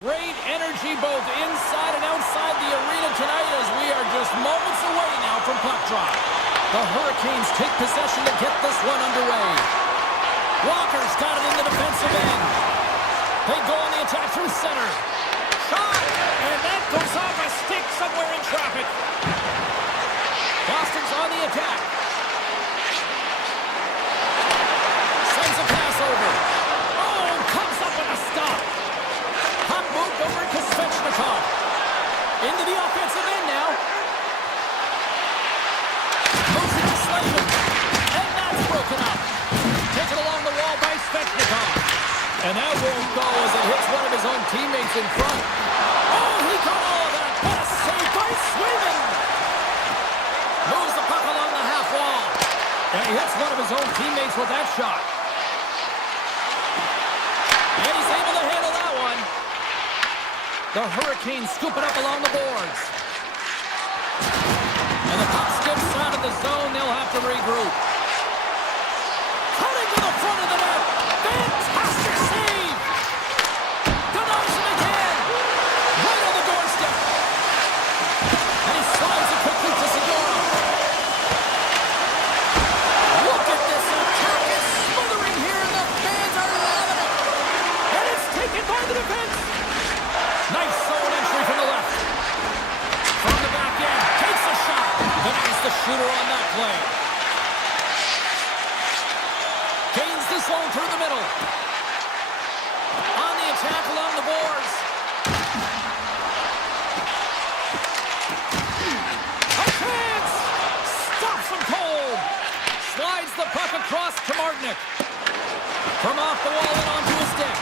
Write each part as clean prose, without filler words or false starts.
Great energy both inside and outside the arena tonight as we are just moments away now from puck drop. The Hurricanes take possession to get this one underway. Walker's got it in the defensive end. They go on the attack from center. Shot! And that goes off a stick somewhere in traffic. Boston's on the attack. Sends a pass over. Oh, comes up with a stop. Puck moved over to Svechnikov. Into the offensive end now. Moves it to Slavin. And that's broken up. Taken along the wall by Svechnikov. And that won't go as it hits one of his own teammates in front. Oh, he got all of that. What a save by Slavin. Moves the puck along the half wall. And he hits one of his own teammates with that shot. And he's able to handle that one. The Hurricanes scoop it up along the boards. And the puck skips out of the zone. They'll have to regroup. Cutting to the front of the net. Fantastic save. Denies him again. Right on the doorstep. And he slides it quickly to Segura. Look at this attack. It's smothering here, and the fans are loving it. And it's taken by the defense. Nice zone entry from the left. From the back end, takes a shot. Denies the shooter on that play. Gains this one through the middle. On the attack along the boards. A chance! Stops him cold. Slides the puck across to Martinic. From off the wall and onto his stick.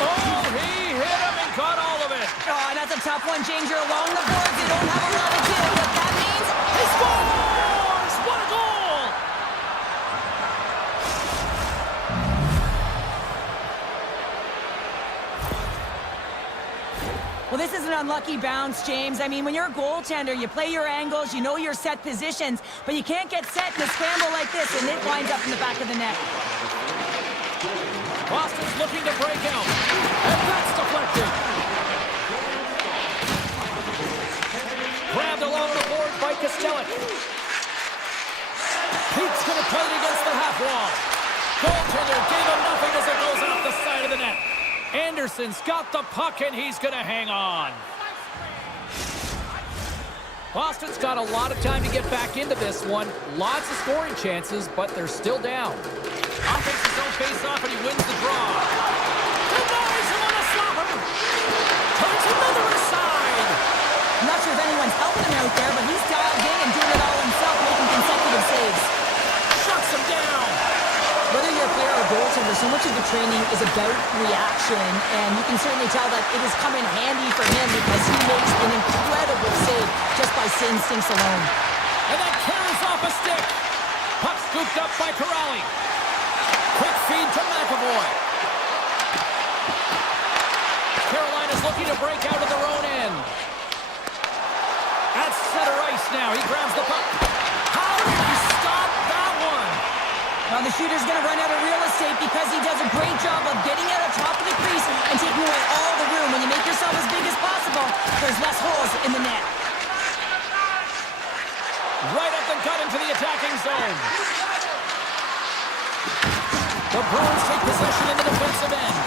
Oh, he hit him and got all of it. Oh, that's a tough one, James. You're along the boards. You don't have a lot to do. What that means, he scores! What a goal! well, this is an unlucky bounce, James. I mean, when you're a goaltender, you play your angles, you know your set positions, but you can't get set in a scramble like this, and it winds up in the back of the net. Boston's looking to break out. And that's deflected. Grabbed along the board by Kostelik. Pete's going to play it against the half wall. Goaltender gave him nothing as it goes off the side of the net. Anderson's got the puck and he's going to hang on. Boston's got a lot of time to get back into this one. Lots of scoring chances, but they're still down. Takes his own face-off and he wins the draw. Denies him on a slapper. Turns another aside. I'm not sure if anyone's helping him out there, but he's dialed in and doing it all himself, making consecutive saves. Shuts him down. Whether you're a player or goaltender, so much of the training is about reaction, and you can certainly tell that it has come in handy for him because he makes an incredible save just by instincts alone. And that carries off a stick. Puck scooped up by Corrali. Quick feed to McAvoy. Carolina's looking to break out of their own end. At center ice now. He grabs the puck. How did he stop that one? Well, the shooter's going to run out of real estate because he does a great job of getting out of top of the crease and taking away all the room. When you make yourself as big as possible, there's less holes in the net. Right up the gut into the attacking zone. The Bruins take possession in the defensive end.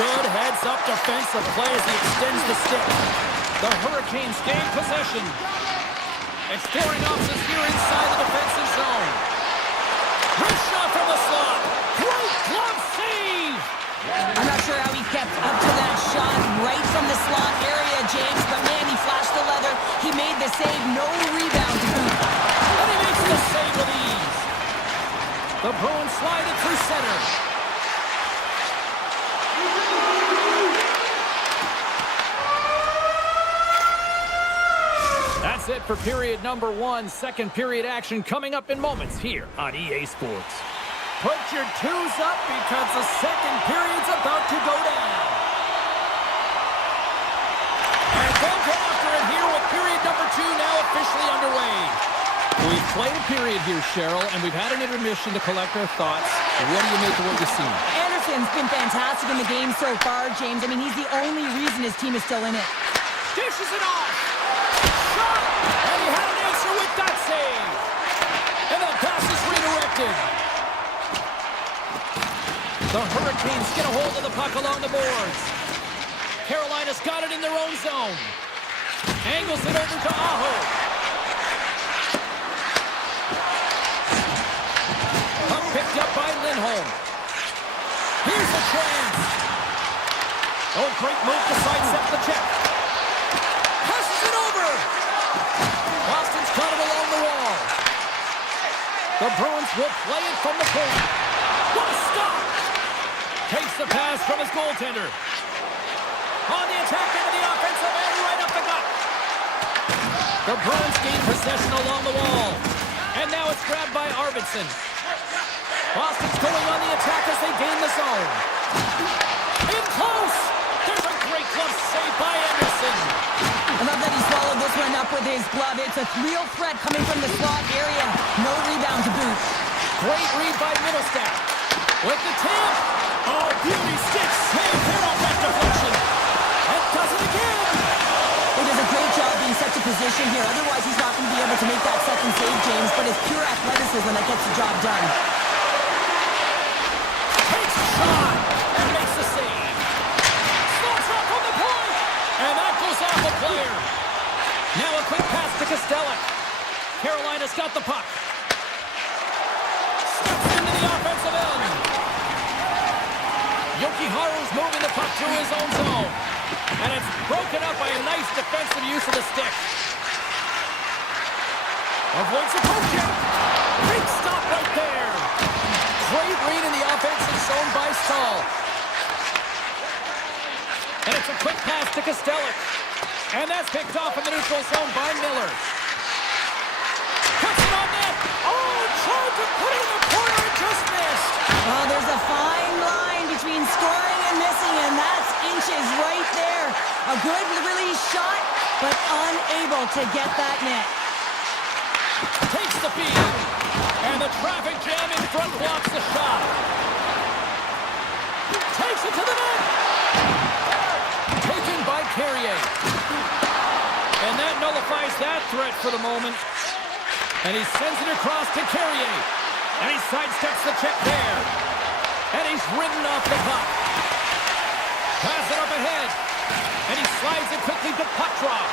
Good heads-up defensive play as he extends the stick. The Hurricanes gain possession. Exploring options here inside the defensive zone. Great shot from the slot. Great glove save. I'm not sure how he kept up to that shot right from the slot area, James, but man, he flashed the leather. He made the save, no rebound to boot. And he makes the save with ease. The Bruins slide it through center. That's it for period number one. Second period action coming up in moments here on EA Sports. Put your twos up because the second period's about to go down. And they'll go after it here with period number two now officially underway. We've played a period here, Cheryl, and we've had an intermission to collect our thoughts. What do you make of what you've seen? Anderson's been fantastic in the game so far, James. I mean, he's the only reason his team is still in it. Dishes it off. Shot! And he had an answer with that save. And that pass is redirected. The Hurricanes get a hold of the puck along the boards. Carolina's got it in their own zone. Angles it over to Aho. Puck picked up by Lindholm. Here's a chance. Oh, great move to sidestep the check. Passes it over. Boston's got it along the wall. The Bruins will play it from the point. What a stop! Takes the pass from his goaltender. On the attack into the offensive end, right up the gut. The Bruins gain possession along the wall. And now it's grabbed by Arvidsson. Boston's going on the attack as they gain the zone. In close! There's a great glove save by Anderson. I love that he swallowed this one up with his glove. It's a real threat coming from the slot area. No rebound to boot. Great read by Middlestat. With the tip. Oh, beauty stick save here off that deflection. And does it again. He does a great job being such a position here. Otherwise, he's not going to be able to make that second save, James. But it's pure athleticism that gets the job done. Takes a shot and makes the save. Slots up on the point. And that goes off a player. Now a quick pass to Kostelic. Carolina's got the puck. Steps into the offensive end. Yokiharu's moving the puck through his own zone. And it's broken up by a nice defensive use of the stick. Avoids the poke check. Big stop right there. Great read in the offensive zone by Stahl. And it's a quick pass to Kostelic. And that's picked off in the neutral zone by Miller. Puts it on net. Oh, tried to put it in the corner and just missed. Oh, there's a fine line between scoring and missing, and that's inches right there. A good release shot, but unable to get that net. Takes the feed. And the traffic jam in front blocks the shot. Takes it to the net. Taken by Carrier. And that nullifies that threat for the moment. And he sends it across to Carrier. And he sidesteps the check there. And he's ridden off the puck. Pass it up ahead. And he slides it quickly to puck drop.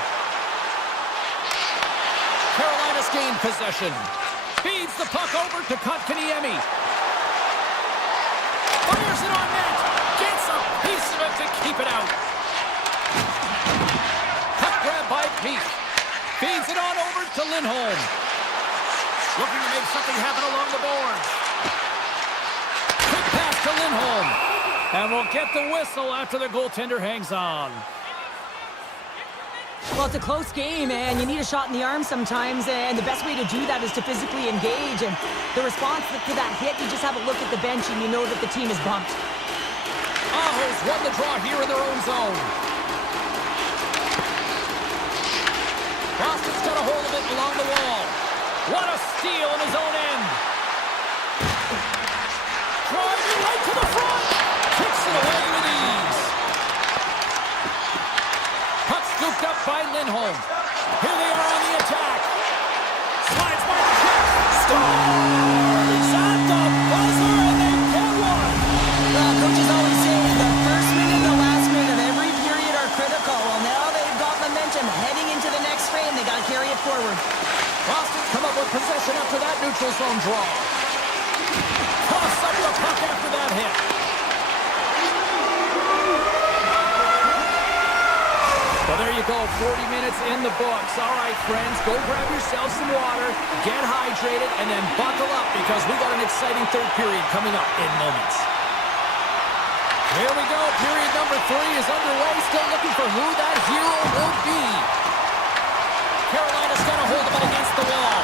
Carolina's gained possession. Feeds the puck over to Kotkaniemi. Fires it on net. Gets a piece of it to keep it out. Puck grab by Peak. Feeds it on over to Lindholm. Looking to make something happen along the boards. Quick pass to Lindholm. And we'll get the whistle after the goaltender hangs on. Well, it's a close game, and you need a shot in the arm sometimes, and the best way to do that is to physically engage. And the response to that hit, you just have a look at the bench, and you know that the team is bumped. Aho's won the draw here in their own zone. Boston's got a hold of it along the wall. What a steal in his own end. Driving right to the front. Kicks it away with ease. Puck scooped up by Lindholm. Here they are on the attack. Slides by the check. Scores! At the buzzer, and they get one. Coaches always say the first minute and the last minute of every period are critical. Well, now they've got momentum heading into the next frame. They got to carry it forward. Boston's come up with possession after that neutral zone draw. Toss up the puck after that hit. Well, there you go, 40 minutes in the books. All right, friends, go grab yourselves some water, get hydrated, and then buckle up because we got an exciting third period coming up in moments. Here we go, period number 3 is underway, still looking for who that hero will be. Carolina's got a hold of it against the wall.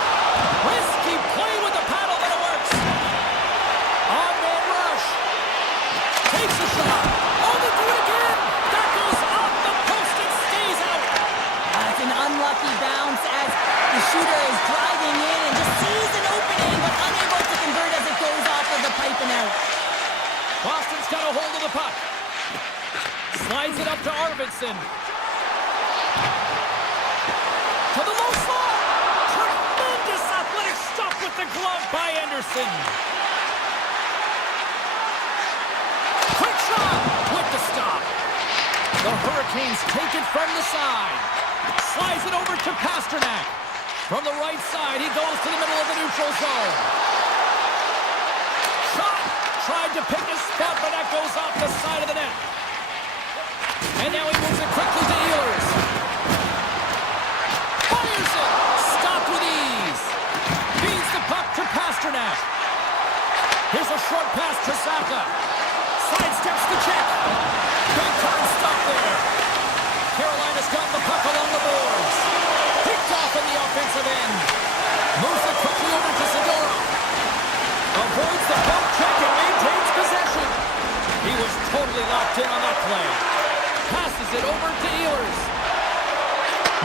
Risky play with the paddle, but it works. On-man rush. Takes a shot. Oh, they do it again. That goes off the post and stays out. It's an unlucky bounce as the shooter is driving in and just the puck. Slides it up to Arvidsson. To the low slot. Tremendous athletic stop with the glove by Anderson. Quick shot with the stop. The Hurricanes take it from the side. Slides it over to Pasternak. From the right side, he goes to the middle of the neutral zone. Shot! Tried to pick his spot, but that goes off the side of the net. And now he moves it quickly to Ehlers. Fires it! Stopped with ease. Feeds the puck to Pasternak. Here's a short pass to Saka. Sidesteps the check. Big time stop there. Carolina's got the puck along the boards. Picked off in the offensive end. Moves it quickly over to Zadora. Avoids the bump check and maintains possession. He was totally locked in on that play. Passes it over to Ehlers.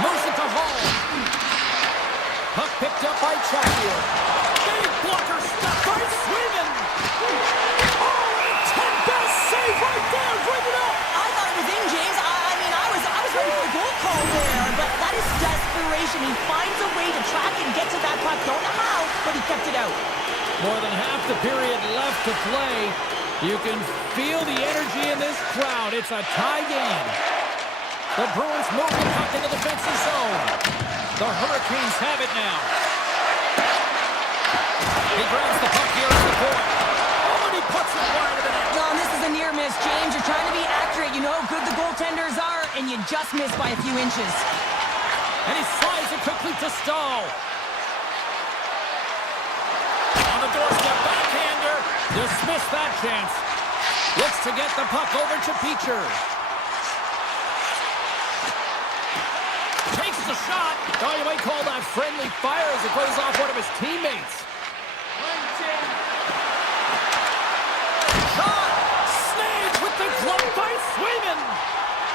Moves it to Hall. Puck picked up by Chatfield. Big blocker stop by Sweden. Best save right there, bring it up! I thought it was in, James. I was ready for a goal call there, but that is desperation. He finds a way to track and get to that puck. Don't know how, but he kept it out. More than half the period left to play. You can feel the energy in this crowd. It's a tie game. The Bruins move the puck into the defensive zone. The Hurricanes have it now. He grabs the puck here at the point. Oh, and he puts it wide of the net. No, this is a near miss, James. You're trying to be accurate. You know how good the goaltenders are, and you just missed by a few inches. And he slides it quickly to Stahl. On the doorstep, backhander. Dismissed that chance. Looks to get the puck over to Peacher. Takes the shot. Oh, you might call that friendly fire as it goes off one of his teammates. Shot! Snagged with the glove by Swayman.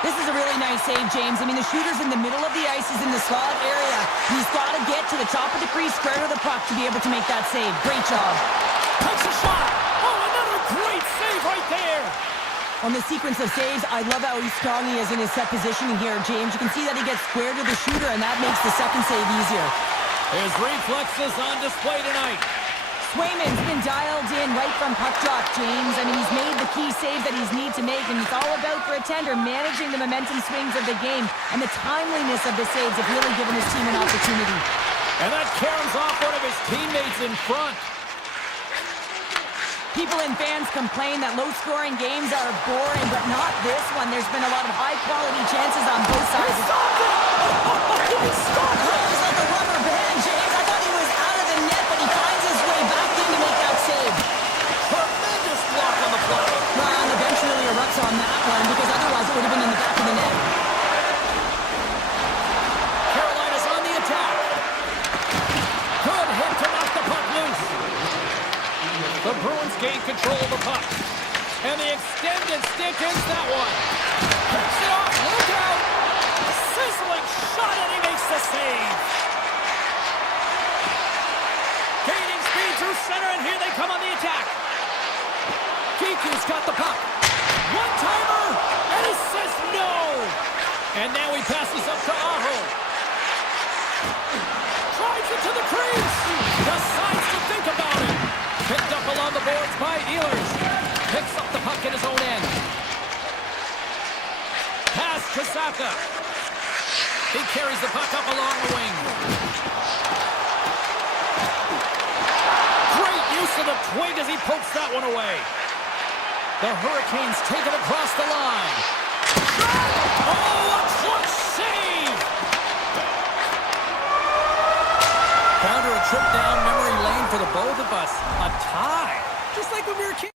This is a really nice save, James. I mean, the shooter's in the middle of the ice. He's in the slot area. He's got to get to the top of the crease, square to the puck to be able to make that save. Great job. Takes a shot. Oh, another great save right there. On the sequence of saves, I love how strong he is in his set positioning here, James. You can see that he gets square to the shooter, and that makes the second save easier. His reflexes on display tonight. Swayman's been dialed in right from puck drop, James. I mean, he's made the key save that he's need to make, and it's all about, for a tender, managing the momentum swings of the game, and the timeliness of the saves have really given his team an opportunity. And that caroms off one of his teammates in front. People and fans complain that low-scoring games are boring, but not this one. There's been a lot of high-quality chances on both sides. He stopped it! He stopped it! It was like a rubber band, James. I thought he was out of the net, but he finds his way back in to make that save. Tremendous block on the play. Well, the bench really erupts on that one, because otherwise it would have been in the back of the net. Carolina's on the attack. Good hit to knock the puck loose. The Bruins gain control of the puck. And the extended stick is that one. Picks it off. Look out. Sizzling shot, and he makes the save. Gaining speed through center, and here they come on the attack. Kiku's got the puck. One-timer, and he says no. And now he passes up to Aho. Drives it to the crease. Decides to think about it. Picked up along the boards by Ehlers. Picks up the puck in his own end. Pass to Saka. He carries the puck up along the wing. Great use of the twig as he pokes that one away. The Hurricanes take it across the line. Oh, a clutch save! Found her a trip down memory lane for the both of us. A tie. Just like when we were kids.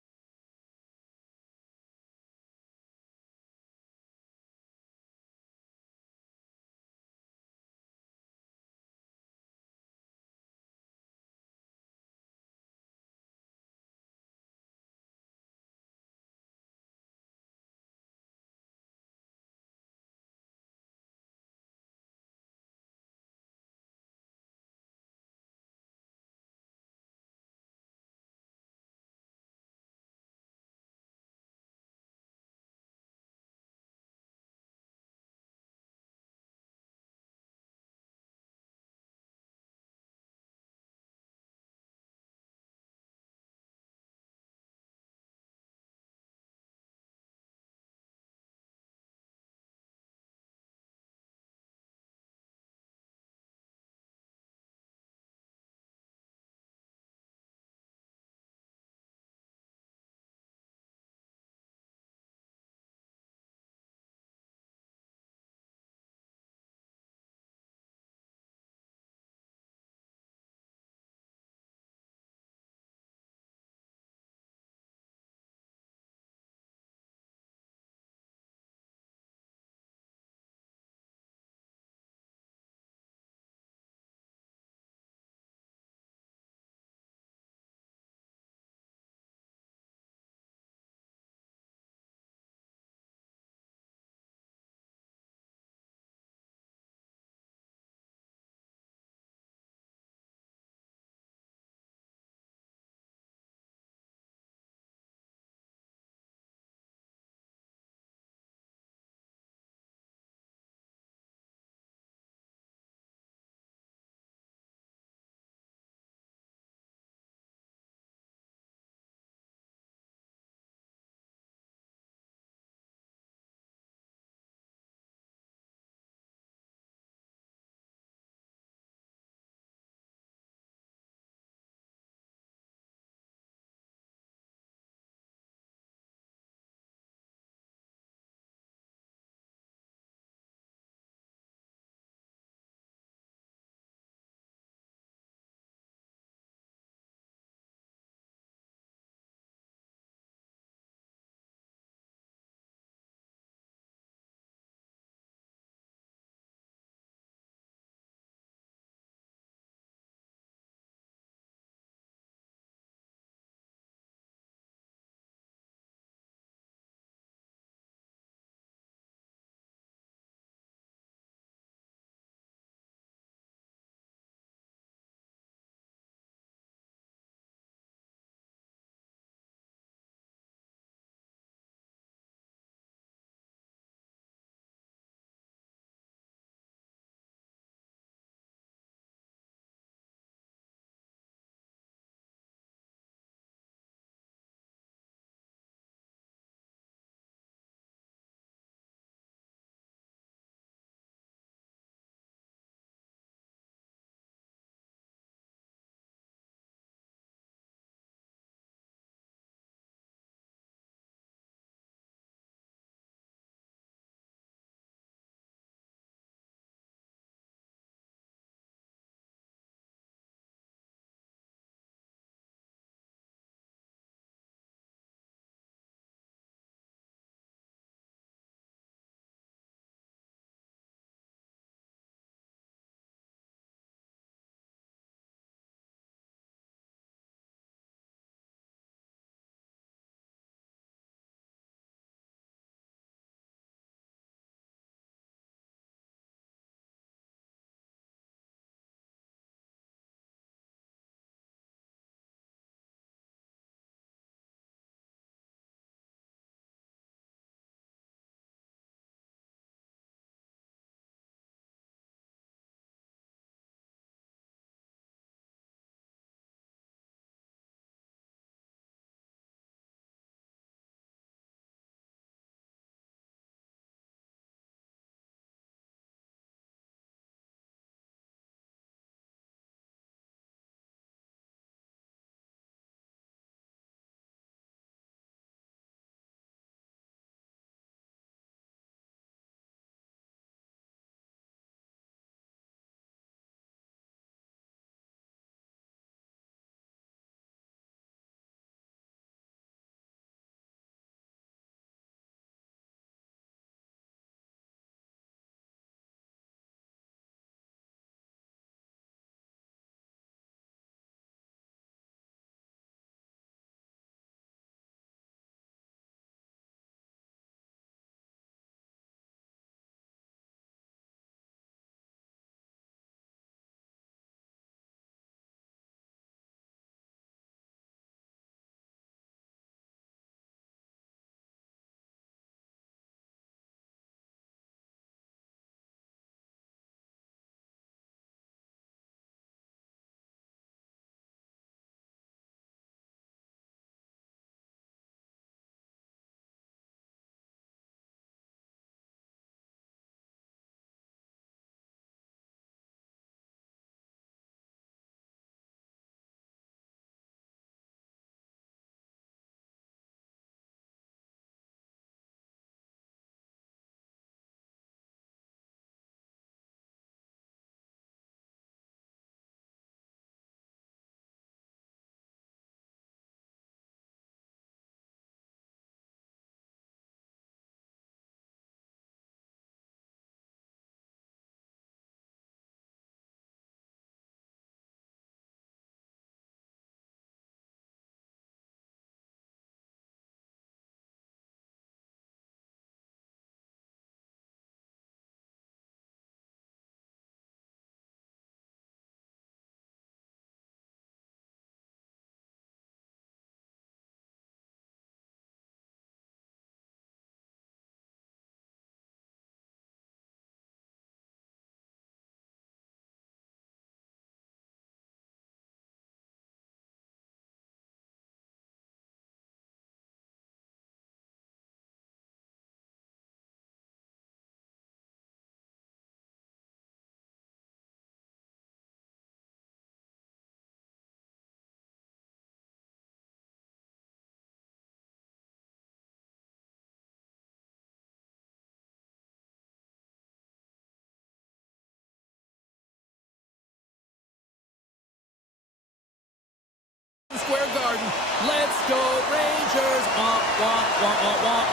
Square Garden. Let's go Rangers. Womp, womp, womp, womp, womp.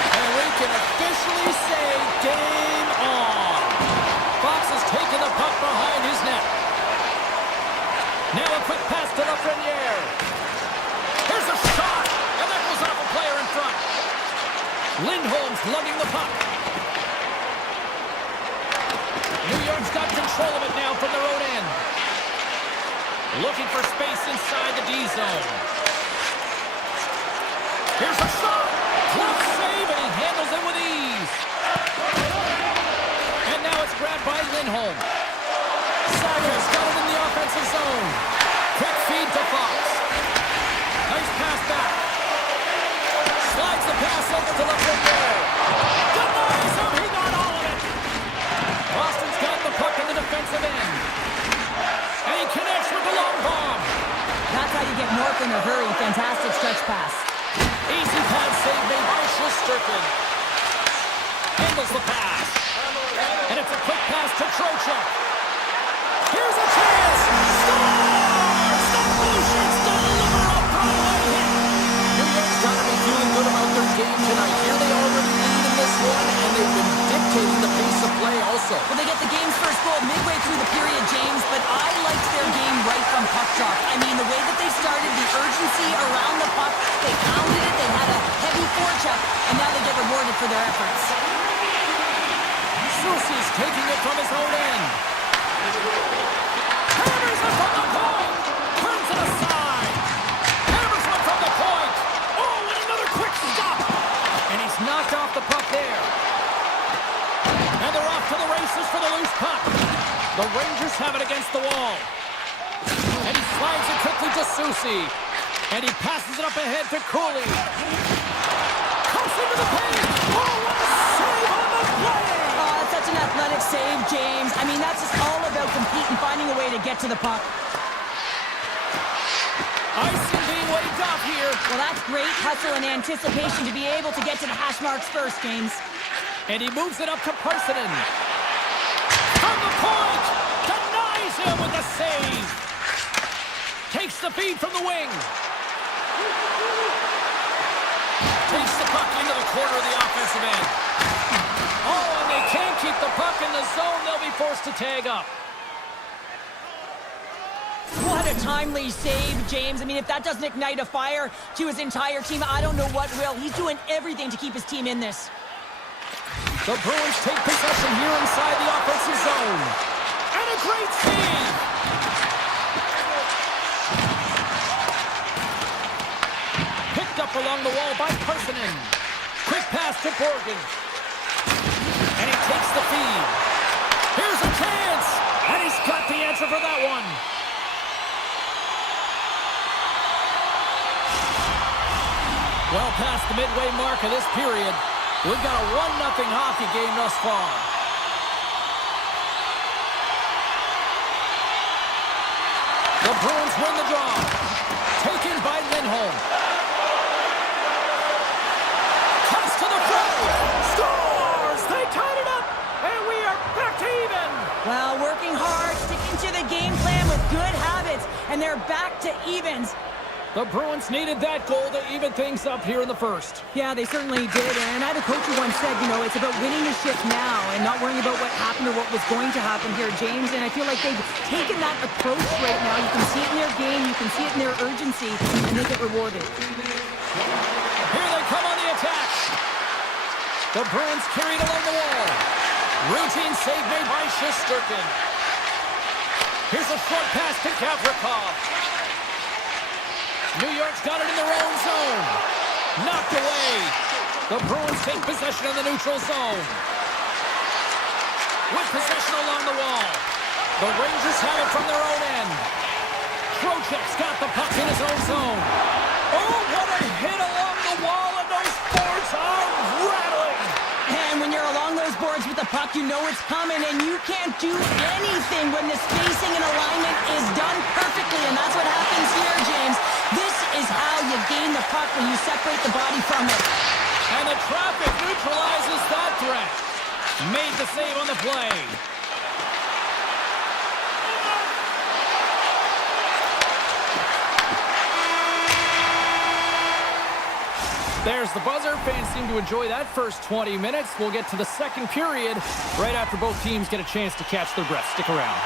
And we can officially say game on. Fox has taken the puck behind his net. Now a quick pass to Lafreniere. Here's a shot, and that goes off a player in front. Lindholm's lugging the puck. New York's got control of it now from their own end. Looking for space inside the D zone. Here's a shot. Close save, and he handles it with ease. And now it's grabbed by Lindholm. Saka's got it in the offensive zone. Quick feed to Fox. Nice pass back. Slides the pass over to Lafreniere. Denies him. He got all of it. Boston's got the puck in the defensive end. And he connects with the long bomb. That's how you get north in a hurry. Fantastic stretch pass. Easy pass save made by Shesterkin. Handles the pass. And it's a quick pass to Trocheck. Here's a chance. Scores! The Blueshirts deliver a throwaway hit. New York's got to be feeling good about their game tonight. Here they already lead in this one, and they've been dictating the pace of play also. Well, they get the game's first goal midway through the period, James, but I liked their game right from puck drop. I mean, the way that they started, the urgency around the puck, they pounded it, they had a heavy forecheck, and now they get rewarded for their efforts. Soucy's taking it from his own end. Hammers it from the point. Turns it aside. Hammers one from the point. Oh, and another quick stop. And he's knocked off the puck there. And they're off to the races for the loose puck. The Rangers have it against the wall. And he slides it quickly to Soucy. And he passes it up ahead to Cooley. Comes into the paint. Oh, what a save on the play. Such an athletic save, James. I mean, that's just all about competing, finding a way to get to the puck. Icing being waved off here. Well, that's great hustle and anticipation to be able to get to the hash marks first, James. And he moves it up to Parsonen. From the point! Denies him with the save! Takes the feed from the wing. Takes the puck into the corner of the offensive end. Oh, and they can't keep the puck in the zone. They'll be forced to tag up. What a timely save, James. I mean, if that doesn't ignite a fire to his entire team, I don't know what will. He's doing everything to keep his team in this. The Bruins take possession here inside the offensive zone. And a great save! Picked up along the wall by Parsonen. Quick pass to Borgen. And he takes the feed. Here's a chance! And he's got the answer for that one. Well past the midway mark of this period, we've got a 1-0 hockey game thus far. The Bruins win the draw. Taken by Lindholm. Cuts to the front. Scores! They tied it up, and we are back to even. Well, working hard, sticking to the game plan with good habits, and they're back to evens. The Bruins needed that goal to even things up here in the first. Yeah, they certainly did. And I had a coach who once said, you know, it's about winning the shift now and not worrying about what happened or what was going to happen here, James. And I feel like they've taken that approach right now. You can see it in their game, you can see it in their urgency, and they get rewarded. Here they come on the attack. The Bruins carried along the wall. Routine save made by Shesterkin. Here's a short pass to Gavrikov. New York's got it in their own zone. Knocked away. The Bruins take possession in the neutral zone. With possession along the wall. The Rangers have it from their own end. Trocheck's got the puck in his own zone. Oh, what a hit along the wall, and those boards are rattling. And when you're along those boards with the puck, you know it's coming, and you can't do anything when the spacing and alignment is done perfectly, and that's what happens here, James. This is how you gain the puck when you separate the body from it. And the traffic neutralizes that threat. Made the save on the play. There's the buzzer. Fans seem to enjoy that first 20 minutes. We'll get to the second period right after both teams get a chance to catch their breath. Stick around.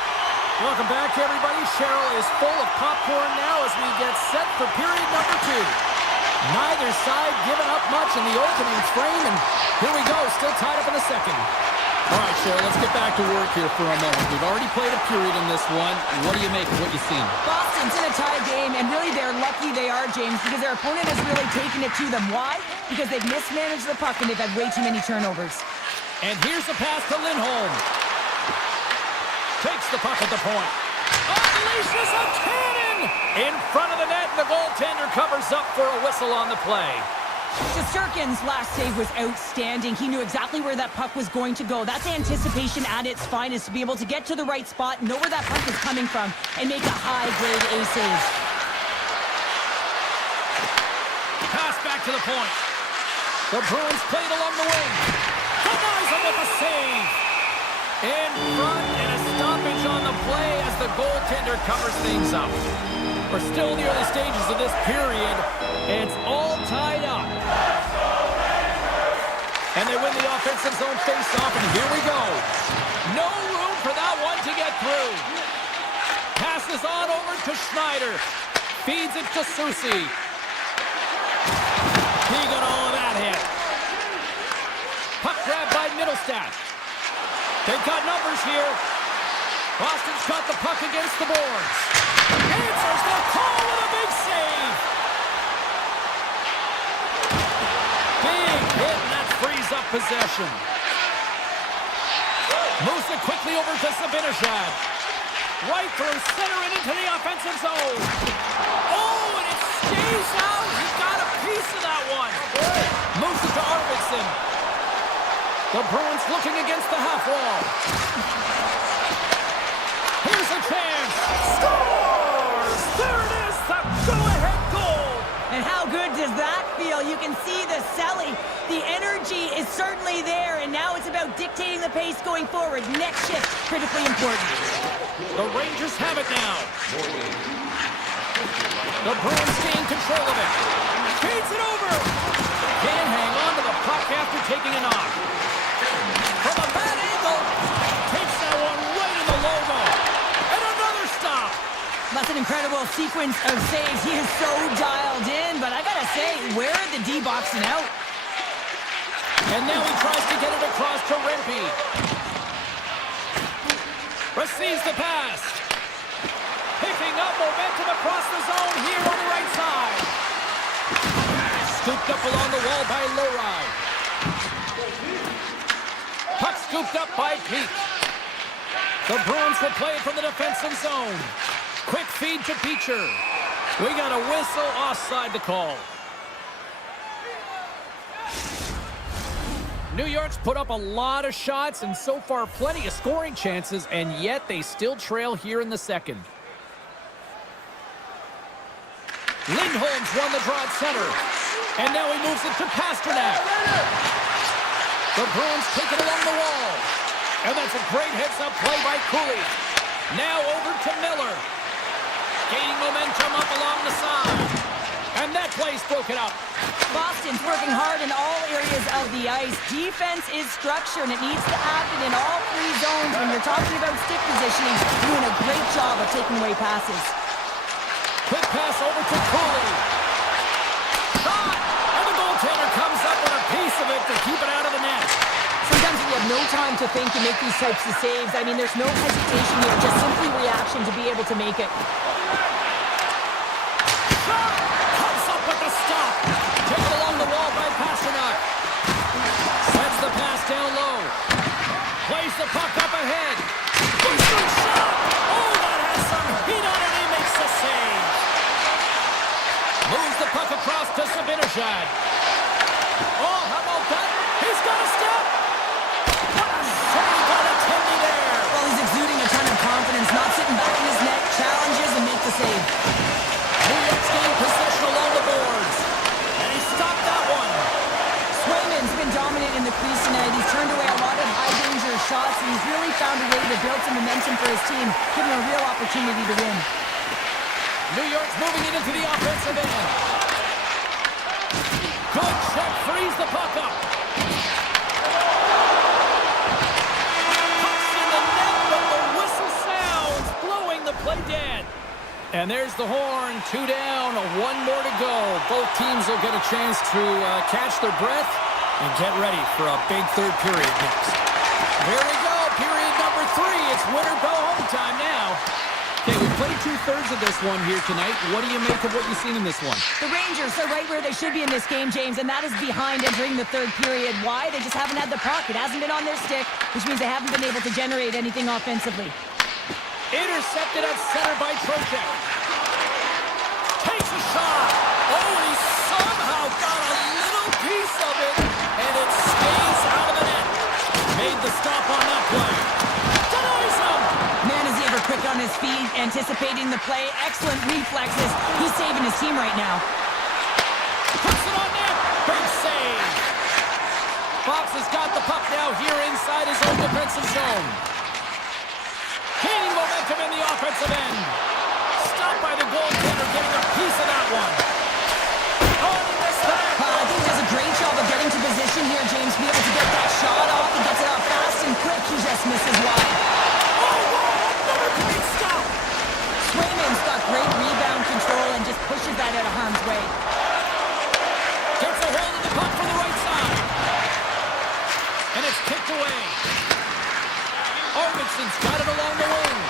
Welcome back, everybody. Cheryl is full of popcorn now as we get set for period number 2. Neither side giving up much in the opening frame, and here we go, still tied up in the second. All right, Cheryl, let's get back to work here for a moment. We've already played a period in this one. What do you make of what you've seen? Boston's in a tie game, and really they're lucky they are, James, because their opponent has really taken it to them. Why? Because they've mismanaged the puck and they've had way too many turnovers. And here's the pass to Lindholm. Takes the puck at the point. Unleashes a cannon! In front of the net, and the goaltender covers up for a whistle on the play. Shesterkin's last save was outstanding. He knew exactly where that puck was going to go. That's anticipation at its finest, to be able to get to the right spot, know where that puck is coming from, and make a high-grade A save. Pass back to the point. The Bruins played along the wing. Denies him with a save. In front, and a stoppage on the play as the goaltender covers things up. We're still in the early stages of this period. It's all tied up. And they win the offensive zone face-off, and here we go. No room for that one to get through. Passes on over to Schneider. Feeds it to Susi. He got all of that hit. Puck grab by Middlestat. They've got numbers here. Boston's got the puck against the boards. Answers the call with a big save. Big hit, and that frees up possession. Moves it quickly over to Sabinishad. Right through center and into the offensive zone. Oh, and it stays out. He got a piece of that one. Moves it to Arvidsson. The Bruins looking against the half wall. Here's a chance. Scores! There it is, the go-ahead goal. And how good does that feel? You can see the selling. The energy is certainly there, and now it's about dictating the pace going forward. Next shift, critically important. The Rangers have it now. The Bruins gain control of it. Feeds it over. Can't hang on to the puck after taking a knock. From a bad angle, takes that one right in the logo. And another stop. That's an incredible sequence of saves. He is so dialed in, but I gotta say, where are the D boxing out? And now he tries to get it across to Rempe. Receives the pass. Picking up momentum across the zone here on the right side. Scooped up along the wall by Lurai. Puck scooped up by Pete. The Bruins will play it from the defensive zone. Quick feed to Beecher. We got a whistle offside the call. New York's put up a lot of shots and so far plenty of scoring chances, and yet they still trail here in the second. Lindholm's won the draw at center. And now he moves it to Pasternak. The Bruins take it along the wall. And that's a great heads-up play by Cooley. Now over to Miller. Gaining momentum up along the side. And that play's broken up. Boston's working hard in all areas of the ice. Defense is structure, and it needs to happen in all three zones. When you're talking about stick positioning, doing a great job of taking away passes. Quick pass over to Cooley. Shot! And the goaltender comes up with a piece of it to keep it out of the net. Sometimes you have no time to think and make these types of saves. I mean, there's no hesitation here, just simply reaction to be able to make it. Shot! Comes up with the stop. Taken along the wall by Pasternak. Sends the pass down low. Plays the puck up ahead. Boosting shot! Oh, that has some heat on it. He makes the save. Moves the puck across to Sabinishad. Oh, how about that? He's got a step. What a save by the Timmy there. Well, he's exuding a ton of confidence, not sitting back in his net, challenges and make the save. New York's gained possession along the boards. And he stopped that one. Swayman's been dominant in the crease tonight. He's turned away a lot of high-danger shots, and he's really found a way to build some momentum for his team, giving him a real opportunity to win. New York's moving it into the offensive end. Good the puck up. Puck's in the net, but the whistle sounds, blowing the play dead. And there's the horn, 2 down, 1 more to go. Both teams will get a chance to catch their breath and get ready for a big third period next. Here we go, period number 3. It's win or go home time now. Okay, we played 2/3 of this one here tonight. What do you make of what you've seen in this one? The Rangers are right where they should be in this game, James, and that is behind entering the third period. Why? They just haven't had the puck. It hasn't been on their stick, which means they haven't been able to generate anything offensively. Intercepted at center by Trocheck. Takes a shot. Oh, and he somehow got a little piece of it, and it stays out of the net. Made the stop on that play. Denies him. Man, is he ever quick on his feet, anticipating the play. Excellent reflexes. He's saving his team right now. Puts it on net. Big save. Fox has got the puck now here inside his own defensive zone. Gaining momentum in the offensive end. Stopped by the goaltender, getting a piece of that one. Oh, he missed that. I think he does a great job of getting to position here, James, to be able to get that shot off. He gets it out fast and quick. He just misses wide. Oh, wow, another great stop. Swayman's got great rebound control and just pushes that out of harm's way. Gets a hold of the puck from the right side. And it's kicked away. Arvidsson's got it along the wing.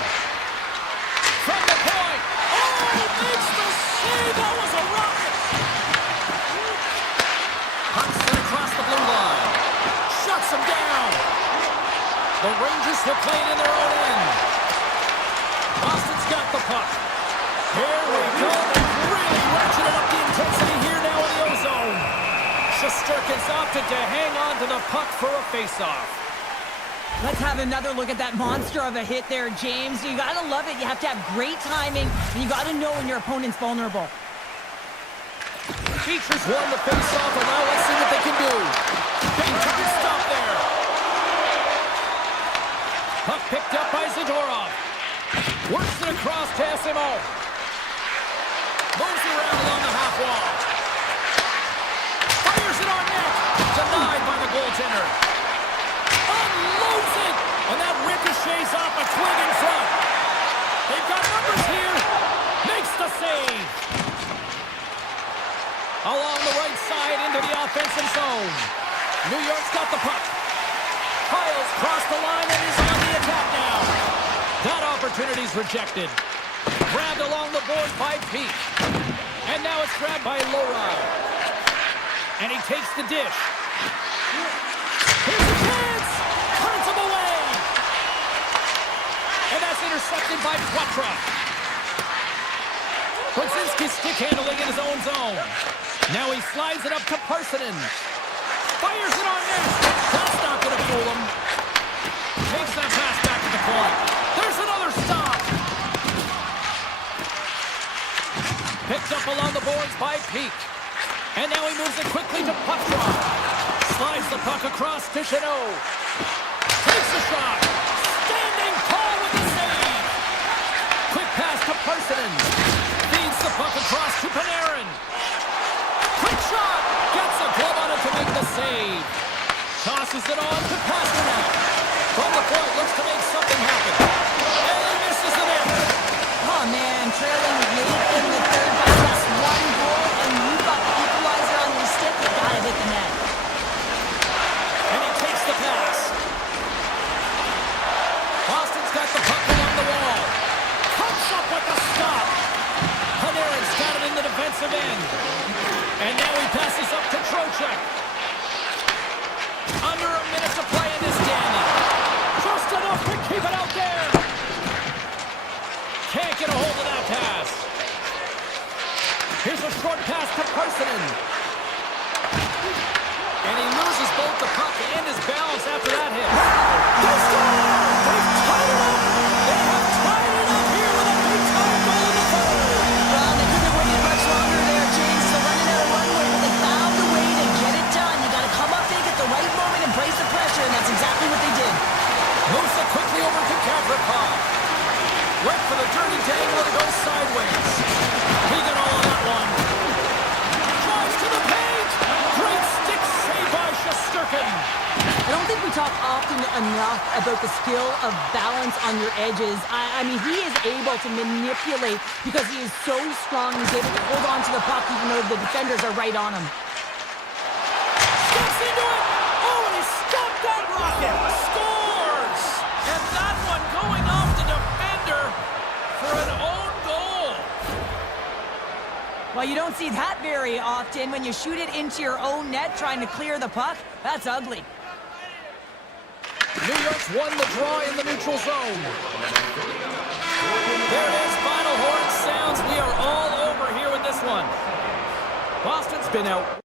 From the point. Oh, makes the save. That was a rocket. Puck sent across the blue line. Shuts him down. The Rangers will play it in their own end. Boston's got the puck. Here we go. They've really ratcheted up the intensity here now in the ozone. Shesterkin's opted to hang on to the puck for a face-off. Let's have another look at that monster of a hit there, James. You gotta love it. You have to have great timing, and you gotta know when your opponent's vulnerable. Features won the face-off, and now let's see what they can do. Big time stop there. Puck picked up by Zadorov. Works it across to SMO. Moves it around along the half wall. Fires it on net. Denied by the goaltender. Unloads it. And that ricochets off a twig in front. They've got numbers here. Makes the save. Along the right side into the offensive zone. New York's got the puck. Kyle's crossed the line and is on the attack now. That opportunity's rejected. Grabbed along the board by Peak. And now it's grabbed by Lowry. And he takes the dish. Here's a chance! Turns him away! And that's intercepted by Quatra. Brzezinski stick handling in his own zone. Now he slides it up to Parsonen. Fires it on net. That's not going to fool him. Takes that pass back to the point. There's another stop. Picked up along the boards by Peak. And now he moves it quickly to Quatra. Slides the puck across to Chanot. Takes the shot. Standing tall with the save. Quick pass to Parsonen. Feeds the puck across to Panarin. Quick shot. Gets a glove on it to make the save. Tosses it on to Pasternak. From the point, looks to make something happen. And he misses the net. Oh, man, trailing late in the third by just 1 goal, and you've got the equalizer on your stick. You gotta hit the net. And he takes the pass. Boston's got the puck along the wall. Comes up with the stop. Panarin's got it in the defensive end. And now he passes up to Trocheck. Under a minute to play in this game. Just enough to keep it out there. Can't get a hold of that pass. Here's a short pass to Parsonen. And he loses both the puck and his balance after that hit. They score! They've tied it up! They have tied it up here with a big time goal in the third! Well, they couldn't have waited much longer there, James. So running out of runway, but they found a way to get it done. You gotta come up big at the right moment and brace the pressure, and that's exactly what they did. Moves it quickly over to Gavrikov. Went for the dirty tangle and it goes sideways. He got all of that one. Drives to the talk often enough about the skill of balance on your edges. I mean, he is able to manipulate because he is so strong. He's able to hold on to the puck even though the defenders are right on him. Steps into it! Oh, and he stumped that rocket! Scores! And that one going off the defender for an own goal. Well, you don't see that very often when you shoot it into your own net trying to clear the puck. That's ugly. New York's won the draw in the neutral zone. There it is, final horn sounds. We are all over here with this one. Boston's been out.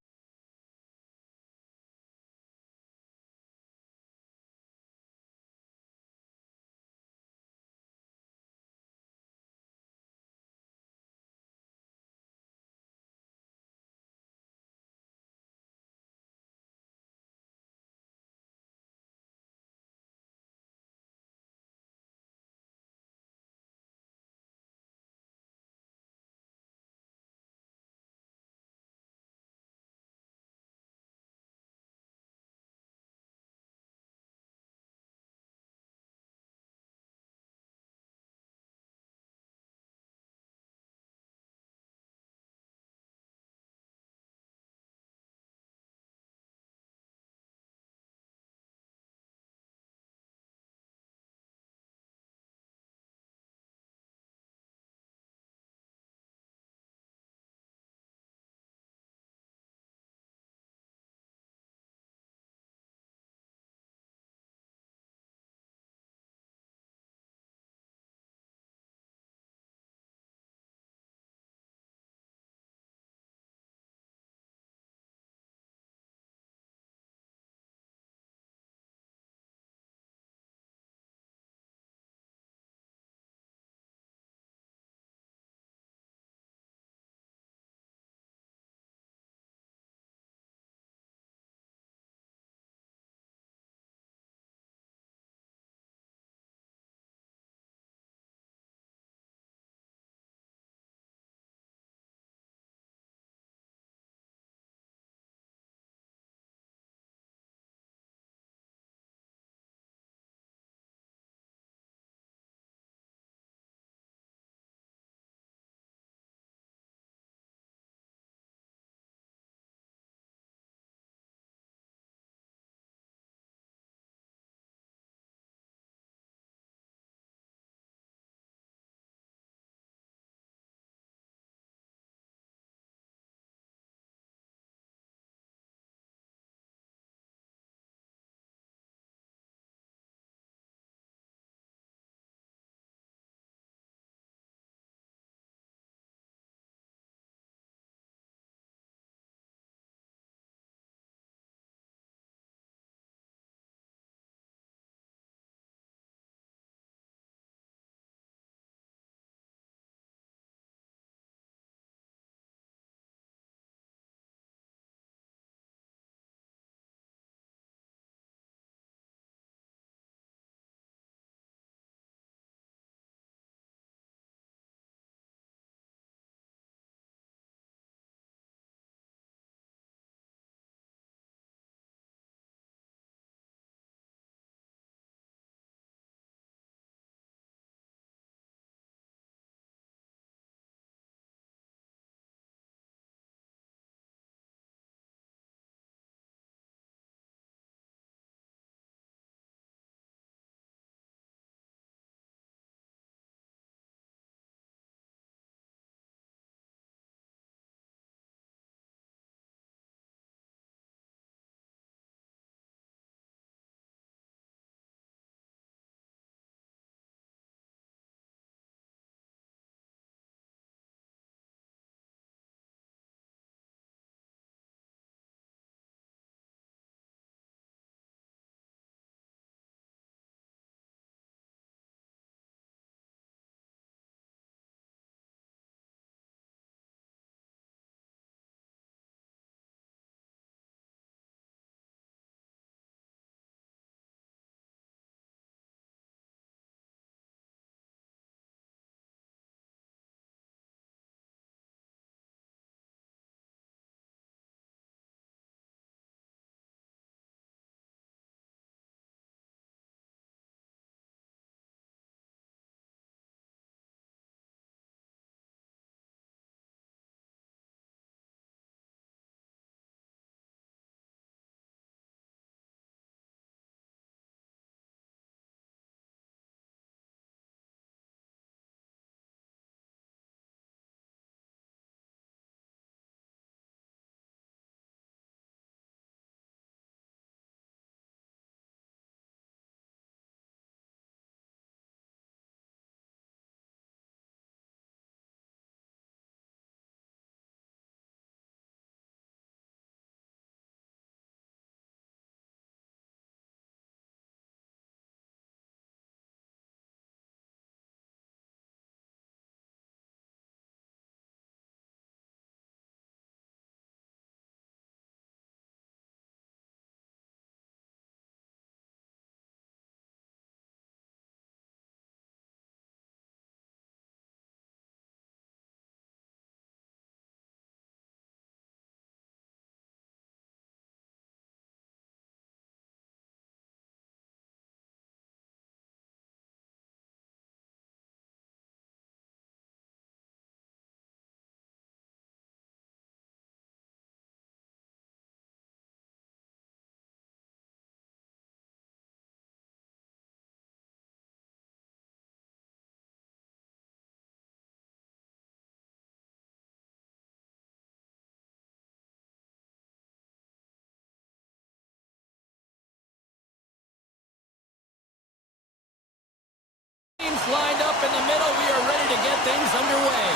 players lined up in the middle. We are ready to get things underway.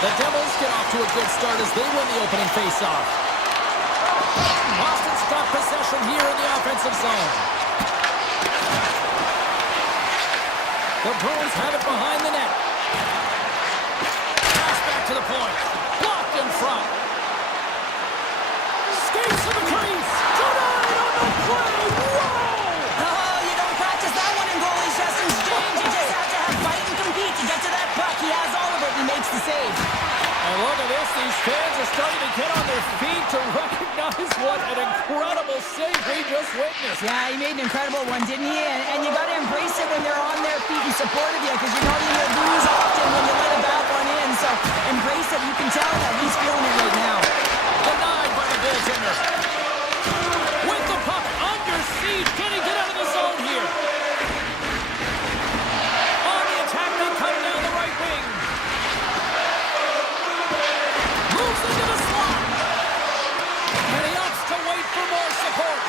The Devils get off to a good start as they win the opening faceoff. Boston's got possession here in the offensive zone. The Bruins have it behind the net. Pass back to the point. Blocked in front. Skates to the crease. Denied on the play. Whoa! Oh, you don't practice that one in goalie sessions, James. You just have to have fight and compete to get to that puck. He has all of it. He makes the save. And look at this. These fans are starting to get on their feet to recognize what an incredible save we just witnessed. Yeah, he made an incredible one, didn't he? And you got to embrace it when they're on their feet in support of you, because you know you lose often when you let a bad one in. So embrace it. You can tell that he's feeling it right now. Denied by the goaltender. With the puck under siege. Can he get out of the zone here? On the attack, they come down the right wing. Moves into the slot. And he opts to wait for more support.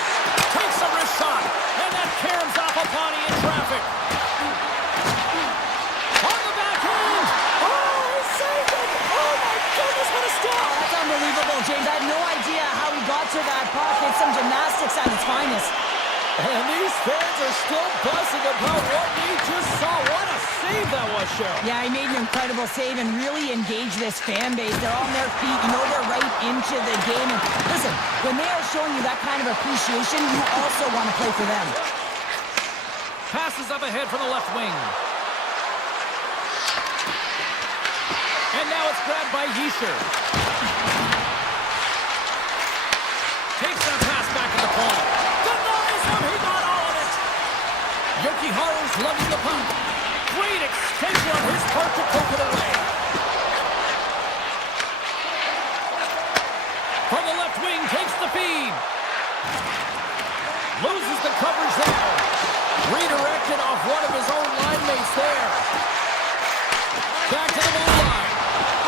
Takes a wrist shot. And that caroms off a body in traffic. On the backhand. Oh, he saved it. Oh, my goodness, what a stop. Oh, that's unbelievable, James. I had no idea how he got to that puck. It's some gymnastics at its finest. And these fans are still buzzing about what we just saw. What a save that was, Cheryl. Yeah, he made an incredible save and really engaged this fan base. They're on their feet. You know they're right into the game. And listen, when they are showing you that kind of appreciation, you also want to play for them. Passes up ahead from the left wing. And now it's grabbed by Yisher. Takes that pass back to the point. Denies him. He got all of it. Yokiharu's lugging the puck. Great extension on his part to poke it away. From the left wing, takes the feed. Loses the coverage there. Redirected off one of his own line mates there. Back to the blue line.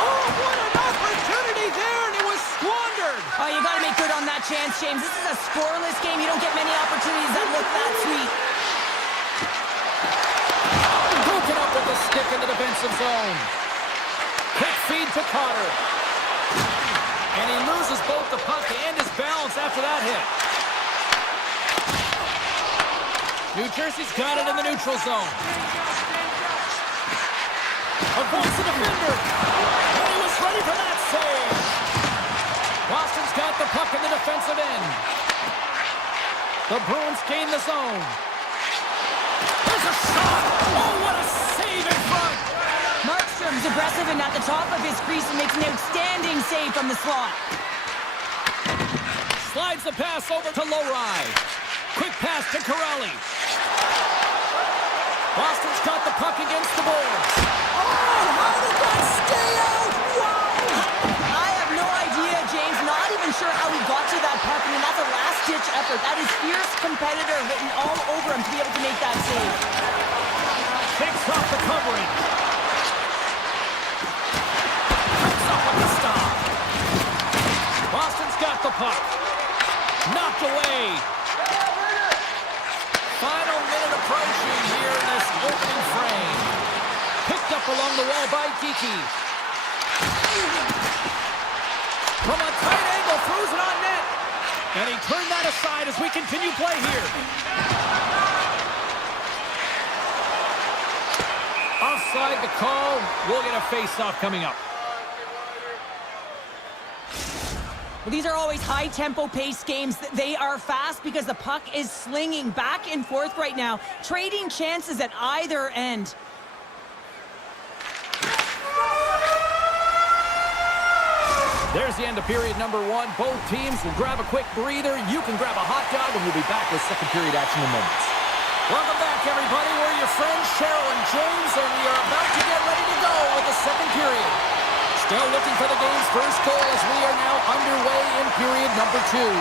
Oh, what an opportunity there, and it was squandered. Oh, you got to make good on that chance, James. This is a scoreless game. You don't get many opportunities that look that sweet. Broken up with the stick in the defensive zone. Quick feed to Carter. And he loses both the puck and his balance after that hit. New Jersey's got it in the neutral zone. Avoids the defender. And he was ready for that save. Boston's got the puck in the defensive end. The Bruins gain the zone. There's a shot. Oh, what a save in front. Markstrom's aggressive and at the top of his crease and makes an outstanding save from the slot. Slides the pass over to Lowry. Quick pass to Corrali. Boston's got the puck against the boards. Oh, how did that stay out? Wow! I have no idea, James. Not even sure how he got to that puck. I mean, that's a last-ditch effort. That is fierce competitor written all over him to be able to make that save. Takes off the coverage. Comes up with the stop. Boston's got the puck. Knocked away. Final minute approaching here in this opening frame. Picked up along the wall by Kiki. From a tight angle, throws it on net. And he turned that aside as we continue play here. Offside the call. We'll get a face-off coming up. Well, these are always high-tempo pace games. They are fast because the puck is slinging back and forth right now, trading chances at either end. There's the end of period number one. Both teams will grab a quick breather. You can grab a hot dog, and we'll be back with second period action in moments. Welcome back, everybody. We're your friends, Cheryl and James, and we are about to get ready to go with the second period. Still looking for the game's first goal as we are now underway in period number two.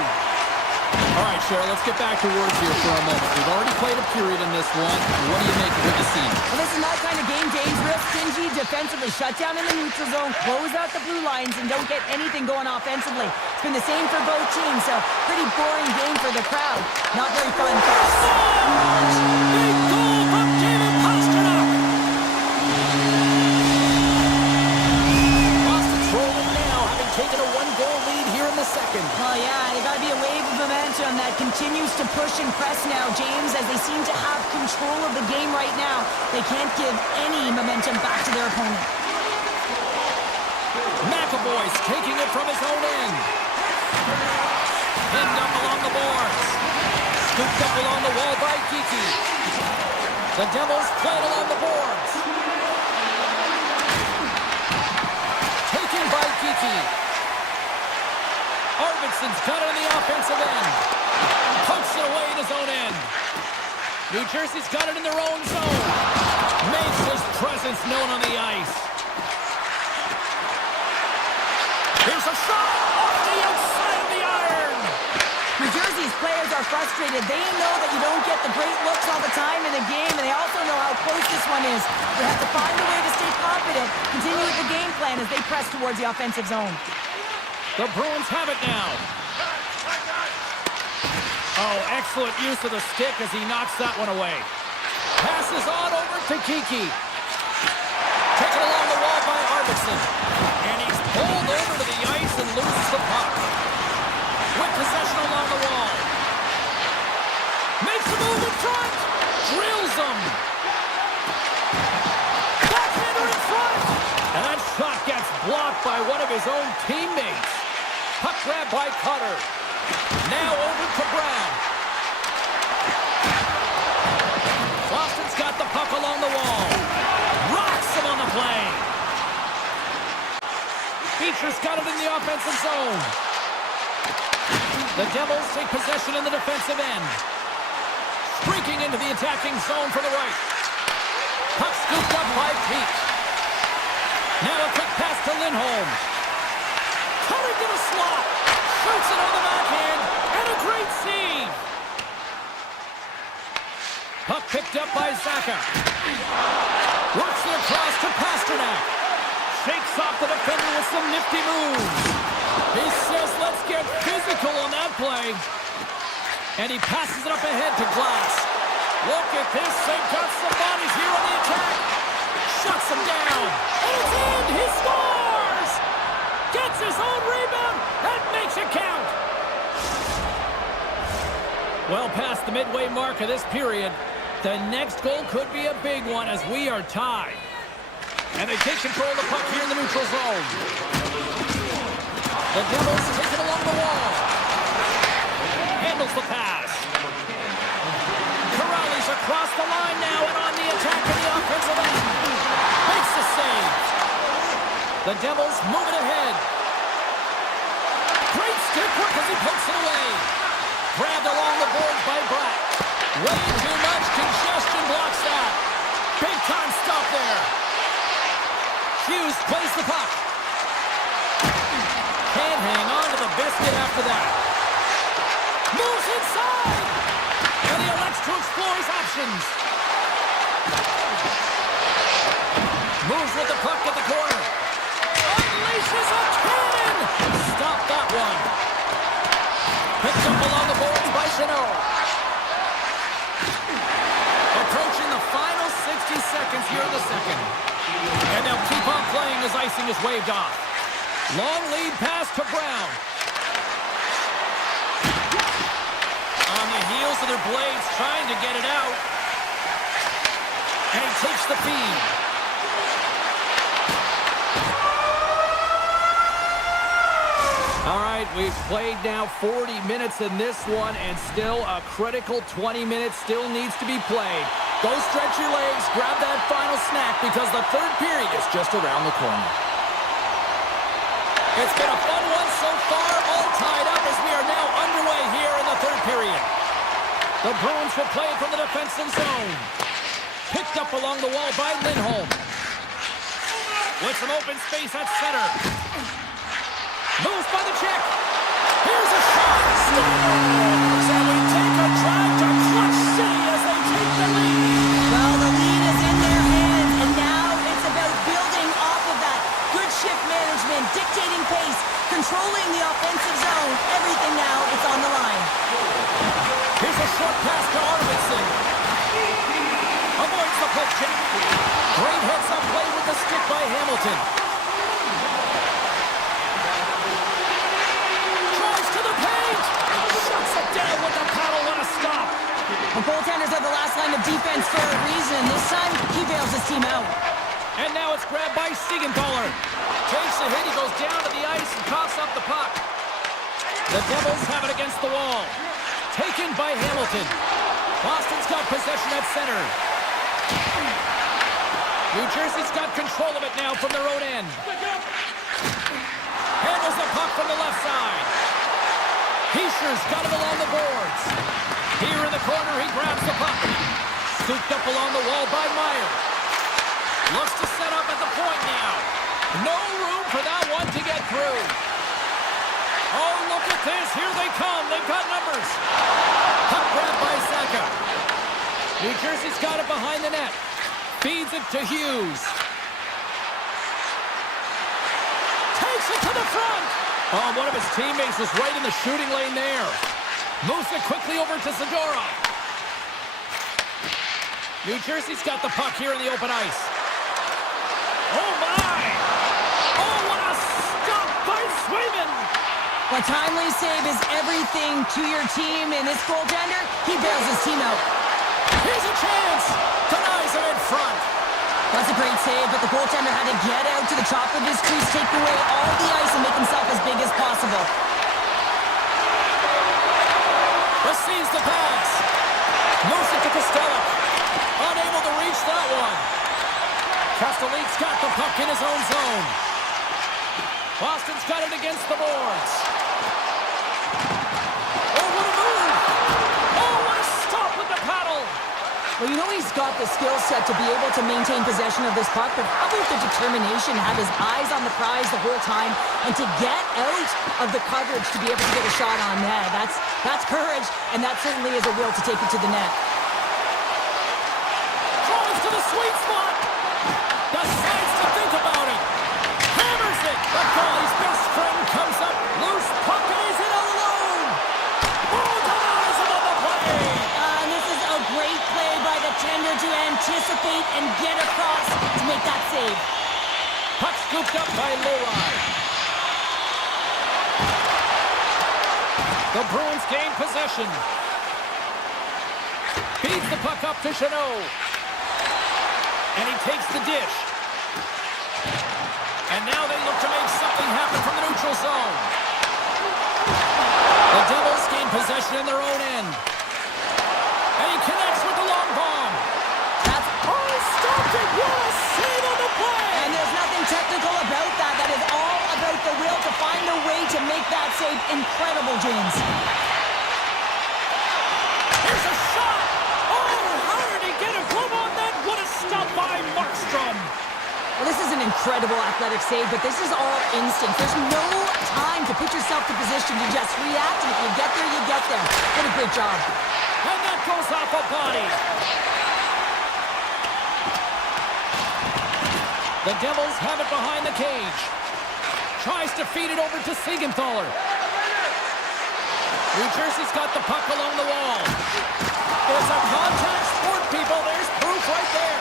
All right, Cheryl, let's get back to work here for a moment. We've already played a period in this one. What do you make of what you see? Well, this is my kind of game, James. Real stingy defensively. Shut down in the neutral zone, close out the blue lines, and don't get anything going offensively. It's been the same for both teams, so pretty boring game for the crowd. Not very fun for us. Big goal from second. Well, yeah, you got to be a wave of momentum that continues to push and press now, James, as they seem to have control of the game right now. They can't give any momentum back to their opponent. McAvoy's taking it from his own end. Pinned up along the boards. Scooped up along the wall by Kiki. The Devils play it along the boards. Taken by Kiki. Arvidsson's got it on the offensive end. Pokes it away in his own end. New Jersey's got it in their own zone. Makes his presence known on the ice. Here's a shot off the outside of the iron. New Jersey's players are frustrated. They know that you don't get the great looks all the time in the game, and they also know how close this one is. They have to find a way to stay confident, continue with the game plan as they press towards the offensive zone. The Bruins have it now. Oh, excellent use of the stick as he knocks that one away. Passes on over to Kiki. Taken along the wall by Arvidsson. And he's pulled over to the ice and loses the puck. With possession along the wall. Makes a move in front. Drills him. Backhander in front. And that shot gets blocked by one of his own teammates. Puck grab by Cutter. Now over to Brown. Boston's got the puck along the wall. Rocks him on the play. Beecher's got it in the offensive zone. The Devils take possession in the defensive end. Streaking into the attacking zone for the right. Puck scooped up by Peach. Now a quick pass to Lindholm. Cutting to the slot. Shoots it on the backhand. And a great save. Puck picked up by Zaka. Works it across to Pasternak. Shakes off the defender with some nifty moves. He says, let's get physical on that play. And he passes it up ahead to Glass. Look at this. They've got some bodies here on the attack. Shuts him down. And it's in. He scores. Gets his own rebound. That makes it count. Well past the midway mark of this period. The next goal could be a big one as we are tied. And they take control of the puck here in the neutral zone. The Devils take it along the wall. Handles the pass. Corrales across the line now and on the attack in the offensive end. Makes the save. The Devils move it ahead. Great stick work as he pokes it away. Grabbed along the boards by Black. Way too much congestion blocks that. Big time stop there. Hughes plays the puck. Can't hang on to the biscuit after that. Moves inside. And he elects to explore his options. Moves with the puck at the corner. Unleashes a cannon. Stop that one. Picked up along the boards by Chanot. Approaching the final 60 seconds here in the second. And they'll keep on playing as icing is waved off. Long lead pass to Brown. On the heels of their blades, trying to get it out. And he takes the feed. All right, we've played now 40 minutes in this one, and still a critical 20 minutes still needs to be played. Go stretch your legs, grab that final snack, because the third period is just around the corner. It's been a fun one so far, all tied up as we are now underway here in the third period. The Bruins will play from the defensive zone. Picked up along the wall by Lindholm. With some open space at center. Moves by the check. Here's a shot. Scores! And we take a drive to Clutch City as they take the lead. Well, the lead is in their hands, and now it's about building off of that. Good shift management, dictating pace, controlling the offensive zone. Everything now is on the line. Here's a short pass to Arvidsson. Avoids the poke check. Great heads-up play with the stick by Hamilton. possession. This time, he bails his team out. And now it's grabbed by Siegenthaler. Takes a hit, he goes down to the ice and coughs up the puck. The Devils have it against the wall. Taken by Hamilton. Boston's got possession at center. New Jersey's got control of it now from their own end. Handles the puck from the left side. Heischer's got it along the boards. Here in the corner, he grabs the puck. Scooped up along the wall by Meyer. Looks to set up at the point now. No room for that one to get through. Oh, look at this. Here they come. They've got numbers. Puck grabbed by Saka. New Jersey's got it behind the net. Feeds it to Hughes. Takes it to the front. Oh, one of his teammates was right in the shooting lane there. Moves it quickly over to Zadorov. New Jersey's got the puck here in the open ice. Oh, my! Oh, what a stop by Swayman! A timely save is everything to your team, and this goaltender, he bails his team out. Here's a chance! Denies it in front. That's a great save, but the goaltender had to get out to the top of his crease, take away all the ice, and make himself as big as possible. Receives the pass. Moves it to Costello. Unable to reach that one. Castelline's got the puck in his own zone. Boston's got it against the boards. Oh, what a move! Oh, what a stop with the paddle! Well, you know he's got the skill set to be able to maintain possession of this puck, but how about the determination, have his eyes on the prize the whole time, and to get out of the coverage to be able to get a shot on net. That's courage, and that certainly is a will to take it to the net. Drives to the sweet spot. Decides to think about it. Hammers it. The goalie's best friend comes up. Loose puck, and he's in alone. Oh, denies him on the play. And this is a great play by the tender to anticipate and get across to make that save. Puck scooped up by Leroy. The Bruins gain possession. Feeds the puck up to Chanot. And he takes the dish. And now they look to make something happen from the neutral zone. The Devils gain possession in their own end. And he connects with the long bomb. That's Stopped it. What a save on the play. And there's nothing technical about that. That is all about the will to find a way to make that save incredible, James. Here's a shot. Oh, how did he get a glove on that? What a stop by Markstrom. Well, this is an incredible athletic save, but this is all instinct. There's no time to put yourself to position to just react, and if you get there, you get there. What a great job. And that goes off a body. The Devils have it behind the cage. Tries to feed it over to Siegenthaler. New Jersey's got the puck along the wall. It's a contact sport, people. There's proof right there.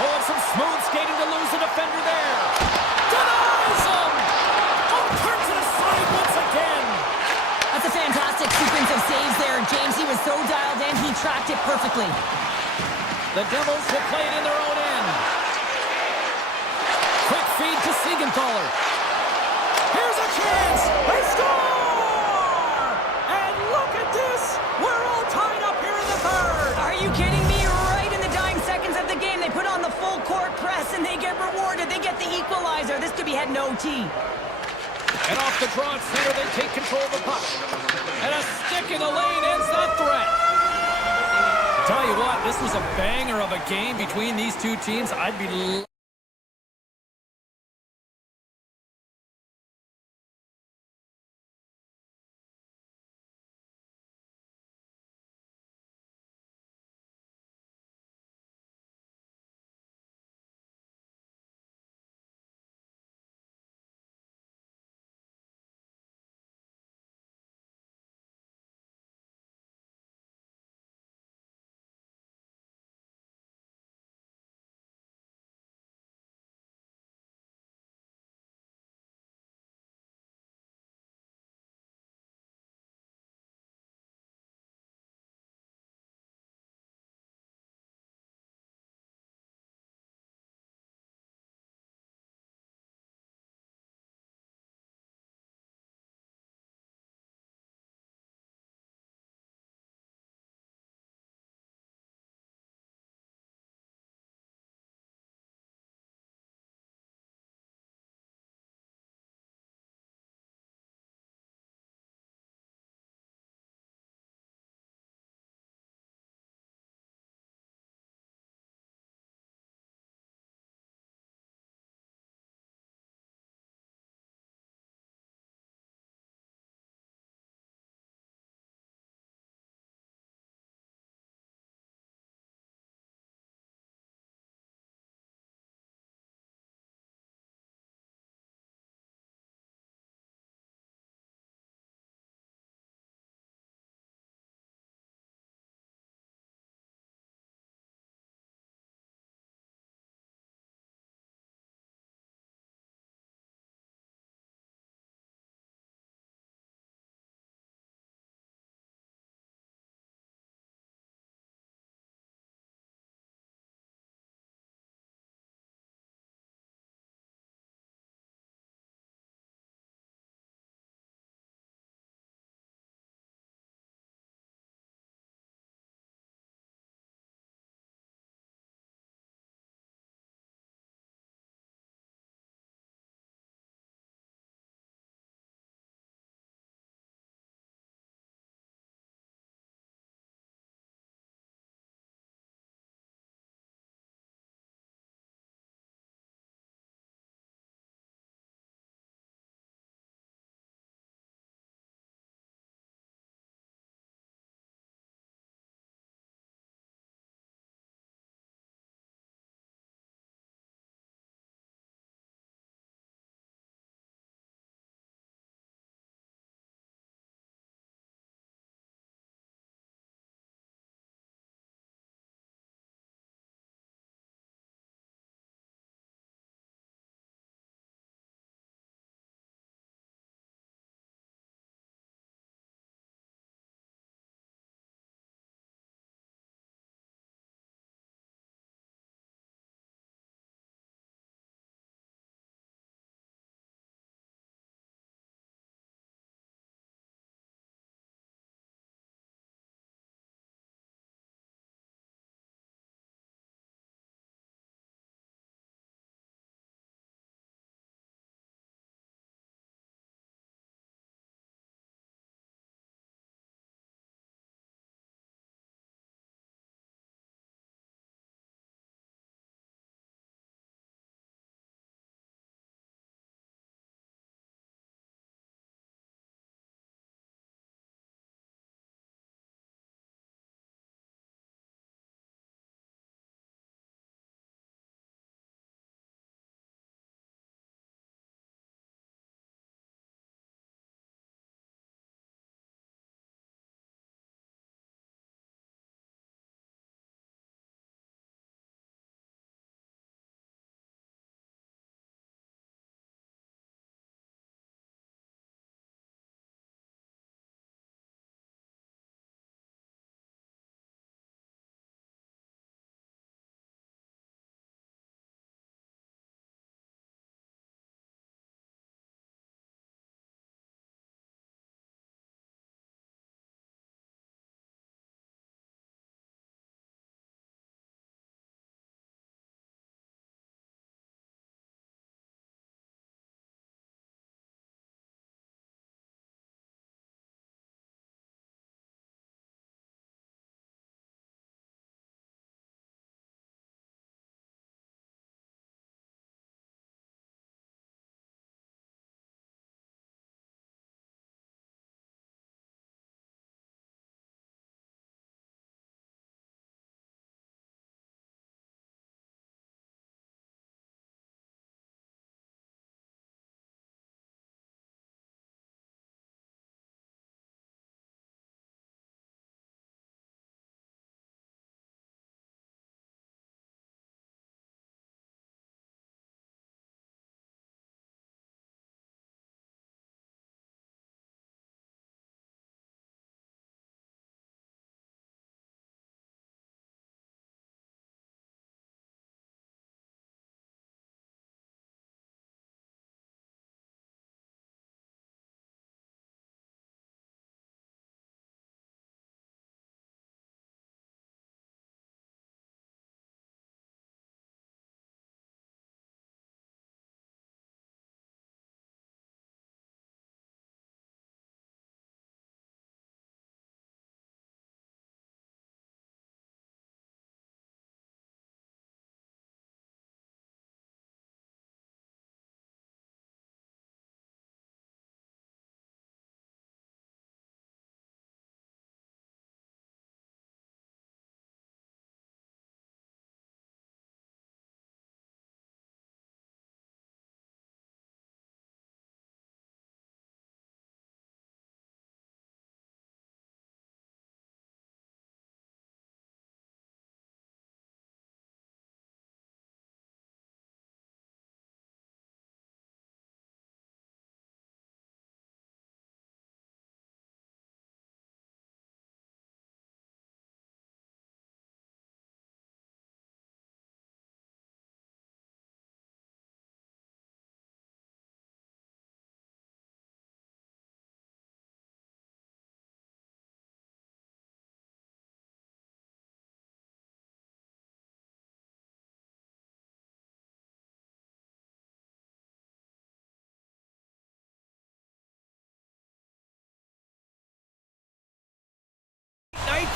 Oh, and some smooth skating to lose a defender there. Denies him! Oh, turns it aside once again. That's a fantastic sequence of saves there. James, he was so dialed in, he tracked it perfectly. The Devils will play it in their own end. Quick feed to Siegenthaler. Here's a chance. They score! And look at this. We're all tied up here in the third. Are you kidding me? Right in the dying seconds of the game, they put on the full court press and they get rewarded. They get the equalizer. This could be heading to OT. And off the draw at center, they take control of the puck. And a stick in the lane ends that threat. Tell you what, this was a banger of a game between these two teams. I'd be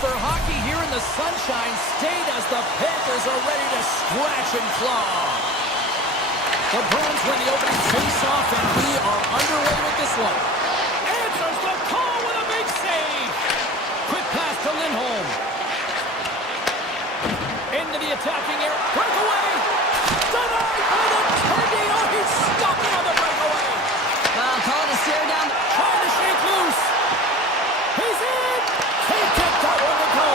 for hockey here in the Sunshine State as the Panthers are ready to scratch and claw. The Bruins win the opening face-off, and we are underway with this one. Answers the call with a big save. Quick pass to Lindholm. Into the attacking area. Breakaway. Denied by the Teddy. Oh, he's stopped on the breakaway. Call it a stare down. Trying to shake loose. He's in. He kicked that one to go.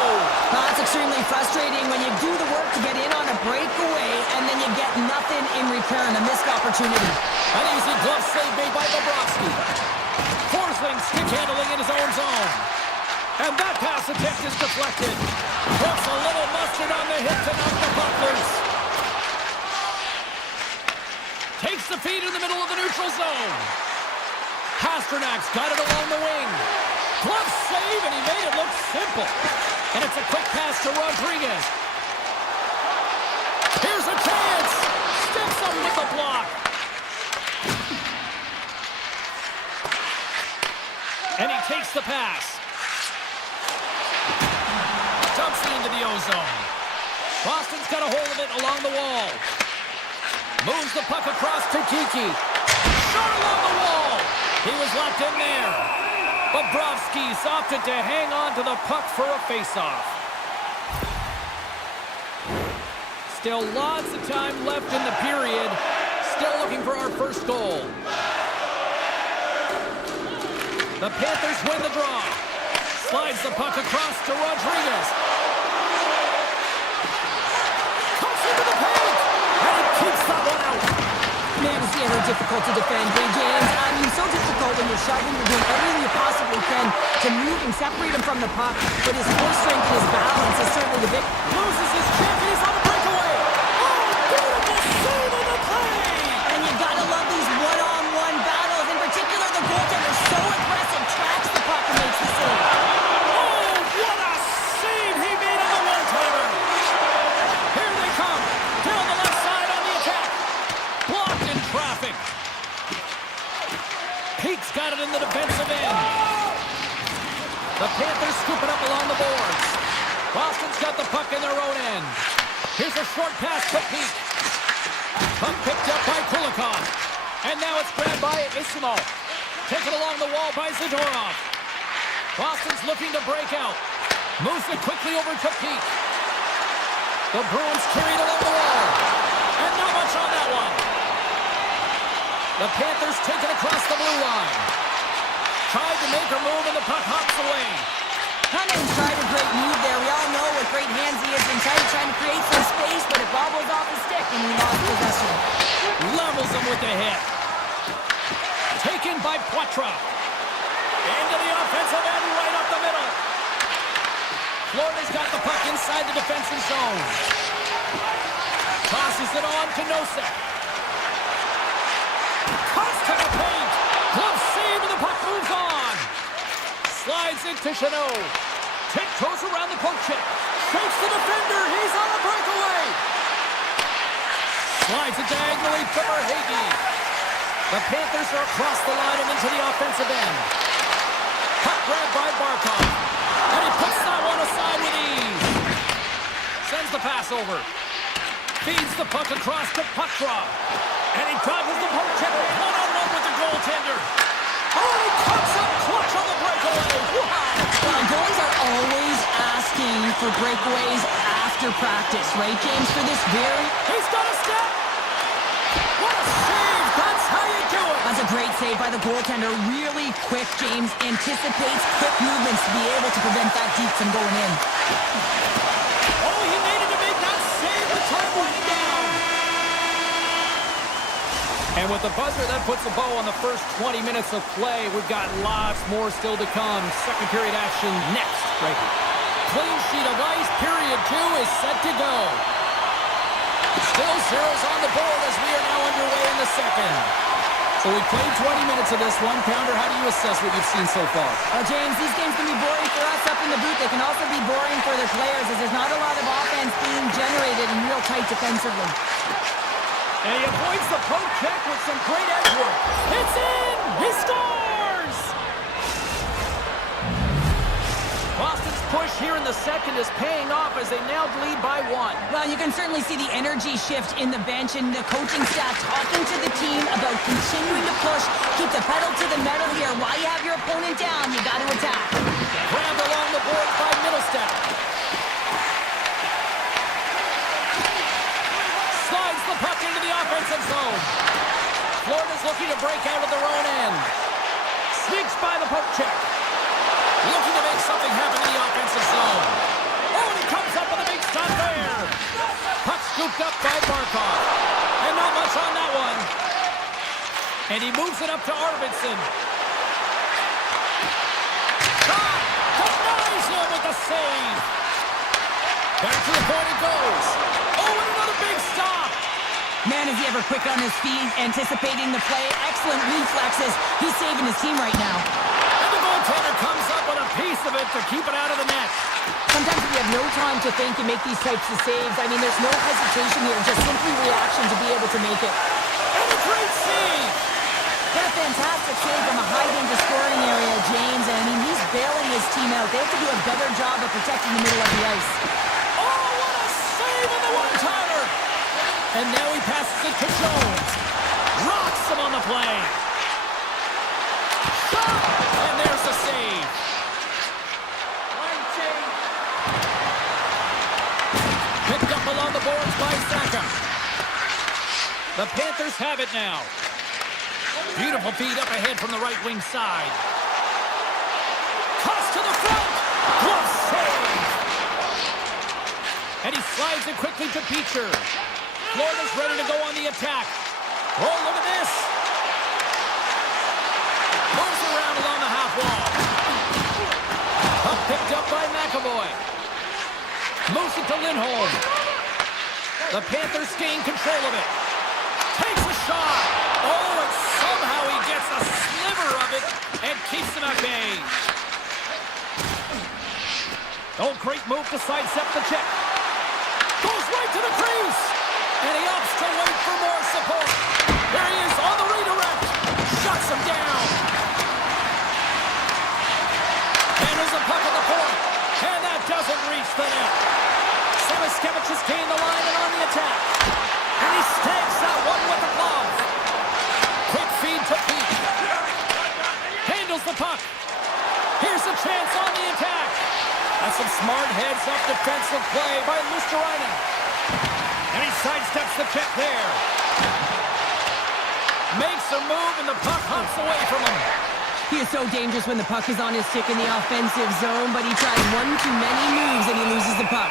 It's extremely frustrating when you do the work to get in on a breakaway and then you get nothing in return, a missed opportunity. An easy glove save made by Bobrovsky. Forsling stick handling in his own zone. And that pass attempt is deflected. Puts a little mustard on the hit to knock the puck loose. Takes the feed in the middle of the neutral zone. Pasternak's got it along the wing. Glove save, and he made it look simple. And it's a quick pass to Rodriguez. Here's a chance. Steps up with the block. And he takes the pass. Dumps it into the O-zone. Boston's got a hold of it along the wall. Moves the puck across to Kiki. Shot along the wall. He was locked in there. Bobrovsky's opted to hang on to the puck for a face-off. Still lots of time left in the period. Still looking for our first goal. The Panthers win the draw. Slides the puck across to Rodriguez. Cuts into the paint. And he keeps that one out. Man, it's ever difficult to defend, Big James. I mean, so difficult when you're shoving, you're doing everything you possibly can to move and separate him from the puck. But his force strength and his balance is certainly the big... Loses his check, and he's on the breakaway. Oh, beautiful save on the play. And you gotta love these one-on-one battles. In particular, the goaltender so aggressive, tracks the puck and makes the save. Oh, what a save he made on the one-timer. Here they come. Down the left side on the attack. Blocked in traffic. Pete's got it in the defensive end. The Panthers scoop it up along the boards. Boston's got the puck in their own end. Here's a short pass to Pete. Puck picked up by Kulikov. And now it's grabbed by Isimo. Taken along the wall by Zadorov. Boston's looking to break out. Moves it quickly over to Pete. The Bruins carried along the wall. And not much on that one. The Panthers take it across the blue line. Tried to make a move and the puck hops away. Cummings tried a great move there. We all know what great hands he is inside, trying to create some space, but it bobbled off his stick and he lost possession. Levels him with the hit. Taken by Poitras. Into the offensive end, right up the middle. Florida's got the puck inside the defensive zone. Tosses it on to Nosek. Cuts to the paint. Glove save and the puck moves on. Slides it to Chanot. Tiptoes around the poke check. Shakes the defender. He's on the breakaway. Slides it diagonally to Verhaeghe. The Panthers are across the line and into the offensive end. Puck grabbed by Barkov. And he puts that one aside with ease. Sends the pass over. Feeds the puck across to Poitras. And he dodges the poke check. One-on-one with the goaltender. Oh, he comes up clutch on the breakaway. Wow. Well, goalies are always asking for breakaways after practice, right, James? For this very... He's got a step. What a save. That's how you do it. That's a great save by the goaltender. Really quick, James. Anticipates quick movements to be able to prevent that deep from going in. Oh, he needed to make that save with time winding down. And with the buzzer, that puts a bow on the first 20 minutes of play. We've got lots more still to come. Second period action next. Right here. Clean sheet of ice. Period 2 is set to go. Still zeros on the board as we are now underway in the second. So we played 20 minutes of this one. Pounder, how do you assess what you've seen so far? James, these games can be boring for us up in the booth. They can also be boring for their players as there's not a lot of offense being generated and real tight defensively. And he avoids the poke check with some great edge work. It's in! He scores! Boston's push here in the second is paying off as they now lead by 1. Well, you can certainly see the energy shift in the bench and the coaching staff talking to the team about continuing to push, keep the pedal to the metal here. While you have your opponent down, you got to attack. Grabbed along the boards by Middlestep. Slides the puck into the offensive zone. Florida's looking to break out of their own end. Sneaks by the poke check. Looking to make something happen in the offensive zone. Oh, and he comes up with a big stop there. Puck scooped up by Barkov. And not much on that one. And he moves it up to Arvidsson. Shot! Denies him with the save. Back to the point it goes. Oh, and another big stop. Man, is he ever quick on his feet, anticipating the play. Excellent reflexes. He's saving his team right now. And the goaltender comes up with a piece of it to keep it out of the net. Sometimes we have no time to think and make these types of saves. I mean, there's no hesitation here, just simply reaction to be able to make it. And a great save! What a fantastic save from a high-danger scoring area, James. And I mean, he's bailing his team out. They have to do a better job of protecting the middle of the ice. Oh, what a save on the one-timer! And now he passes it to Jones. Rocks him on the play. Shot! And there's the save. Picked up along the boards by Saka. The Panthers have it now. Beautiful feed up ahead from the right wing side. Cuts to the front. Glove save. And he slides it quickly to Beecher. Florida's ready to go on the attack. Oh, look at this. Moves around along the half wall. Puck picked up by McAvoy. Moves it to Lindholm. The Panthers gain control of it. Takes a shot. Oh, and somehow he gets a sliver of it and keeps them at bay. Oh, great move to sidestep the check. Goes right to the crease. And he opts to wait for more support. There he is on the redirect. Shuts him down. Handles the puck at the point. And that doesn't reach the net. Semiskevich has gained the line and on the attack. And he snags that one with the glove. Quick feed to Pete. Handles the puck. Here's a chance on the attack. That's some smart heads-up defensive play by Luosterainen. And he sidesteps the check there. Makes a move and the puck hops away from him. He is so dangerous when the puck is on his stick in the offensive zone, but he tries one too many moves and he loses the puck.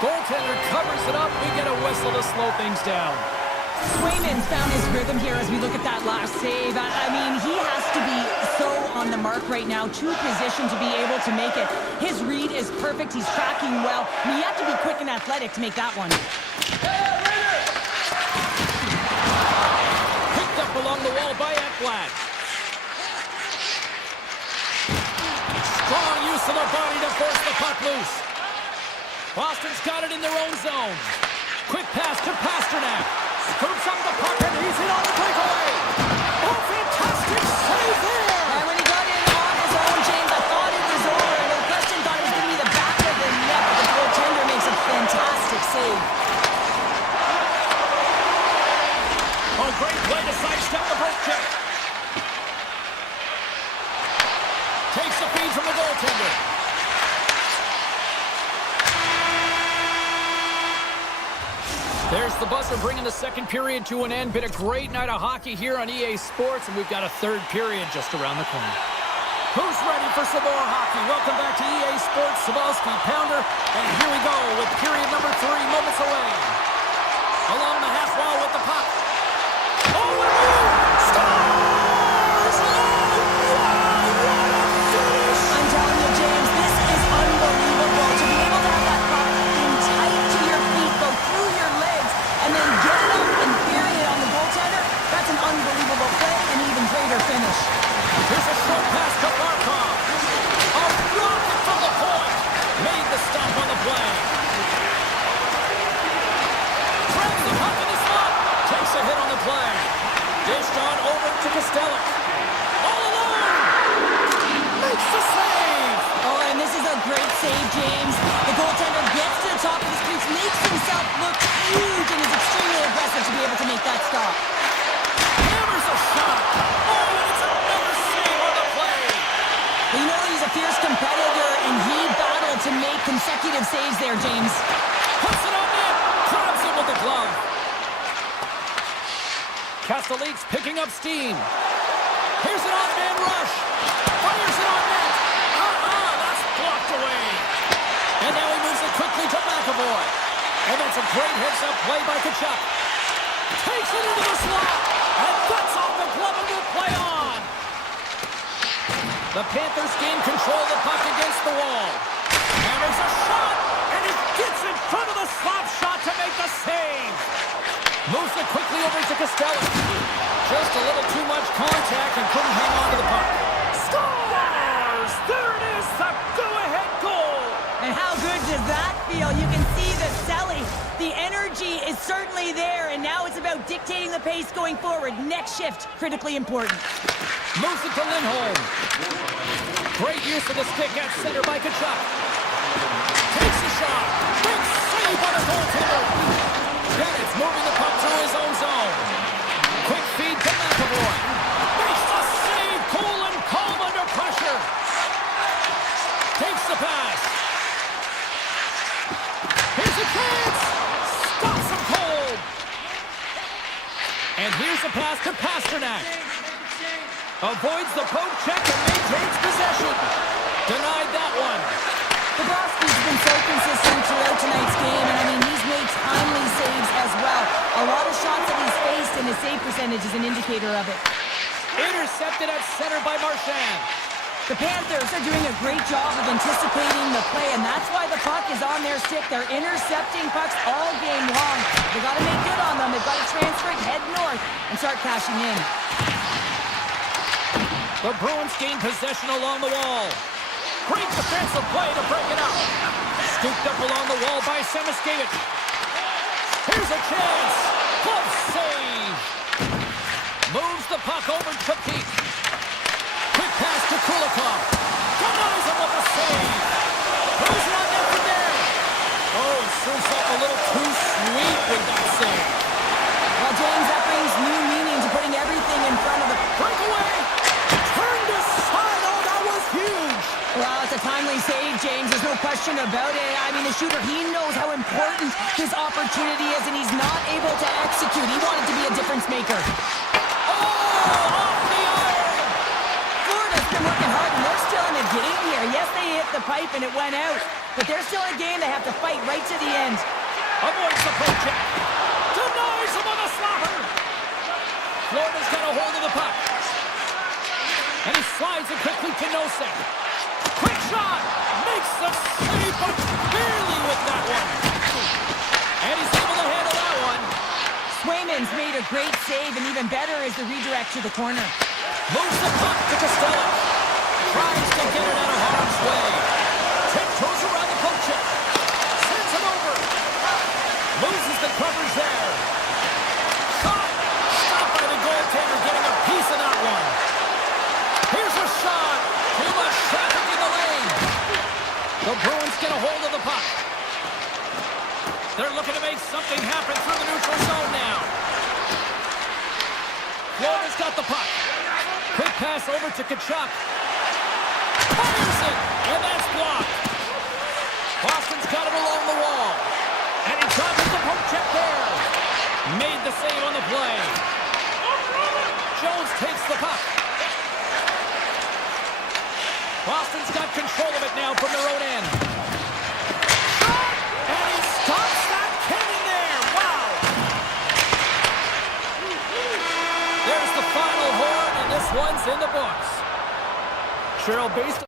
Goaltender covers it up. We get a whistle to slow things down. Swayman's found his rhythm here as we look at that last save. I mean, he has to be so on the mark right now, to position to be able to make it. His read is perfect. He's tracking well. I mean, you have to be quick and athletic to make that one. Picked up along the wall by Ekblad. Strong use of the body to force the puck loose. Boston's got it in their own zone. Quick pass to Pasternak. Scoops up the puck and he's in on the breakaway. Oh, fantastic save there! And when he got in on his own, James, I thought it was over. No question thought it was going to be the back of the net, but the goaltender makes a fantastic save. Oh, great play to sidestep the poke check. Takes the feed from the goaltender. There's the buzzer bringing the second period to an end. Been a great night of hockey here on EA Sports, and we've got a third period just around the corner. Who's ready for some more hockey? Welcome back to EA Sports, Sabalski, Pounder, and here we go with period number 3, moments away. Along the half wall with the puck. Oh, what a move! Scores! Oh, wow, what a finish! I'm telling you, James, this is unbelievable. To be able to have that puck in tight to your feet, go through your legs, and then get it up and bury it on the goaltender, that's an unbelievable play and even greater finish. Here's a short pass to Barkov. A rocket from the point. Made the stop on the play. Grabs the puck in the slot. Takes it save, James. The goaltender gets to the top of his crease, makes himself look huge, and is extremely aggressive to be able to make that stop. Hammers a shot. Oh, and it's another save on the play. But you know he's a fierce competitor, and he battled to make consecutive saves there, James. Puts it on net. Grabs it with the glove. Castellique's picking up steam. Here's an off-man rush. Fires it on net. That's blocked away. And now he moves it quickly to McAvoy. And that's a great heads-up play by Tkachuk. Takes it into the slot. And cuts off the glove and will play on. The Panthers gain control of the puck against the wall. Hammers a shot. And he gets in front of the slap shot to make the save. Moves it quickly over to Costello. Just a little too much contact and couldn't hang on to the puck. Scores! There it is, the go-ahead goal! And how good does that feel? You can see the Selly. The energy is certainly there, and now it's about dictating the pace going forward. Next shift, critically important. Moves it to Lindholm. Great use of the stick at center by Tkachuk. Takes a shot. Big save on a goaltender. Bennett's moving the puck to his own zone. Quick feed to McAvoy. Makes the save. Cool and calm under pressure. Takes the pass. Here's a chance. Stops him cold. And here's a pass to Pasternak. Avoids the poke check and maintains possession. Denied that one. Bobrovsky's been so consistent throughout tonight's game, and I mean, he's made timely saves as well. A lot of shots that he's faced, and his save percentage is an indicator of it. Intercepted at center by Marchand. The Panthers are doing a great job of anticipating the play, and that's why the puck is on their stick. They're intercepting pucks all game long. They've got to make good on them. They've got to transfer it, head north, and start cashing in. The Bruins gain possession along the wall. Great defensive play to break it up. Scooped up along the wall by Semiskevich. Here's a chance. Glove save. Moves the puck over to Peak. Quick pass to Kulikov. Denies him with a save. Throws it on net from there. Oh, he serves up a little too sweet with that save. Well, James, that brings new meaning to putting everything in front of the breakaway. Turned aside. Oh, that was huge. Well, it's a timely save, James. There's no question about it. I mean, the shooter, he knows how important this opportunity is, and he's not able to execute. He wanted to be a difference maker. Oh, off the iron! Florida's been working hard, and they're still in a game here. Yes, they hit the pipe, and it went out, but they're still in a game. They have to fight right to the end. Avoids the poke check. Denies him on the slapper. Florida's got a hold of the puck. And he slides it quickly to Nosek. Quick shot! Makes the save, but barely with that one. And he's able to handle that one. Swayman's made a great save, and even better is the redirect to the corner. Moves the puck to Costello. Tries to get it out of harm's way. Tiptoes around the poke check. Sends it over. Loses the coverage there. Shot! Stopped by the goaltender, getting a piece of that one. Here's a shot. Too much traffic in the lane. The Bruins get a hold of the puck. They're looking to make something happen through the neutral zone now. Florida's got the puck. Quick pass over to Tkachuk. Fires it, and that's blocked. Boston's got it along the wall. And he dodges the poke check there. Made the save on the play. Jones takes the puck. Boston's got control of it now from their own end. Shot! And he stops that cannon there. Wow! There's the final horn, and this one's in the books. Cheryl, based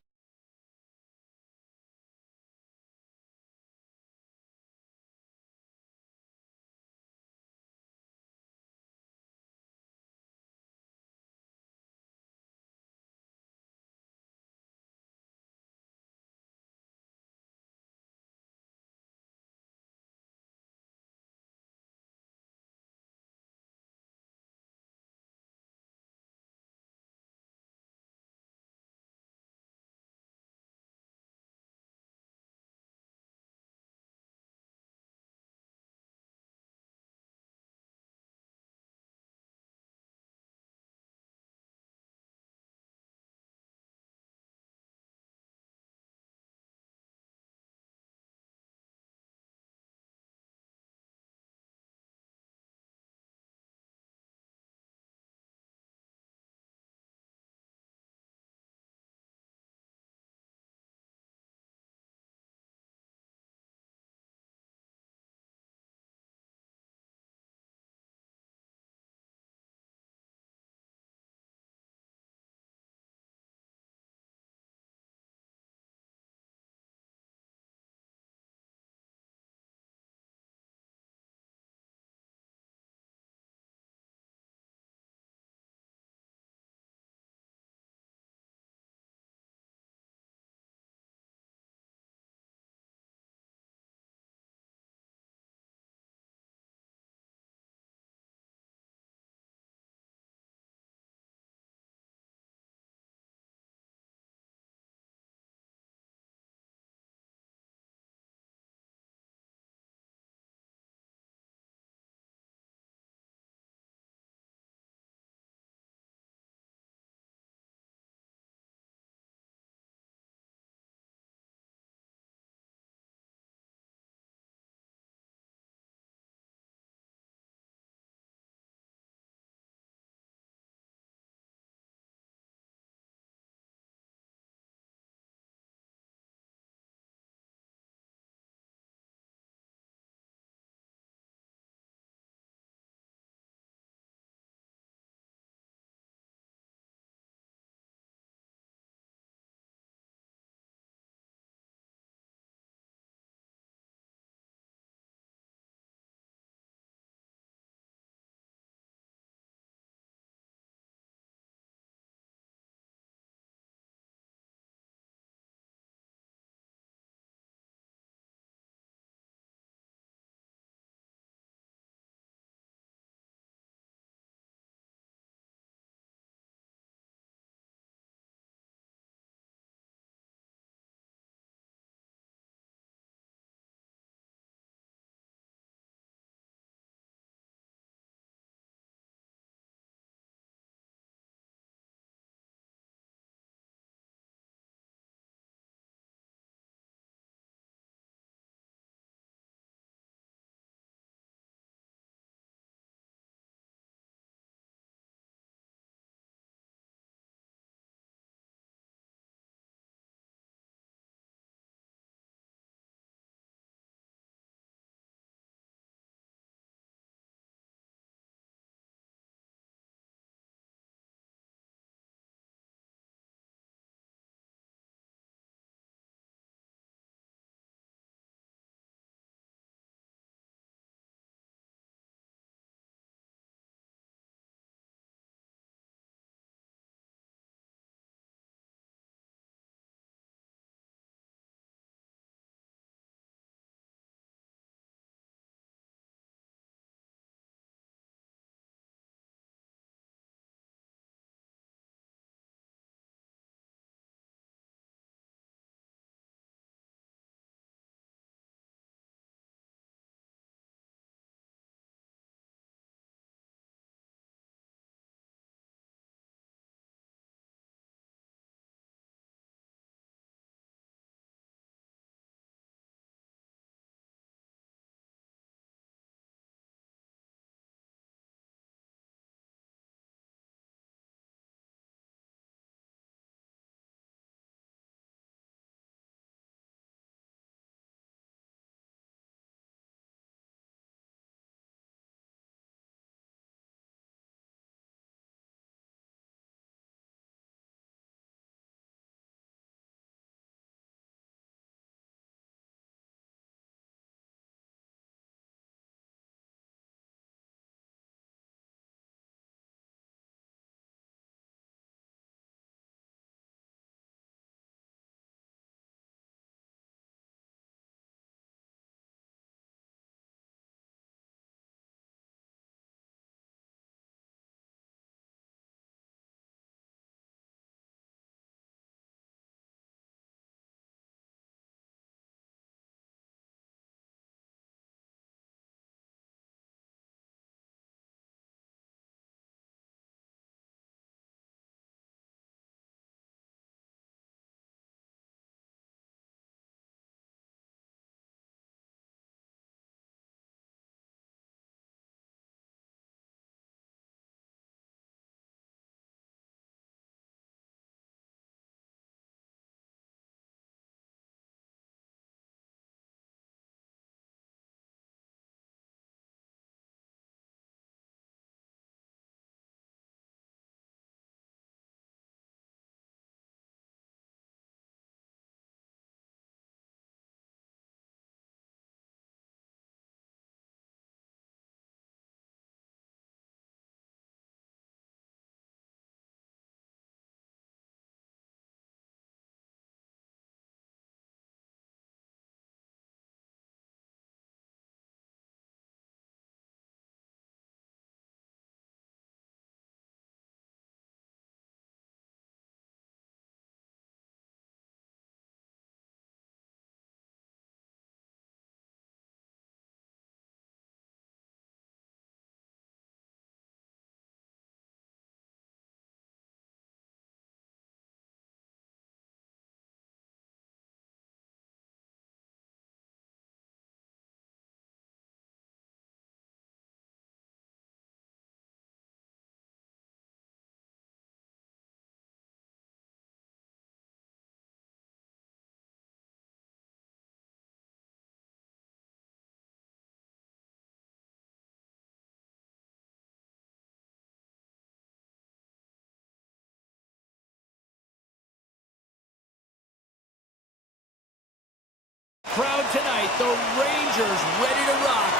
crowd tonight. The Rangers ready to rock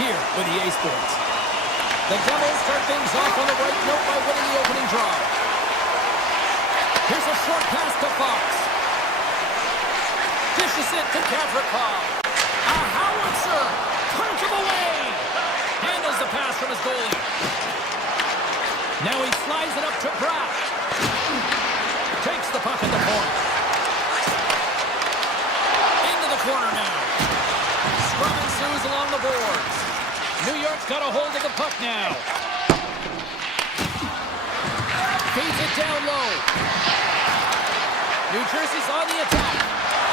here with EA Sports. The Devils start things off on the right note by winning the opening draw. Here's a short pass to Fox. Dishes it to Gavrikov. A howitzer turns him away. Handles the pass from his goalie. Now he slides it up to Bratt. Takes the puck at the point. Into the corner now. Scrum ensues along the boards. New York's got a hold of the puck now. Feeds it down low. New Jersey's on the attack.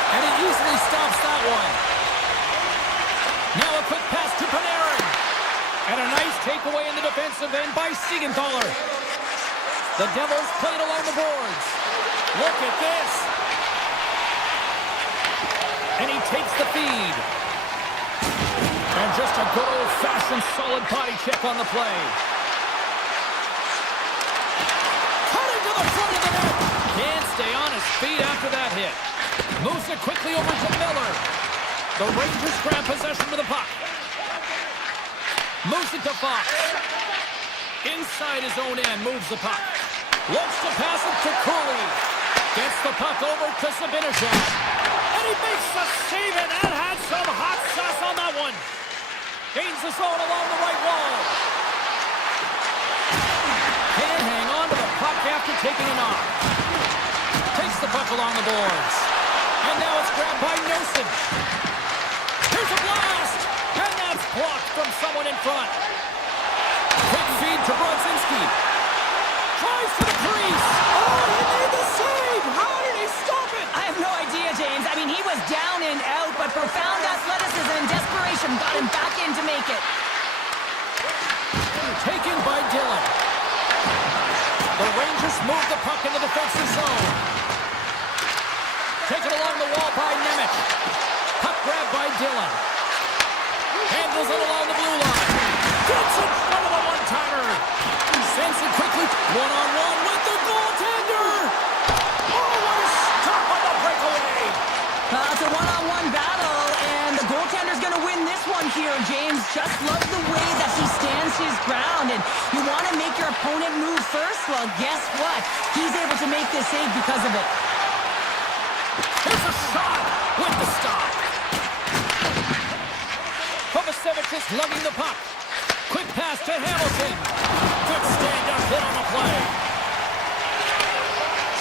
And he easily stops that one. Now a quick pass to Panarin. And a nice takeaway in the defensive end by Siegenthaler. The Devils play it along the boards. Look at this. And he takes the feed. And just a good old-fashioned solid body check on the play. Cutting to the front of the net. Can't stay on his feet after that hit. Moves it quickly over to Miller. The Rangers grab possession with the puck. Moves it to Fox. Inside his own end, moves the puck. Looks to pass it to Cooley. Gets the puck over to Zibanejad. And he makes the save, and that had some hot sauce on that one. Gains the zone along the right wall. Can't hang on to the puck after taking a knock. Takes the puck along the boards. And now it's grabbed by Nelson. Here's a blast. And that's blocked from someone in front. Quick feed to Brodzinski. Tries to the crease. Oh, he made the save. How did he stop it? I have no idea, James. I mean, he was down and out, but profound athleticism and desperation got him back in to make it. Taken by Dillon. The Rangers move the puck in the defensive zone. Taken along the wall by Nemec. Puck grabbed by Dillon. Handles it along the blue line. Gets in front of a one-timer. Sends it quickly. One-on-one with the goaltender. Oh, what a stop on the breakaway. It's a one-on-one battle, and the goaltender's going to win this one here, James. Just love the way that he stands his ground, and you want to make your opponent move first? Well, guess what? He's able to make this save because of it. Here's a shot with the stop. Kovacevic is lugging the puck. Quick pass to Hamilton. Good stand-up hit on the play.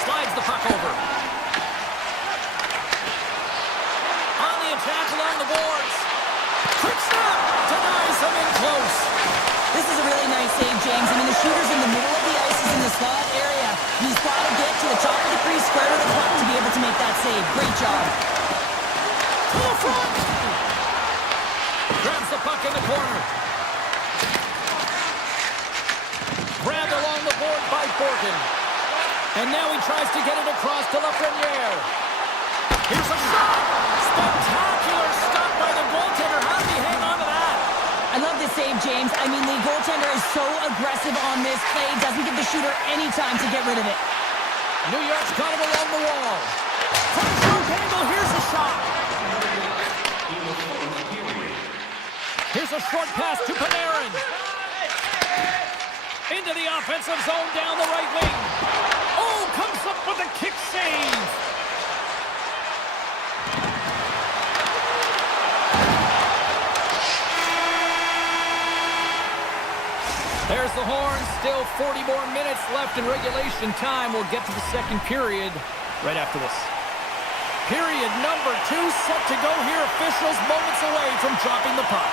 Slides the puck over. On the attack along the boards. Quick stop. Denies him in close. This is a really nice save, James. I mean, the shooter's in the middle of the ice. He's in the slot area. He's got to get to the top of the crease, square to the puck to be able to make that save. Great job. To the front. Grabs the puck in the corner. Grabbed along the board by Borgen. And now he tries to get it across to Lafreniere. Here's a shot. Spectacular stop by the goaltender. How did he hang on to that? I love this save, James. I mean, the goaltender is so aggressive on this play. Doesn't give the shooter any time to get rid of it. New York's got it along the wall. From the short angle, here's a shot. Here's a short pass to Panarin. Into the offensive zone down the right wing. Oh, comes up with a kick save. There's the horn. Still 40 more minutes left in regulation time. We'll get to the second period right after this. Period number 2 set to go here. Officials moments away from dropping the puck.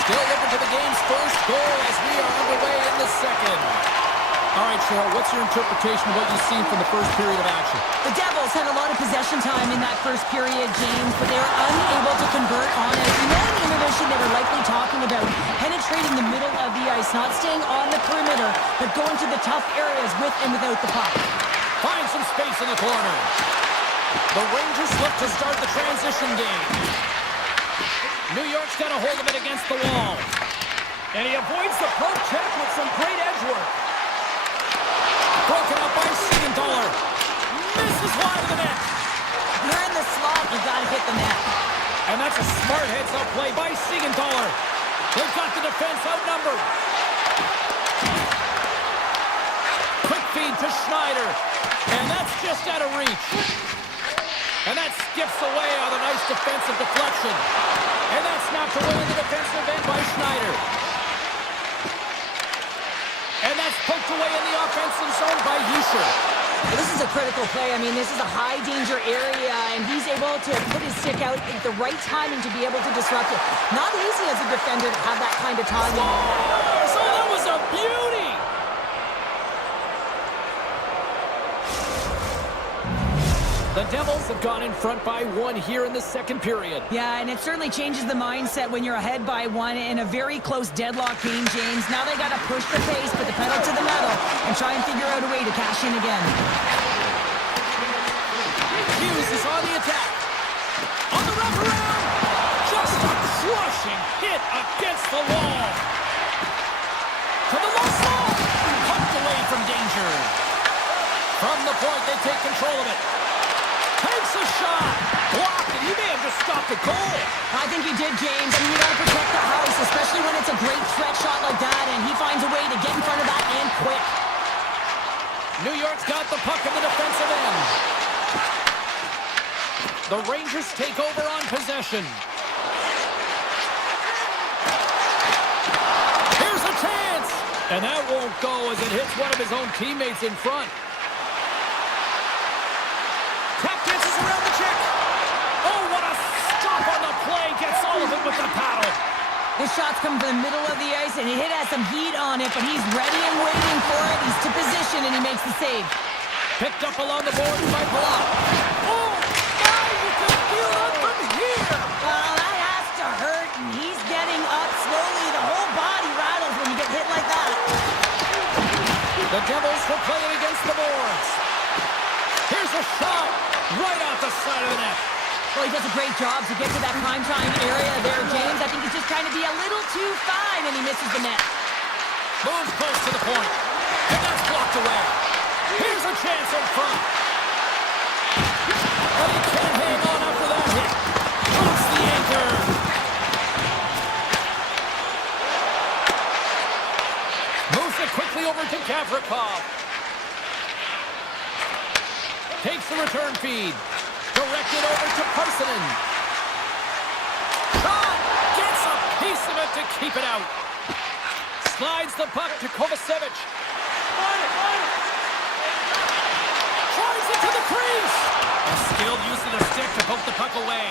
Still looking for the game's first goal as we are underway in the second. All right, Cheryl, what's your interpretation of what you've seen from the first period of action? The Devils had a lot of possession time in that first period, James, but they were unable to convert on it. You know, in the intermission, they were likely talking about penetrating the middle of the ice, not staying on the perimeter, but going to the tough areas with and without the puck. Finds some space in the corner. The Rangers look to start the transition game. New York's got a hold of it against the wall. And he avoids the poke check with some great edge work. Broken up by Siegenthaler. Misses wide of the net. You're in the slot, you gotta hit hit the net. And that's a smart heads-up play by Siegenthaler. They've got the defense outnumbered. Quick feed to Schneider. And that's just out of reach. And that skips away on a nice defensive deflection. And that's knocked away in the defensive end by Schneider. And that's poked away in the offensive zone by Hischer. This is a critical play. I mean, this is a high-danger area, and he's able to put his stick out at the right timing to be able to disrupt it. Not easy as a defender to have that kind of timing. Oh, so that was a beauty! The Devils have gone in front by one here in the second period. Yeah, and it certainly changes the mindset when you're ahead by one in a very close deadlock game, James. Now they got to push the pace, put the pedal to the metal, and try and figure out a way to cash in again. Hughes is on the attack. On the wraparound. Just a crushing hit against the wall. To the low slot. Pumped away from danger. From the point, they take control of it. Takes a shot. Blocked, and he may have just stopped the goal. I think he did, James. I mean, you got to protect the house, especially when it's a great threat shot like that, and he finds a way to get in front of that and quick. New York's got the puck in the defensive end. The Rangers take over on possession. Here's a chance. And that won't go as it hits one of his own teammates in front. Tap dances around the check. Oh, what a stop on the play. Gets all of it with the paddle. This shot's come from the middle of the ice, and it has some heat on it, but he's ready and waiting for it. He's to position, and he makes the save. Picked up along the boards by Block. Oh, my, you can feel it from here. Well, that has to hurt, and he's getting up slowly. The whole body rattles when you get hit like that. The Devils will play it against the boards. Here's a shot right off the side of the net. Well, he does a great job to get to that prime time area there, James. I think he's just trying to be a little too fine, and he misses the net. Moves close to the point. And that's blocked away. Here's a chance in front. But he can't hang on after that hit. Moves the anchor. Moves it quickly over to Gavrikov. Takes the return feed. Directed over to Parsonen. Shot! Gets a piece of it to keep it out. Slides the puck to Kovacevic. Tries it to the crease. A skilled use of the stick to poke the puck away.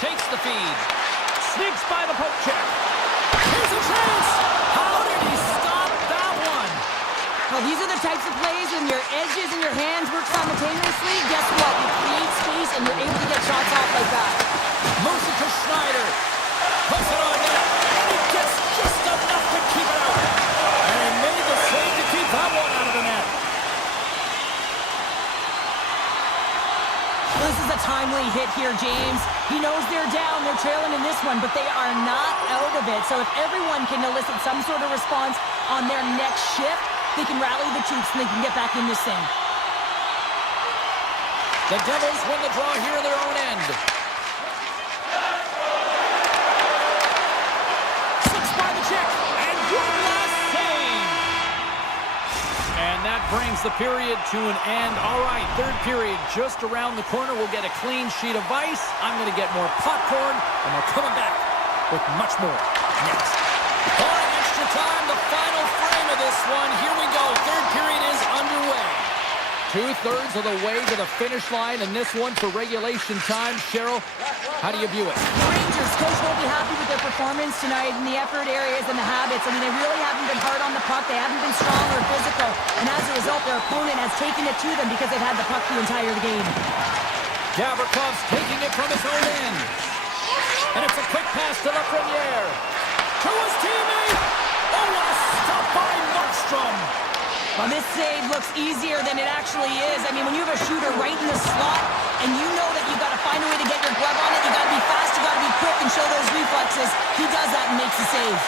Takes the feed. Sneaks by the poke check. Here's a chance. How did he stop that one? Well, these are the types of plays when your edges and your hands work simultaneously. Guess what? You create space and you're able to get shots off like that. Moves it to Schneider. Puts it on net. And he gets just enough to keep it out. And he made the save to keep that one out of the net. Well, this is a timely hit here, James. He knows they're down. They're trailing in this one, but they are not out of it. So if everyone can elicit some sort of response on their next shift, they can rally the troops and they can get back in this thing. The Devils win the draw here in their own end. 6 by the check, and one last save. And that brings the period to an end. All right, third period just around the corner. We'll get a clean sheet of ice. I'm going to get more popcorn, and we're coming back with much more next. Barring extra time, the final frame of this one. Here we go. Third period is underway. 2/3 of the way to the finish line, and this one for regulation time. Cheryl, how do you view it? The Rangers, coach won't be happy with their performance tonight in the effort areas and the habits. I mean, they really haven't been hard on the puck. They haven't been strong or physical. And as a result, their opponent has taken it to them because they've had the puck the entire game. Gavrikov's taking it from his own end. And it's a quick pass to Lafreniere. To his teammate. Oh, what a stop by Markstrom. Well, this save looks easier than it actually is. I mean, when you have a shooter right in the slot and you know that you've got to find a way to get your glove on it, you got to be fast, you got to be quick and show those reflexes. He does that and makes the save.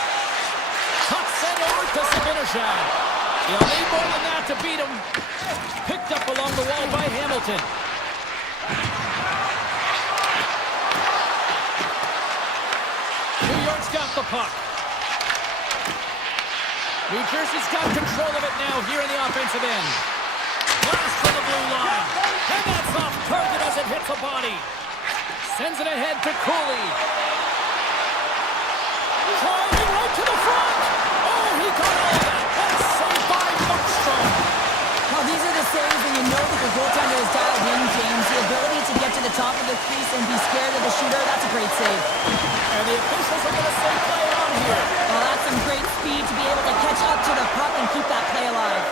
Puck sent over to Zibanejad. You'll need more than that to beat him. Picked up along the wall by Hamilton. the puck. New Jersey's got control of it now here in the offensive end. Blast from the blue line. And that's off target as it hits a body. Sends it ahead to Cooley. Driving right to the front. Oh, he got all of that. That's saved by Markstrom. Now, these are the saves when you know that the goaltender is dialed in, James. The ability to get to the top of the crease and be scared of the shooter, that's a great save. And the officials are going to say play it on here. Well, that's some great speed to be able to catch up to the puck and keep that play alive.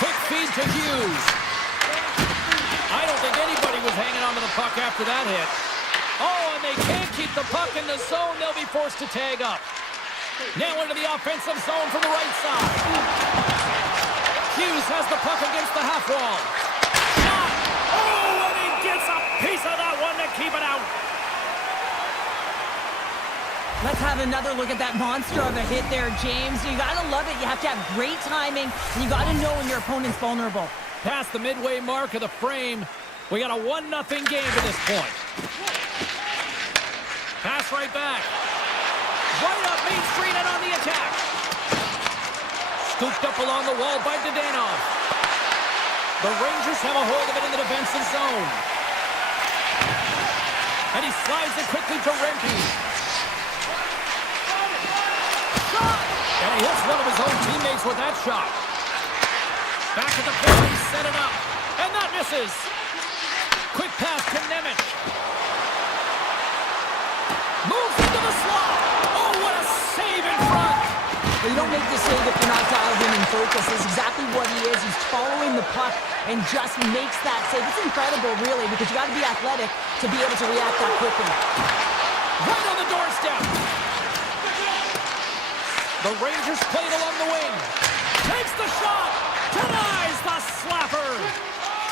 Quick feed to Hughes. I don't think anybody was hanging on to the puck after that hit. Oh, and they can't keep the puck in the zone. They'll be forced to tag up. Now into the offensive zone from the right side. Hughes has the puck against the half wall. Shot! Oh, and he gets a piece of that one to keep it out. Let's have another look at that monster of a hit there, James. You gotta love it. You have to have great timing, and you gotta know when your opponent's vulnerable. Past the midway mark of the frame, we got a 1-0 game to this point. Pass right back. Right up Main Street and on the attack. Scooped up along the wall by Dadonov. The Rangers have a hold of it in the defensive zone. And he slides it quickly to Rempe. Shot! And he hits one of his own teammates with that shot. Back at the point, he's set it up. And that misses. Quick pass to Nemec. Moves into the slot. Oh, what a save in front. Well, you don't make the save if you're not dialed in and focused. That's exactly what he is. He's following the puck and just makes that save. It's incredible, really, because you got to be athletic to be able to react that quickly. Right on the doorstep. The Rangers played along the wing. Takes the shot. Denies the slapper.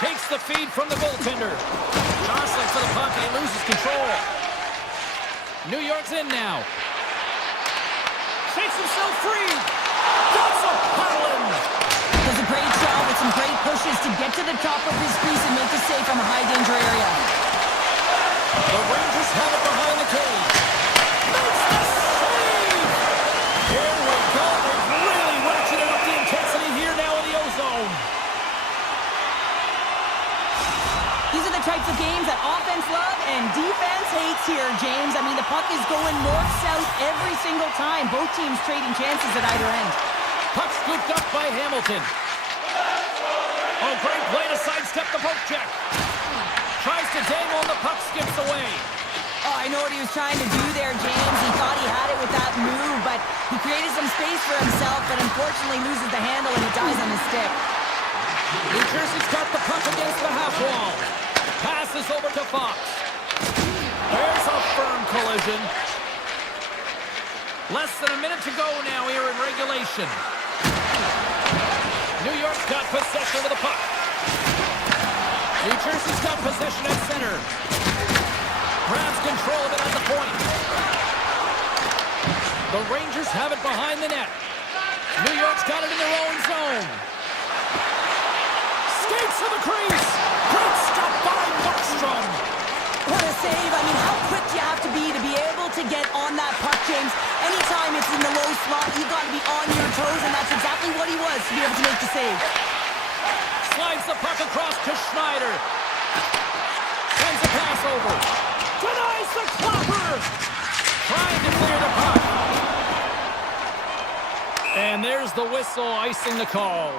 Takes the feed from the goaltender. Jostling for the puck and he loses control. New York's in now. Shakes himself free. Gets a paddling. Does a great job with some great pushes to get to the top of his crease and make the save from a high danger area. The Rangers have it behind the cage. Makes the save. Here we go. They've really ratcheted up the intensity here now in the O-zone. These are the types of games that offense love and defense hates here, James. I mean, the puck is going north-south every single time. Both teams trading chances at either end. Puck scooped up by Hamilton. Oh, great play to sidestep the poke check. Tries to dangle and the puck skips away. Oh, I know what he was trying to do there, James. He thought he had it with that move, but he created some space for himself, but unfortunately loses the handle and it dies on his stick. New Jersey's got the puck against the half wall. Passes over to Fox. There's a firm collision. Less than a minute to go now here in regulation. New York's got possession of the puck. New Jersey's got possession at center. Grabs control of it at the point. The Rangers have it behind the net. New York's got it in their own zone. Skates to the crease. Great stop by Markstrom. What a save. I mean, how quick you have to be able to get on that puck, James. Anytime it's in the low slot, you've got to be on your toes, and that's exactly what he was to be able to make the save. Slides the puck across to Schneider. Sends a pass over. Denies the clapper. Trying to clear the puck. And there's the whistle icing the call.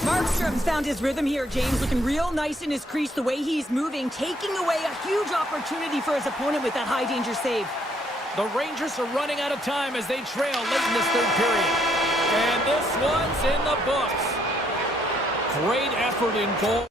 Markstrom's found his rhythm here, James, looking real nice in his crease the way he's moving, taking away a huge opportunity for his opponent with that high-danger save. The Rangers are running out of time as they trail late in this third period. And this one's in the books. Great effort in goal.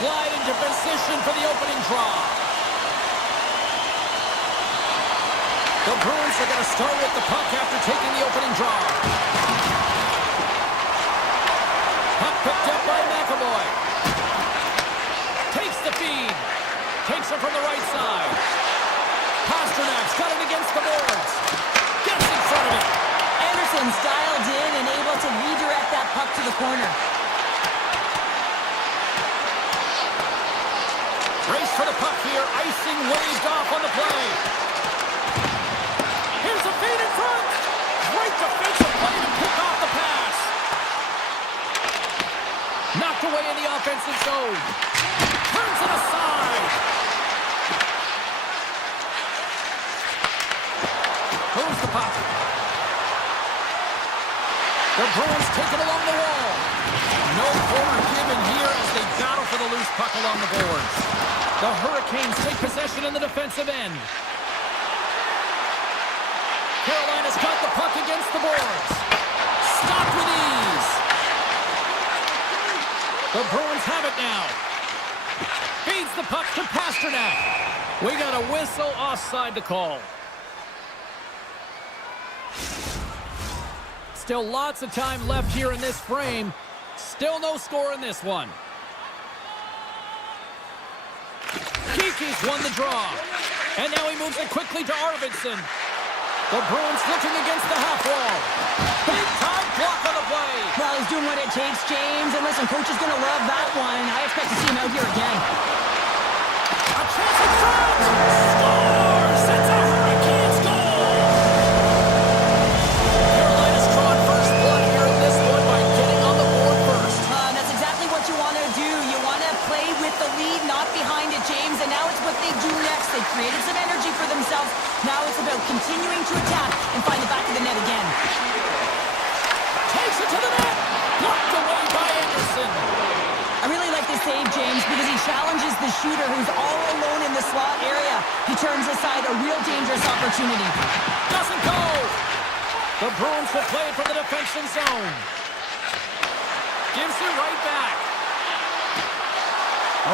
glide into position for the opening draw. The Bruins are going to start with the puck after taking the opening draw. Puck picked up by McAvoy. Takes the feed. Takes it from the right side. Pasternak's got it against the boards. Gets in front of it. Anderson's dialed in and able to redirect that puck to the corner. Race for the puck here. Icing waved off on the play. Here's a feed in front. Great defensive play to pick off the pass. Knocked away in the offensive zone. Turns it aside. Moves the puck. The Bruins take it along the wall. No corner given here as they battle for the loose puck along the boards. The Hurricanes take possession in the defensive end. Carolina's got the puck against the boards. Stopped with ease. The Bruins have it now. Feeds the puck to Pasternak. We got a whistle offside to call. Still lots of time left here in this frame. Still no score in this one. Geeky's won the draw. And now he moves it quickly to Arvidsson. The Bruins looking against the half wall. Big time block on the play. Well, he's doing what it takes, James. And listen, coach is going to love that one. I expect to see him out here again. A chance in front. Scores! That's a Hurricanes goal! Carolina's drawn first blood here in this one by getting on the board first. That's exactly what you want to do. You want to play with the lead, not behind it, James. And now it's what they do next. They created some energy for themselves. Now it's about continuing to attack and find the back of the net again. Takes it to the net. Blocked away by Anderson. I really like this save, James, because he challenges the shooter who's all alone in the slot area. He turns aside a real dangerous opportunity. Doesn't go. The Bruins will play it from the defensive zone. Gives it right back.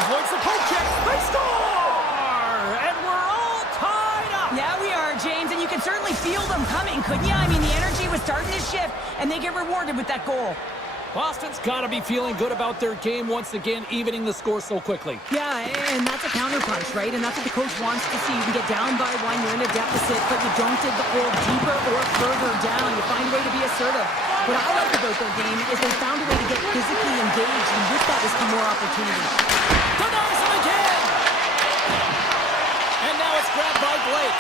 Avoids the poke check. They score! And we're all tied up. Yeah, we are, James, and you can certainly feel them coming, couldn't you? I mean, the energy was starting to shift, and they get rewarded with that goal. Boston's got to be feeling good about their game once again, evening the score so quickly. Yeah, and that's a counterpunch, right? And that's what the coach wants to see. You can get down by one, you're in a deficit, but you don't dig the hole deeper or further down. You find a way to be assertive. What I like about their game is they found a way to get physically engaged, and with that has come more opportunity. Denies him again! And now it's grabbed by Blake.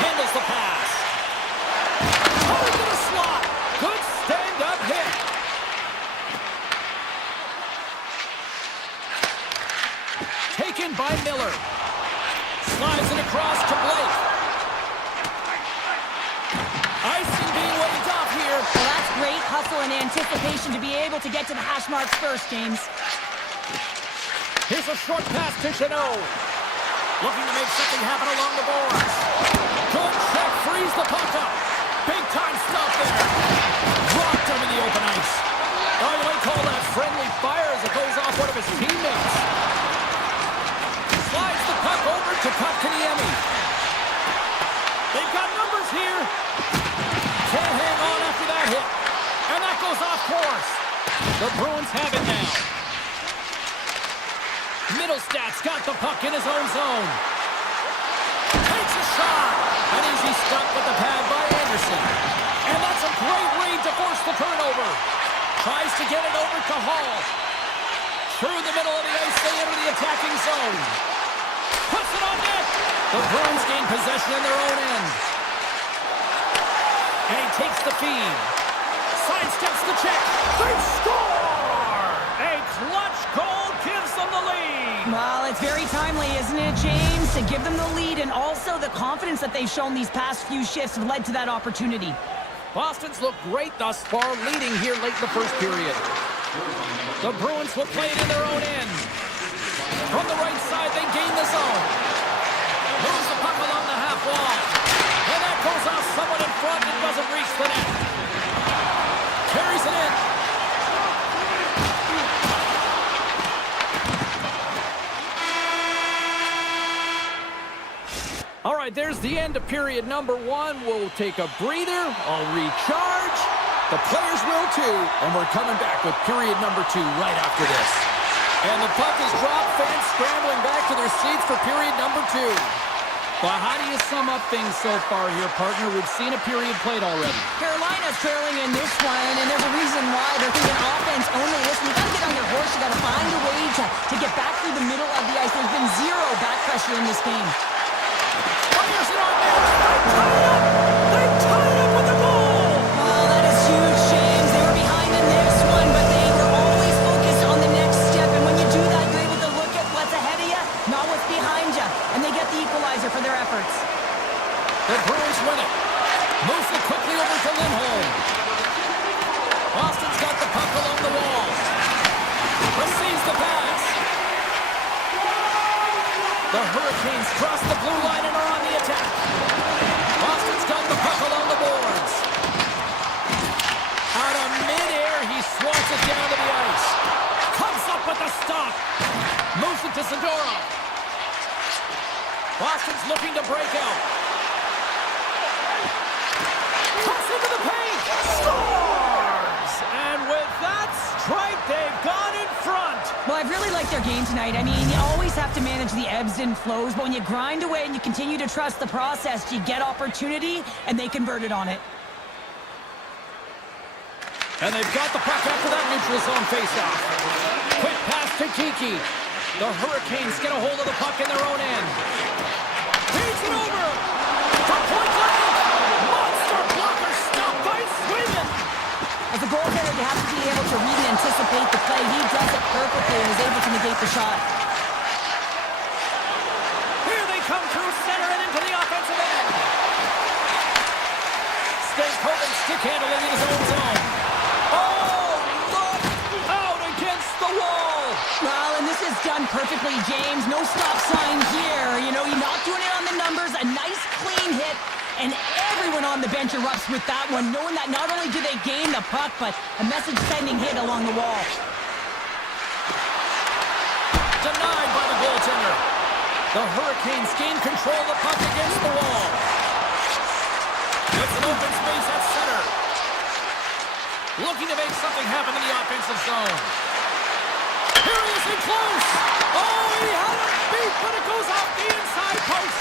Handles the pass. Hard to the slot. Good stand-up hit. Taken by Miller. Slides it across to Blake. Icing being waved off here. Well, that's great hustle and anticipation to be able to get to the hash marks first, James. Here's a short pass to Chanot. Looking to make something happen along the boards. Good check, frees the puck up. Big time stop there. Dropped him in the open ice. Oh, you might call that friendly fire as it goes off one of his teammates. Slides the puck over to Kotkaniemi. They've got numbers here. Can't hang on after that hit. And that goes off course. The Bruins have it now. Middlestad's got the puck in his own zone. Takes a shot. An easy stop with the pad by Anderson. And that's a great read to force the turnover. Tries to get it over to Hall. Through the middle of the ice, they enter the attacking zone. Puts it on net. The Bruins gain possession in their own end. And he takes the feed. Sidesteps the check. They score! A clutch goal gives them the lead. Well, it's very timely, isn't it, James? To give them the lead, and also the confidence that they've shown these past few shifts have led to that opportunity. Boston's looked great thus far, leading here late in the first period. The Bruins will play it in their own end. From the right side, they gain the zone. Moves the puck along the half wall. And that goes off someone in front and doesn't reach the net. Carries it in. All right, there's the end of period number one. We'll take a breather. I'll recharge. The players will too. And we're coming back with period number two right after this. And the puck is dropped. Fans scrambling back to their seats for period number two. Well, how do you sum up things so far here, partner? We've seen a period played already. Carolina's trailing in this one, and there's a reason why. They're thinking offense only. Listen, you got to get on your horse. You got to find a way to get back through the middle of the ice. There's been zero back pressure in this game. Fires it on there. They tie it up with the goal. Oh, that is huge, James. They were behind in this one, but they were always focused on the next step. And when you do that, you're able to look at what's ahead of you, not what's behind you. And they get the equalizer for their efforts. The Bruins win it. Moves it quickly over to Lindholm. Boston's got the puck along the wall. Receives the pass. The Hurricanes cross the blue line and are on the attack. Boston's got the puck along the boards. Out of midair, he swats it down to the ice. Comes up with the stop. Moves it to Zadorov. Boston's looking to break out. Toss into the paint. Scores! And with that strike, they've gone in front. Well, I've really liked their game tonight. I mean, you always have to manage the ebbs and flows, but when you grind away and you continue to trust the process, you get opportunity, and they converted on it. And they've got the puck after that neutral zone faceoff. Quick pass to Kiki. The Hurricanes get a hold of the puck in their own end. Feeds it over. From point blank. Monster blocker stopped by Sweden. As a goaltender, you have to be able to read and anticipate the play. He does it perfectly and is able to negate the shot. Here they come through center and into the offensive end. Stankoven stick handling in his own zone. Oh, look out against the wall. Well, and this is done perfectly, James. No stop sign here. You know, you're not doing it on the numbers. A nice, clean hit. And everyone on the bench erupts with that one, knowing that not only do they gain the puck, but a message-sending hit along the wall. Denied by the goaltender. The Hurricanes gain control of the puck against the wall. It's an open space at center. Looking to make something happen in the offensive zone. Here he is in close. Oh, he had it beat, but it goes off the inside post.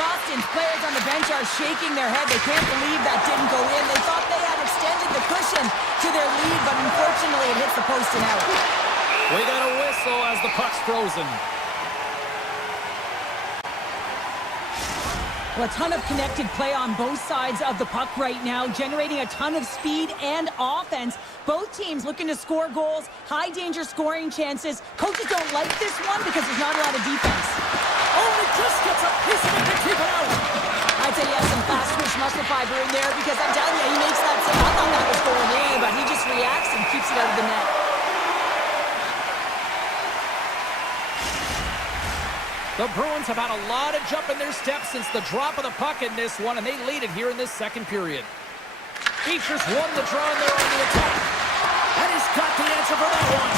Boston's players on the bench are shaking their head. They can't believe that didn't go in. They thought they had extended the cushion to their lead, but unfortunately it hits the post and out. We got a whistle as the puck's frozen. Well, a ton of connected play on both sides of the puck right now, generating a ton of speed and offense. Both teams looking to score goals, high-danger scoring chances. Coaches don't like this one because there's not a lot of defense. Oh, he just gets a piece of it to keep it out. I'd say he has some fast-twitch muscle fiber in there because I'm telling you, he makes that save. I thought that was going in, but he just reacts and keeps it out of the net. The Bruins have had a lot of jump in their steps since the drop of the puck in this one, and they lead it here in this second period. Beecher's won the draw, and they're on the attack. And he's got the answer for that one.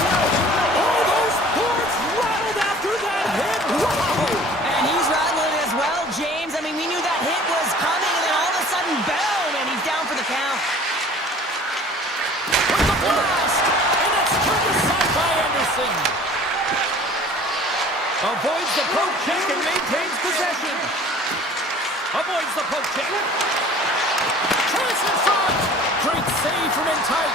Oh, those boards rattled after that hit. Wow! And he's rattling as well, James. I mean, we knew that hit was coming, and then all of a sudden, boom, and he's down for the count. With the blast! And that's turned aside by Anderson. Avoids the poke check and maintains possession. Avoids the poke check. Turns in front. Great save from in tight.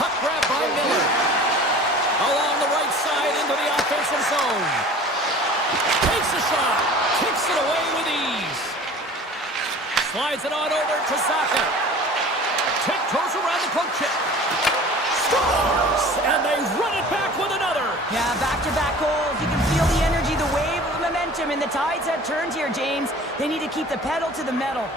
Puck grab by Miller. Along the right side into the offensive zone. Takes a shot. Kicks it away with ease. Slides it on over to Zaka. Tiptoes around the poke check. Scores! And they run it back with another. Yeah, back-to-back goals. You can feel the energy, the wave of momentum, and the tides have turned here, James. They need to keep the pedal to the metal.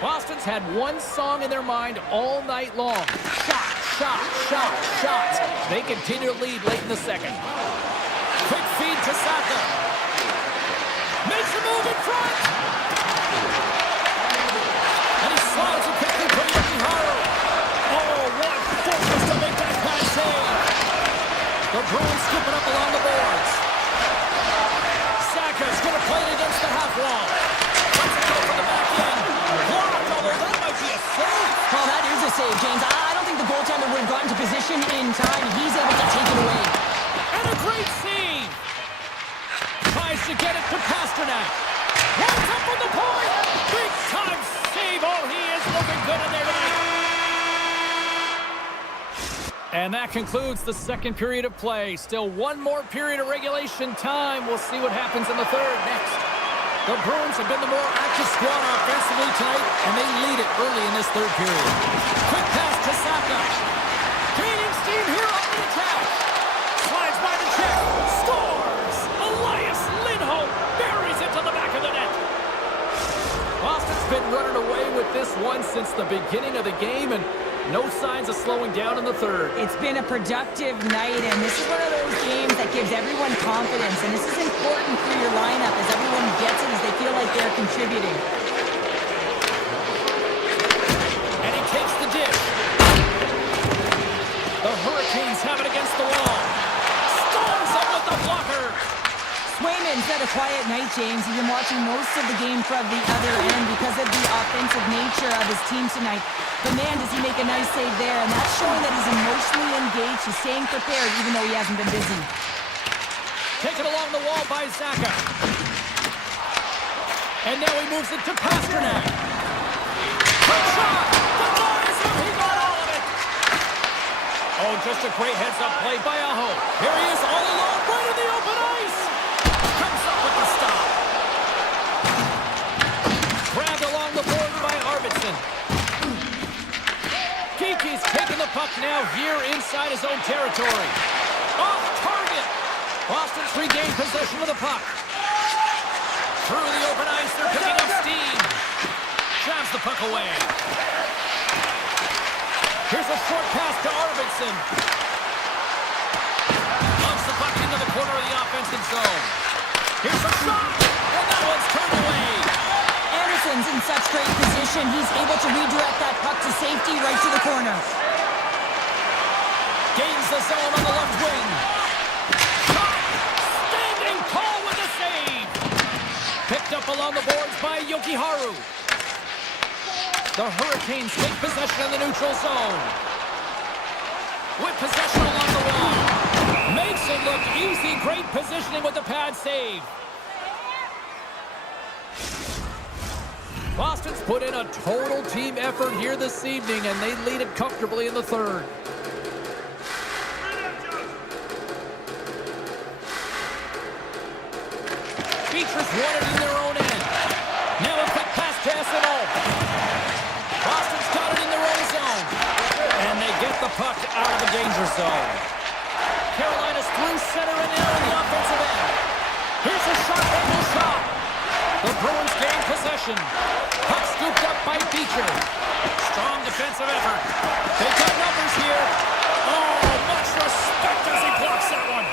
Boston's had one song in their mind all night long. Shot, shot, shot, shot. They continue to lead late in the second. Quick feed to Saka. Makes a move in front. And he slides it quickly for Yoshihara. Oh, what focus to make that pass save. The Bruins scoop it up along the boards. possession in time. He's able to take it away. And a great save! Tries to get it to Pasternak. Runs up from the point! Big time save! Oh, he is looking good in there. And that concludes the second period of play. Still one more period of regulation time. We'll see what happens in the third next. The Bruins have been the more active squad offensively tonight, and they lead it early in this third period. Quick pass to Saka. Gaining steam here on the attack. Slides by the check. Scores! Elias Lindholm buries it to the back of the net. Boston's been running away with this one since the beginning of the game, and no signs of slowing down in the third. It's been a productive night, and this is one of those games that gives everyone confidence, and this is important for your lineup as everyone gets it, as they feel like they're contributing. And he takes the dish. The Hurricanes have it against the wall. Storms up with the blocker. Swayman's had a quiet night, James. He's been watching most of the game from the other end because of the offensive nature of his team tonight. But man, does he make a nice save there, and that's showing that he's emotionally engaged. He's staying prepared even though he hasn't been busy. Taken along the wall by Saka. And now he moves it to Pasternak. Quick shot! The boys, he got all of it! Oh, just a great heads-up play by Aho. Here he is all alone, right in the open ice! Comes up with the stop. Grabbed along the board by Arvidsson. Kiki's taking the puck now here inside his own territory. Off target! Boston's regained possession of the puck. Through the open ice, they're picking up steam. Jabs the puck away. Here's a short pass to Arvidsson. Lumps the puck into the corner of the offensive zone. Here's a shot, and that one's turned away. Anderson's in such great position. He's able to redirect that puck to safety right to the corner. Gains the zone on the left wing. Shot! Standing tall with a save. Picked up along the boards by Yokiharu. The Hurricanes take possession in the neutral zone. With possession along the wall. Makes it look easy. Great positioning with the pad save. Boston's put in a total team effort here this evening, and they lead it comfortably in the third. Features won it in their own end. Now a quick pass to Essenol. Boston's got it in their own zone. And they get the puck out of the danger zone. Carolina's through center and in on the offensive end. Here's a shot-angle shot. The Bruins gain possession. Puck scooped up by Beecher. Strong defensive effort. They got numbers here. Oh, much respect as he blocks that one.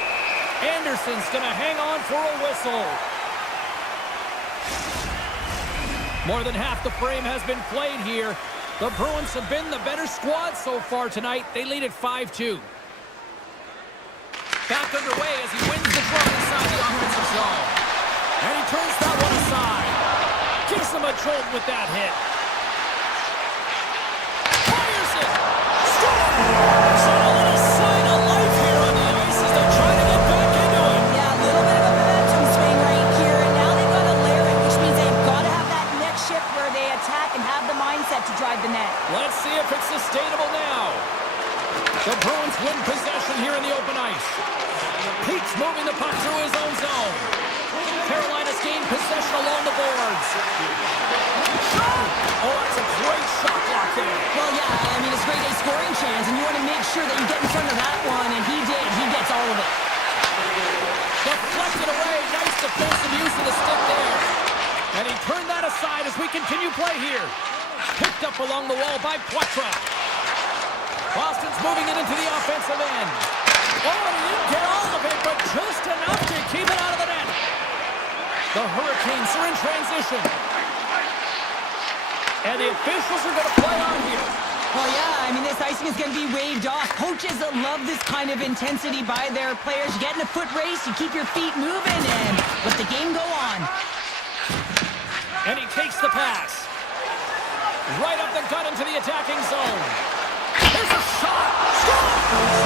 Anderson's going to hang on for a whistle. More than half the frame has been played here. The Bruins have been the better squad so far tonight. They lead at 5-2. Back underway as he wins the draw inside the offensive zone. And he turns that one aside. Gives him a jolt with that hit. Fires it! Scores! So a little sign of life here on the ice as they try to get back into it. Yeah, a little bit of a momentum swing right here, and now they've got to layer it, which means they've got to have that next shift where they attack and have the mindset to drive the net. Let's see if it's sustainable now. The Bruins win possession here in the open ice. Pete's moving the puck through his own zone. Carolina's gained possession along the boards. Oh, that's a great shot block there. Well, yeah, I mean, it's a great scoring chance, and you want to make sure that you get in front of that one, and he did. He gets all of it. Deflected away. Nice defensive use of the stick there. And he turned that aside as we continue play here. Picked up along the wall by Poitras. Boston's moving it into the offensive end. Oh, and he didn't get all of it, but just enough to keep it out of the net. The Hurricanes are in transition. And the officials are going to play on here. Well, yeah, I mean, this icing is going to be waved off. Coaches love this kind of intensity by their players. You get in a foot race, you keep your feet moving, and let the game go on. And he takes the pass. Right up the gut into the attacking zone. There's a shot. Score!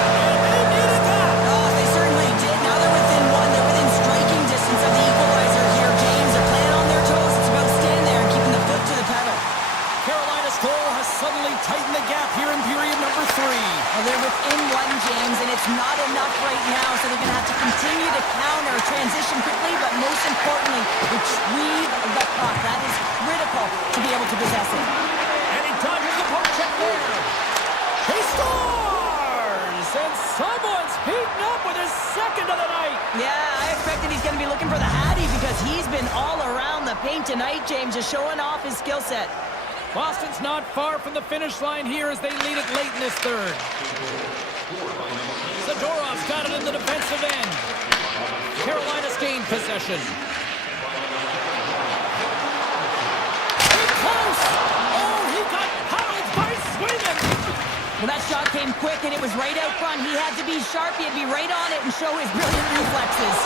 He's been all around the paint tonight, James, just showing off his skill set. Boston's not far from the finish line here as they lead it late in this third. Zadorov's got it in the defensive end. Carolina's gained possession. Close! Oh, he got howled by Sweden! Well, that shot came quick, and it was right out front. He had to be sharp. He had to be right on it and show his brilliant reflexes.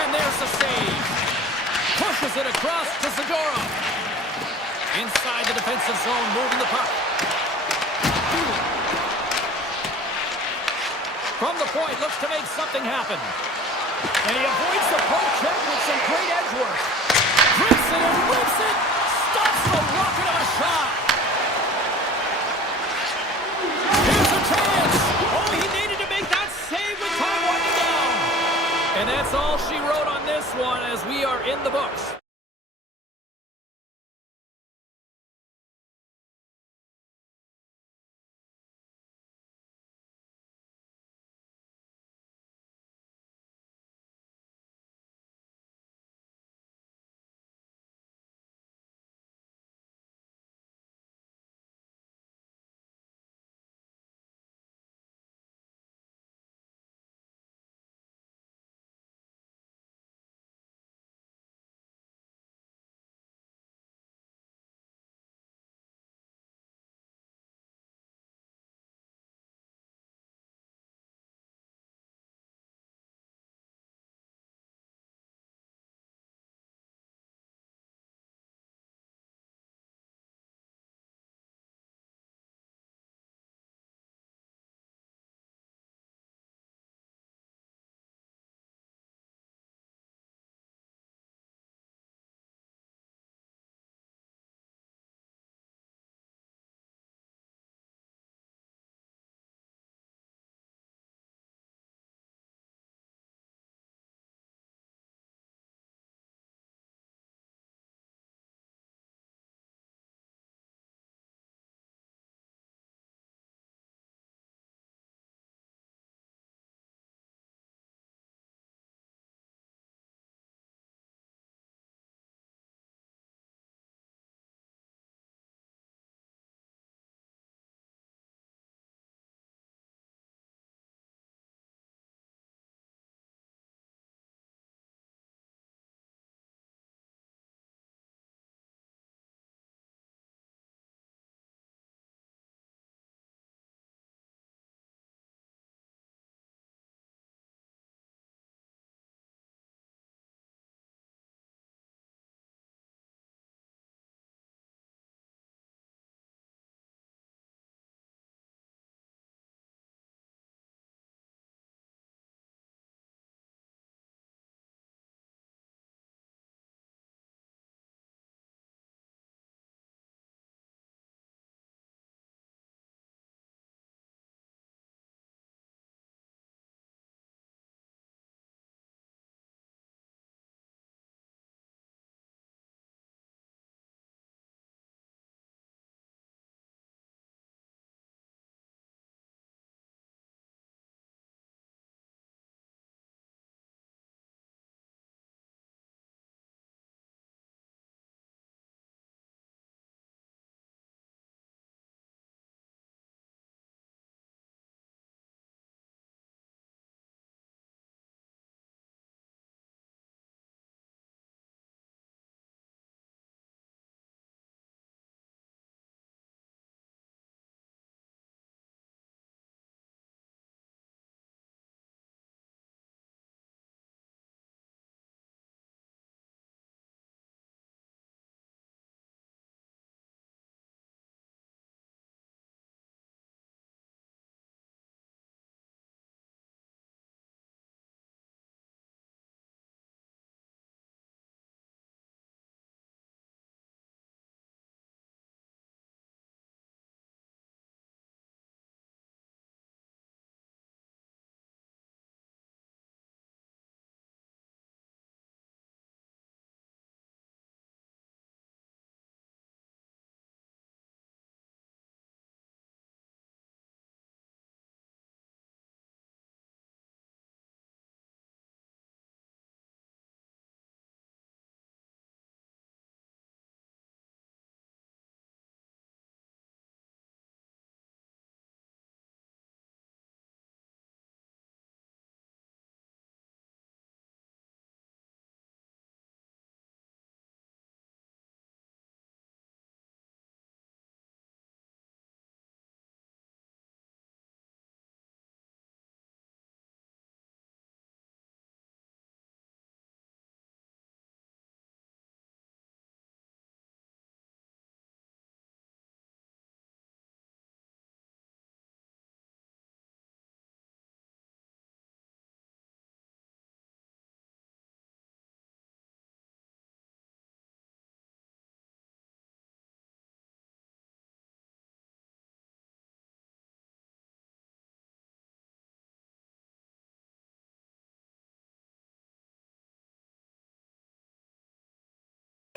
And there's the save. Pushes it across to Zadorov. Inside the defensive zone, moving the puck. From the point, looks to make something happen. And he avoids the poke check with some great edge work. Drinks it and whips it. Stops the rocket of a shot. Here's a chance. Oh, he needed to make that save with time winding down. And that's all she wrote on this one as we are in the books.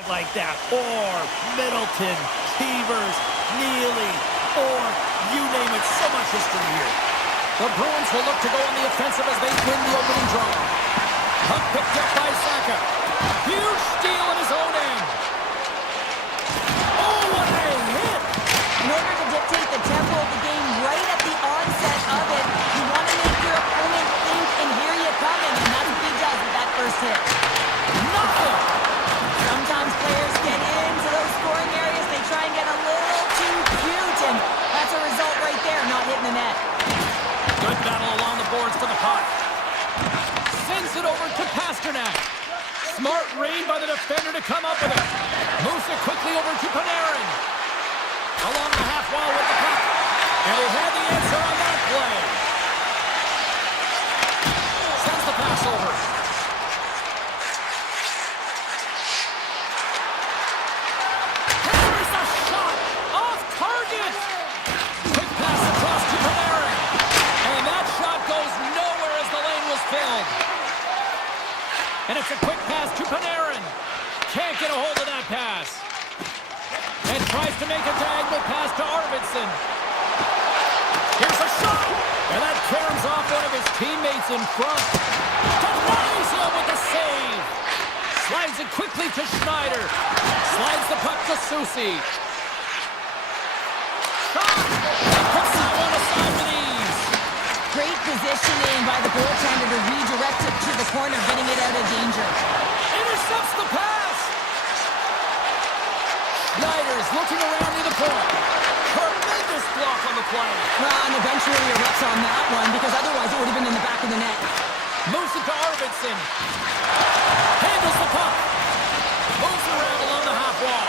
like that. Or Middleton, Beavers, Neely, or you name it. So much history here. The Bruins will look to go on the offensive as they win the opening draw. Puck picked up by Saka. Huge steal in his own end. Oh, what a hit! In order to dictate the tempo of the game right at the onset of it, you want to make your opponent think and hear you coming, and that's what he does with that first hit. Nothing! Sometimes players get into those scoring areas, they try and get a little too cute, and that's a result right there, not hitting the net. Good battle along the boards for the puck. Sends it over to Pasternak. Smart read by the defender to come up with it. Moves it quickly over to Panarin. Along the half wall with the puck. And he had the answer on that play. Sends the pass over. There's a shot off target. Quick pass across to Panarin. And that shot goes nowhere as the lane was filled. And it's a quick pass to Panarin. Can't get a hold of that pass. And tries to make a diagonal pass to Arvidsson. Here's a shot! And that caroms off one of his teammates in front. Denies with the save! Slides it quickly to Schneider. Slides the puck to Susi. Shot! Puts that one aside with ease. Great positioning by the goaltender to redirect it to the corner, getting it out of danger. Intercepts the pass! Schneider's looking around near the point. Tremendous block on the play. Well, and the bench really erupts on that one, because otherwise it would have been in the back of the net. Moves it to Arvidsson. Handles the puck. Moves around along the half wall.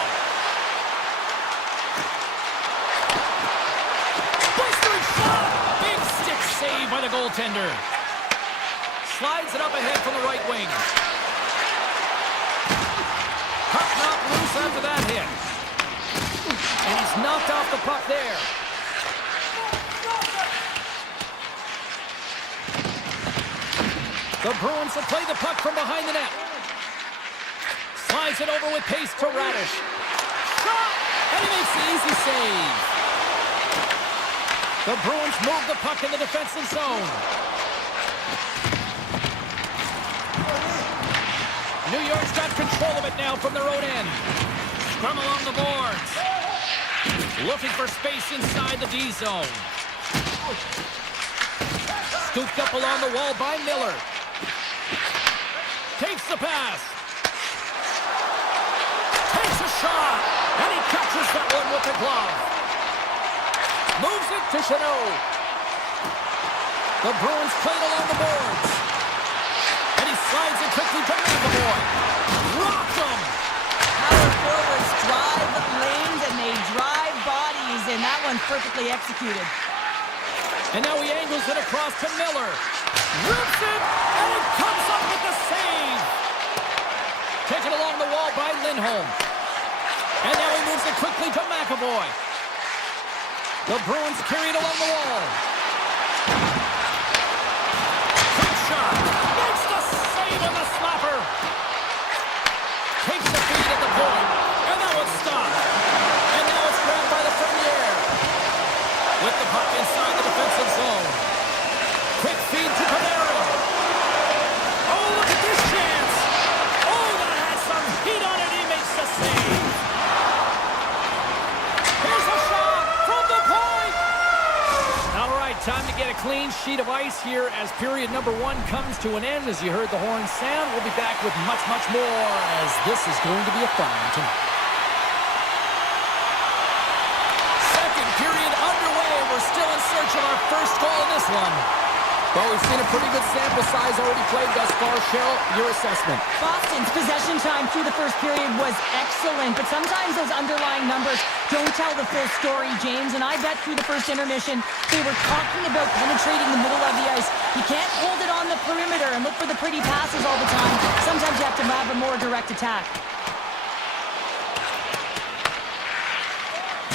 Blistering shot! Big stick save by the goaltender. Slides it up ahead from the right wing. Puck knocked loose after that hit. And he's knocked off the puck there. The Bruins will play the puck from behind the net. Slides it over with pace to Radish. Shot! And he makes the easy save. The Bruins move the puck in the defensive zone. New York's got control of it now from their own end. Scrum along the boards. Looking for space inside the D zone. Scooped up along the wall by Miller. Takes the pass. Takes a shot. And he catches that one with the glove. Moves it to Chanot. The Bruins played along the boards. And he slides it quickly to McAvoy. Rocked him. Power forwards drive lanes and they drive bodies, and that one perfectly executed. And now he angles it across to Miller. Rips it, and it comes up with the save. Taken along the wall by Lindholm. And now he moves it quickly to McAvoy. The Bruins carry it along the wall. Quick shot. Makes the save on the slapper. Takes the feed at the point. And that one's stopped. And now it's grabbed by the Fermier. With the puck inside the defensive zone. Quick feed to Panarin. Oh, look at this chance. Oh, that has some heat on it. He makes the save. Here's a shot from the point. All right, time to get a clean sheet of ice here as period number 1 comes to an end. As you heard the horn sound, we'll be back with much, much more as this is going to be a fun one tonight. Second period underway. We're still in search of our first goal in this one. Well, we've seen a pretty good sample size already played thus far. Cheryl, your assessment. Boston's possession time through the first period was excellent, but sometimes those underlying numbers don't tell the full story, James. And I bet through the first intermission, they were talking about penetrating the middle of the ice. You can't hold it on the perimeter and look for the pretty passes all the time. Sometimes you have to have a more direct attack.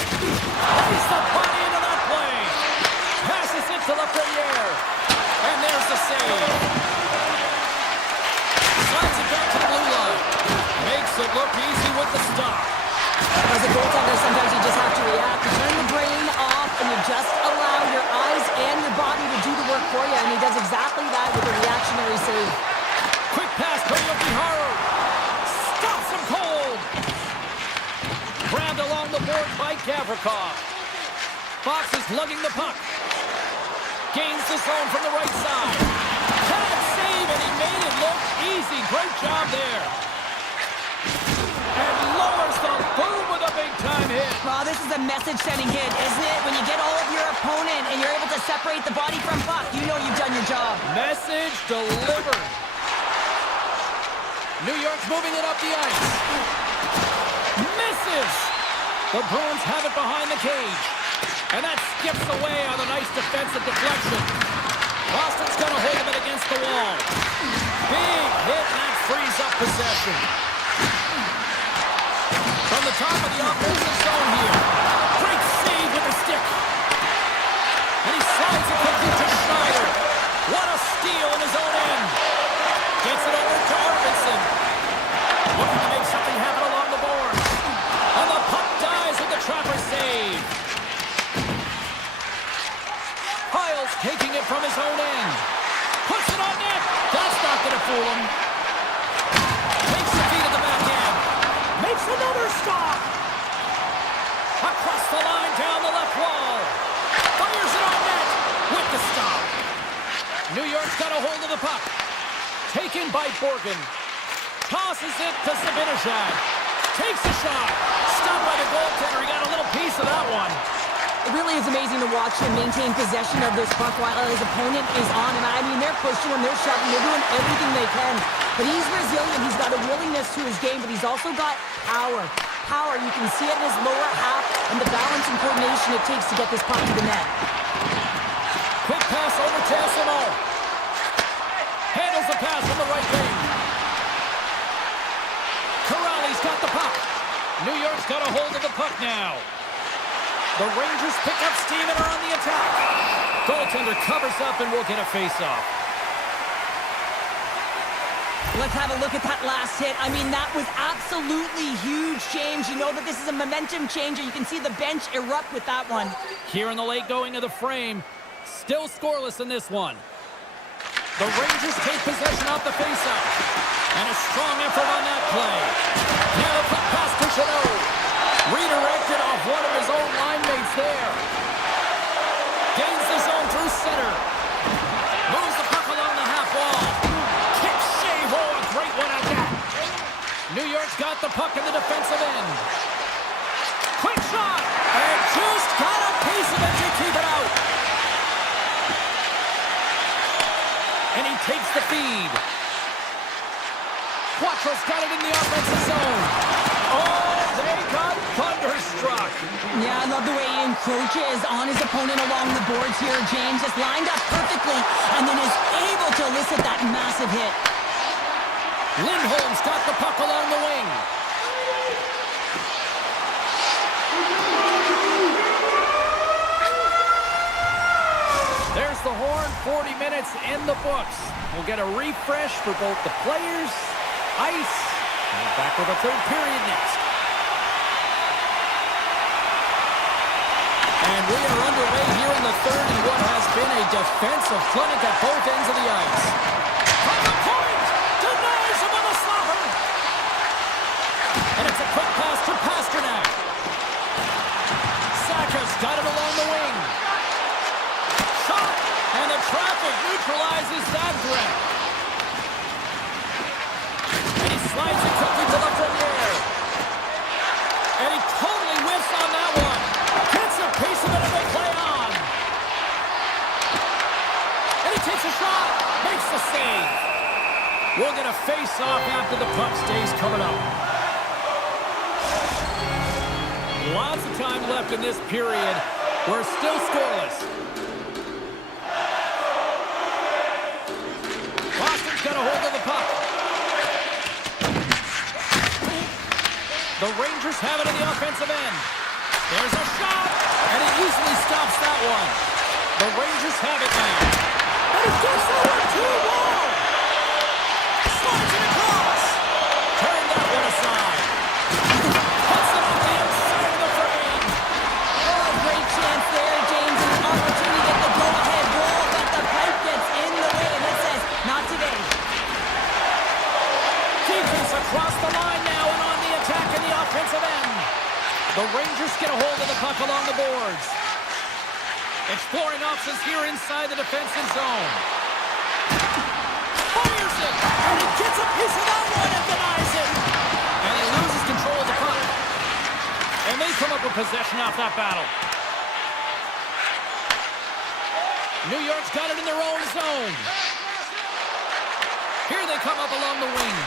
He's the body into that play. Passes it to Lafreniere. And there's the save. Slides it back to the blue line. Makes it look easy with the for you, and he does exactly that with a reactionary save. Quick pass to Yokiharu. Stops him cold. Grabbed along the board by Gavrikov. Fox is lugging the puck. Gains the zone from the right side. Can't save, and he made it look easy. Great job there. And lowers the boom with a big-time hit. Well, this is a message-sending hit, isn't it? When you get all of your opponent and you're able to separate the body from puck, you know you've done your job. Message delivered. New York's moving it up the ice. Misses. The Bruins have it behind the cage. And that skips away on a nice defensive deflection. Boston's going to hold him against the wall. Big hit, and that frees up possession. From the top of the offensive zone here. Great save with the stick. And he slides it quickly to Schneider. What a steal in his own end. Gets it over to Arvidsson. Looking to make something happen along the board. And the puck dies with the trapper save. Piles taking it from his own end. Puts it on net. That's not going to fool him. Takes the feet of the backhand. Makes another stop. Across the line down the left wall. Fires it on net with the stop. New York's got a hold of the puck. Taken by Borgen. Tosses it to Zibanejad. Takes a shot. Stopped by the goaltender. He got a little piece of that one. It really is amazing to watch him maintain possession of this puck while his opponent is on him. I mean, they're pushing him, they're shoving, they're doing everything they can. But he's resilient, he's got a willingness to his game, but he's also got power. Power, you can see it in his lower half and the balance and coordination it takes to get this puck to the net. Quick pass over to Essimo. Handles the pass from the right wing. Corrali's got the puck. New York's got a hold of the puck now. The Rangers pick up steam and are on the attack. Goaltender covers up and will get a face-off. Let's have a look at that last hit. I mean, that was absolutely huge, James. You know that this is a momentum changer. You can see the bench erupt with that one. Here in the late going of the frame, still scoreless in this one. The Rangers take possession off the face-off. And a strong effort on that play. Now the puck pass to Chanot. Redirected off one of his own line mates there. Gains the zone through center. Moves the puck along the half wall. Kicks shave. Oh, a great one at that. New York's got the puck in the defensive end. Quick shot. And just got a piece of it to keep it out. And he takes the feed. Quattro's got it in the offensive zone. Oh, they got thunderstruck. Yeah, I love the way he encroaches on his opponent along the boards here, James. Just lined up perfectly and then is able to elicit that massive hit. Lindholm's got the puck along the wing. There's the horn, 40 minutes in the books. We'll get a refresh for both the players, ice, and back with a third period next. And we are underway here in the third in what has been a defensive clinic at both ends of the ice. From the point, denies him with a slapper. And it's a quick pass to Pasternak. Saka's got it along the wing. Shot, and the traffic neutralizes that threat. And he slides it quickly to Lafreniere. And he totally whiffs on that one. Gets a piece of it and they play on. And he takes a shot. Makes the save. We'll get a face-off after the puck stays coming up. Lots of time left in this period. We're still scoreless. Boston's got a hold of the puck. The Rangers have it in the offensive end. There's a shot, and he easily stops that one. The Rangers have it now. And he gets over to the wall. Slides it across. Turn that one aside. Puts it on the inside of the frame. Oh, great chance there, James, and an opportunity to get the go-ahead goal, but the pipe The Rangers get a hold of the puck along the boards. Exploring options here inside the defensive zone. Fires it! And he gets a piece of that one and denies it! And he loses control of the puck. And they come up with possession off that battle. New York's got it in their own zone. Here they come up along the wing.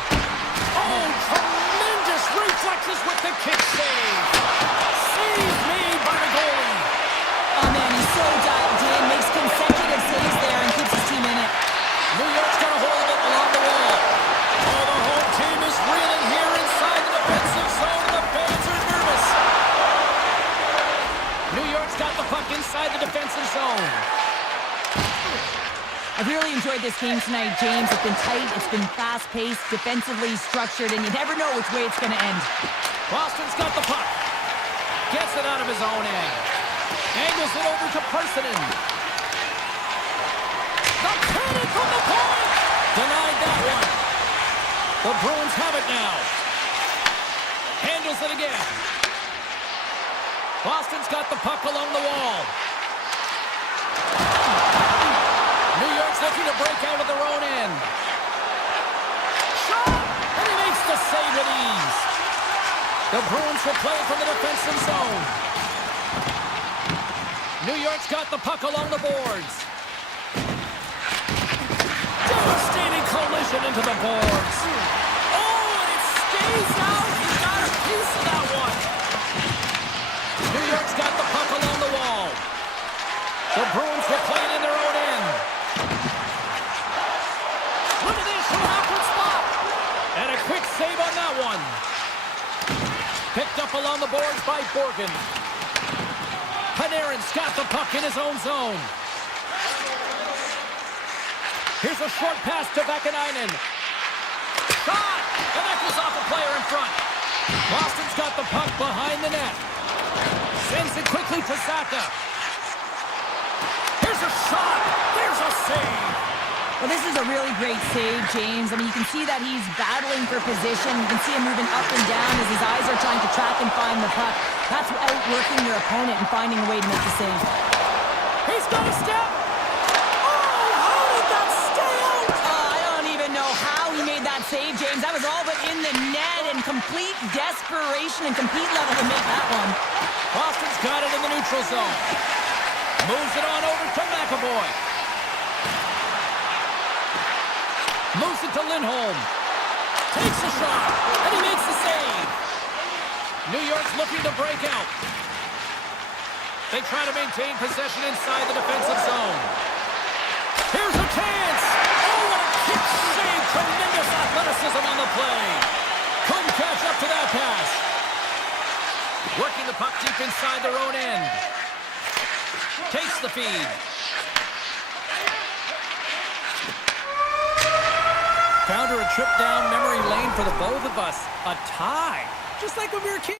Oh, tremendous reflexes with the kick save. Save made by the goalie. Oh man, he's so dialed in, makes consecutive saves there and keeps his team in it. New York's got a hold of it along the wall. Oh, the home team is reeling here inside the defensive zone. The fans are nervous. New York's got the puck inside the defensive zone. I've really enjoyed this game tonight, James. It's been tight, it's been fast-paced, defensively structured, and you never know which way it's going to end. Boston's got the puck. Gets it out of his own end. Angles it over to Parsonen. The cannon from the point! Denied that one. The Bruins have it now. Handles it again. Boston's got the puck along the wall. New York's looking to break out of their own end. Shot! And he makes the save with ease. The Bruins will play it from the defensive zone. New York's got the puck along the boards. Devastating collision into the boards. Oh, and it stays out. He got a piece of that one. New York's got the puck along the wall. The Bruins will play it in their own end. Look at this from an awkward spot. And a quick save on that one. Picked up along the boards by Borgen. Panarin's got the puck in his own zone. Here's a short pass to Vakanainen. Shot! And that goes off a player in front. Boston's got the puck behind the net. Sends it quickly to Saka. Here's a shot. There's a save. Well, this is a really great save, James. I mean, you can see that he's battling for position. You can see him moving up and down as his eyes are trying to track and find the puck. That's outworking your opponent and finding a way to make the save. He's got a step. Oh, how did that stay out? I don't even know how he made that save, James. That was all but in the net and complete desperation and complete level to make that one. Boston's got it in the neutral zone. Moves it on over to McAvoy. Moves it to Lindholm. Takes a shot, and he makes the save. New York's looking to break out. They try to maintain possession inside the defensive zone. Here's a chance. Oh, what a kick save. Tremendous athleticism on the play. Couldn't catch up to that pass. Working the puck deep inside their own end. Takes the feed. Found her a trip down memory lane for the both of us. A tie. Just like when we were kids.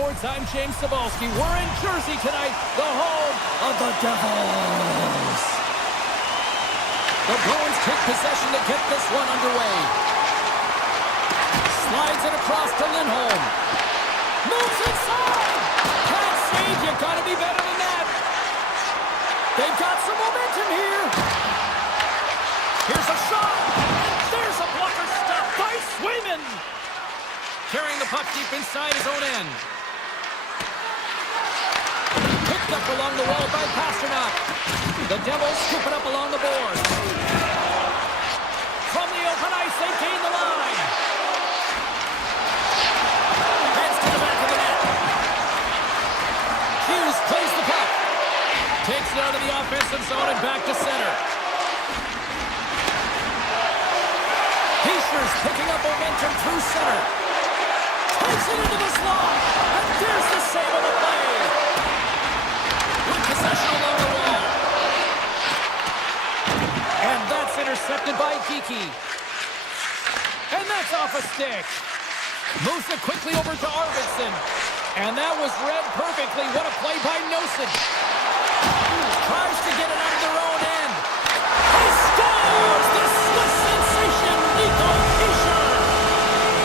Sports. I'm James Cebulski. We're in Jersey tonight, the home of the Devils. The Bruins take possession to get this one underway. Slides it across to Lindholm. Moves inside. Can't save. You gotta be better than that. They've got some momentum here. Here's a shot. And there's a blocker stop by Swayman. Carrying the puck deep inside his own end. Picked up along the wall by Pasternak. The Devils scoop it up along the board. From the open ice, they gain the line. Heads to the back of the net. Hughes plays the puck. Takes it out of the offensive zone and back to center. Heischer's picking up momentum through center. Takes it into the slot. And there's the save of the play. With possession along the wall. And that's intercepted by Geekie. And that's off a stick. Moves it quickly over to Arvidsson. And that was read perfectly. What a play by Nosen. Tries to get it out of their own end. He scores! The Swiss sensation, Nico Hischier.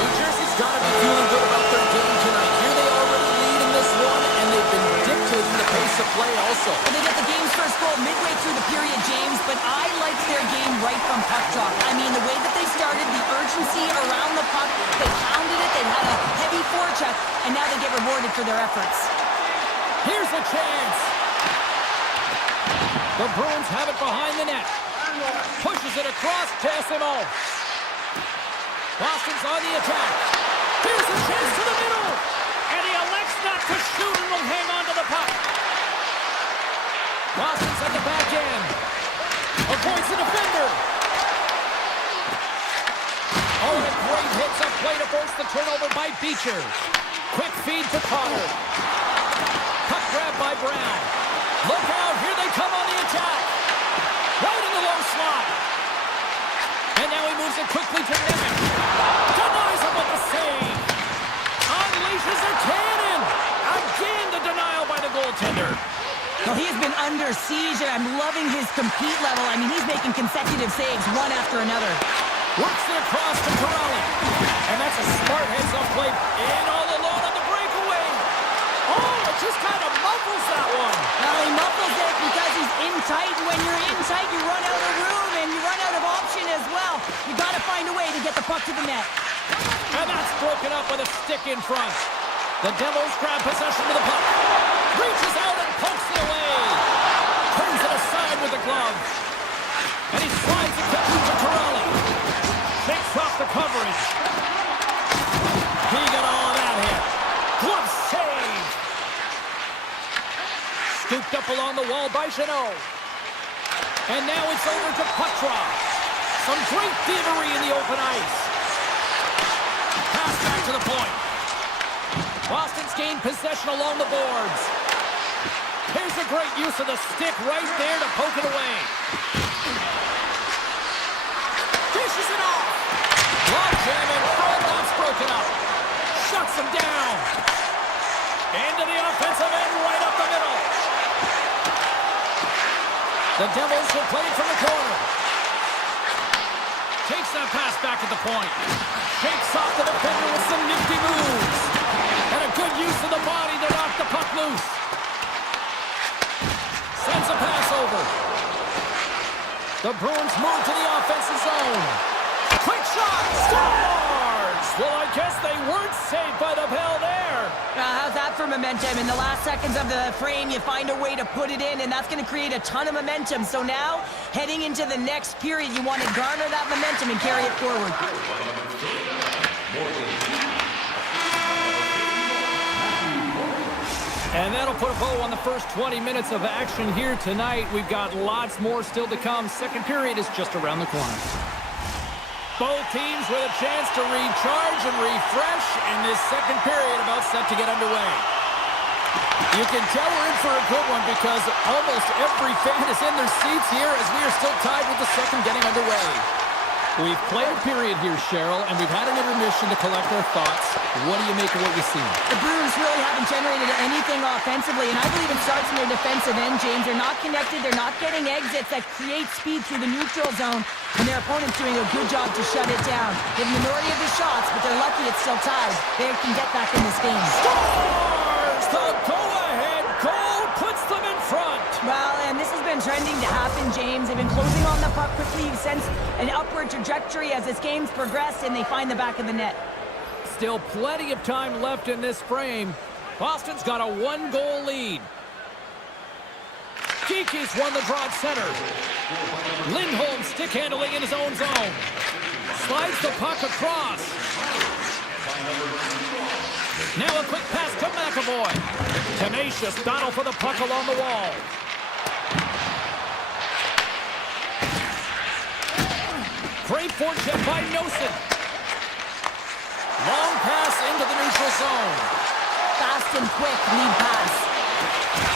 New Jersey's got to be feeling good about their game tonight. Here they already lead in this one, and they've been dictating the pace of play also. And they get the game's first goal midway through the period, James, but I liked their game right from puck drop. I mean, the way that they started, the urgency around the puck, they pounded it, they had a heavy forecheck, and now they get rewarded for their efforts. Here's a chance. The Bruins have it behind the net. Pushes it across to Simon. Boston's on the attack. Here's a chance to the middle. And he elects not to shoot and will hang on to the puck. Boston's at the back end. Avoids the defender. Oh, and a great hits up play to force the turnover by Beecher. Quick feed to Potter. Puck grab by Brown. Look out, here they come on the attack. Right in the low slot. And now he moves it quickly to Nemec. Denies him with the save. Unleashes a cannon. Again, the denial by the goaltender. Well, he has been under siege, and I'm loving his compete level. I mean, he's making consecutive saves, one after another. Works it across to Corrali. And that's a smart heads-up play. In all alone on the breakaway. Oh, it just kind of muffles that one. Well, he muffles it because he's in tight. When you're in tight, you run out of room, and you run out of option as well. You got to find a way to get the puck to the net. And that's broken up with a stick in front. The Devils grab possession of the puck. Reaches out and pokes it away. Turns it aside with the glove. And he slides it quickly to Corrali. Takes off the coverage. He got all of that hit. Glove save. Scooped up along the wall by Jeannot. And now it's over to Petrov. Some great thievery in the open ice. Pass back to the point. Boston's gained possession along the boards. Here's a great use of the stick right there to poke it away. Dishes it off. Log jam in front. That's broken up. Shuts him down. Into the offensive end, right up the middle. The Devils will play it from the corner. Takes that pass back at the point. Shakes off the defender with some nifty moves. And a good use of the body to knock the puck loose. Sends a pass over. The Bruins move to the offensive zone. Quick shot! Scores! Well, I guess they weren't saved by the bell there. How's that for momentum? In the last seconds of the frame, you find a way to put it in, and that's going to create a ton of momentum. So now, heading into the next period, you want to garner that momentum and carry it forward. And that'll put a bow on the first 20 minutes of action here tonight. We've got lots more still to come. Second period is just around the corner. Both teams with a chance to recharge and refresh, and this second period about set to get underway. You can tell we're in for a good one because almost every fan is in their seats here as we are still tied with the second getting underway. We've played a period here, Cheryl, and we've had an intermission to collect our thoughts. What do you make of what you've seen? The Bruins really haven't generated anything offensively, and I believe it starts from their defensive end, James. They're not connected. They're not getting exits that create speed through the neutral zone, and their opponent's doing a good job to shut it down. They have a minority of the shots, but they're lucky it's still tied. They can get back in this game. Scores! The go-ahead goal puts them in front. Well, and this has been trending to happen, James. They've been closing on the puck quickly. You've sensed an upward trajectory as this game's progressed, and they find the back of the net. Still plenty of time left in this frame. Boston's got a one-goal lead. Geeky's won the draw at center. Lindholm stick handling in his own zone. Slides the puck across. Now a quick pass to McAvoy. Tenacious battle for the puck along the wall. Great forecheck by Nosen. Long pass into the neutral zone. Fast and quick lead pass.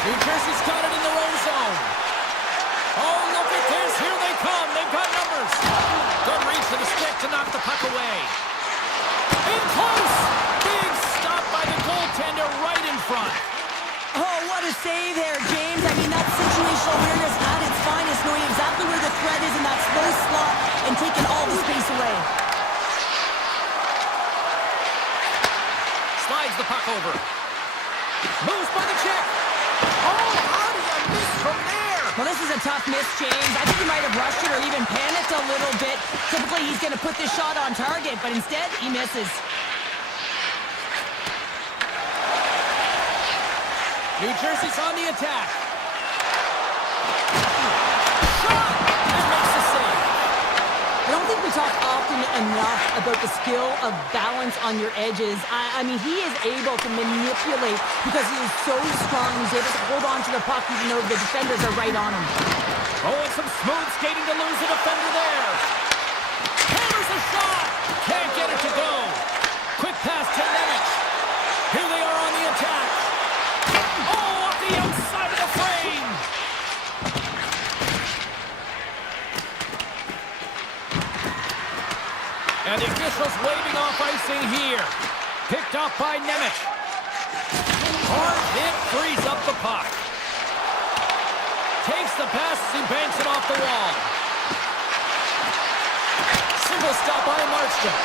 New Jersey's got it in their own zone. Oh, look at this. Here they come. They've got numbers. Good reach to the stick to knock the puck away. In close. Big stop by the goaltender right in front. Oh, what a save there, James. I mean, that's situational awareness at its finest, knowing exactly where the threat is in that slow slot and taking all the space away. Slides the puck over. Moves by the check. Oh, how do you miss from there? Well, this is a tough miss, James. I think he might have rushed it or even panicked a little bit. Typically, he's going to put this shot on target, but instead, he misses. New Jersey's on the attack. Shot! And makes the save. I don't think we talk often enough about the skill of balance on your edges. I mean, he is able to manipulate because he is so strong. He's able to hold on to the puck even though the defenders are right on him. Oh, and some smooth skating to lose the defender there. Hammers a shot. Can't get it to go. Quick pass to Nemec. Here they are on the attack. Oh, off the outside of the frame. And the officials waving off icing here. Picked up by Nemec. Hard hit frees up the puck. Takes the pass as he banks it off the wall. Single stop by Markstrom.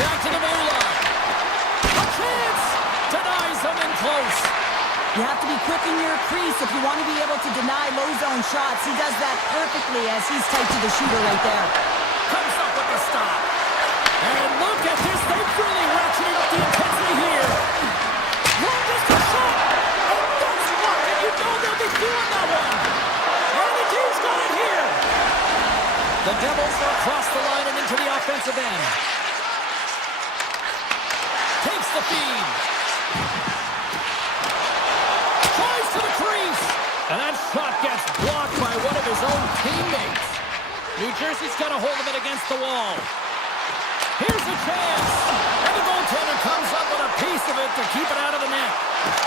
Back to the blue line. A chance! Denies him in close. You have to be quick in your crease if you want to be able to deny low zone shots. He does that perfectly as he's tight to the shooter right there. Comes up with the stop. And look at this. They've really ratcheted up the intensity here. Long distance shot. And that's what. And you know they'll be doing that one. And the team's got it here. The Devils are across the line and into the offensive end. Takes the feed. Tries to the crease. And that shot gets blocked by one of his own teammates. New Jersey's got a hold of it against the wall. Here's a chance. And the goaltender comes up with a piece of it to keep it out of the net.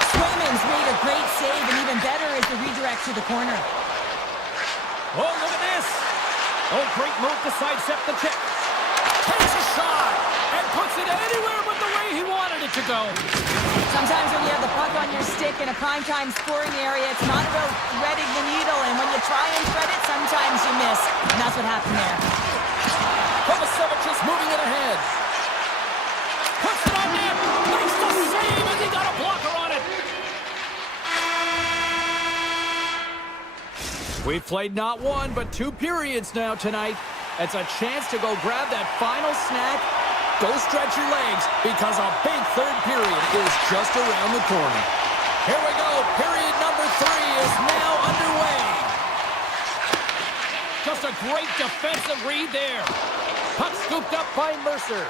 Swayman's made a great save, and even better is the redirect to the corner. Oh, look at this. Oh, great move to sidestep the check. Takes a shot and puts it anywhere but the way he wanted it to go. Sometimes when you have the puck on your stick in a primetime scoring area, it's not about threading the needle, and when you try and thread it, sometimes you miss. And that's what happened there. Kovacevic is moving it ahead. Puts it on net. Makes the save, and he got a blocker on it. We've played not one, but 2 periods now tonight. It's a chance to go grab that final snack. Go stretch your legs, because a big third period is just around the corner. Here we go. Period number 3 is now underway. Just a great defensive read there. Puck scooped up by Mercer.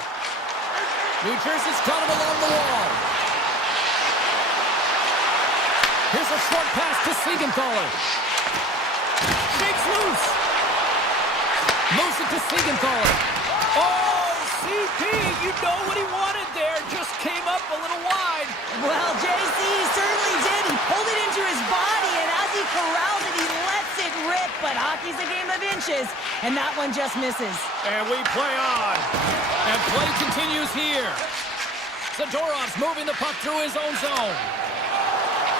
New Jersey's got him along the wall. Here's a short pass to Siegenthaler. Shakes loose. Moves it to Siegenthaler. Oh, CP, you know what he wanted there. Just came up a little wide. Well, JC certainly did. He pulled it into his body, and as he corrals it, he lets it rip. But hockey's a game of inches, and that one just misses. And we play on. And play continues here. Zadorov's moving the puck through his own zone.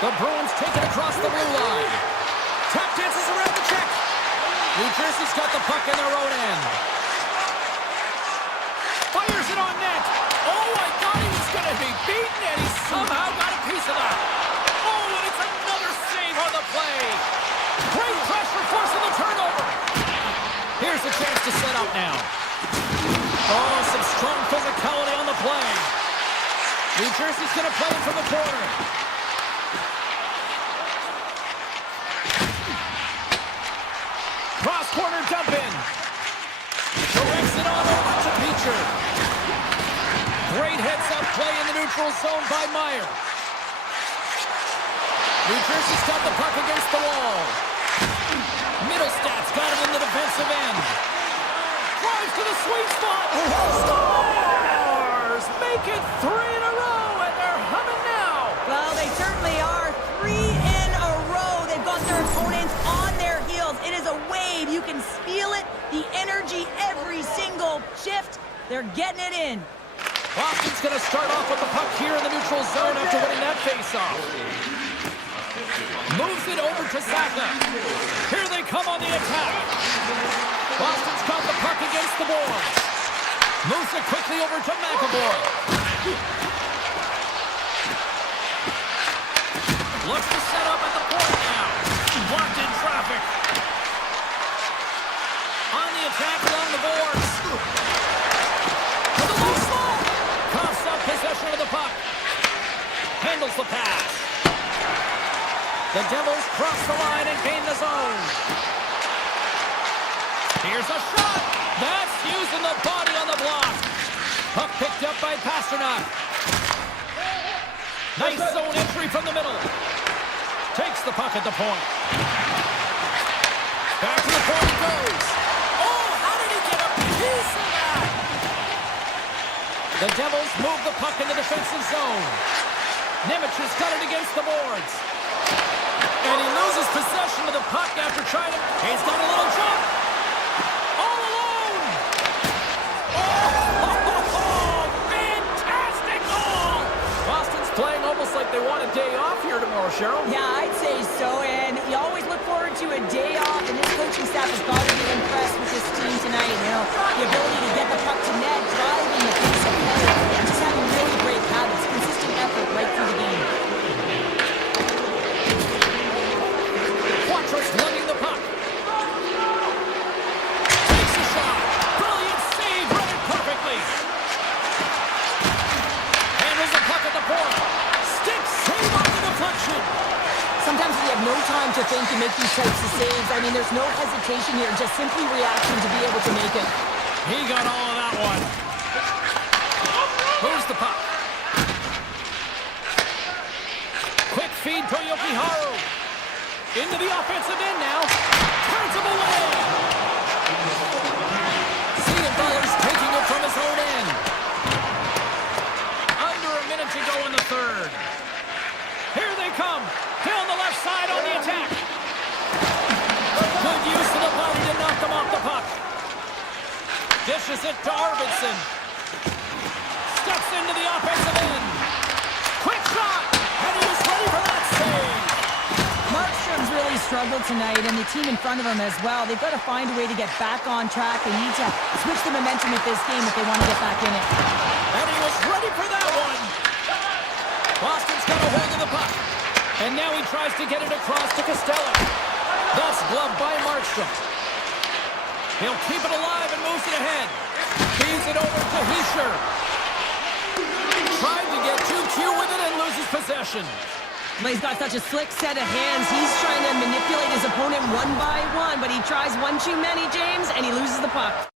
The Bruins take it across the blue line. Tap dances around the check. New Jersey's got the puck in their own end. Fires it on net. Oh, I thought he was going to be beaten, and he somehow got a piece of that. Oh, and it's another save on the play. Great pressure forcing the turnover. Here's a chance to set up now. Oh, some strong physicality on the play. New Jersey's going to play it from the corner. Cross-corner dump in. Directs it on over to Beecher. Great heads-up play in the neutral zone by Meyer. New Jersey's got the puck against the wall. Middlestad's got it in the defensive end. Drives to the sweet spot. Scores! Make it 3 in a row, and they're humming now. Well, they certainly are. 3 in a row. They've got their opponents on their heels. It is a wave. You can feel it. The energy every single shift. They're getting it in. Boston's going to start off with the puck here in the neutral zone after winning that faceoff. Moves it over to Saka. Here they come on the attack. Boston's got the puck against the boards. Moves it quickly over to McAvoy. Looks to set up at the point now. Blocked in traffic. On the attack along the boards. To the loose ball. Coughs up possession of the puck. Handles the pass. The Devils cross the line and gain the zone. Here's a shot. That's using the body on the block. Puck picked up by Pasternak. Nice zone entry from the middle. Takes the puck at the point. Back to the point he goes. Oh, how did he get a piece of that? The Devils move the puck in the defensive zone. Nemec has got it against the boards. And he loses possession of the puck after trying to... He's got a little jump. All alone. Oh, fantastic goal. Boston's playing almost like they want a day off here tomorrow, Cheryl. Yeah, I'd say so. And you always look forward to a day off. And this coaching staff has got to be impressed with this team tonight. You know, the ability to get the puck to net, driving the pace of play, and just having really great habits, consistent effort right through the game. Lugging the puck. Takes a shot. Brilliant save. Read it perfectly. Handles the puck at the point. Stick save on the deflection. Sometimes we have no time to think and make these types of saves. I mean, there's no hesitation here. Just simply reaction to be able to make it. He got all of that one. Moves the puck. Quick feed to Yokiharu. Into the offensive end now. Turns him away. Siegenthaler's taking it from his own end. Under a minute to go in the third. Here they come. Down the left side on the attack. Good use of the body to knock them off the puck. Dishes it to Arvidsson. Steps into the offensive end. Quick shot. And he was ready for that save. Markstrom's really struggled tonight, and the team in front of him as well. They've got to find a way to get back on track. They need to switch the momentum of this game if they want to get back in it. And he was ready for that one. Boston's got a hold of the puck. And now he tries to get it across to Costello. That's gloved by Markstrom. He'll keep it alive and moves it ahead. Feeds it over to Hischier. Tried to get too cute with it and loses possession. But he's got such a slick set of hands. He's trying to manipulate his opponent one by one, but he tries one too many, James, and he loses the puck.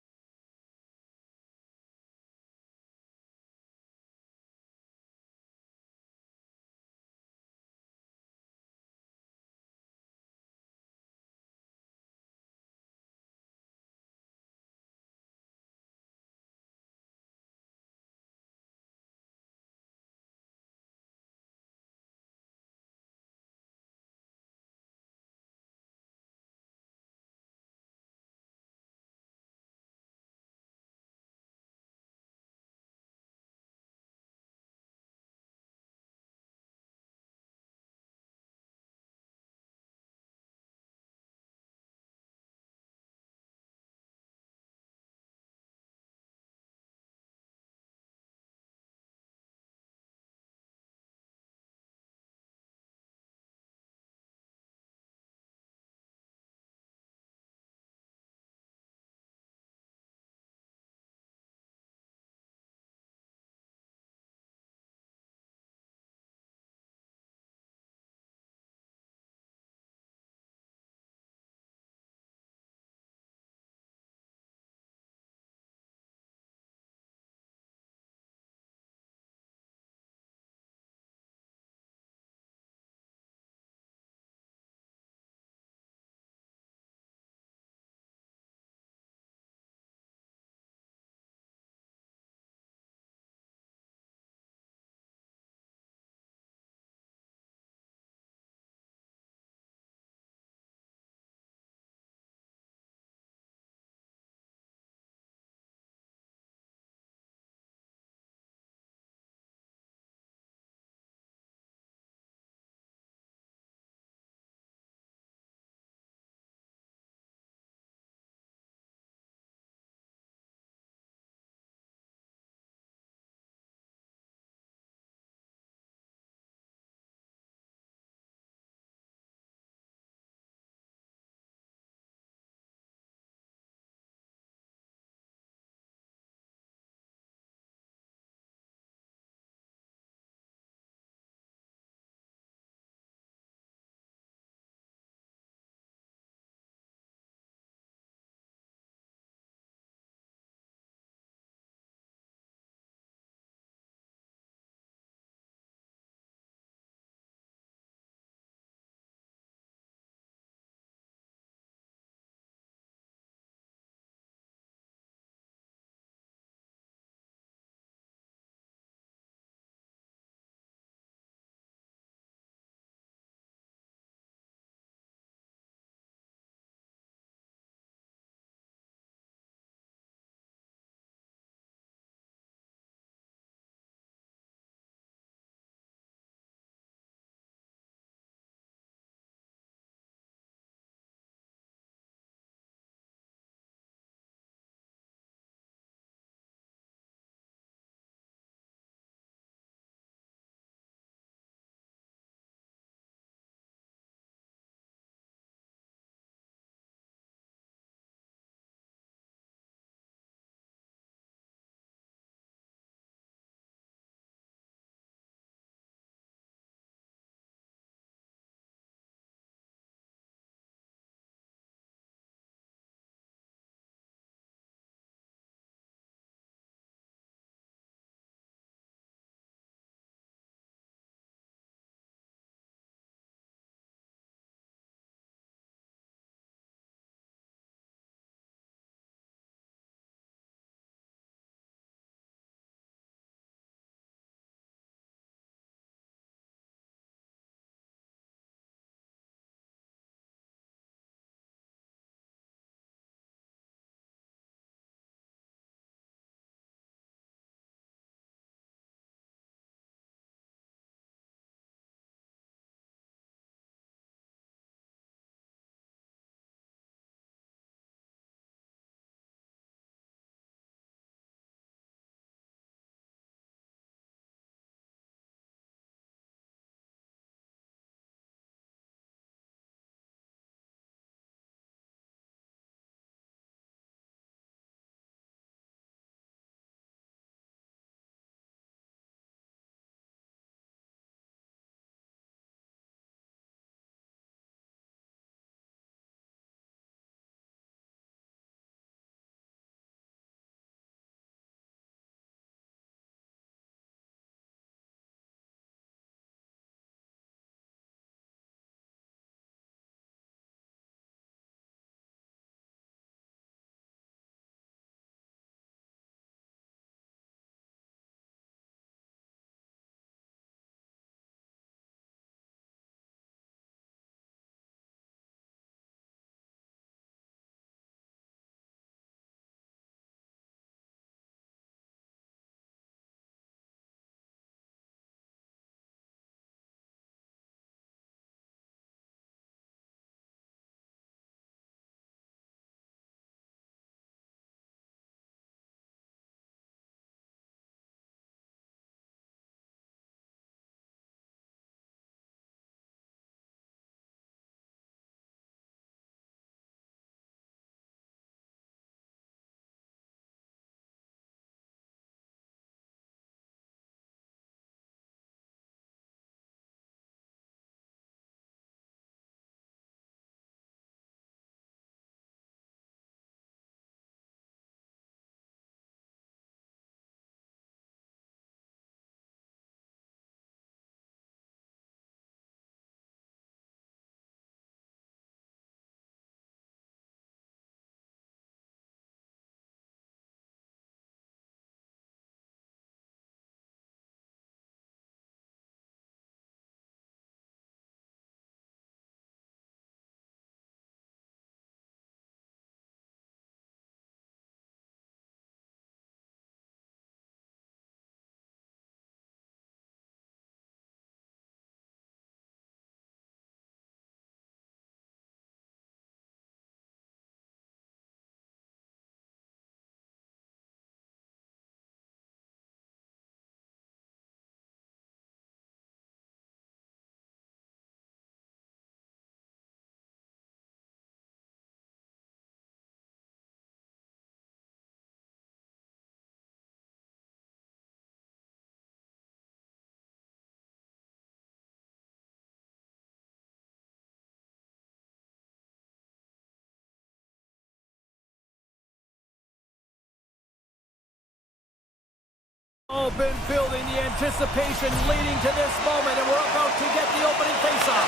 All been building the anticipation leading to this moment, and we're about to get the opening faceoff.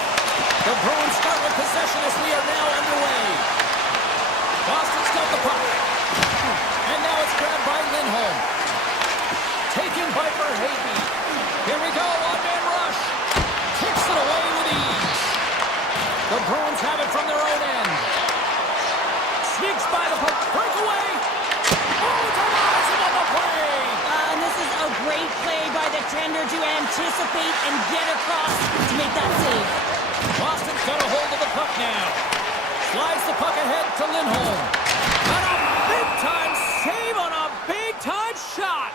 The Bruins start with possession as we are now underway. Boston's got the puck. And now it's grabbed by Lindholm. Taken by Verhaeghe. Here we go, one-man rush. Kicks it away with ease. The Bruins have it from their own end. Sneaks by the puck, breakaway. Oh, denies him on the play. And this is a great play by the tender to anticipate and get across to make that save. Boston's got a hold of the puck now. Slides the puck ahead to Lindholm. And a big-time save on a big-time shot.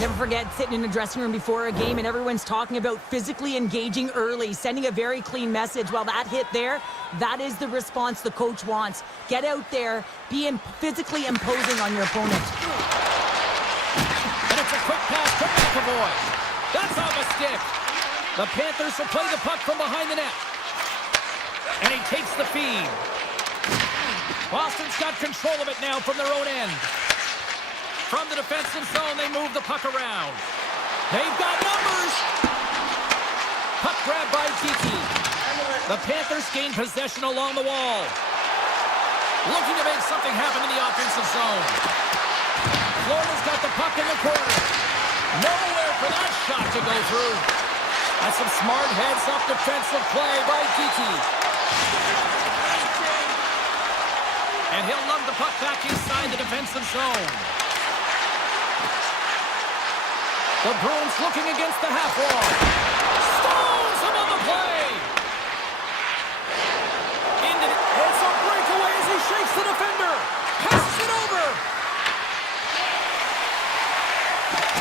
Never forget sitting in the dressing room before a game and everyone's talking about physically engaging early, sending a very clean message. Well, that hit there, that is the response the coach wants. Get out there, be physically imposing on your opponent. And it's a quick pass to McAvoy. That's off a stick. The Panthers will play the puck from behind the net. And he takes the feed. Boston's got control of it now from their own end. From the defensive zone, they move the puck around. They've got numbers. Puck grabbed by Geeky. The Panthers gain possession along the wall. Looking to make something happen in the offensive zone. Florida's got the puck in the corner. Nowhere for that shot to go through. That's some smart heads-up defensive play by Geeky. And he'll lug the puck back inside the defensive zone. The Bruins looking against the half wall. Stones him on the play. It's a breakaway as he shakes the defender. Passes it over.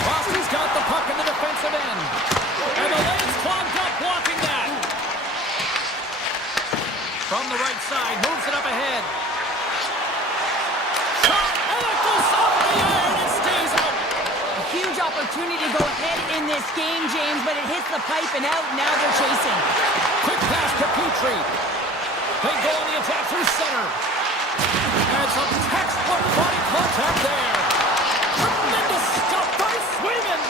Boston's got the puck in the defensive end. And the lane's clogged up blocking that. From the right side, moves it up ahead. Shot, and it goes off the iron and stays out. Huge opportunity to go ahead in this game, James, but it hits the pipe and out. Now they're chasing. Quick pass to Petrie. They go on the attack through center. And some textbook body contact there. Tremendous stuff by Swayman.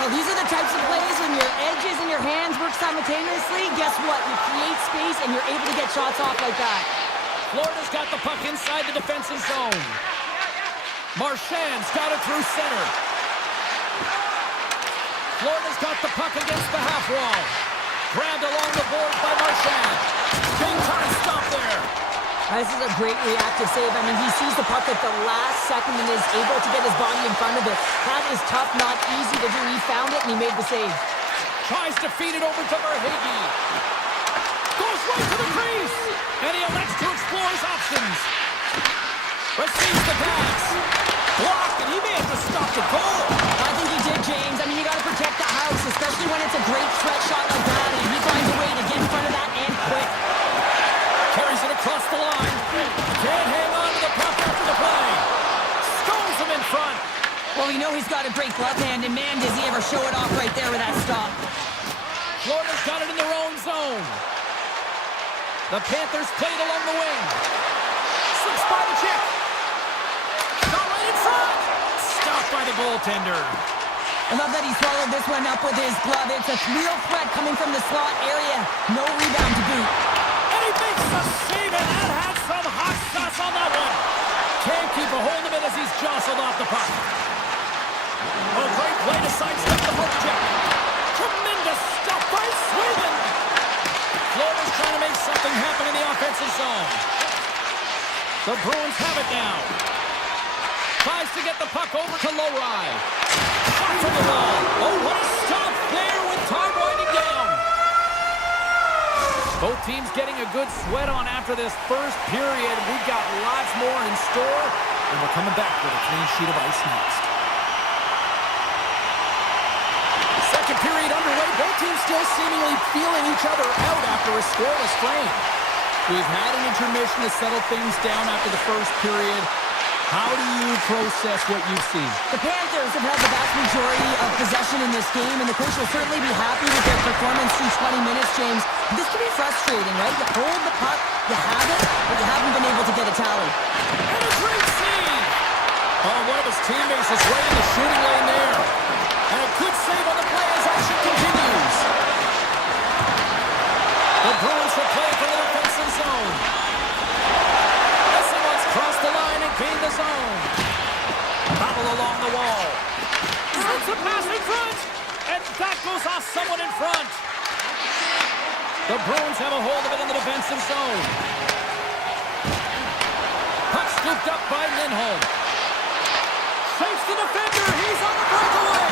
Well, these are the types of plays when your edges and your hands work simultaneously. Guess what? You create space and you're able to get shots off like that. Florida's got the puck inside the defensive zone. Marchand's got it through center. Florida's got the puck against the half wall. Grabbed along the boards by Marchand. Big time stop there. This is a great reactive save. I mean, he sees the puck at the last second and is able to get his body in front of it. That is tough, not easy to do. He found it and he made the save. Tries to feed it over to Verhaeghe. Goes right to the crease. And he elects to explore his options. Receives the pass. Blocked, and he may have to stop the goal. I think he did, James. I mean, you got to protect the house, especially when it's a great threat shot like that. And he finds a way to get in front of that and quick. Carries it across the line. Can't hang on to the puck after the play. Stones him in front. Well, we know he's got a great glove hand, and man, does he ever show it off right there with that stop. Florida's got it in their own zone. The Panthers played along the wing. Slips by the chip. Shot right in front. Stopped by the goaltender. I love that he swallowed this one up with his glove. It's a real threat coming from the slot area. No rebound to boot. And he makes the save, and that had some hot shots on that one. Can't keep a hold of it as he's jostled off the puck. A great play to sidestep the hook check. Tremendous stuff by Swayman. Florida's trying to make something happen in the offensive zone. The Bruins have it now. Tries to get the puck over to Lowry. Shot from the wall. Oh, what a stop there with time winding down. Both teams getting a good sweat on after this first period. We've got lots more in store, and we're coming back with a clean sheet of ice next. Second period underway. Both teams still seemingly feeling each other out after a scoreless frame. We've had an intermission to settle things down after the first period. How do you process what you've seen? The Panthers have had the vast majority of possession in this game, and the coach will certainly be happy with their performance through 20 minutes, James. This can be frustrating, right? You hold the puck, you have it, but you haven't been able to get a tally. And a great save! Oh, one of his teammates is right in the shooting lane there. And a good save on the play as action continues. The Bruins will play from the defensive zone. This one's crossed the line and gained the zone. Battle along the wall. Sends a pass in front. And that goes off someone in front. The Bruins have a hold of it in the defensive zone. Puck scooped up by Lindholm. Saves the defender. He's on the breakaway.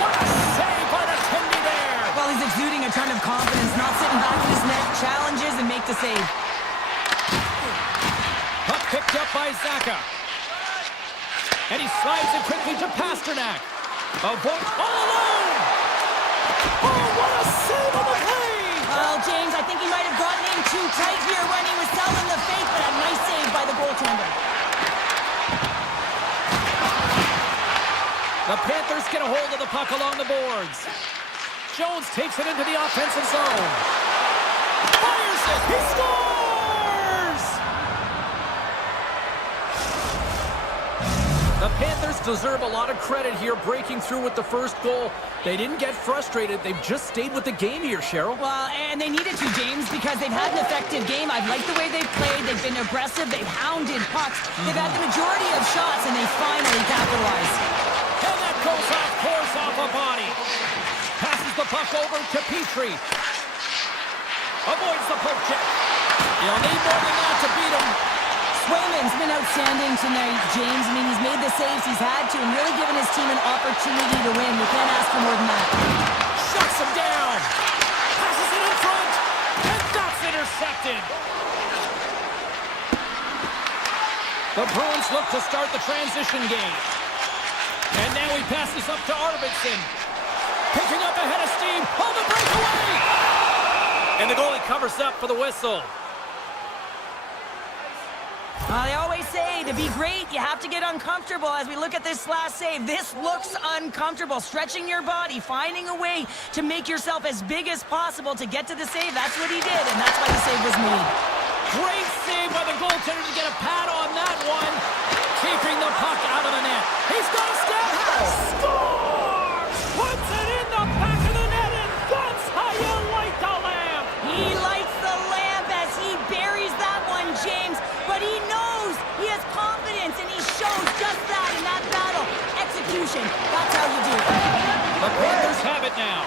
What a save by the Tendy there. Well, he's exuding a ton of confidence, not sitting back in his net, challenges and make the save. Puck picked up by Zaka. And he slides it quickly to Pasternak. All alone. Oh, what a save on the play. Well, James, I think he might have gotten in too tight here when he was selling the fake, but a nice save by the goaltender. The Panthers get a hold of the puck along the boards. Jones takes it into the offensive zone. Fires it. He scores! The Panthers deserve a lot of credit here breaking through with the first goal. They didn't get frustrated. They've just stayed with the game here, Cheryl. Well, and they needed to, James, because they've had an effective game. I've liked the way they've played. They've been aggressive. They've hounded pucks. They've had the majority of shots, and they finally capitalized. And that goes off course off a body. Passes the puck over to Petrie. Avoids the poke check. He'll need more than that to beat him. Swayman's been outstanding tonight, James. I mean, he's made the saves he's had to and really given his team an opportunity to win. You can't ask for more than that. Shuts him down. Passes it in front. And that's intercepted. The Bruins look to start the transition game. And now he passes up to Arvidsson. Picking up a head of steam on the breakaway. And the goalie covers up for the whistle. They always say to be great, you have to get uncomfortable. As we look at this last save, this looks uncomfortable. Stretching your body, finding a way to make yourself as big as possible to get to the save. That's what he did, and that's why the save was made. Great save by the goaltender to get a pad on that one. Keeping the puck out of the net. He's got a stab. Scores! Puts it in the back of the net, and that's how you light the lamp. He lights the lamp as he buries that one, James. But he knows he has confidence, and he shows just that in that battle. Execution, that's how you do it. The Panthers have it now.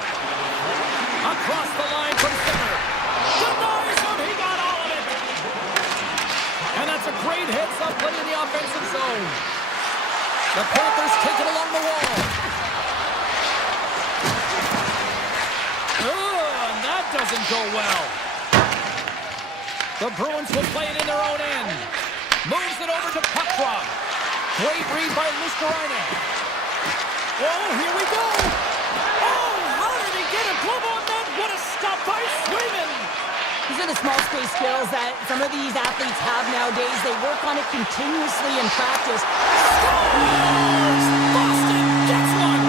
Across the line from center. Denies him, he got all of it. And that's a great heads-up play in the offensive zone. The Panthers take it along the wall. And that doesn't go well. The Bruins will play it in their own end. Moves it over to puck drop. Great read by Luskarainen. Oh, here we go. Oh, how did he get a glove on that? What a stop by Swayman. These are the small space skills that some of these athletes have nowadays. They work on it continuously in practice. Scores! Boston gets one.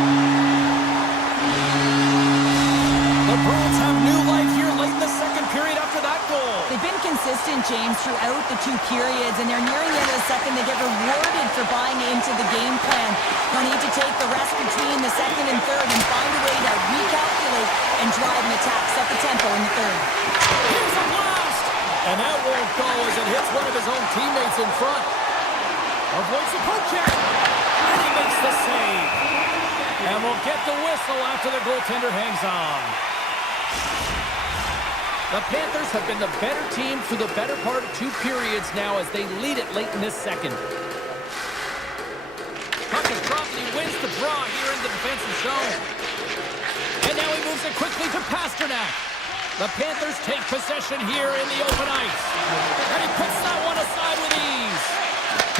The Bruins have new life here late in the second period after that goal. They've been consistent, James, throughout the two periods, and they're nearing the end of the second. They get rewarded for buying into the game plan. They'll need to take the rest between the second and third and find a way to recalculate and drive an attack, set the tempo in the third. Here's a blast! And that won't go as it hits one of his own teammates in front. Avoids the poke check. And he makes the save. And we'll get the whistle after the goaltender hangs on. The Panthers have been the better team through the better part of two periods now as they lead it late in this second. Puck is dropped and he wins the draw here in the defensive zone. And now he moves it quickly to Pasternak. The Panthers take possession here in the open ice. And he puts that one aside with ease.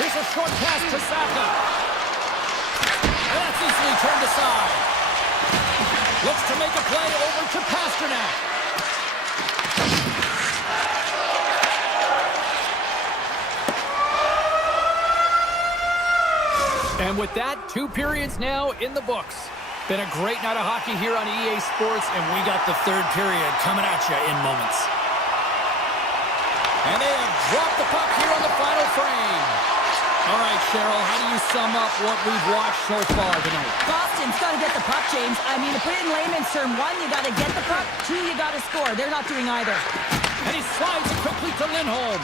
Here's a short pass to Zaka. And that's easily turned aside. Looks to make a play over to Pasternak. And with that, two periods now in the books. Been a great night of hockey here on EA Sports, and we got the third period coming at you in moments. And they have dropped the puck here on the final frame. All right, Cheryl, how do you sum up what we've watched so far tonight? Boston's got to get the puck, James. I mean, to put it in layman's term, one, you got to get the puck. Two, you got to score. They're not doing either. And he slides it quickly to Lindholm.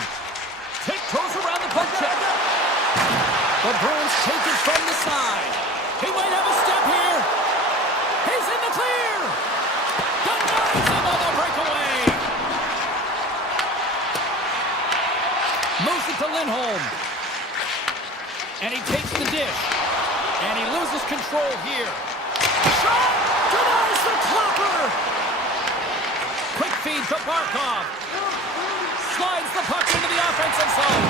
Tiptoes around the puck check. The Bruins take it from the side. He might have a step here. He's in the clear. Denies him on the breakaway. Moves it to Lindholm. And he takes the dish. And he loses control here. Shot! Denies the klopper! Quick feed to Barkov. Slides the puck into the offensive zone.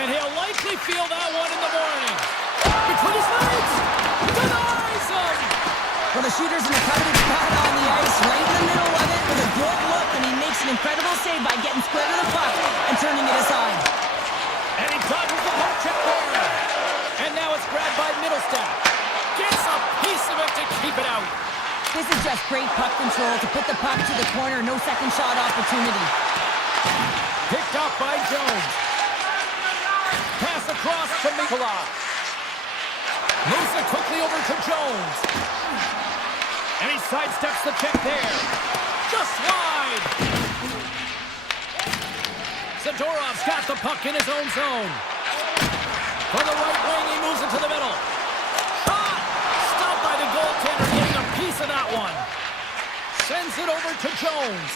And he'll likely feel that one in the morning. Between his legs! Denies him! Well, the shooter's in a coveted spot on the ice, right in the middle of it, with a good look, and he makes an incredible save by getting square to the puck and turning it aside. And he dodges the puck check there. And now it's grabbed by Middlestat. Gets a piece of it to keep it out. This is just great puck control to put the puck to the corner, no second shot opportunity. Picked up by Jones. Pass across to Mikola. Moves it quickly over to Jones. And he sidesteps the check there. Just wide. Zadorov's got the puck in his own zone. From the right wing, he moves it to the middle. Shot! Stopped by the goaltender, getting a piece of that one. Sends it over to Jones.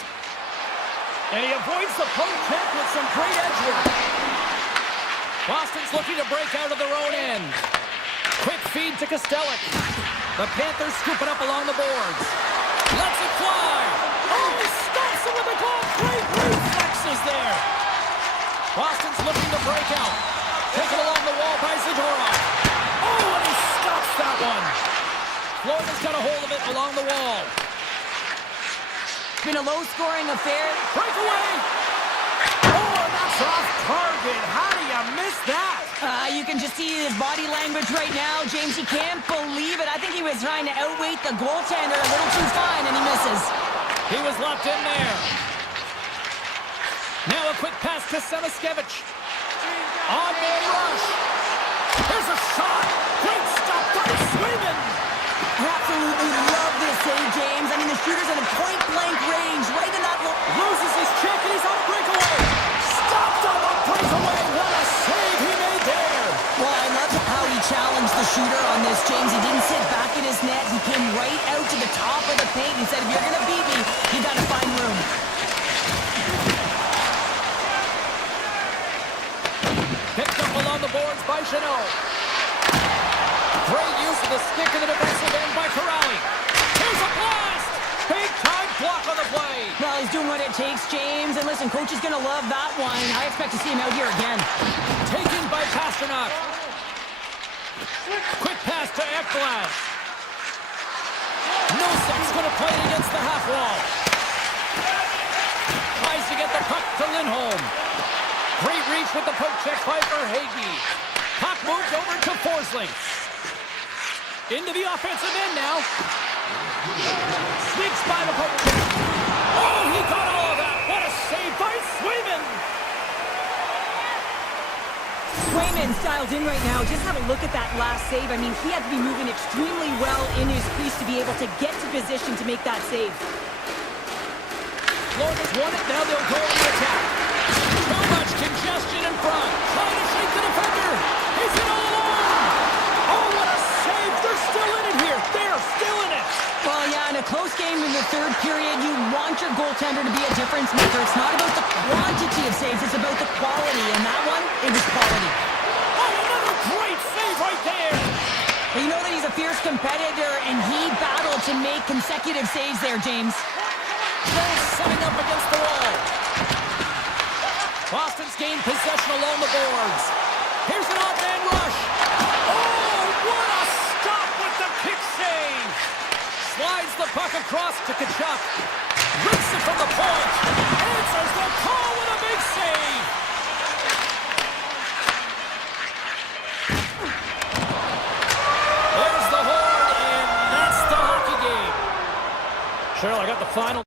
And he avoids the poke check with some great edge work. Boston's looking to break out of their own end. Quick feed to Kostelic. The Panthers scoop it up along the boards. Lets it fly. Oh, he stops it with a goal. Great reflexes there. Boston's looking to break out. Taken along the wall by Zadorov. Oh, and he stops that one. Florida's got a hold of it along the wall. It's been a low-scoring affair. Breakaway. Oh, and that's off target. How do you miss that? You can just see his body language right now. James, he can't believe it. I think he was trying to outweight the goaltender a little too fine, and he misses. He was locked in there. Now a quick pass to Samaskevich. On-man rush. Here's a shot. Great stop by Swayman. I absolutely love this save, James. I mean, the shooter's in a point-blank range, right in that... Loses his check, and he's on a breakaway. Stopped on the breakaway. What a save he made there. Well, I love how he challenged the shooter on this, James. He didn't sit back in his net. He came right out to the top of the paint. He said, if you're going to beat me, you got to find room. Picked up along the boards by Chanot. Great use of the stick in the defensive end by Corrali. Here's a blast! Big-time block on the play. Well, he's doing what it takes, James. And listen, coach is going to love that one. I expect to see him out here again. Taken by Pasternak. Quick pass to Ekblad. Nosak's going to play it against the half wall. Tries to get the puck to Lindholm. Great reach with the poke check by Verhaeghe. Puck moves over to Forsling. Into the offensive end now. Sneaks by the poke check. Oh, he got all of that. What a save by Swayman. Swayman's dialed in right now. Just have a look at that last save. I mean, he had to be moving extremely well in his crease to be able to get to position to make that save. Florida's won it. Now they'll go on the attack. Too much congestion in front. Trying to shake the defender. He's in all alone. Oh, what a save. They're still in it here. They're still in it. Well, yeah, in a close game in the third period, you want your goaltender to be a difference maker. It's not about the quantity of saves. It's about the quality. And that one, it was quality. Oh, another great save right there. Well, you know that he's a fierce competitor, and he battled to make consecutive saves there, James. Jones setting up against the wall. Boston's gained possession along the boards. Here's an odd-man rush. Oh, what a stop with the kick save. Slides the puck across to Tkachuk. Rips it from the point. Answers the call with a big save. There's the horn, and that's the hockey game. Cheryl, I got the final.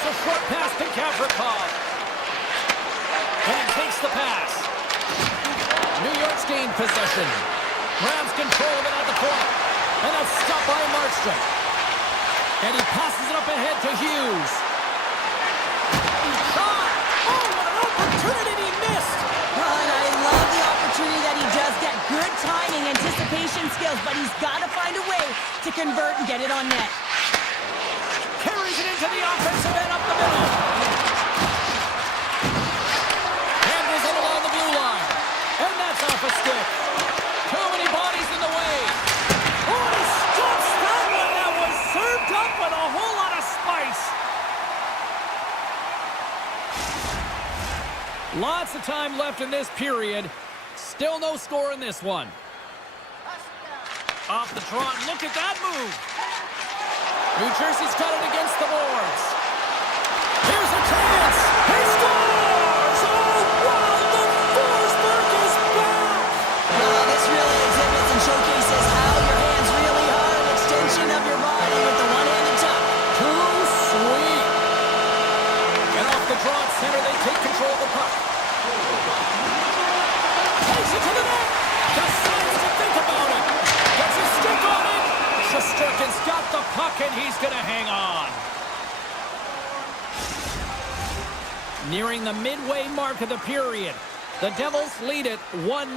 Here's a short pass to Gavrikov. And he takes the pass. New York's gained possession. Grabs control of it at the point. And that's stopped by Markstrom. And he passes it up ahead to Hughes. Shot! Oh, what an opportunity he missed! And I love the opportunity that he does get. Good timing, anticipation skills, but he's got to find a way to convert and get it on net. Carries it into the offensive end up the middle. Handles it along the blue line. And that's off a stick. Too many bodies in the way. Oh, he stops that one. That was served up with a whole lot of spice. Lots of time left in this period. Still no score in this one. Off the trot. Look at that move. New Jersey's got it against the boards. Here's a chance. He scores! Oh, wow! The Forsberg is back! Well, this really exhibits and showcases how your hands really are an extension of your body with the one-handed tap. Too sweet. And off the draw at center, they take control of the puck. Takes it to the net. Decides to think about it. Gets a stick on it. Shesterkin's got the puck, and he's going to hang on. Nearing the midway mark of the period, the Devils lead it 1-0.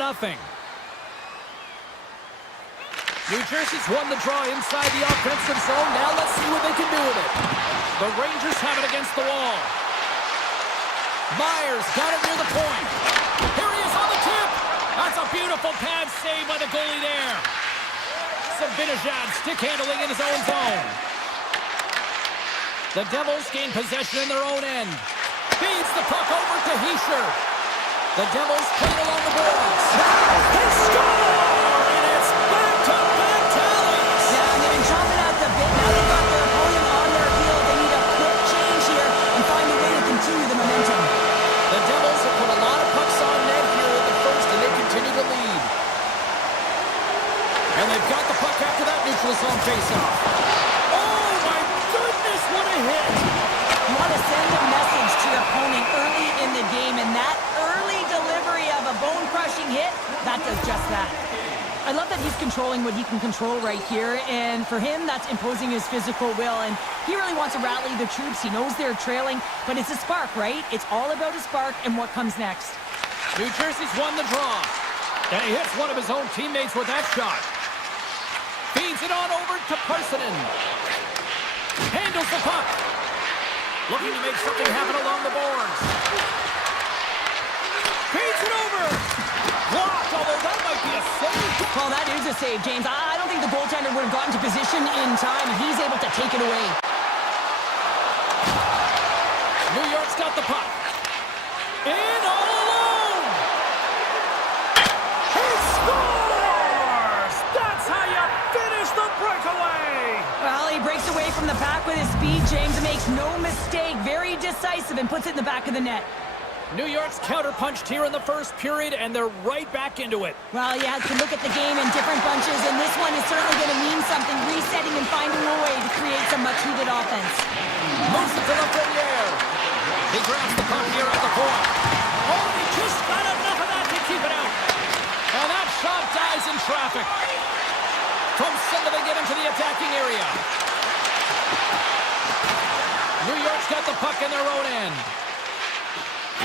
New Jersey's won the draw inside the offensive zone. Now let's see what they can do with it. The Rangers have it against the wall. Myers got it near the point. Here he is on the tip. That's a beautiful pad save by the goalie there. Zibanejad stick handling in his own zone. The Devils gain possession in their own end. Feeds the puck over to Hischier. The Devils play it along the boards. They score! And it's back-to-back tallies. Yeah, they've been chomping at the bit. Now they've got their opponent on their heel. They need a quick change here and find a way to continue the momentum. The Devils have put a lot of pucks on net here in the first, and they continue to lead. And they've got the puck after that neutral zone faceoff. Oh, my goodness, what a hit! You want to send a message to your opponent early in the game, and that early delivery of a bone-crushing hit, that does just that. I love that he's controlling what he can control right here, and for him, that's imposing his physical will, and he really wants to rally the troops. He knows they're trailing, but it's a spark, right? It's all about a spark and what comes next. New Jersey's won the draw, and he hits one of his own teammates with that shot. Feeds it on over to Parsonen. Handles the puck. Looking to make something happen along the boards. Feeds it over. Blocked, although that might be a save. Well, that is a save, James. I don't think the goaltender would have gotten to position in time, and he's able to take it away. New York's got the puck. In all alone. He scores! That's how you finish the breakaway. Well, he breaks away from the pack with his speed, James. Makes no mistake. Very decisive and puts it in the back of the net. New York's counterpunched here in the first period, and they're right back into it. Well, you have to look at the game in different bunches, and this one is certainly going to mean something, resetting and finding a way to create some much-needed offense. Moves it to Lafreniere. He grabs the puck here at the point. Oh, he just got enough of that to keep it out. And that shot dies in traffic. From center, they get into the attacking area. New York's got the puck in their own end.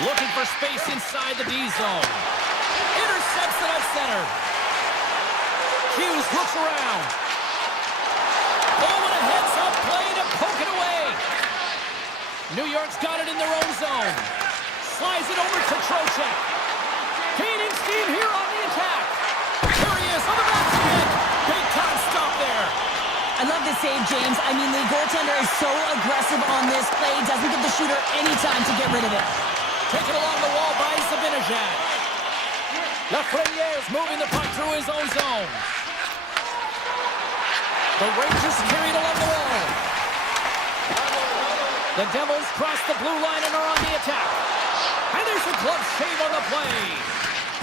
Looking for space inside the D zone. Intercepts it at center. Hughes looks around. Oh, and a heads-up play to poke it away. New York's got it in their own zone. Slides it over to Trocheck. Gaining steam here on the attack. Here he is on the backhand. Big time stop there. I love this save, James. I mean, the goaltender is so aggressive on this play. Doesn't give the shooter any time to get rid of it. Taken along the wall by Zibanejad. Lafreniere's moving the puck through his own zone. The Rangers carried along the wall. The Devils cross the blue line and are on the attack. And there's a glove save on the play.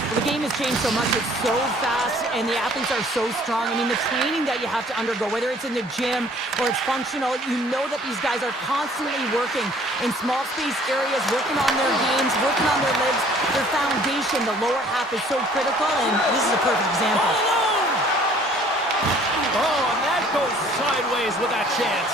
Well, the game has changed so much. It's so fast, and the athletes are so strong. I mean, the training that you have to undergo, whether it's in the gym or it's functional, you know that these guys are constantly working in small space areas, working on their games, working on their legs. Their foundation, the lower half, is so critical, and this is a perfect example. All alone! Oh, and that goes sideways with that chance.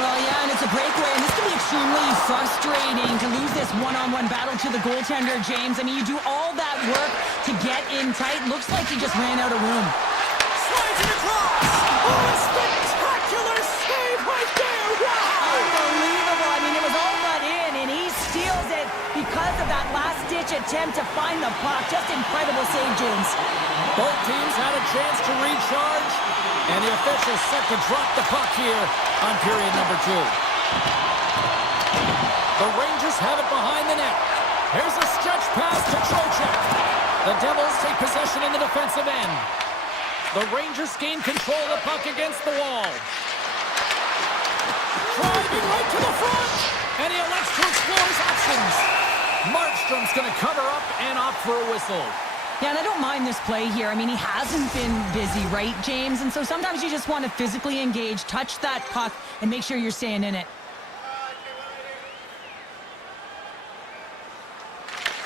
Well, yeah, and it's a breakaway, and this can be extremely frustrating to lose this one-on-one battle to the goaltender, James. I mean, you do all that work to get in tight. Looks like he just ran out of room. Slides it across. Oh, a spectacular save right there. Wow! Unbelievable. I mean, it was all but in, and he steals it because of that last-ditch attempt to find the puck. Just incredible save, James. Both teams had a chance to recharge, and the officials set to drop the puck here on period number 2. The Rangers have it behind the net. Here's a stretch pass to Trocheck. The Devils take possession in the defensive end. The Rangers gain control of the puck against the wall. Driving right to the front, and he elects to explore his options. Markstrom's going to cover up and opt for a whistle. Yeah, and I don't mind this play here. I mean, he hasn't been busy, right, James? And so sometimes you just want to physically engage, touch that puck, and make sure you're staying in it.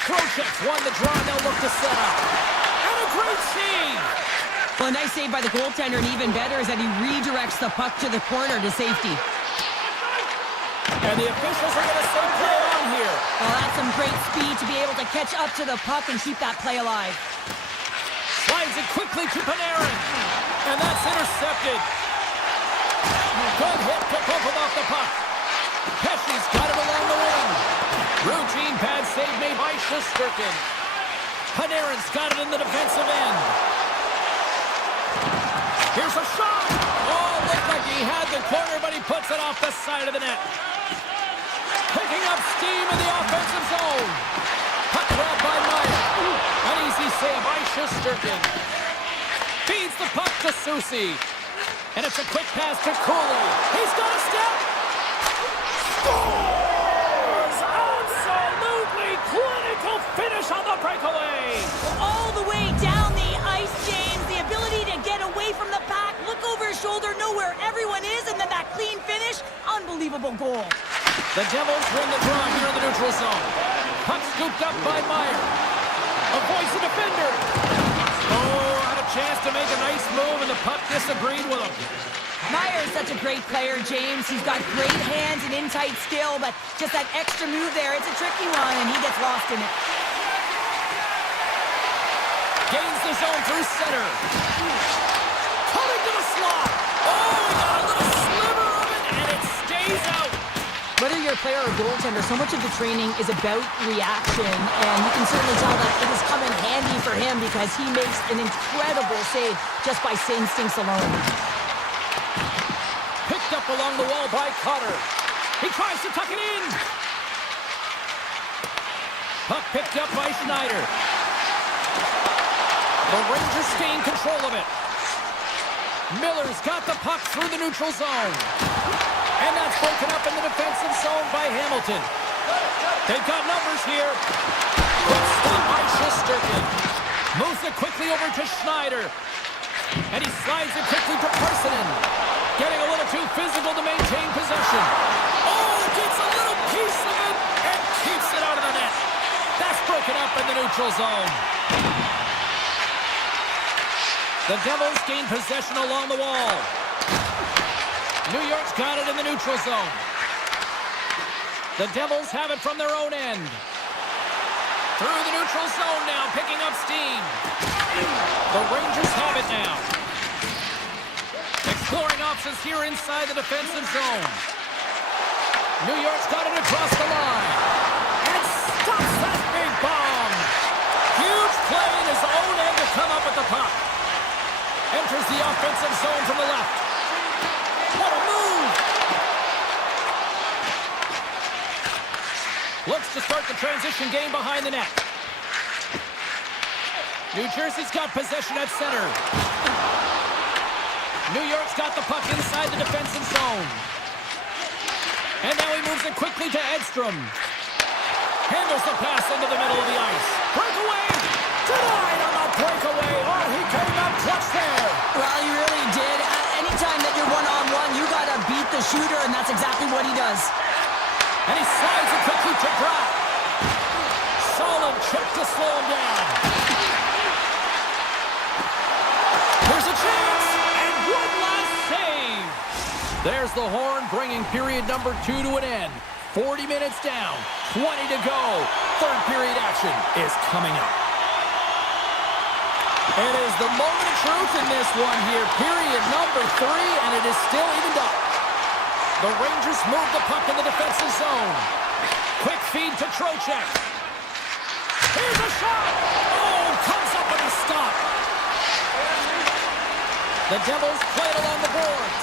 Trocheck's won the draw, and they'll look to set up. And a great save! Well, a nice save by the goaltender, and even better is that he redirects the puck to the corner to safety. And the officials are going to say play on here. Well, that's some great speed to be able to catch up to the puck and keep that play alive. Slides it quickly to Panarin. And that's intercepted. Good hit to poke him off the puck. Pesci's got it along the wing. Routine pad save made by Shesterkin. Panarin's got it in the defensive end. Here's a shot. Oh, looked like he had the corner, but he puts it off the side of the net. Picking up steam in the offensive zone. Puck grab by Meyer. An easy save by Shesterkin. Feeds the puck to Soucy. And it's a quick pass to Cooley. He's got a step. Scores! Absolutely clinical finish on the breakaway. All the way down the ice, James. The ability to get away from the pack, look over his shoulder, know where everyone is, and then that clean finish. Unbelievable goal. The Devils win the draw here in the neutral zone. Puck scooped up by Meyer. Avoids the defender. Oh, had a chance to make a nice move, and the puck disagreed with him. Meyer is such a great player, James. He's got great hands and in-tight skill, but just that extra move there, it's a tricky one, and he gets lost in it. Gains the zone through center. Coming to the slot. Oh, he got a little sliver of it, and it stays out. Whether you're a player or goaltender, so much of the training is about reaction, and you can certainly tell that it has come in handy for him because he makes an incredible save just by instincts alone. Picked up along the wall by Cotter. He tries to tuck it in. Puck picked up by Schneider. The Rangers gain control of it. Miller's got the puck through the neutral zone. And that's broken up in the defensive zone by Hamilton. They've got numbers here. Good stop by Shesterkin. Moves it quickly over to Schneider. And he slides it quickly to Parsonen. Getting a little too physical to maintain possession. Oh, gets a little piece of it and keeps it out of the net. That's broken up in the neutral zone. The Devils gain possession along the wall. New York's got it in the neutral zone. The Devils have it from their own end. Through the neutral zone now, picking up steam. The Rangers have it now. Exploring options here inside the defensive zone. New York's got it across the line. And stops that big bomb. Huge play in his own end to come up with the puck. Enters the offensive zone from the left. What a move! Looks to start the transition game behind the net. New Jersey's got possession at center. New York's got the puck inside the defensive zone. And now he moves it quickly to Edstrom. Handles the pass into the middle of the ice. Breakaway to Denied on the breakaway. Oh, he came up clutch there. Well, he really did. Anytime that you're one-on-one, you got to beat the shooter, and that's exactly what he does. And he slides it quickly to drop. Solid check to slow him down. Here's a chance, and one last save. There's the horn, bringing period number 2 to an end. 40 minutes down, 20 to go. Third period action is coming up. It is the moment of truth in this one here. Period number 3, and it is still evened up. The Rangers move the puck in the defensive zone. Quick feed to Trocheck. Here's a shot. Oh, comes up with a stop. The Devils play it along the boards.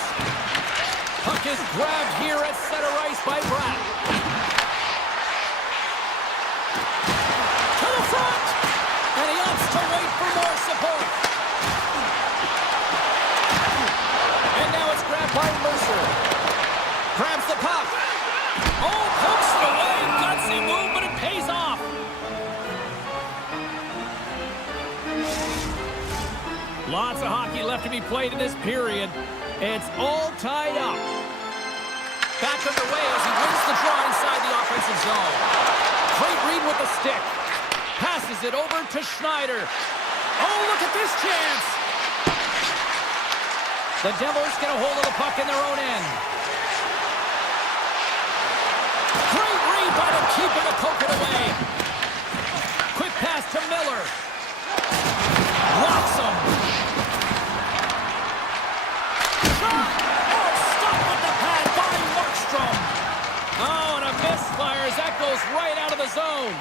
Puck is grabbed here at center ice by Pratt. To the front. And he opts to wait for more support. And now it's grabbed by Mercer. Grabs the puck. Oh, pokes it away. Gutsy move, but it pays off. Lots of hockey left to be played in this period. It's all tied up. Back underway as he wins the draw inside the offensive zone. Great read with the stick. Passes it over to Schneider. Oh, look at this chance. The Devils get a hold of the puck in their own end. Great read by the keeper to poke it away. Quick pass to Miller. Rocks him. Shot! Oh, stop with the pad by Markstrom. Oh, and a misfire as that goes right out of the zone.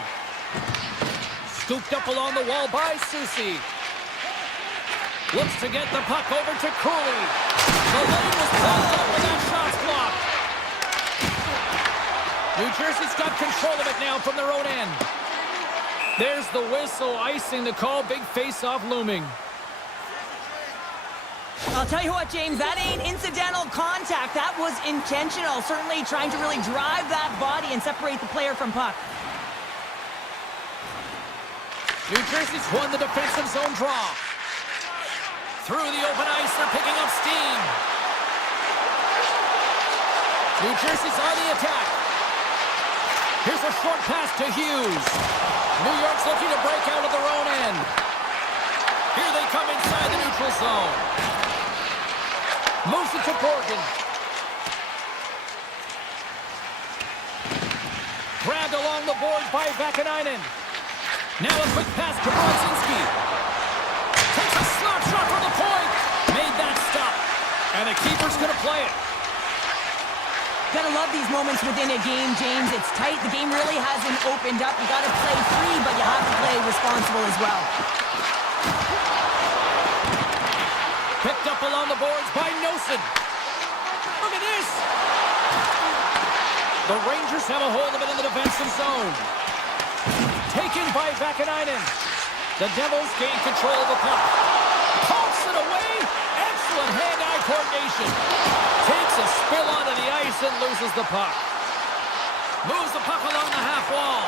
Scooped up along the wall by Susie. Looks to get the puck over to Cooley. The lane was blocked up and that shot's blocked. New Jersey's got control of it now from their own end. There's the whistle, icing the call. Big face-off looming. I'll tell you what, James, that ain't incidental contact. That was intentional. Certainly trying to really drive that body and separate the player from puck. New Jersey's won the defensive zone draw. Through the open ice, they're picking up steam. New Jersey's on the attack. Here's a short pass to Hughes. New York's looking to break out of their own end. Here they come inside the neutral zone. Moves it to Borgen. Grabbed along the boards by Vakanainen. Now a quick pass to Brodzinski. Takes a slap shot from the point. Made that stop. And the keeper's going to play it. Gotta love these moments within a game, James. It's tight. The game really hasn't opened up. You gotta play free, but you have to play responsible as well. Picked up along the boards by Nosen. Look at this. The Rangers have a hold of it in the defensive zone. Taken by Vakanainen. The Devils gain control of the puck. Pokes it away. Excellent hand-eye coordination. Takes a spill onto the ice and loses the puck. Moves the puck along the half wall.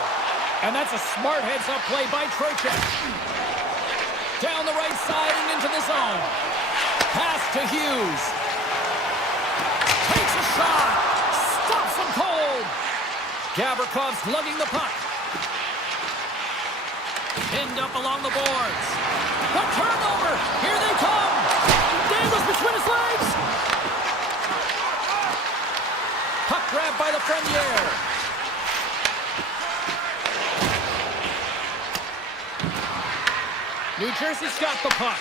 And that's a smart heads-up play by Trocheck. Down the right side and into the zone. Pass to Hughes. Takes a shot. Stops him cold. Gavrikoff's lugging the puck. Pinned up along the boards. The turnover. Here they come. Dangles between his legs. Puck grabbed by the Frenier. New Jersey's got the puck.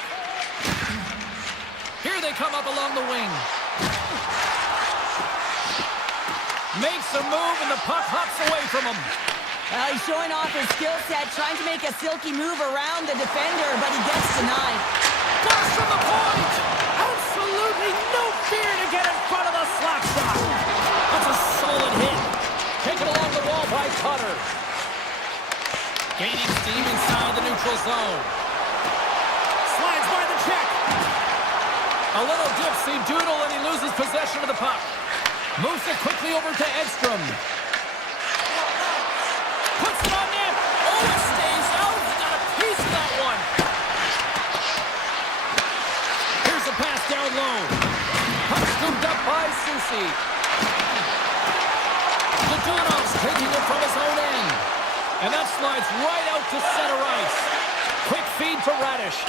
Here they come up along the wing. Makes a move and the puck hops away from him. He's showing off his skill set, trying to make a silky move around the defender, but he gets denied. Burst from the point! Absolutely no fear to get in front of the slap shot. That's a solid hit. Taken along the wall by Cutter. Gaining steam inside the neutral zone. Slides by the check. A little dipsy doodle and he loses possession of the puck. Moves it quickly over to Edstrom. Puts it on net. Oh, it stays out. He got a piece of that one. mercy. Dudunov's taking it from his own end. And that slides right out to center ice. Quick feed to Radish.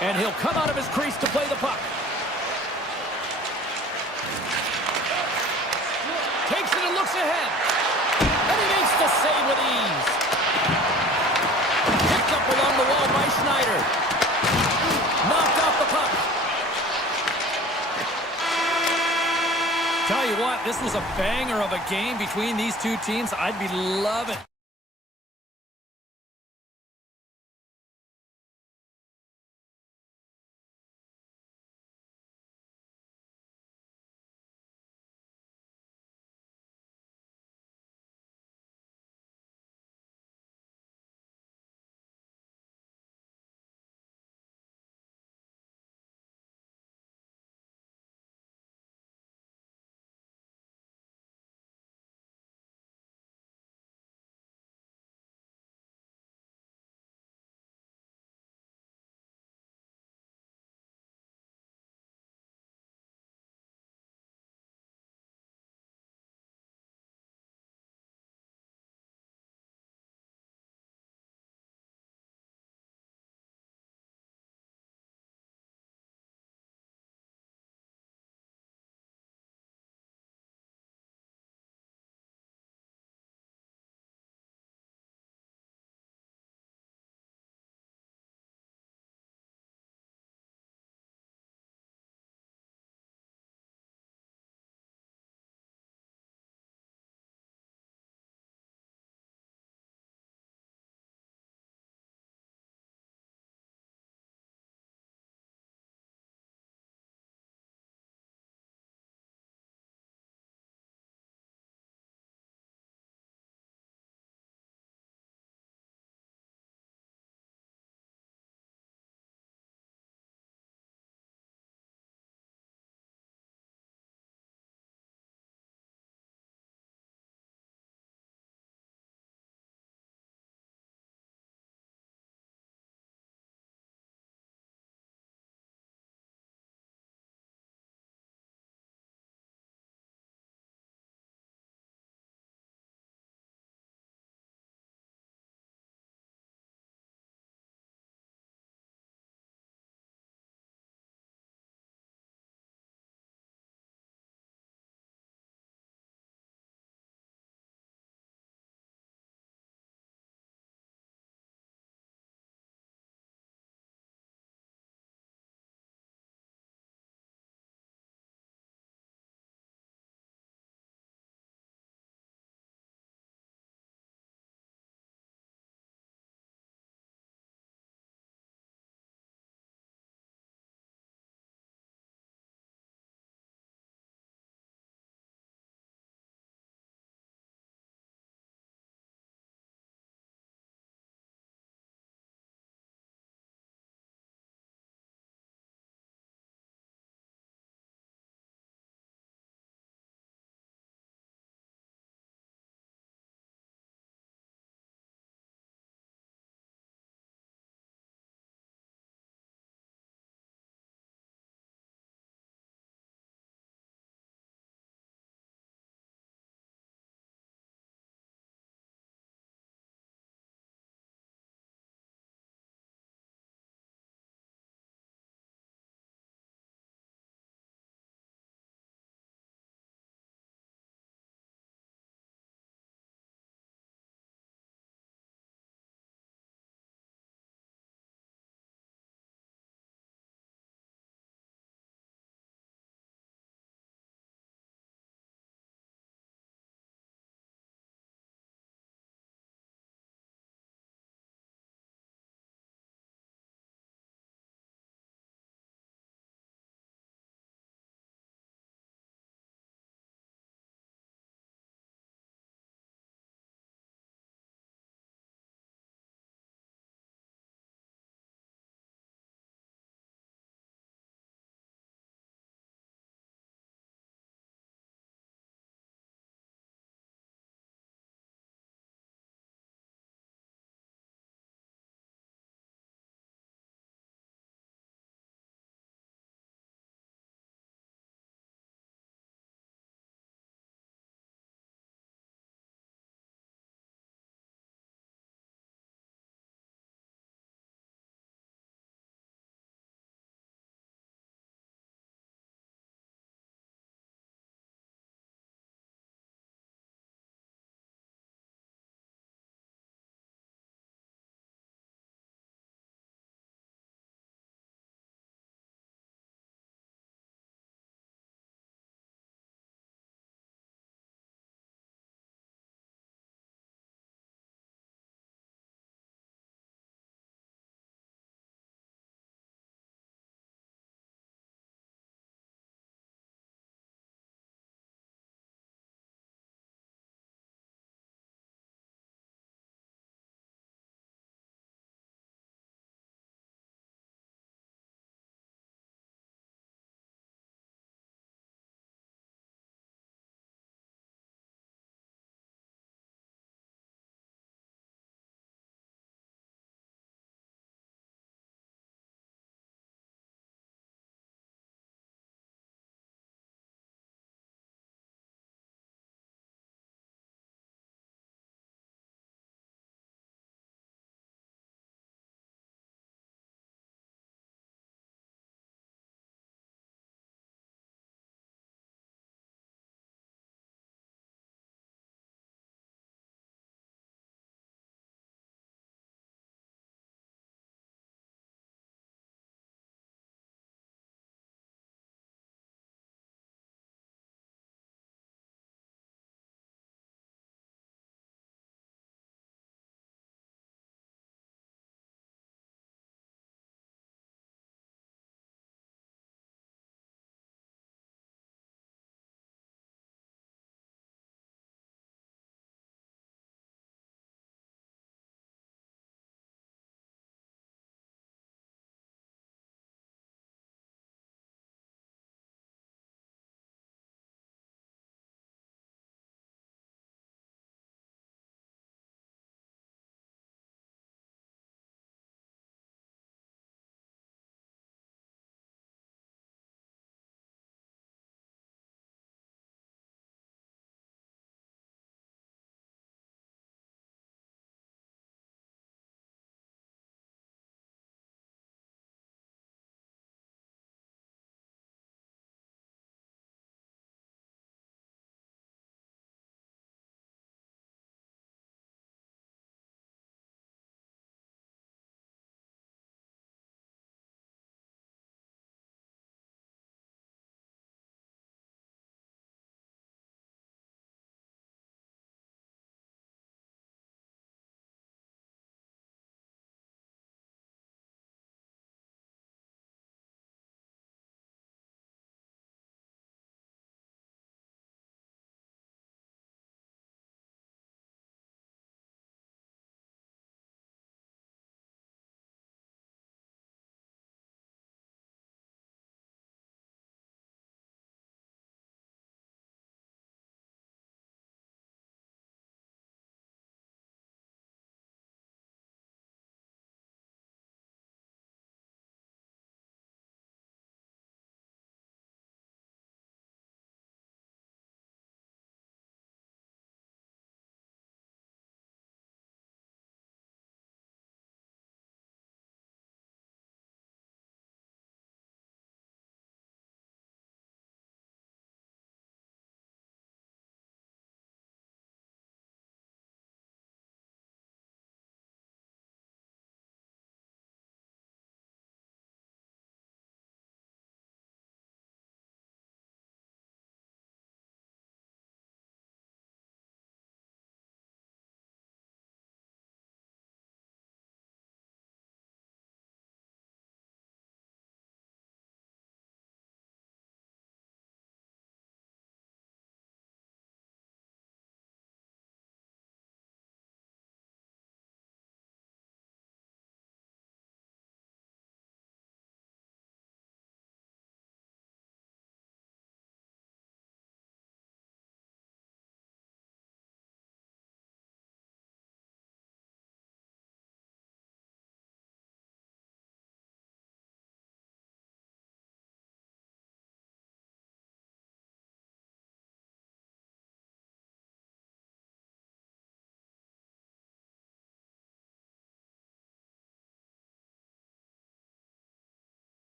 And he'll come out of his crease to play the puck. Takes it and looks ahead. And he makes the save with ease. Picked up along the wall by Schneider. Knocked off the puck. Tell you what, this was a banger of a game between these two teams. I'd be loving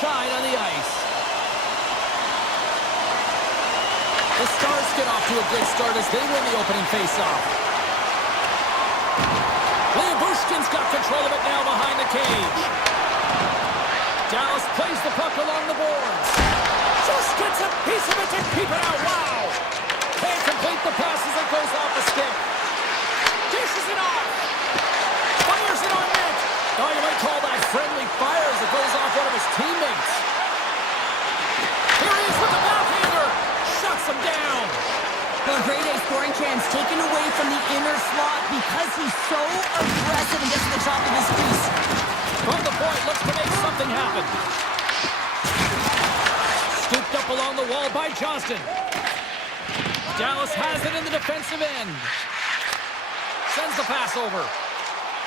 shine on the ice. The Stars get off to a good start as they win the opening faceoff. Bushkin's got control of it now behind the cage. Dallas plays the puck along the boards. Just gets a piece of it to keep it out. Wow! Can't complete the pass as it goes off the stick. Dishes it off. Fires it on net. Oh, you might call that friendly fire as it goes off one of his teammates. Here he is with the backhander. Shuts him down. Well, a great A scoring chance taken away from the inner slot because he's so aggressive and gets to the top of his crease. From the point, looks to make something happen. Scooped up along the wall by Johnston. Dallas has it in the defensive end. Sends the pass over.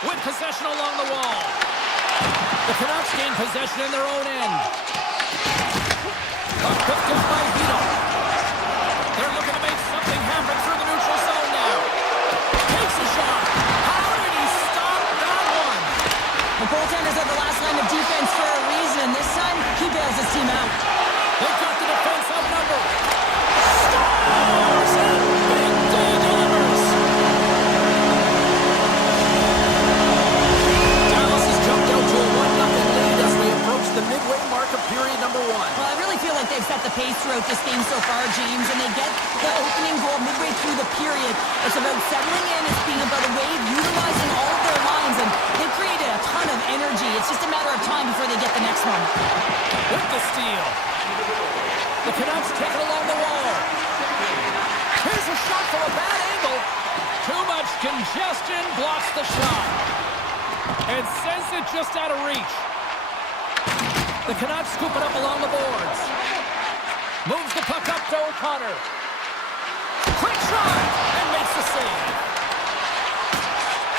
With possession along the wall. The Canucks gain possession in their own end. Picked up by Vito. They're looking to make something happen through the neutral zone now. Takes a shot. How did he stop that one? The goaltenders are the last line of defense for a reason, and this time he bails his team out. They've got the defense outnumbered. Stars and Big D delivers. Dallas has jumped out to a 1-0 lead as we approach the midway mark of period number 1. Well, I really feel like they've set the pace throughout this game so far, James, and they get the opening goal midway through the period. It's about settling in. It's being about a wave, utilizing all of their lines, and they've created a ton of energy. It's just a matter of time before they get the next one. With the steal. The Canucks take it along the wall. Here's a shot from a bad angle. Too much congestion blocks the shot. And sends it just out of reach. The Canucks scoop it up along the boards. Moves the puck up to O'Connor. Quick shot! And makes the save.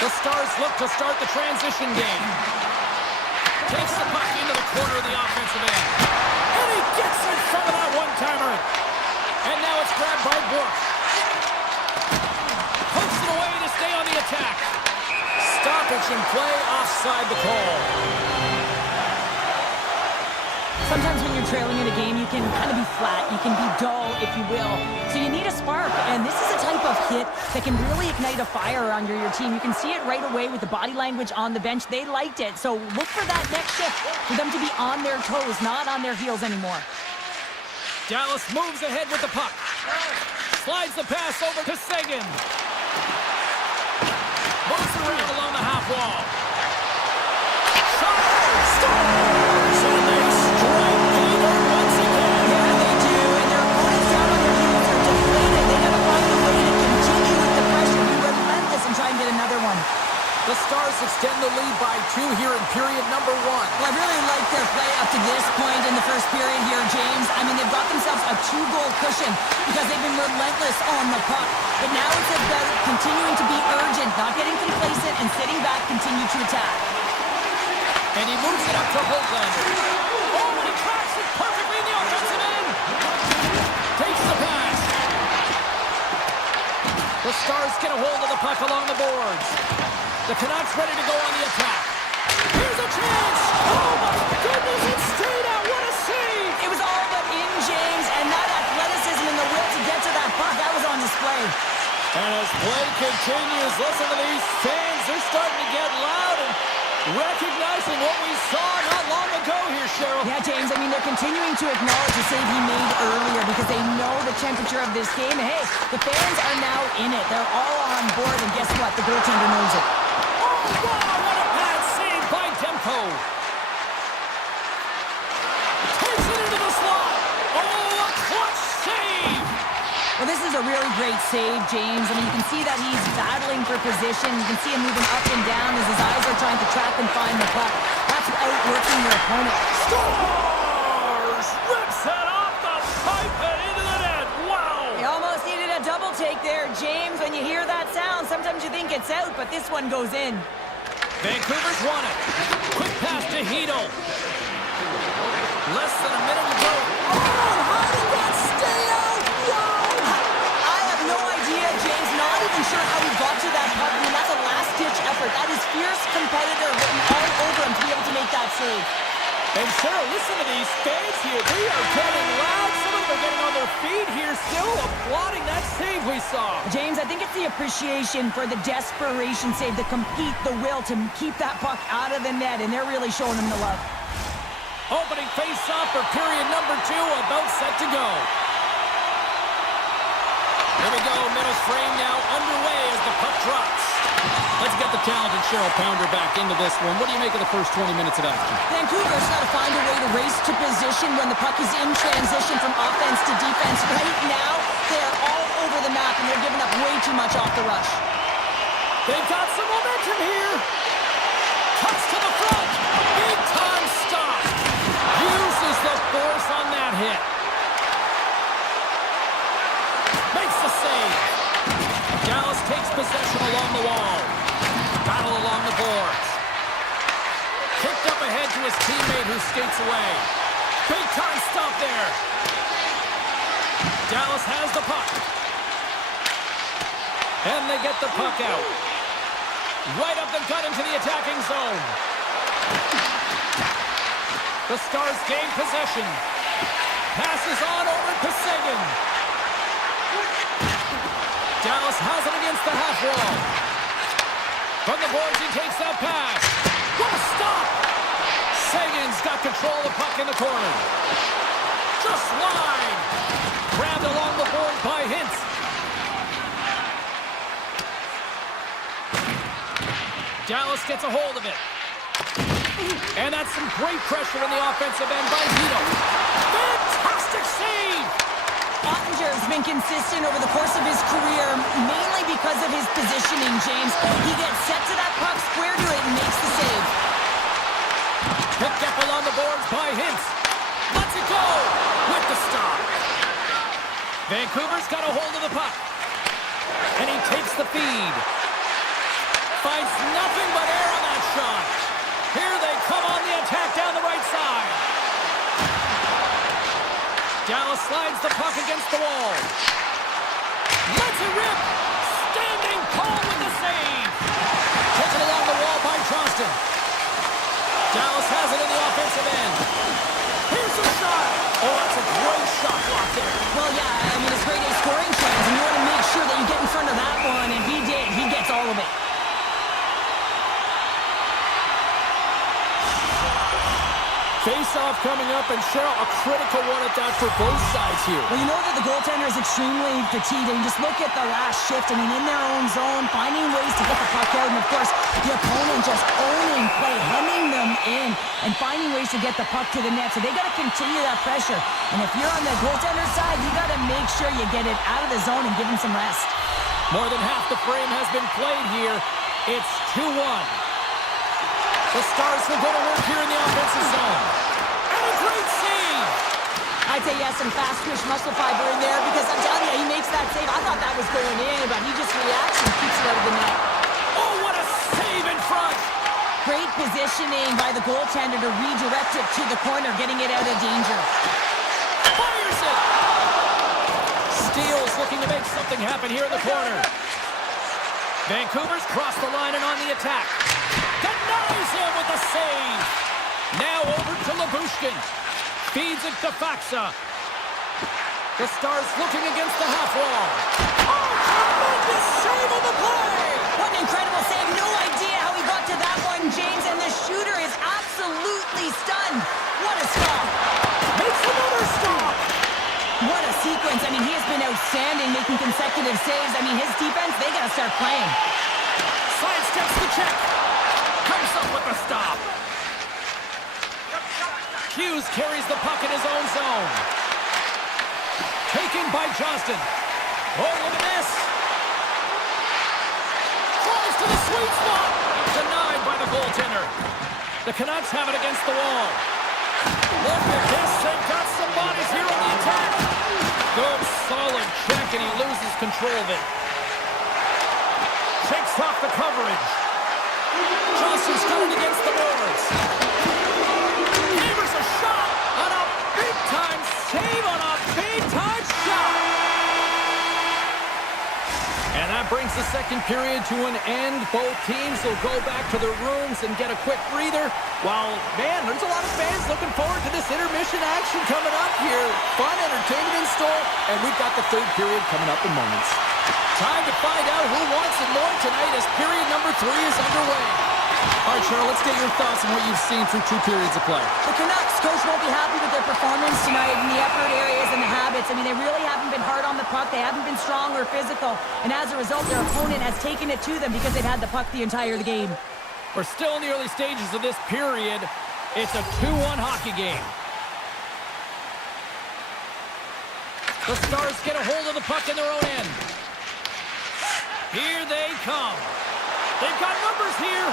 The Stars look to start the transition game. Takes the puck into the corner of the offensive end. And he gets in front of that one-timer. And now it's grabbed by Bush. Pokes it away to stay on the attack. Stoppage in play offside the call. Sometimes when you're trailing in a game, you can kind of be flat. You can be dull, if you will. So you need a spark, and this is a type of hit that can really ignite a fire under your team. You can see it right away with the body language on the bench. They liked it, so look for that next shift, for them to be on their toes, not on their heels anymore. Dallas moves ahead with the puck. Slides the pass over to Seguin. Moves around along the half wall. Shot! Stars! And they strike Peter once again. Yeah, they do, and their opponents down on their heels are deflated. They gotta find a way to continue with the pressure, be relentless, and try and get another one. The Stars extend the lead by 2 here in period number 1. Well, I really like their play up to this point in the first period here, James. I mean, they've got themselves a 2-goal cushion because they've been relentless on the puck. But now it's about continuing to be urgent, not getting complacent, and sitting back, continue to attack. And he moves it up to Hoaglander. Oh, and he tracks it perfectly in the offensive end. Takes the pass. The Stars get a hold of the puck along the boards. The Canucks ready to go on the attack. Here's a chance! Oh my goodness, it stayed out! What a save! It was all but in, James, and that athleticism and the will to get to that puck, that was on display. And as play continues, listen to these fans. They're starting to get loud and recognizing what we saw not long ago here, Cheryl. Yeah, James, I mean, they're continuing to acknowledge the save he made earlier because they know the temperature of this game. And hey, the fans are now in it. They're all on board, and guess what? The goaltender knows it. Oh, wow, what a bad save by Demko. Takes it into the slot. Oh, a clutch save. Well, this is a really great save, James. I mean, you can see that he's battling for position. You can see him moving up and down as his eyes are trying to track and find the puck. That's outworking your opponent. Stars! Rips it off the pipe and into the net. Wow! You almost needed a double take there, James. When you hear that sound, sometimes you think it's out, but this one goes in. Vancouver's won it. Quick pass to Hito. Less than a minute to go. Oh, how did that stay out? Wow! I have no idea, James. Not even sure how he got to that puck. I mean, that's a last-ditch effort. That is fierce competitor written all over him to be able to make that save. And Sarah, listen to these fans here. They are getting loud. Some of them are getting on their feet here, still applauding that save we saw. James, I think it's the appreciation for the desperation save, the compete, the will to keep that puck out of the net, and they're really showing them the love. Opening face-off for period number 2, about set to go. Here we go, middle frame now underway as the puck drops. Let's get the talented Cheryl Pounder back into this one. What do you make of the first 20 minutes of action? Vancouver's got to find a way to race to position when the puck is in transition from offense to defense. Right now, they are all over the map, and they're giving up way too much off the rush. They've got some momentum here. Cuts to the front. Big time stop. Uses the force on that hit. Makes the save. Dallas takes possession along the wall. Battle along the boards. Kicked up ahead to his teammate who skates away. Big time stop there. Dallas has the puck. And they get the puck out. Right up the gut into the attacking zone. The Stars gain possession. Passes on over to Sagan. Dallas has it against the half wall. From the boards, he takes that pass. What a stop! Sagan's got control of the puck in the corner. Just wide. Grabbed along the board by Hintz. Dallas gets a hold of it. And that's some great pressure in the offensive end by Vito. Fantastic save! Ottinger's been consistent over the course of his career, mainly because of his positioning, James. He gets set to that puck, square to it, and makes the save. Picked up along the boards by Hintz. Lets it go with the stop. Vancouver's got a hold of the puck. And he takes the feed. Finds nothing but air on that shot. Here they come on the attack down the right side. Dallas slides the puck against the wall. Lets it rip. Standing tall with the save. Taken along the wall by Johnston. Dallas has it in the offensive end. Here's a shot. Oh, that's a great shot block there. Well, yeah, I mean, it's grade A scoring chance, and you want to make sure that you get in front of that one, and he did. He gets all of it. Face-off coming up, and Cheryl, a critical one at that for both sides here. Well, you know that the goaltender is extremely fatigued, and just look at the last shift. I mean, in their own zone, finding ways to get the puck out, and of course, the opponent just owning play, hemming them in, and finding ways to get the puck to the net. So they got to continue that pressure. And if you're on the goaltender side, you got to make sure you get it out of the zone and give him some rest. More than half the frame has been played here. It's 2-1. The Stars will go to work here in the offensive zone. And a great save! I'd say he has some fast twitch muscle fiber in there because I'm telling you, he makes that save. I thought that was going in, but he just reacts and keeps it out of the net. Oh, what a save in front! Great positioning by the goaltender to redirect it to the corner, getting it out of danger. Fires it! Steele's looking to make something happen here in the corner. Vancouver's crossed the line and on the attack. Denies him with the save. Now over to Labushkin. Feeds it to Faxa. The Stars looking against the half wall. Oh, tremendous save on the play! What an incredible save. No idea how he got to that one, James, and the shooter is absolutely stunned. What a stop. Makes another stop. What a sequence. I mean, he has been outstanding making consecutive saves. I mean, his defense, they got to start playing. Sidesteps the check. Comes up with the stop. Hughes carries the puck in his own zone. Taken by Johnston. Oh, look at this. Tries to the sweet spot. Denied by the goaltender. The Canucks have it against the wall. Look at this. They've got some bodies here on the attack. Good, solid check, and he loses control of it. Takes off the coverage. Johnston's coming against the boards. Hammers a shot on a big-time save on a big-time shot. And that brings the second period to an end. Both teams will go back to their rooms and get a quick breather. While, man, there's a lot of fans looking forward to this intermission action coming up here. Fun entertainment in store, and we've got the third period coming up in moments. Time to find out who wants it more tonight as period number 3 is underway. All right, Cheryl, let's get your thoughts on what you've seen through 2 periods of play. The Canucks coach won't be happy with their performance tonight in the effort areas and the habits. I mean, they really haven't been hard on the puck. They haven't been strong or physical. And as a result, their opponent has taken it to them because they've had the puck the entire game. We're still in the early stages of this period. It's a 2-1 hockey game. The Stars get a hold of the puck in their own end. Here they come. They've got numbers here.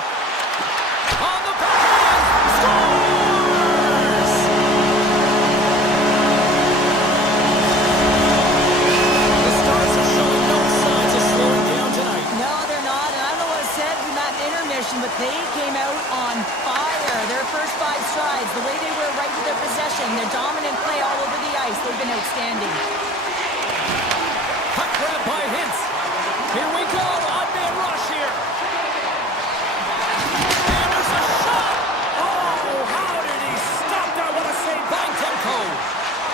On the backhand. Scores! The Stars are showing no signs of slowing down tonight. No, they're not. And I don't know what I said in that intermission, but they came out on fire. Their first 5 strides, the way they were right with their possession, their dominant play all over the ice, they've been outstanding. Puck grab by Hintz. Here we go. Odd man rush here. And there's a shot. Oh, how did he stop that? What a save by Temko.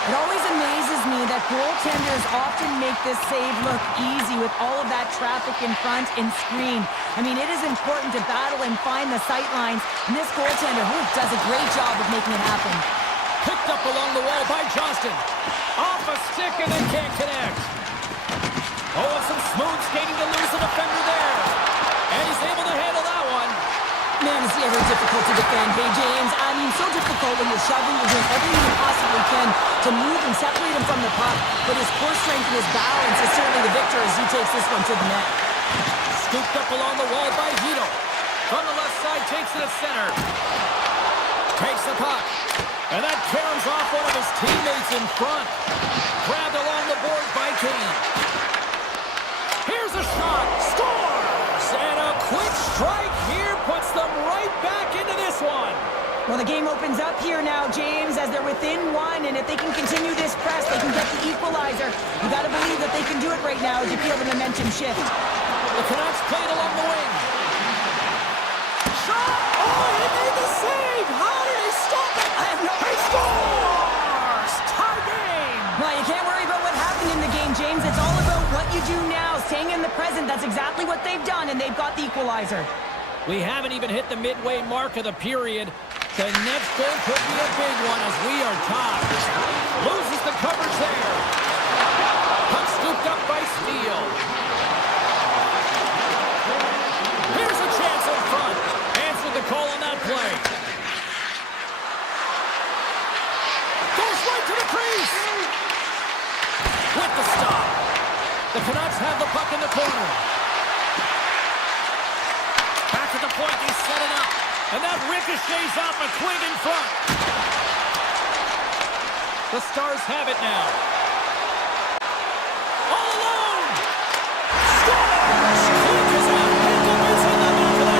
It always amazes me that goaltenders often make this save look easy with all of that traffic in front and screen. I mean, it is important to battle and find the sight lines, and this goaltender does a great job of making it happen. Picked up along the wall by Johnston. Off a stick and then can't connect. Oh, some smooth skating to lose the defender there. And he's able to handle that one. Man, is he ever difficult to defend. Hey, James, I mean, so difficult when you're shoving, you're doing everything you possibly can to move and separate him from the puck. But his core strength and his balance is certainly the victor as he takes this one to the net. Scooped up along the wall by Hito. From the left side, takes it to center. Takes the puck. And that caroms off one of his teammates in front. Grabbed along the boards by Kane. Here's a shot. Scores! And a quick strike here puts them right back into this one. Well, the game opens up here now, James, as they're within 1, and if they can continue this press, they can get the equalizer. You got to believe that they can do it right now as you feel the momentum shift. The Canucks played along the wing. Shot! Oh, he made the save! How did he stop it? I have no He scores! Tie game! Well, you can't worry about what happened in the game, James. It's all about what you do now, staying in the present. That's exactly what they've done, and they've got the equalizer. We haven't even hit the midway mark of the period. The next goal could be a big one as we are tied. Loses the coverage there. Puck scooped up by Steele. Here's a chance in front. Answered the call on that play. Goes right to the crease. With the stop. The Canucks have the puck in the corner. Back at the point, they set it up. And that ricochets off a Quinn in front. The Stars have it now. All alone! Scores! Quick is out. It's in the back of the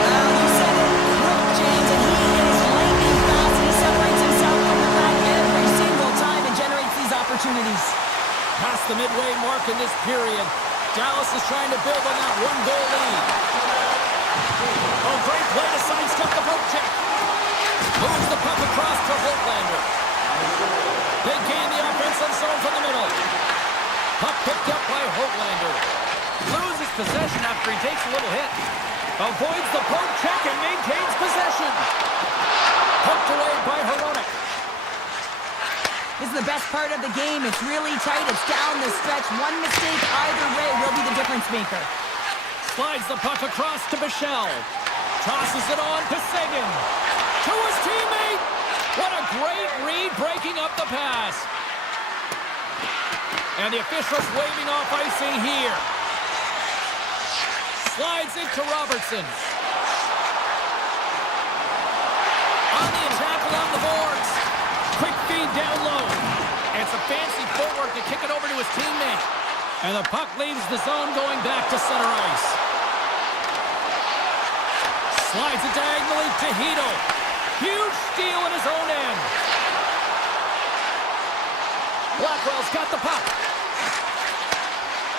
net. You said it, quick, James, and he is lightning fast, and he separates himself from the back every single time and generates these opportunities. Past the midway mark in this period, Dallas is trying to build on that 1-goal lead. Oh, great play to sidestep the poke check. Moves the puck across to Holtlander. They gain the offensive zone from the middle. Puck picked up by Holtlander. Loses possession after he takes a little hit. Avoids the poke check and maintains possession. Poked away by Hronek. This is the best part of the game. It's really tight. It's down the stretch. One mistake either way will be the difference maker. Slides the puck across to Bichelle. Tosses it on to Seguin. To his teammate. What a great read breaking up the pass. And the officials waving off icing here. Slides it to Robertson. On the attack along the boards. Quick feed down low. And some fancy footwork to kick it over to his teammate. And the puck leaves the zone going back to center ice. Slides it diagonally to Hito. Huge steal in his own end. Blackwell's got the puck.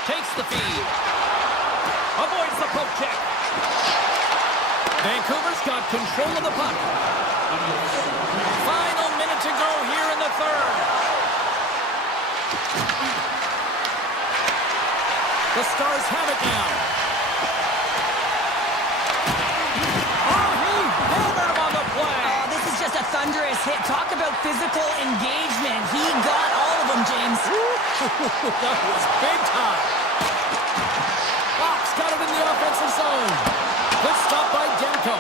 Takes the feed. kick. Vancouver's got control of the puck. Final minute to go here in the third. The Stars have it now. Oh, he hammered him on the play. Oh, this is just a thunderous hit. Talk about physical engagement. He got all of them, James. That was big time. Fox got it in the offensive zone. Good stop by Demko.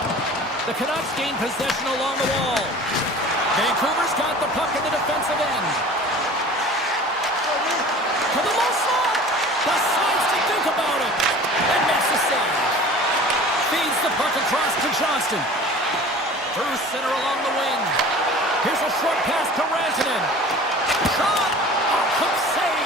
The Canucks gain possession along the wall. Vancouver's got the puck in the defensive end. To the low slot. Decides to think about it. And makes the save. Feeds the puck across to Johnston. Through center along the wing. Here's a short pass to Rantanen. Shot. A quick save.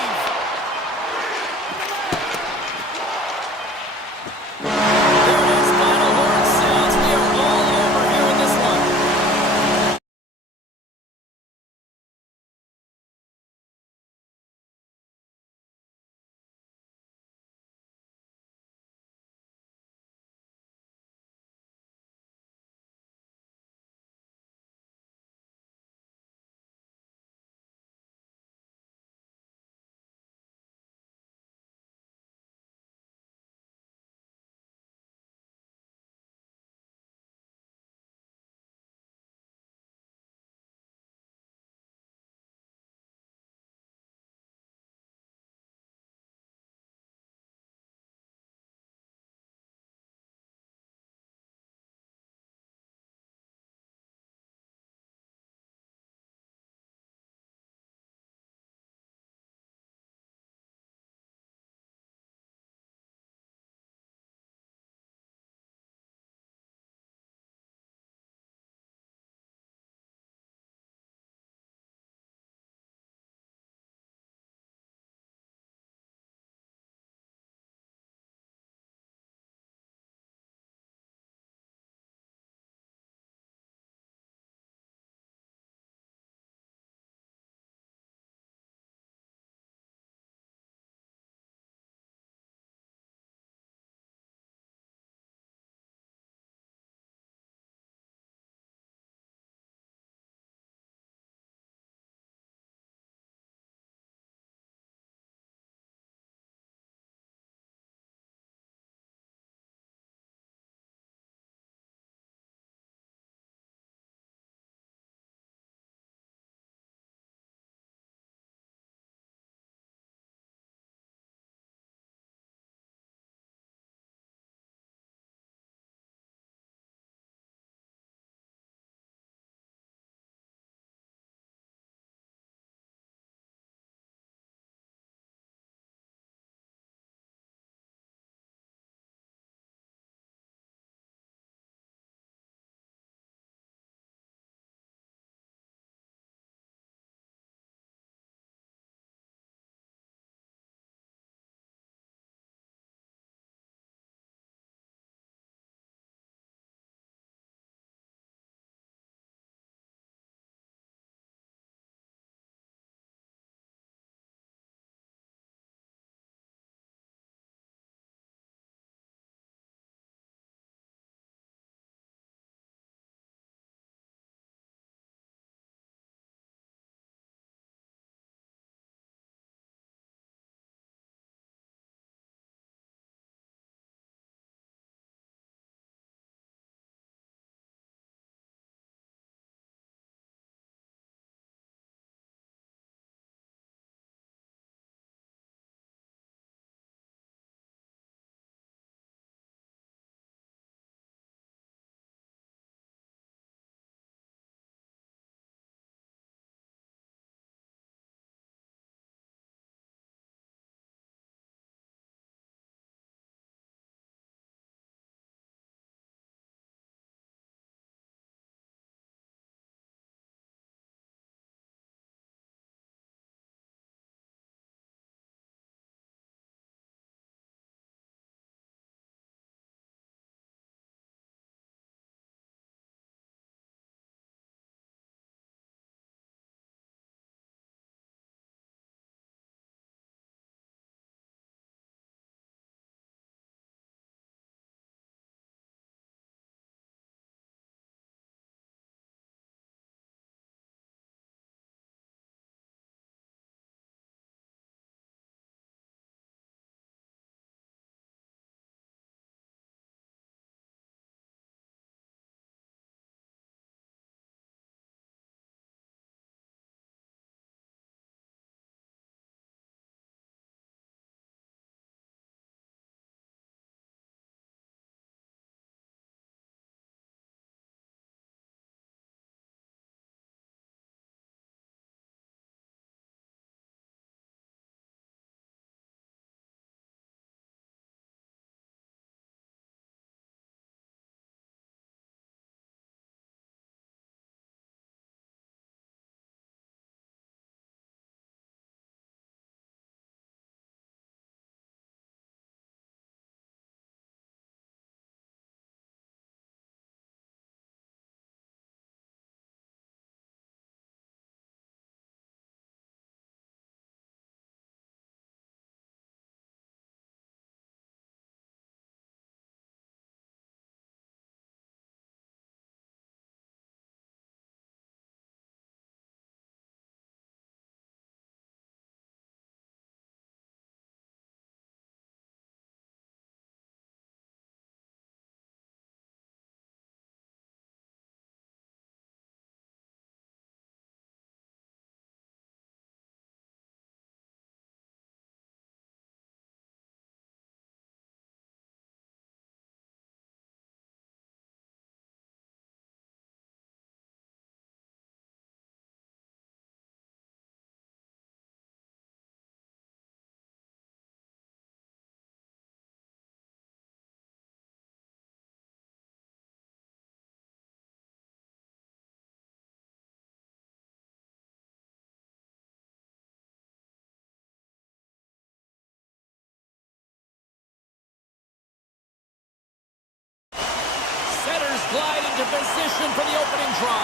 glide into position for the opening draw.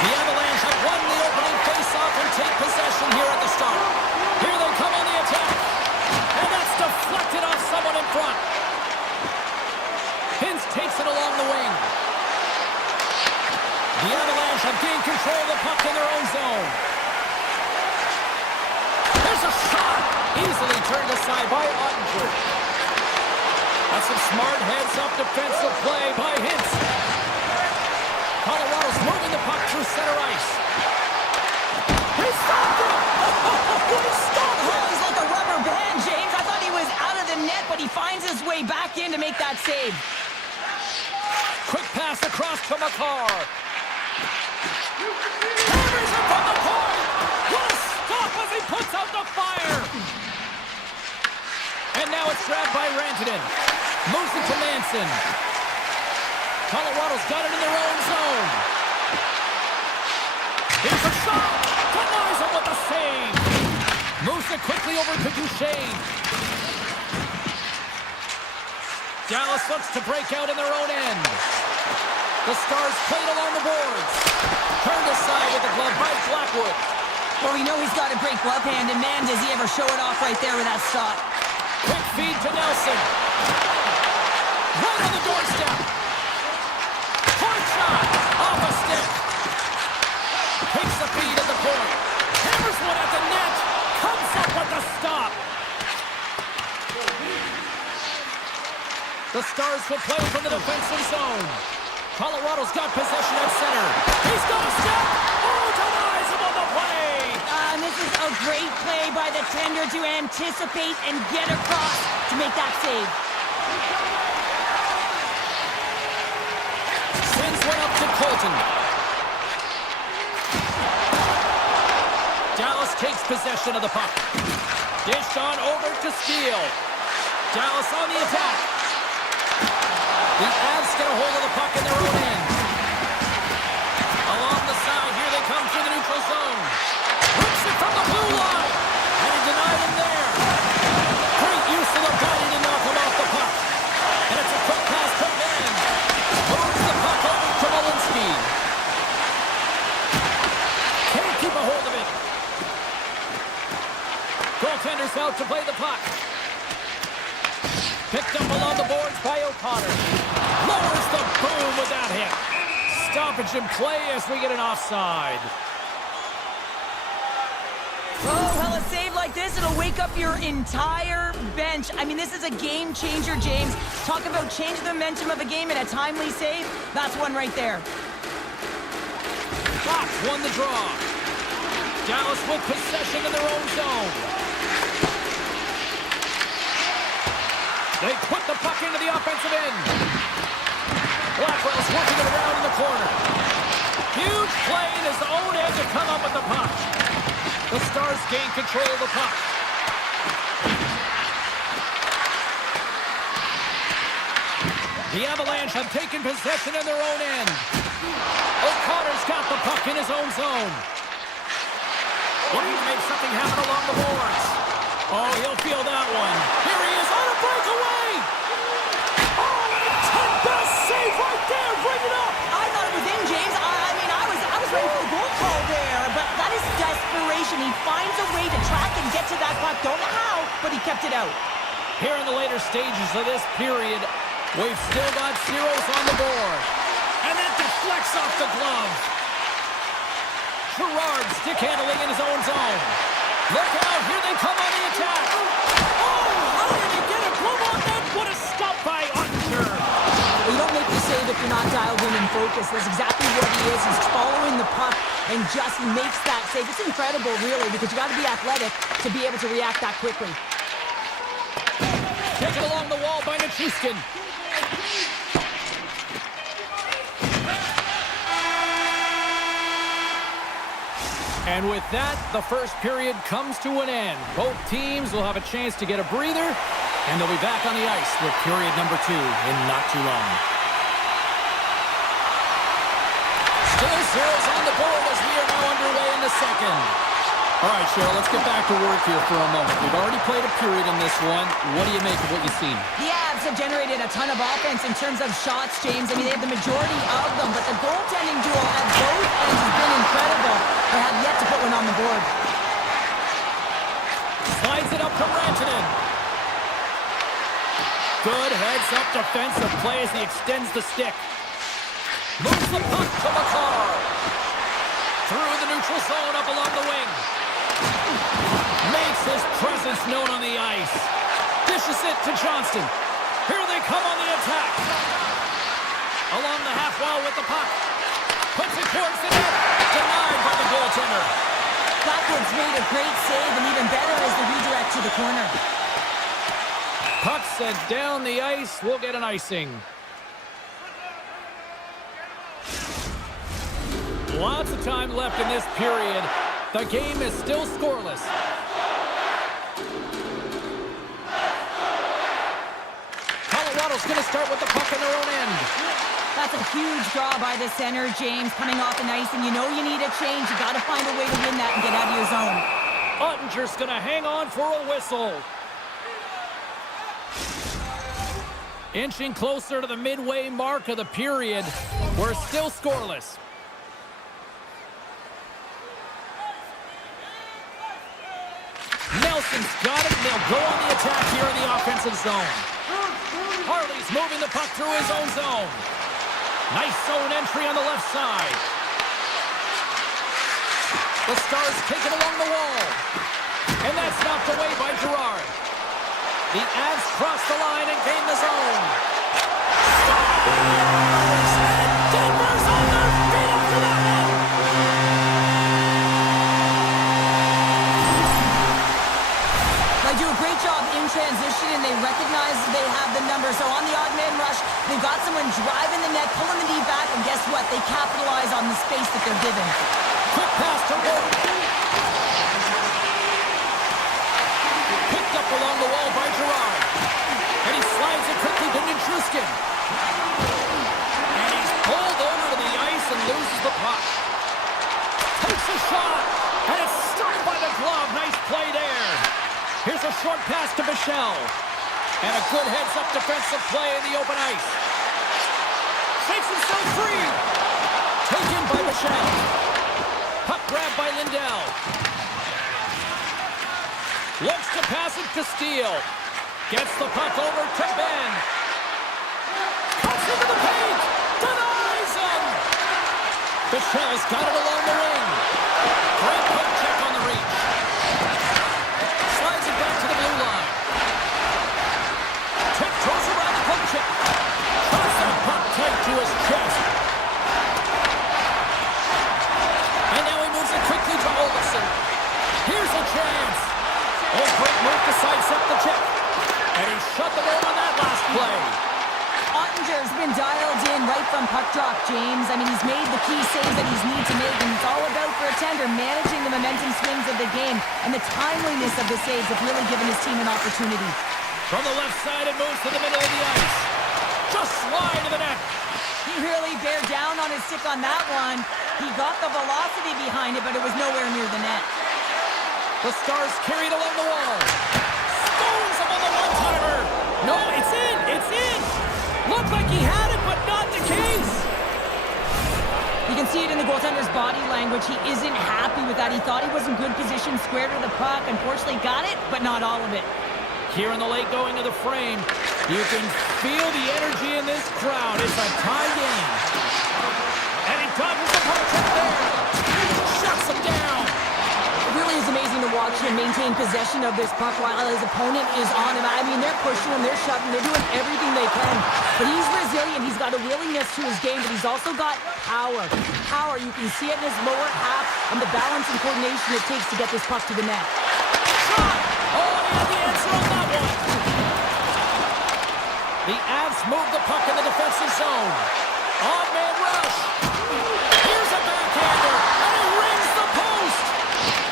The Avalanche have won the opening face-off and take possession here at the start. Here they come on the attack. And that's deflected off someone in front. Hintz takes it along the wing. The Avalanche have gained control of the puck in their own zone. There's a shot! Easily turned aside by Ottinger. That's some smart heads-up defensive play by Hintz. Colorado's moving the puck through center ice. He stopped it! He stopped it! He's like a rubber band, James. I thought he was out of the net, but he finds his way back in to make that save. Quick pass across to Makar. Hammers it from the point! What a stop as he puts out the fire! And now it's grabbed by Rantanen. Moves it to Manson. Colorado's got it in their own zone. Here's a shot! Denies him with a save! Moves it quickly over to Duchesne. Dallas looks to break out in their own end. The Stars played along the boards. Turned aside with the glove by Blackwood. Well, we know he's got a great glove hand, and man, does he ever show it off right there with that stop. Quick feed to Nelson. Right on the doorstep. Point shot. Off a stick. Takes the feed at the point. Hammers one at the net. Comes up with the stop. The Stars will play from the defensive zone. Colorado's got possession at center. He's got a step. Oh, denies him on the play. And this is a great play by the tender to anticipate and get across to make that save. Sends one up to Colton. Dallas takes possession of the puck. Dished on over to Steele. Dallas on the attack. The Avs get a hold of the puck in their own end. Along the side, here they come through the neutral zone. Rips it from the blue line. And he denied him there. Great use of the body to knock him off the puck. And it's a quick pass to Ben. Moves the puck over to Walensky. Can't keep a hold of it. Goaltender's out to play the puck. Picked up along the boards by O'Connor. Lowers the boom with that hit. Stoppage in play as we get an offside. Oh, well, a save like this, it'll wake up your entire bench. I mean, this is a game changer, James. Talk about changing the momentum of a game in a timely save. That's one right there. Fox won the draw. Dallas with possession in their own zone. They put the puck into the offensive end. Blackwell's working it around in the corner. Huge play in his own end to come up with the puck. The Stars gain control of the puck. The Avalanche have taken possession in their own end. O'Connor's got the puck in his own zone. Looking to make something happen along the boards. Oh, he'll feel that one. Here he is on a breakaway. Oh, and best save right there. Bring it up. I thought it was in, James. I was ready for the goal call there, but that is desperation. He finds a way to track and get to that puck. Don't know how, but he kept it out. Here in the later stages of this period, we've still got zeros on the board. And that deflects off the glove. Gerard stick handling in his own zone. Look out, here they come on the attack. Oh, how did he get a glove on that? What a stop by Ottinger. You don't make the save if you're not dialed in and focused. That's exactly what he is. He's following the puck and just makes that save. It's incredible, really, because you got to be athletic to be able to react that quickly. Taken along the wall by Nichushkin. And with that, the first period comes to an end. Both teams will have a chance to get a breather, and they'll be back on the ice with period number 2 in not too long. Still zeros on the board as we are now underway in the second. All right, Cheryl, let's get back to work here for a moment. We've already played a period in this one. What do you make of what you've seen? The Avs have generated a ton of offense in terms of shots, James. I mean, they have the majority of them, but the goaltending duo at both ends has been incredible. They have yet to put one on the board. Slides it up to Rantanen. Good heads-up defensive play as he extends the stick. Moves the puck to Makar. Through the neutral zone up along the wing. Makes his presence known on the ice. Dishes it to Johnston. Here they come on the attack. Along the half wall with the puck. Puts it towards the net. Denied by the goaltender. Blackwood's made a great save, and even better is the redirect to the corner. Puck sent down the ice. We'll get an icing. Lots of time left in this period. The game is still scoreless. Colorado's going to start with the puck in their own end. That's a huge draw by the center, James, coming off the ice, and you know you need a change. You got to find a way to win that and get out of your zone. Ottinger's going to hang on for a whistle. Inching closer to the midway mark of the period. We're still scoreless. Nelson's got it, and they'll go on the attack here in the offensive zone. Harley's moving the puck through his own zone. Nice zone entry on the left side. The Stars take it along the wall. And that's knocked away by Girard. The Avs cross the line and gain the zone. Stars! And Denver's on their feet after that one. They do a great job in transition, and they recognize they have the number. So on the odd man rush, they've got someone driving the net, pulling the knee back, and guess what? They capitalize on the space that they're given. Quick pass to Wood. Picked up along the wall by Girard. And he slides it quickly to Nichushkin. And he's pulled over to the ice and loses the puck. Takes a shot, and it's struck by the glove. Nice play there. Here's a short pass to Bichelle. And a good heads-up defensive play in the open ice. Shakes himself free. Taken by Bichelle. Puck grab by Lindell. Looks to pass it to Steele. Gets the puck over to Ben. Cuts into the paint. Denies him. Bichelle's got it along the wing. Great poke check on the reach. Slides it back to the blue line. Tiptoes around the poke check. Shots that puck tight to his chest. And now he moves it quickly to Olofsson. Here's a chance. Oh, great move to sidestep the check. And he shut the door on that last play. Ottinger's been dialed in right from puck drop, James. I mean, he's made the key saves that he's needed to make, and it's all about, for a tender, managing the momentum swings of the game, and the timeliness of the saves have really given his team an opportunity. From the left side, it moves to the middle of the ice. Just slide to the net. He really bared down on his stick on that one. He got the velocity behind it, but it was nowhere near the net. The Stars carried along the wall. Stones him on the one-timer. No, it's in. It's in. Looked like he had it, but not the case. You can see it in the goaltender's body language. He isn't happy with that. He thought he was in good position, square to the puck. Unfortunately, got it, but not all of it. Here in the late going of the frame, you can feel the energy in this crowd. It's a tie game. And he dodges the puck check there. Shuts him down. It really is amazing to watch him maintain possession of this puck while his opponent is on him. I mean, they're pushing him, they're shoving, they're doing everything they can. But he's resilient. He's got a willingness to his game, but he's also got power. Power, you can see it in his lower half and the balance and coordination it takes to get this puck to the net. Shot! Oh, he had the answer on that one. The Avs move the puck in the defensive zone. Odd man rush. Here's a backhander, and it rings the post.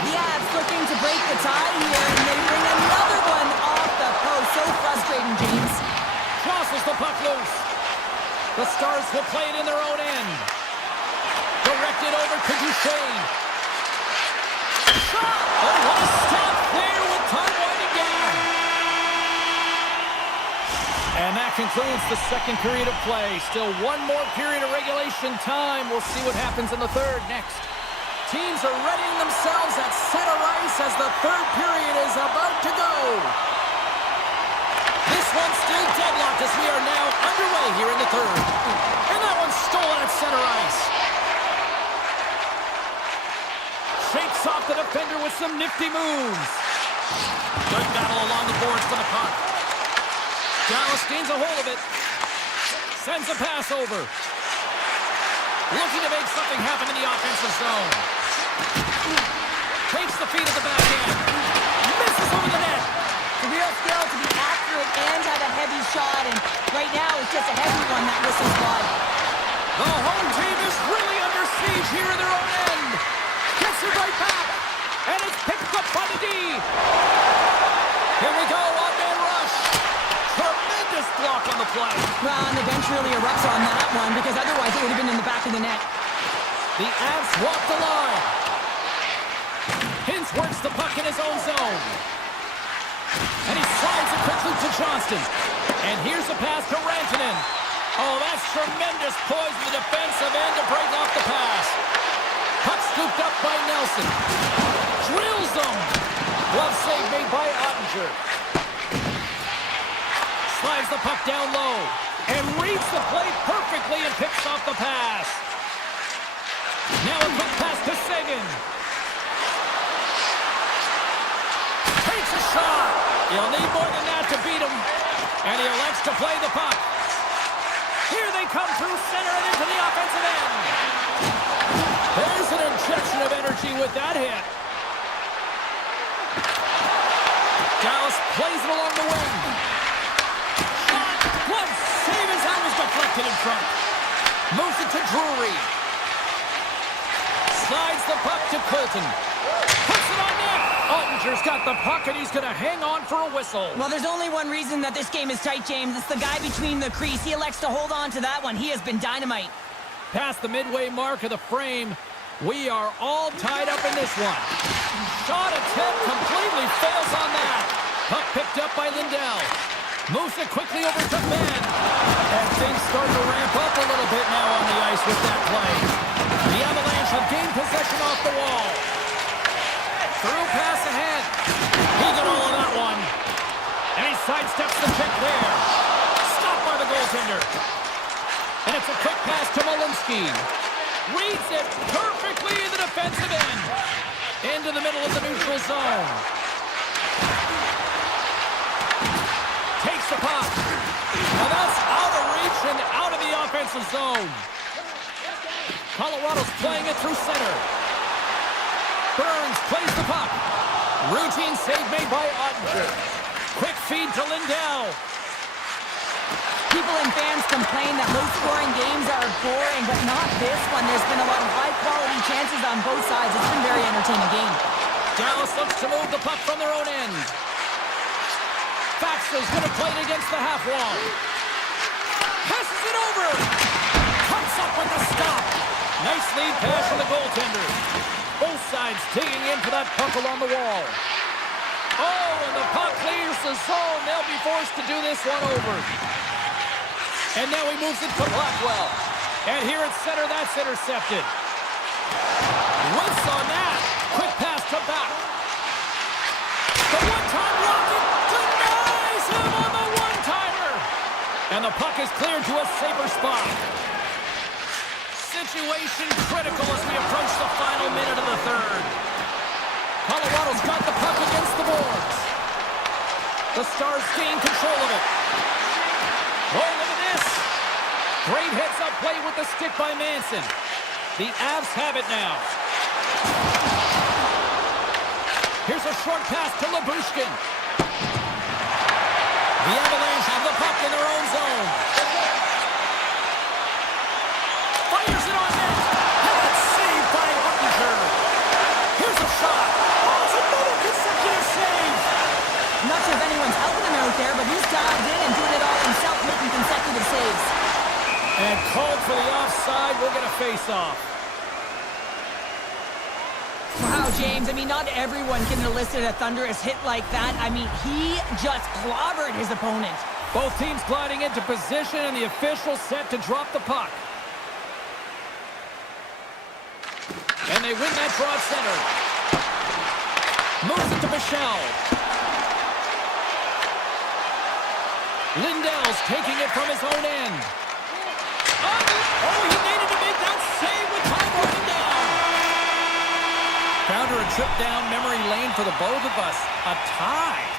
The Avs looking to break the tie here, and they bring another one off the post. So frustrating, James. Crosses the puck loose. The Stars will play it in their own end. Directed over to Duchesne. Shot! concludes the second period of play. Still one more period of regulation time. We'll see what happens in the third next. Teams are readying themselves at center ice as the third period is about to go. This one's still deadlocked as we are now underway here in the third. And that one's stolen at center ice. Shakes off the defender with some nifty moves. Good battle along the boards for the puck. Dallas gains a hold of it. Sends a pass over. Looking to make something happen in the offensive zone. Takes the feed at the backhand. Misses over the net. It's a real skill to be accurate and have a heavy shot, and right now it's just a heavy one that whistles by. The home team is really under siege here in their own end. Gets it right back, and it's picked up by the D. Here we go, one-man rush. Tremendous block on the play. Well, and the bench really erupts on that one, because otherwise it would have been in the back of the net. The Avs walk the line. Hintz works the puck in his own zone. And he slides it quickly to Johnston. And here's a pass to Rantanen. Oh, that's tremendous poise in the defensive end to break off the pass. Puck scooped up by Nelson. Drills them. Glove save made by Ottinger. Slides the puck down low. And reads the play perfectly and picks off the pass. Now a quick pass to Sagan. Takes a shot. He'll need more than that to beat him. And he elects to play the puck. Here they come through center and into the offensive end. There's an injection of energy with that hit. Dallas plays it along the wing. Shot. Glove save as that was deflected in front. Moves it to Drury. Slides the puck to Colton. Puts it on net. Ottinger's got the puck, and he's going to hang on for a whistle. Well, there's only one reason that this game is tight, James. It's the guy between the crease. He elects to hold on to that one. He has been dynamite. Past the midway mark of the frame, we are all tied up in this one. Shot attempt completely fails on that. Puck picked up by Lindell. Moves it quickly over to Ben. And things start to ramp up a little bit now on the ice with that play. The Avalanche have gained possession off the wall. Through pass ahead. He got all of that one. And he sidesteps the check there. Stopped by the goaltender. And it's a quick pass to Malinsky. Reads it perfectly in the defensive end. Into the middle of the neutral zone. Takes the puck. Now that's out of reach and out of the offensive zone. Colorado's playing it through center. Burns plays the puck. Routine save made by Ottinger. Quick feed to Lindell. People and fans complain that low-scoring games are boring, but not this one. There's been a lot of high-quality chances on both sides. It's been a very entertaining game. Dallas looks to move the puck from their own end. Faxter's going to play it against the half wall. Passes it over. Comes up with the stop. Nice lead pass from the goaltender. Both sides digging in for that puck along the wall. Oh, and the puck clears the zone. They'll be forced to do this one over. And now he moves it to Blackwell. And here at center, that's intercepted. Whiffs on that. Quick pass to back. The one-time rocket denies him on the one-timer. And the puck is cleared to a safer spot. Situation critical as we approach the final minute of the third. Colorado's got the puck against the boards. The Stars gain control of it. Oh, look at this. Great heads-up play with the stick by Manson. The Avs have it now. Here's a short pass to Labushkin. The Avalanche have the puck in their own zone. Fires it on net. And it's saved by Ottinger. Here's a shot. Oh, it's another consecutive save. I'm not sure if anyone's helping him out there, but he's dived in and doing it all himself, making consecutive saves. And called for the offside. We'll get a face-off. Wow, James, I mean, not everyone can elicit a thunderous hit like that. I mean, he just clobbered his opponent. Both teams gliding into position, and the official set to drop the puck. And they win that draw at center. Moves it to Michelle. Lindell's taking it from his own end. Oh, he needed to make that save with time running down. Found her a trip down memory lane for the both of us. A tie.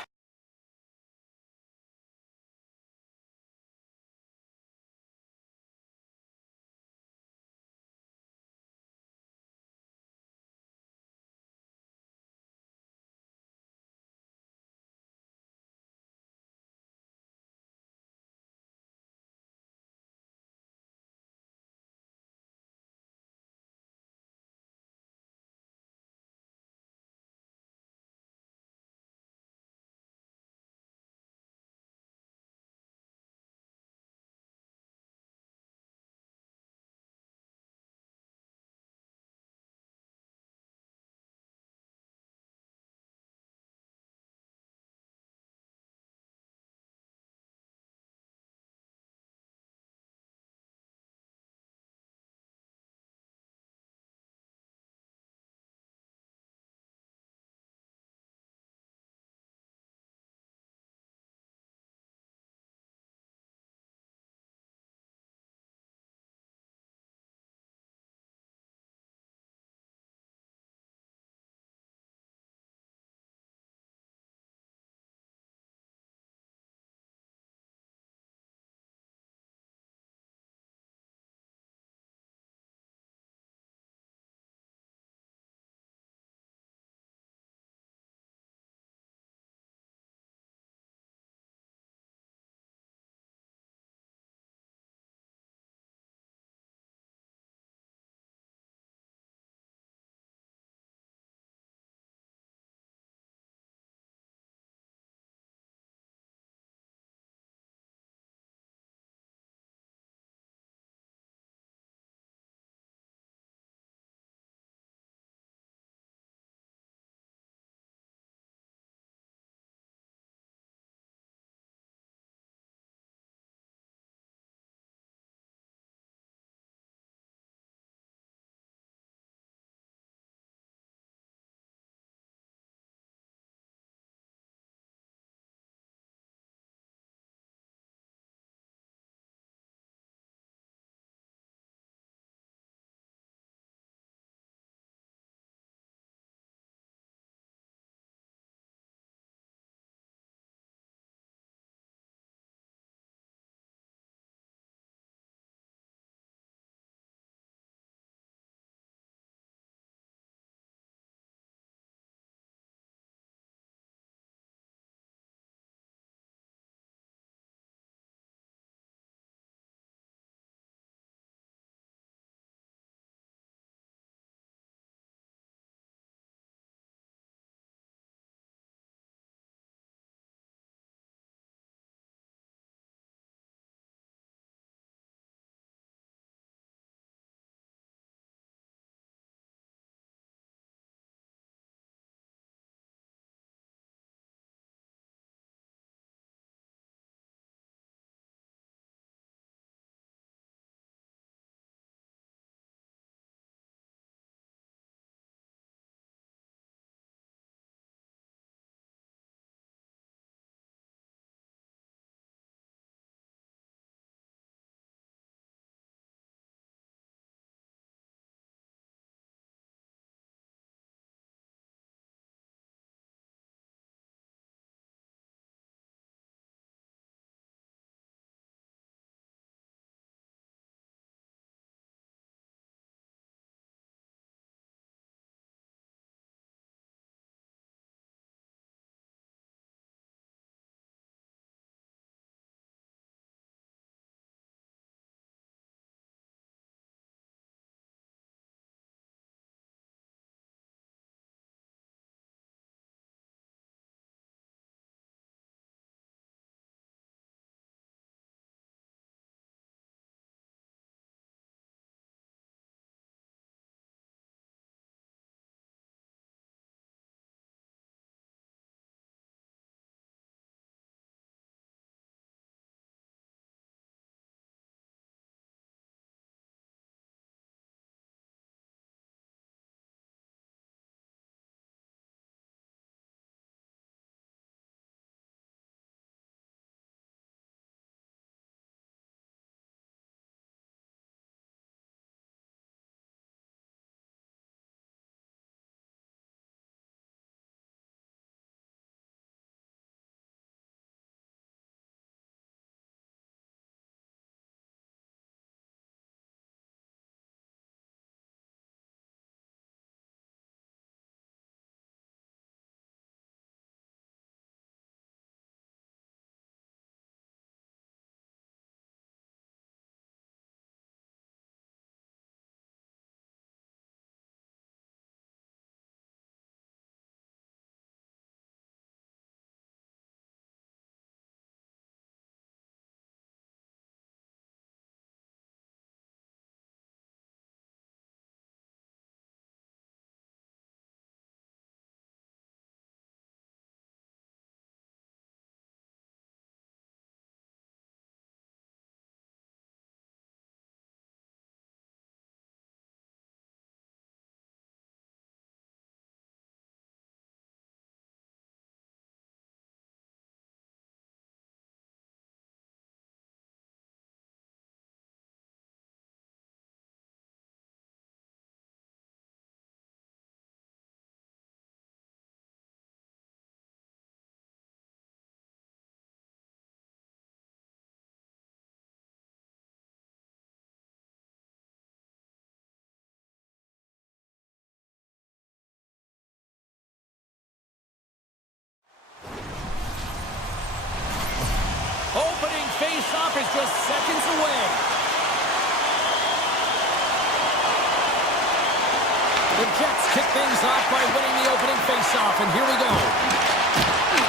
The Jets kick things off by winning the opening faceoff, and here we go.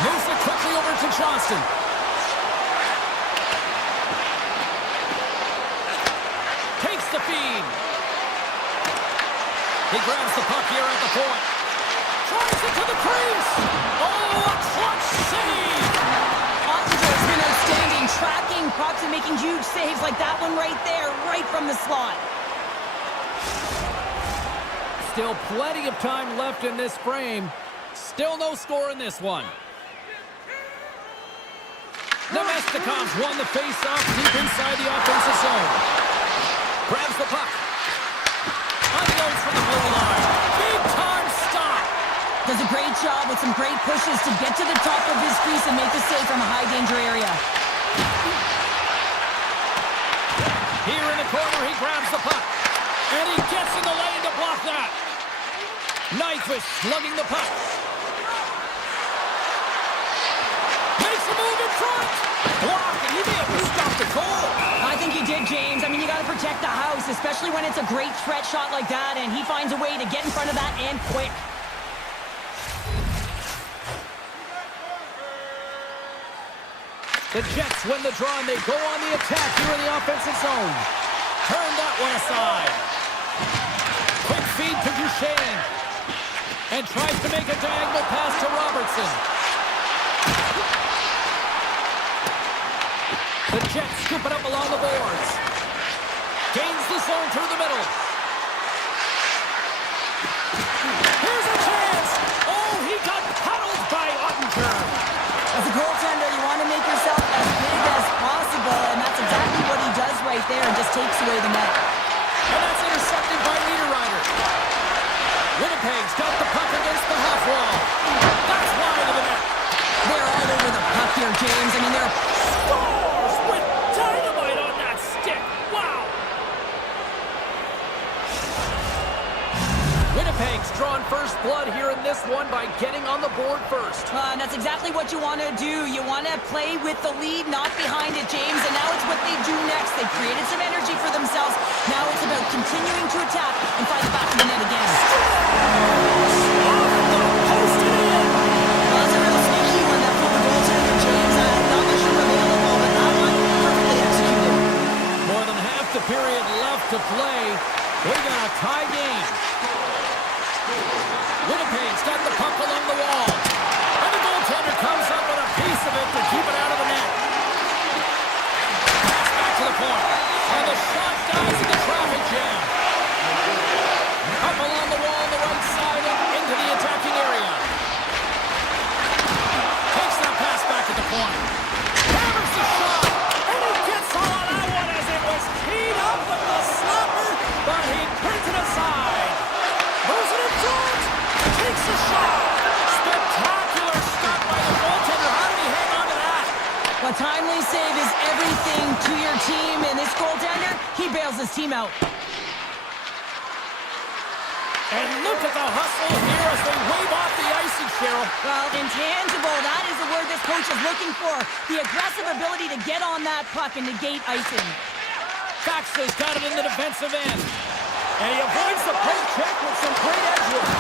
Moves it quickly over to Johnston. Takes the feed. He grabs the puck here at the point. Tries it to the crease. Oh, a clutch save. Ottinger's been outstanding, tracking pucks and making huge saves like that one right there, right from the slot. Still plenty of time left in this frame. Still no score in this one. Nemestikov's won the face-off deep inside the offensive zone. Grabs the puck. Unloads from the blue line. Big-time stop. Does a great job with some great pushes to get to the top of his crease and make the save from a high-danger area. Here in the corner, he grabs the puck. And he gets in the lane to block that. Nyquist slugging the puck. Makes a move in front. Blocked, and he may have stopped the goal. I think he did, James. I mean, you got to protect the house, especially when it's a great threat shot like that, and he finds a way to get in front of that and quick. The Jets win the draw, and they go on the attack here in the offensive zone. Turn that one aside. Quick feed to Duchesne. And tries to make a diagonal pass to Robertson. The Jets scoop it up along the boards. Gains the zone through the middle. Here's a chance. Oh, he got paddled by Ottinger. As a goaltender, you want to make yourself as big as possible, and that's exactly what he does right there and just takes away the net. And that's intercepted by Niederreiter. Winnipeg's got the puck against the half wall. That's wide of the net. They're all over the puck here, James. I mean, they're... Scores with dynamite on that stick. Wow. Winnipeg's drawn first blood here in this one by getting on the board first. And that's exactly what you want to do. You want to play with the lead, not behind it, James. And now it's what they do next. They created some energy for themselves. Now it's about continuing to attack and find the back of the net again. Posted in. Well, that's a real sneaky one that put the goaltender, James. Not much room available, but that one perfectly executed. More than half the period left to play. We got a tie game. Winnipeg's got the puck along the wall. And the goaltender comes up with a piece of it to keep it out of the net. Pass back to the point. And the shot dies in the traffic jam. Up along the wall on the right side and into the attacking area. Takes that pass back at the point. Hammers the shot. And he gets all of that one as it was teed up with the slapper. But he turns it aside. Moves it in front. Takes the shot. Spectacular stop by the goaltender. How did he hang on to that? A timely save is everything to your team, and this goaltender, he bails his team out. And look at the hustle here as they wave off the icing, Cheryl. Well, intangible, that is the word this coach is looking for. The aggressive ability to get on that puck and negate icing. Faxa's got it in the defensive end. And he avoids the poke check with some great edge work.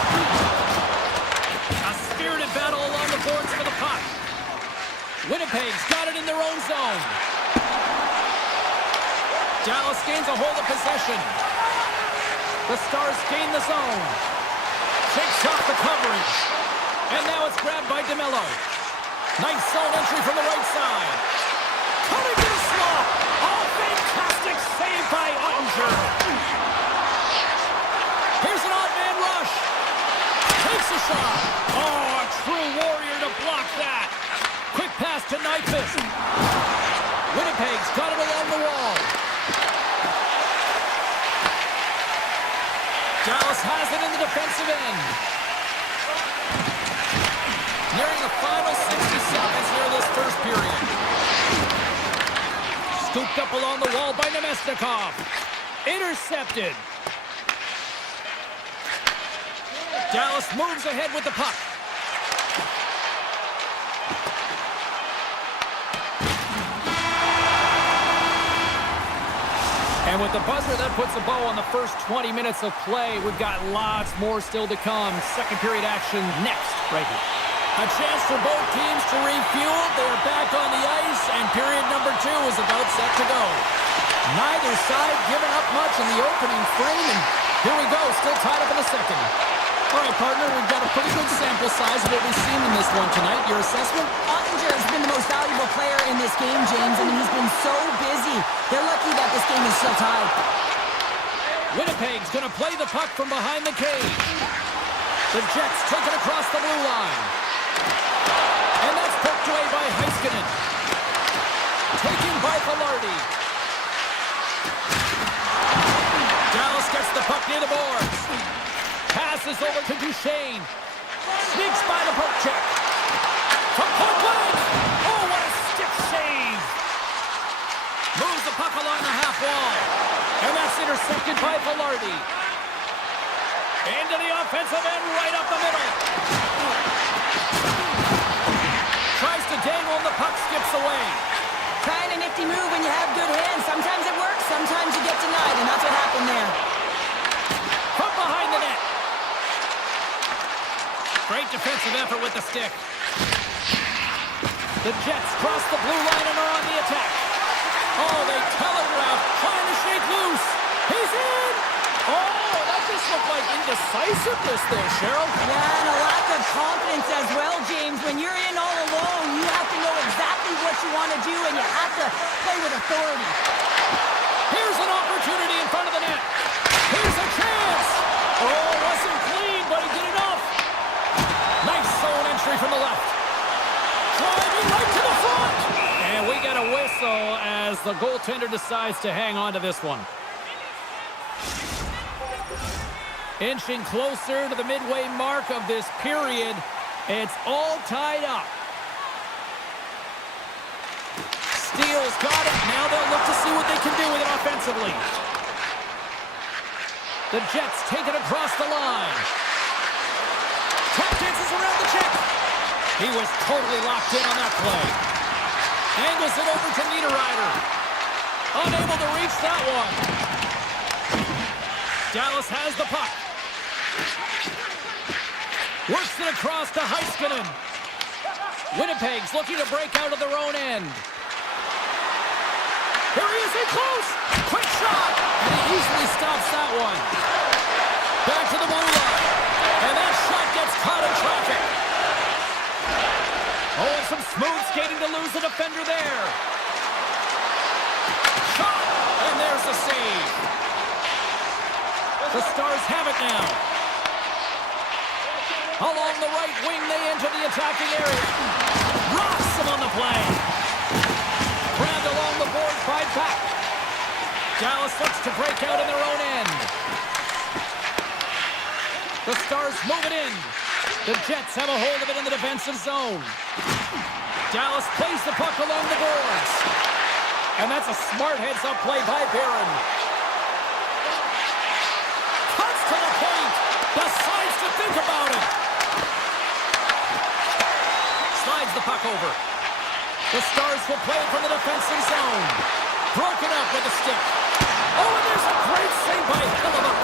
A spirited battle along the boards for the puck. Winnipeg's got it in their own zone. Dallas gains a hold of possession. The Stars gain the zone. Shakes off the coverage. And now it's grabbed by DeMello. Nice zone entry from the right side. Coming to the slot. Oh, fantastic save by Ottinger. Here's an odd man rush. Takes a shot. Oh, a true warrior to block that. Quick pass to Nyquist. Winnipeg's got it along the wall. Dallas has it in the defensive end. Nearing the final 60 seconds here this first period. Scooped up along the wall by Nemestikov. Intercepted. Dallas moves ahead with the puck. And And with the buzzer, that puts a bow on the first 20 minutes of play. We've got lots more still to come. Second period action next, right here. A chance for both teams to refuel. They're back on the ice, and period number 2 is about set to go. Neither side giving up much in the opening frame, and here we go, still tied up in the second. All right, partner, we've got a pretty good sample size of what we've seen in this one tonight. Your assessment? Ottinger has been the most valuable player in this game, James. I mean, he's been so busy. They're lucky that this game is still tied. Winnipeg's going to play the puck from behind the cage. The Jets take it across the blue line. And that's poked away by Heiskanen. Taken by Velarde. Dallas gets the puck near the boards. Passes over to Duchesne. Sneaks by the poke check. From point blank. Oh, what a stick save. Moves the puck along the half wall. And that's intercepted by Velarde. Into the offensive end, right up the middle. Tries to dangle and the puck skips away. Kind of nifty move when you have good hands. Sometimes it works, sometimes you get denied, and that's what happened there. From behind the net. Great defensive effort with the stick. The Jets cross the blue line and are on the attack. Oh, they telegraph, trying to shake loose. He's in! Oh, that just looked like indecisiveness there, Cheryl. Yeah, and a lack of confidence as well, James. When you're in all alone, you have to know exactly what you want to do, and you have to play with authority. Here's an opportunity in front of the net. Here's a chance. Oh, wasn't clean, but he did enough. Nice zone entry from the left. Driving right to the front. And we get a whistle as the goaltender decides to hang on to this one. Inching closer to the midway mark of this period. It's all tied up. Steele's got it. Now they'll look to see what they can do with it offensively. The Jets take it across the line. Tap dances around the check. He was totally locked in on that play. Angles it over to Niederreiter. Unable to reach that one. Dallas has the puck. Works it across to Heiskanen. Winnipeg's looking to break out of their own end. Here he is in close. Quick shot. And he easily stops that one. Back to the blue line. And that shot gets caught in traffic. Oh, and some smooth skating to lose the defender there. Shot. And there's the save. The Stars have it now. Along the right wing, they enter the attacking area. Rocks him on the play. Grabbed along the boards by Pack. Dallas looks to break out in their own end. The Stars move it in. The Jets have a hold of it in the defensive zone. Dallas plays the puck along the boards. And that's a smart heads-up play by Barron. Cuts to the paint. Decides to think about it. Slides the puck over. The Stars will play it from the defensive zone. Broken up with a stick. Oh, and there's a great save by Hellebuyck.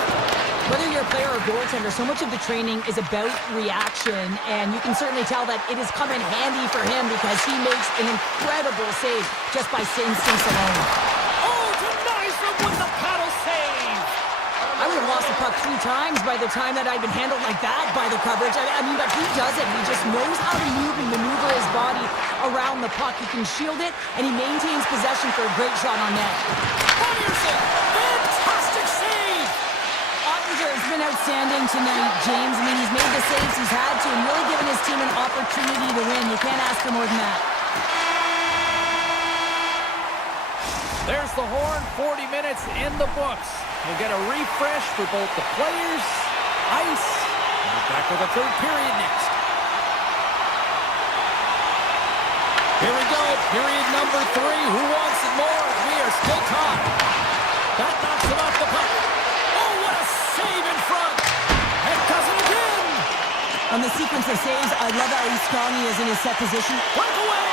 Whether you're a player or goaltender, so much of the training is about reaction, and you can certainly tell that it has come in handy for him because he makes an incredible save just by instincts alone. Oh, denies him with the paddle save. I would have lost the puck 3 times by the time that I'd been handled like that by the coverage. I mean, but he does it. He just knows how to move and maneuver his body around the puck. He can shield it, and he maintains possession for a great shot on net. Fires it. Fantastic save. Ottinger has been outstanding tonight, James. I mean, he's made the saves he's had to and really given his team an opportunity to win. You can't ask for more than that. There's the horn. 40 minutes in the books. We'll get a refresh for both the players, ice, and we're back with the third period next. Here we go, period number 3. Who wants it more? We are still tied. That knocks him off the puck. Oh, what a save in front. And does it again. On the sequence of saves, I love how strong he is in his set position. Breakaway.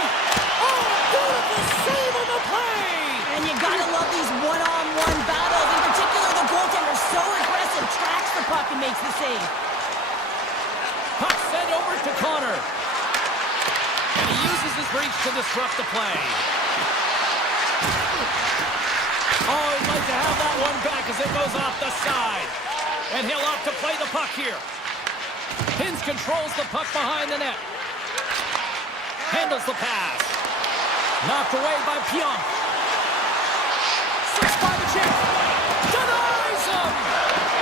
Oh, beautiful save on the play. And you gotta love these one-on-one battles. puck and makes the save. Puck sent over to Connor. And he uses his reach to disrupt the play. Oh, he'd like to have that one back as it goes off the side. And he'll opt to play the puck here. Hins controls the puck behind the net. Handles the pass. Knocked away by Pionk. Six by the chip. Denies him!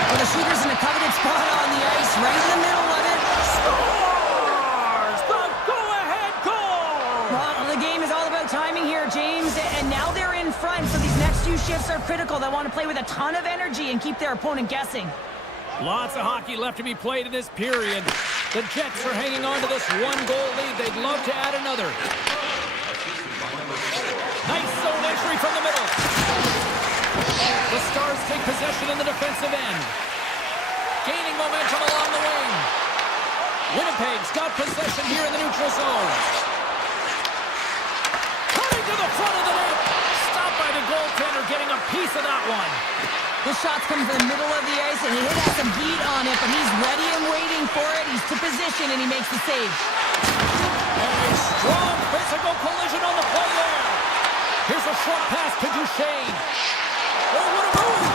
Well, the shooter's in a coveted spot on the ice, right in the middle of it. Scores! The go-ahead goal! Well, the game is all about timing here, James, and now they're in front, so these next few shifts are critical. They want to play with a ton of energy and keep their opponent guessing. Lots of hockey left to be played in this period. The Jets are hanging on to this one-goal lead. They'd love to add another. Nice zone entry from the middle. The Stars take possession in the defensive end. Gaining momentum along the wing. Winnipeg's got possession here in the neutral zone. Cutting to the front of the net. Stopped by the goaltender, getting a piece of that one. This shot's coming from the middle of the ice, and he has some heat on it, but he's ready and waiting for it. He's to position, and he makes the save. A strong physical collision on the play there. Here's a short pass to Duchesne. Oh, what a move!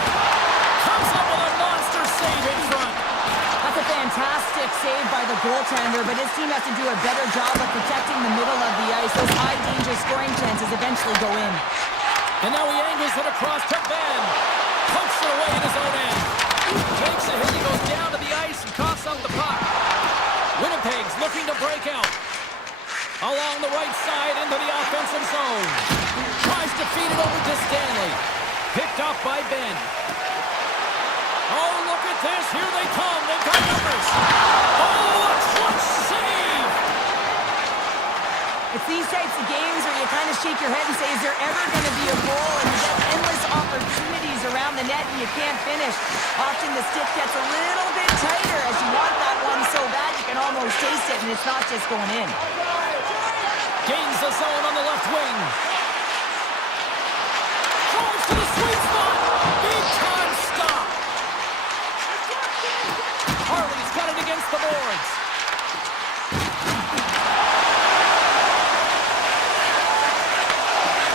Comes up with a monster save in front. That's a fantastic save by the goaltender, but his team has to do a better job of protecting the middle of the ice. Those high-danger scoring chances eventually go in. And now he angles it across to Ben. Pumps it away in his own end. Takes a hit, he goes down to the ice and coughs out the puck. Winnipeg's looking to break out. Along the right side into the offensive zone. Tries to feed it over to Stanley. Picked up by Ben. Oh, look at this. Here they come. They've got numbers. Oh, a clutch save. It's these types of games where you kind of shake your head and say, is there ever going to be a goal? And you get endless opportunities around the net and you can't finish. Often the stick gets a little bit tighter as you want that one so bad you can almost taste it, and it's not just going in. Gains the zone on the left wing. Drives to the sweet spot. Big time stop. Harley's got it against the boards.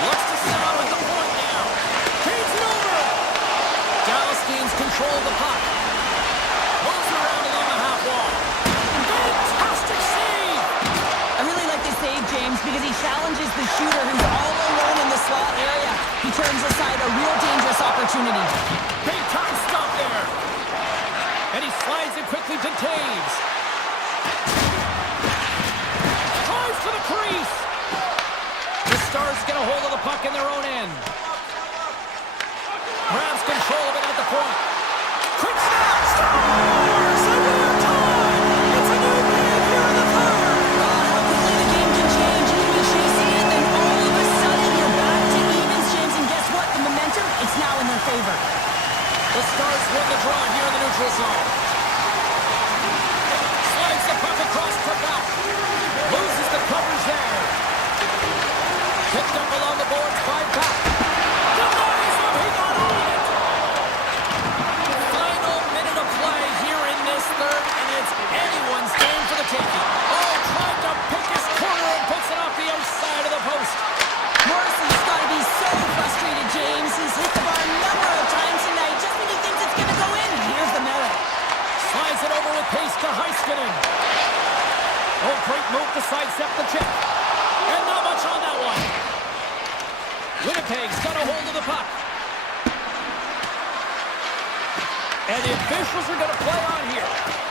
Looks to set up at the point now. Feeds it over. Dallas control the puck. Moves around along the half wall. Fantastic save. I really like this save, James, because he challenges the shooter who's all alone in the slot area. He turns aside a real dangerous opportunity. Big time stop there. And he slides it quickly to Taves. Drives to the crease. The Stars get a hold of the puck in their own end. Grabs control of it at the point. Quick snap. Stars! Another time! It's a new game here in the third. How quickly the game can change. You can be chasing it, then all of a sudden you're back to evens, James. And guess what? The momentum, it's now in their favor. The Stars win the draw here in the neutral zone. Slides the puck across to Bell. Loses the coverage there. Picked up along the boards by Beck. Denies him. He got on it. Final minute of play here in this third, and it's anyone's game for the taking. Oh, trying to pick his corner and puts it off the outside of the post. Morrison's got to be so frustrated, James. He's hit the bar a number of times tonight just when he thinks it's going to go in. Here's the merit. Slides it over with pace to Heiskanen. Oh, great move to sidestep the chip. And not much on that one. Winnipeg's got a hold of the puck. And the officials are going to play on here.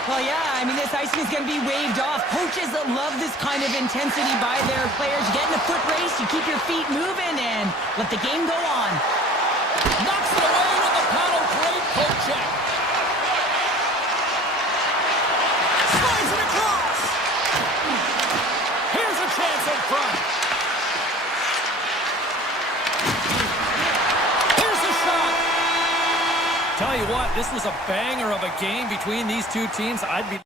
Well, yeah, I mean, this icing is going to be waved off. Coaches that love this kind of intensity by their players. You get in a foot race, you keep your feet moving, and let the game go on. Knocks it away with the paddle. Great poke check. Slides it across. Here's a chance in front. Here's a shot. Tell you what, this was a banger of a game between these two teams. I'd be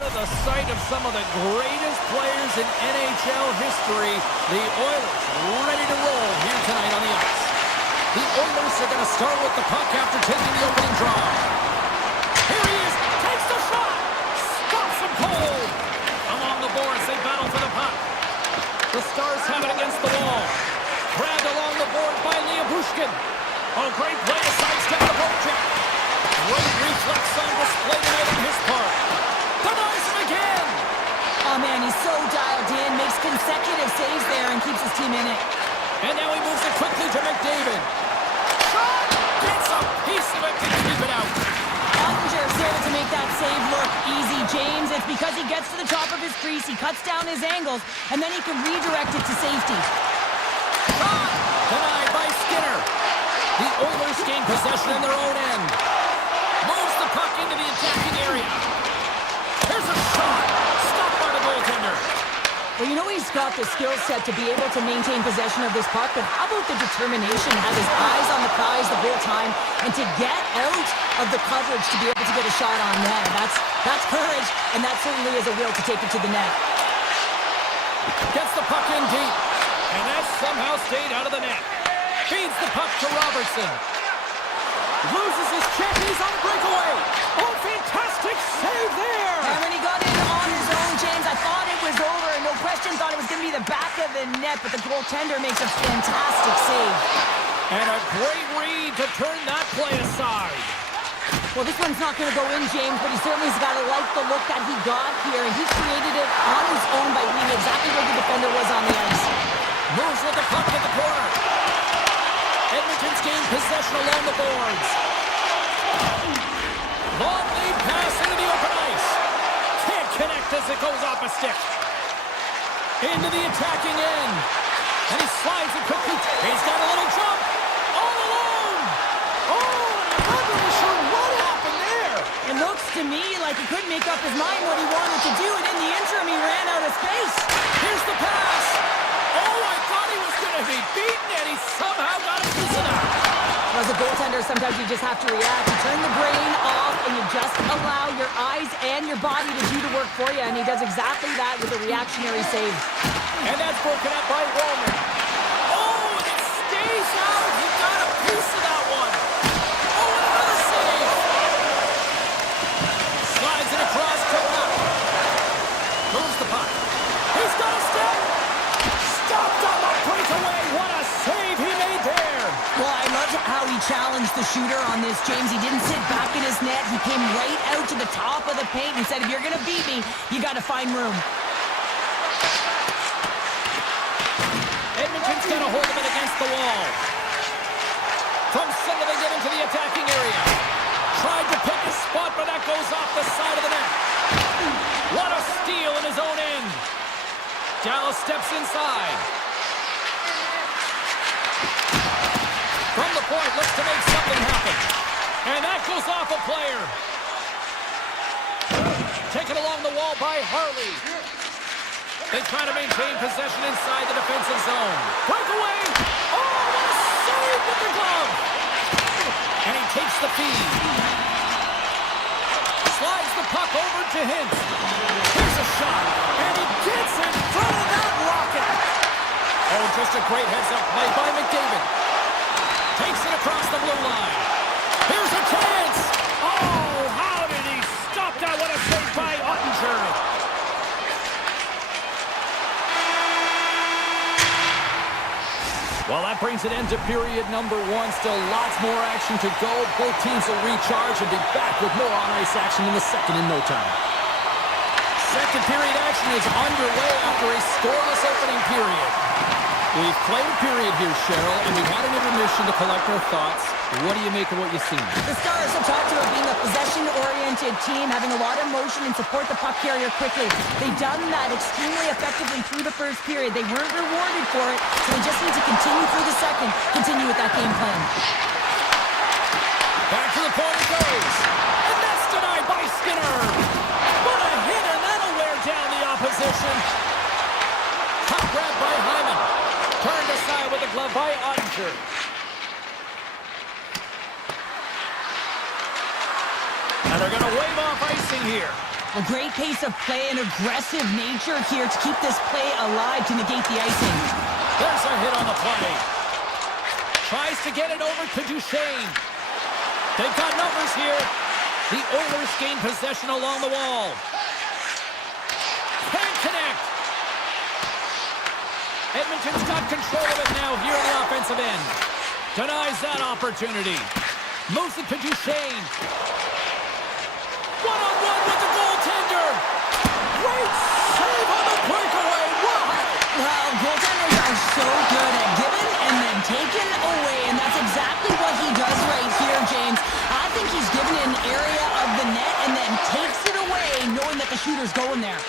The sight of some of the greatest players in NHL history. The Oilers ready to roll here tonight on the ice. The Oilers are going to start with the puck after taking the opening draw. Here he is, takes the shot, stops him cold. Along the boards, they battle for the puck. The Stars have it against the wall. Grabbed along the board by Bushkin. Oh, great play to sidestep the poke check. Great reflex on display tonight on his part. Denies him again. Oh man, he's so dialed in, makes consecutive saves there and keeps his team in it. And now he moves it quickly to McDavid. Shot! Gets a piece of it to keep it out. Ottinger's able to make that save look easy, James. It's because he gets to the top of his crease, he cuts down his angles, and then he can redirect it to safety. Shot! Denied by Skinner. The Oilers gain possession in their own end. Moves the puck into the attacking area. Here's a shot. Stopped by the goaltender. Well, you know he's got the skill set to be able to maintain possession of this puck, but how about the determination, have his eyes on the prize the whole time, and to get out of the coverage to be able to get a shot on net. That's courage, and that certainly is a will to take it to the net. Gets the puck in deep, and that somehow stayed out of the net. Feeds the puck to Robertson. Loses his check, he's on a breakaway. Oh, fantastic save there! And when he got in on his own, James, I thought it was over, and no question thought it was going to be the back of the net, but the goaltender makes a fantastic save. And a great read to turn that play aside. Well, this one's not going to go in, James, but he certainly's got to like the look that he got here, and he created it on his own by reading exactly where the defender was on the ice. Moves with the puck in the corner. Edmonton's gained possession along the boards. Long lead pass into the open ice. Can't connect as it goes off a stick. Into the attacking end. And he slides it quickly. He's got a little jump. All alone. Oh, I'm not really sure what happened there. It looks to me like he couldn't make up his mind what he wanted to do, and in the interim, he ran out of space. Here's the pass. Oh, I thought he was going to be beaten, and he somehow got a piece of that. As a goaltender, sometimes you just have to react. You turn the brain off, and you just allow your eyes and your body to do the work for you, and he does exactly that with a reactionary save. And that's broken up by Roman. Oh, and it stays out. He got a piece of that one. Oh, and another save. Slides it across to Rupp. Moves the puck. He's got a step. Stopped on the breakaway. What a save he made there. Well, I love how he challenged the shooter on this, James. He didn't sit back in his net. He came right out to the top of the paint and said, if you're going to beat me, you got to find room. Edmonton's got a hold of it against the wall. From center they get into the attacking area. Tried to pick a spot, but that goes off the side of the net. What a steal in his own end. Dallas steps inside. From the point, looks to make something happen. And that goes off a player. Taken along the wall by Harley. They try to maintain possession inside the defensive zone. Breakaway! Oh, what a save with the glove! And he takes the feed. Slides the puck over to Hintz. Here's a shot, and he gets in front of that rocket. Oh, just a great heads-up play by McDavid. Takes it across the blue line. Here's a chance! Oh, how did he stop that? What a save by Ottinger. Well, that brings an end to period number one. Still lots more action to go. Both teams will recharge and be back with more on-ice action in the second in no time. Second period action is underway after a scoreless opening period. We've played a period here, Cheryl, and we've had an intermission to collect our thoughts. What do you make of what you've seen? The Stars have talked about being a possession-oriented team, having a lot of motion and support the puck carrier quickly. They've done that extremely effectively through the first period. They weren't rewarded for it, so they just need to continue through the second, continue with that game plan. Back to the point it goes. And that's denied by Skinner. What a hit, and that'll wear down the opposition. Top grab by Hyman. Turned aside with a glove by Ottinger. And they're going to wave off icing here. A great pace of play and aggressive nature here to keep this play alive to negate the icing. There's a hit on the play. Tries to get it over to Duchesne. They've got numbers here. The Oilers gain possession along the wall. Can't connect. Edmonton's got control of it now here on the offensive end. Denies that opportunity. Moves it to Duchesne. One-on-one with the goaltender. Great save on the breakaway. Wow. Well, goaltenders are so good at giving and then taking away, and that's exactly what he does right here, James. I think he's given an area of the net and then takes it away, knowing that the shooter's going there.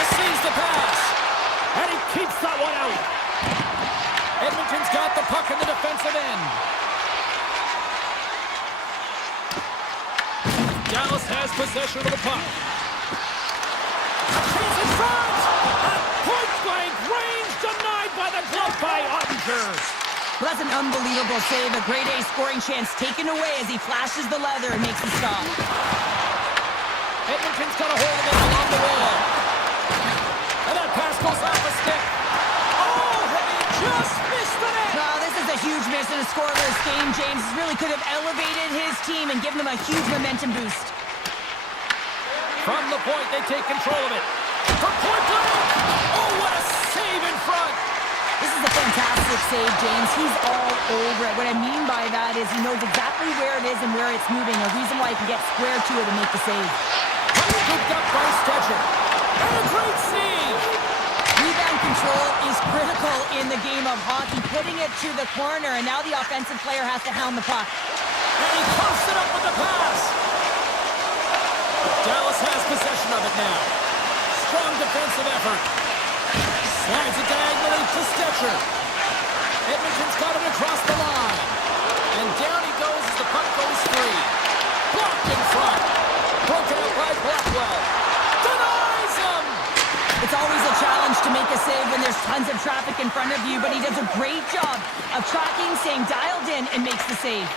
Receives the pass, and he keeps that one out. Edmonton's got the puck in the defensive end. Dallas has possession of the puck. He's in front! At point-blank range, denied by the glove by Ottinger. Well, that's an unbelievable save. A grade A scoring chance taken away as he flashes the leather and makes the stop. Edmonton's got a hold of it along the wall. And that pass goes off a stick. Oh, and he just missed the net! Well, this is a huge miss in a scoreless game. James really could have elevated his team and given them a huge momentum boost. From the point, they take control of it. For point blank! Oh, what a save in front! This is a fantastic save, James. He's all over it. What I mean by that is he knows exactly where it is and where it's moving. A reason why he can get square to it and make the save. Picked up by Stetcher. And a great save! Rebound control is critical in the game of hockey. Putting it to the corner, and now the offensive player has to hound the puck. And he puffs it up with the pass. Dallas has possession of it now. Strong defensive effort. Slides it diagonally to Stetcher. Edmonton's got it across the line. And down he goes as the puck goes free. Blocked in front. Broken out by Blackwell. Denies him! It's always a challenge to make a save when there's tons of traffic in front of you, but he does a great job of tracking, staying dialed in, and makes the save.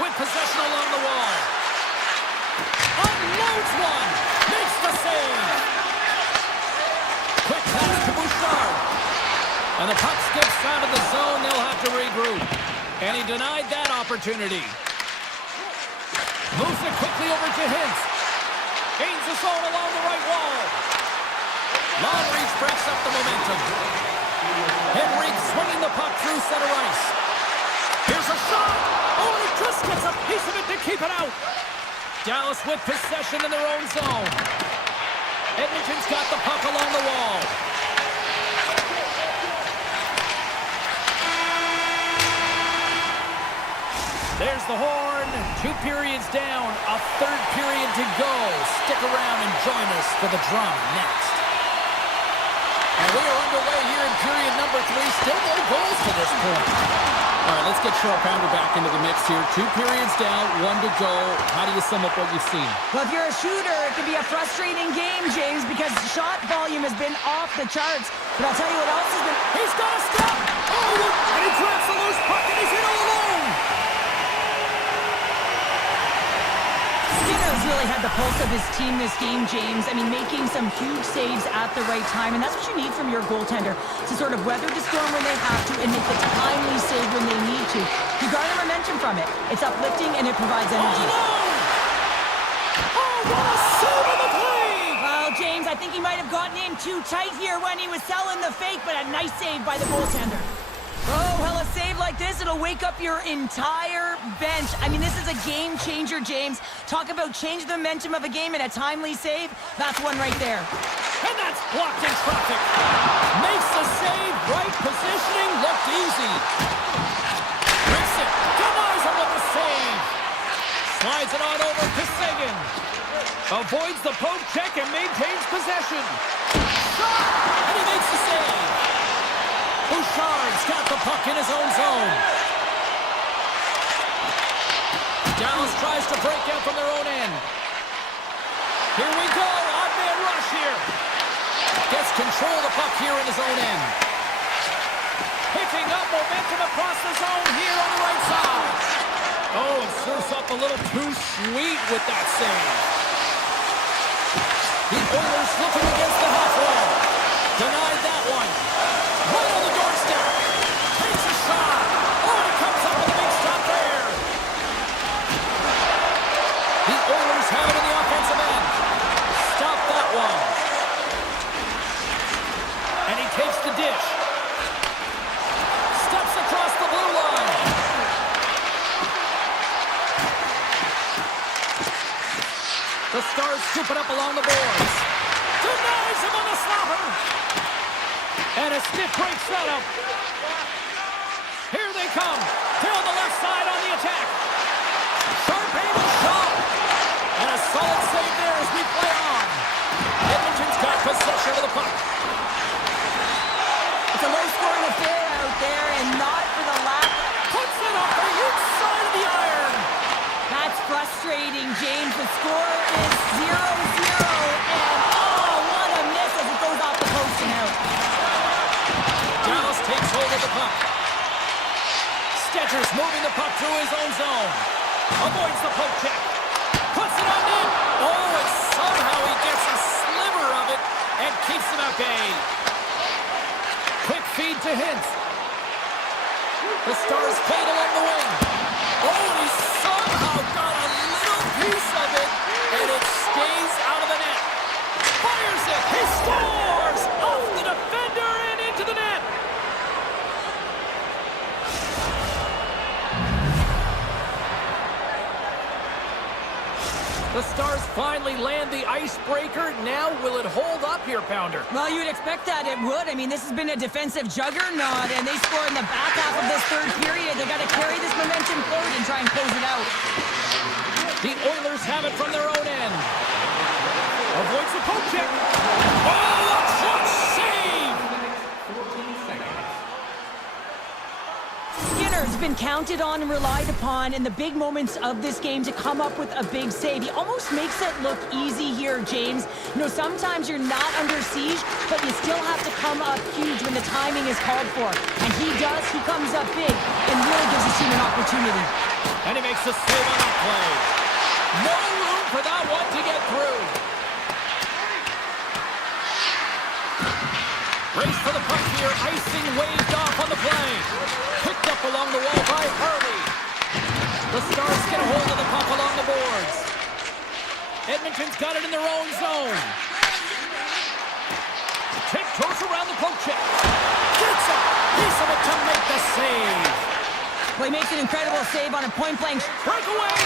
With possession along the wall. Unloads one. Makes the save. Quick pass to Bouchard. And the puck skips out of the zone. They'll have to regroup. And he denied that opportunity. Moves it quickly over to Hintz. Gains the zone along the right wall. Long reach breaks up the momentum. Henry swinging the puck through center ice. Here's a shot. Oh, he just gets a piece of it to keep it out. Dallas with possession in their own zone. Edmonton's got the puck along the wall. There's the horn. 2 periods down. A third period to go. Stick around and join us for the drama next. And we are underway here in period number 3. Still no goals to this point. All right, let's get Cheryl Pounder back into the mix here. 2 periods down, 1 to go. How do you sum up what you've seen? Well, if you're a shooter, it can be a frustrating game, James, because shot volume has been off the charts. But I'll tell you what else has been... He's got a stop! Oh, and he grabs the loose puck and he's in all alone! Skinner's really had the pulse of his team this game, James. I mean, making some huge saves at the right time, and that's what you need from your goaltender, to sort of weather the storm when they have to and make the timely save when they need to. You garner momentum from it. It's uplifting and it provides energy. Oh, what a save on the play! Well, James, I think he might have gotten in too tight here when he was selling the fake, but a nice save by the goaltender. Oh, well, a save like this, it'll wake up your entire bench. I mean, this is a game changer, James. Talk about change the momentum of a game and a timely save. That's one right there. And that's blocked in traffic. Makes the save. Right positioning. Looked easy. Rips it. Denies him with the save. Slides it on over to Sagan. Avoids the poke check and maintains possession. Shot! And he makes the save. Bouchard's got the puck in his own zone. Dallas tries to break out from their own end. Here we go. Odd man rush here. Gets control of the puck here in his own end. Picking up momentum across the zone here on the right himself a little too sweet with that save. The Oilers looking against the half wall. Denied that one. Right on the doorstep. Takes a shot. Oh, and he comes up with a big stop there. The Oilers have it in the offensive end. Stop that one. And he takes the dish. Steps across the blue line. The Stars scoop it up along the boards. Denies him on the slapper. And a stiff break setup. Here they come. Here on the left side on the attack. Sharp-handed shot. And a solid save there as we play on. Edmonton's got possession of the puck. It's a low-scoring affair out there, and not for the lack. Puts it up the inside of the iron. That's frustrating, James. The score is 0-0, and oh, what a miss as it goes off the post and out. Dallas takes hold of the puck. Stetcher's moving the puck through his own zone. Avoids the poke check. Puts it on net. Oh, and somehow he gets a sliver of it and keeps him at bay. Quick feed to Hintz. The Stars played along the wing. Oh, and he somehow got a little piece of it, and it stays out of the net. Fires it. He scores! Off the defender and into the net. The Stars finally land the icebreaker. Now, will it hold up here, Pounder? Well, you'd expect that it would. I mean, this has been a defensive juggernaut, and they score in the back half of this third period. They got to carry this momentum forward and try and close it out. The Oilers have it from their own end. Avoids the poke check. Oh, a clutch save! Skinner's been counted on and relied upon in the big moments of this game to come up with a big save. He almost makes it look easy here, James. You know, sometimes you're not under siege, but you still have to come up huge when the timing is called for. And he does. He comes up big and really gives his team an opportunity. And he makes the save on that play. No room for that one to get through. Race for the puck here. Icing waved off on the play. Picked up along the wall by Harvey. The Stars get a hold of the puck along the boards. Edmonton's got it in their own zone. Tiptoes around the poke check. Gets a piece of it to make the save. Well, he makes an incredible save on a point-blank. Breakaway.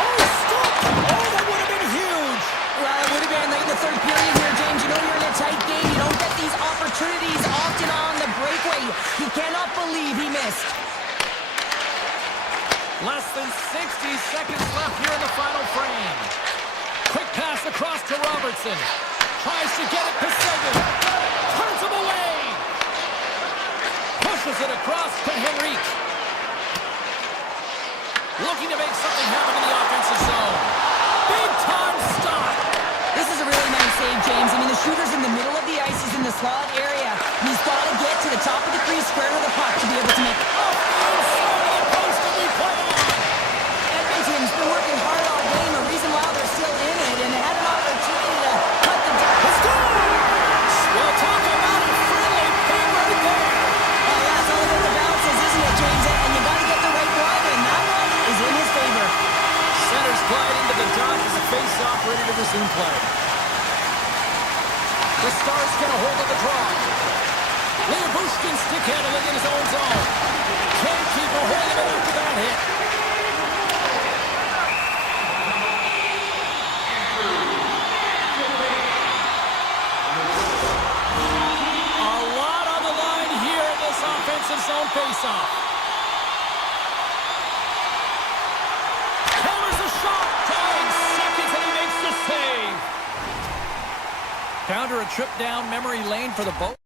Oh, stop. Oh, that would have been huge. Well, it would have been late in the third period here, James. You know you're in a tight game. You don't get these opportunities often on the breakaway. He cannot believe he missed. Less than 60 seconds left here in the final frame. Quick pass across to Robertson. Tries to get it to Seguin. Turns him away. Pushes it across to Henrique. Looking to make something happen in the offensive zone. Big time stop. This is a really nice save, James. I mean, the shooter's in the middle of the ice. He's in the slot area. He's got to get to the top of the crease, square to the puck to be able to make it. Off the inside of the post, and we play on. Edmonton's been working hard all game. A reason why they're still in it, and they had an opportunity to cut the Let's go! We'll talk about a friendly pin right there. Oh, yeah, it's all about the bounces, isn't it, James? And you got to get the right one, and that one is in his favor. Centers glide into the dot as the face-off ready to resume play. The Stars get a hold of the draw. Leobushkin stick handling in his own zone. Can't keep a hold of it after that hit. A lot on the line here in this offensive zone face-off. Counters a shot. 9 seconds and he makes the save. Pounder a trip down memory lane for the boat.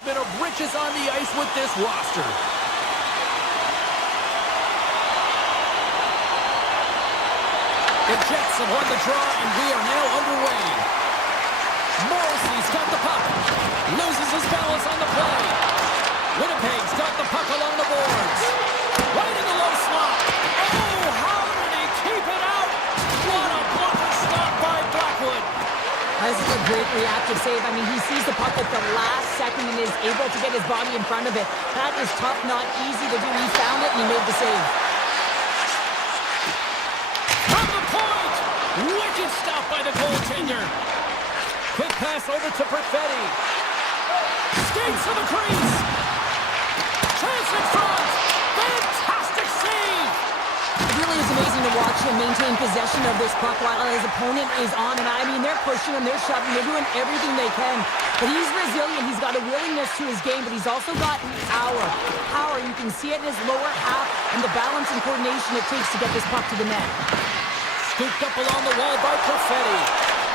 Bit of riches on the ice with this roster. The Jets have won the draw, and we are now underway. Morrissey's got the puck. Loses his balance on the play. Winnipeg's got the puck along the boards. Right in the low slot. Oh, how did he keep it out? What a blocker stop by Blackwood. This is a great reactive save. I mean, he sees the puck at the last second and is able to get his body in front of it. That is tough, not easy to do. He found it and he made the save. From the point! Wicked stop by the goaltender. Quick pass over to Perfetti. Skates to the crease. Chance in front. Fantastic save. It really is amazing to watch him maintain possession of this puck while his opponent is on. And I mean, they're pushing him, they're shoving, they're doing everything they can. But he's resilient. He's got a willingness to his game, but he's also got power. Power, you can see it in his lower half and the balance and coordination it takes to get this puck to the net. Scooped up along the wall by Perfetti.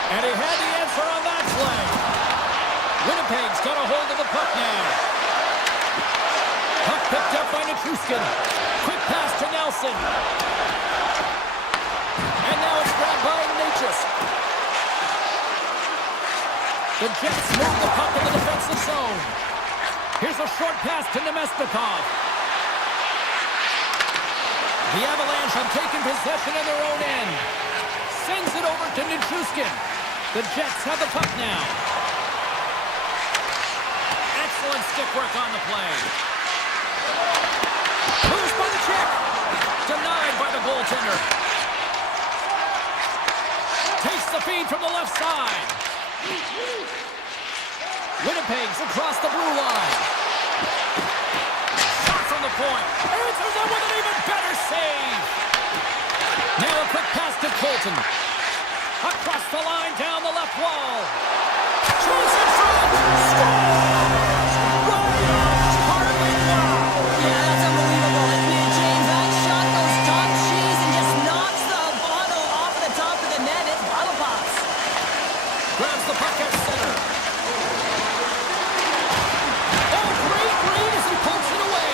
And he had the answer on that play. Winnipeg's got a hold of the puck now. Puck picked up by Nichushkin. Quick pass to Nelson. And now it's grabbed by Natchez. The Jets move the puck in the defensive zone. Here's a short pass to Nemestikov. The Avalanche have taken possession of their own end. Sends it over to Nichushkin. The Jets have the puck now. Excellent stick work on the play. Moves by the check. Denied by the goaltender. Takes the feed from the left side. Winnipeg's across the blue line. Shot from the point. Answers it with an even better save. Now a quick pass to Colton. Across the line, down the left wall. Chase in front. Scores! Right off Hartman. Wow. Yeah, that's unbelievable. Isn't it, James? That shot goes top cheese and just knocks the bottle off the top of the net. It's bottle pops. Grabs the puck at center. Oh, great read as he pumps it away.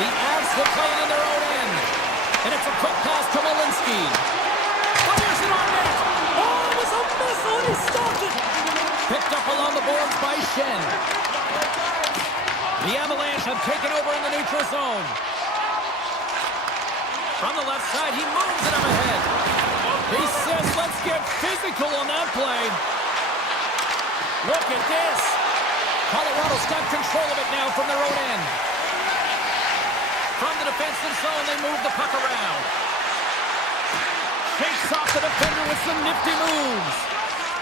The Avs will play it in their own end. And it's a quick pass to Malinsky. Fires it on net. Oh, it was a missile and he stopped it. Picked up along the boards by Shen. The Avalanche have taken over in the neutral zone. From the left side, he moves it up ahead. He says, let's get physical on that play. Look at this. Colorado's got control of it now from their own end. From the defensive zone, they move the puck around. Shakes off the defender with some nifty moves.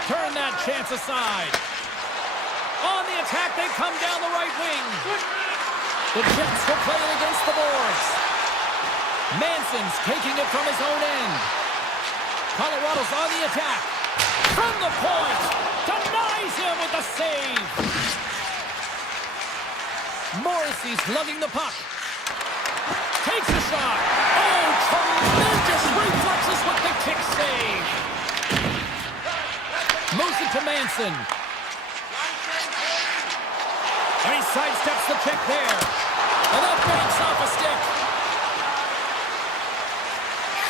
Turn that chance aside. On the attack, they come down the right wing. The Jets will play it against the boards. Manson's taking it from his own end. Colorado's on the attack. From the point. Denies him with the save. Morrissey's lugging the puck. Takes a shot. Oh, tremendous reflexes with the kick save. Moves it to Manson. And he sidesteps the check there. And that banks off a stick.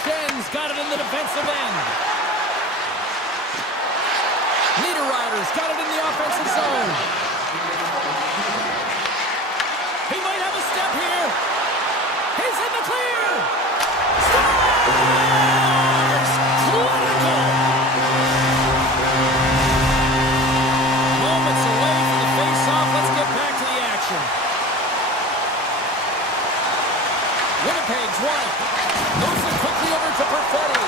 Shen's got it in the defensive end. Niederreiter's got it in the offensive zone. He might have a step here. He's in the clear. Scores! Clinical! Moments away from the face-off. Let's get back to the action. Winnipeg's won it. Moves it quickly over to Perfetti.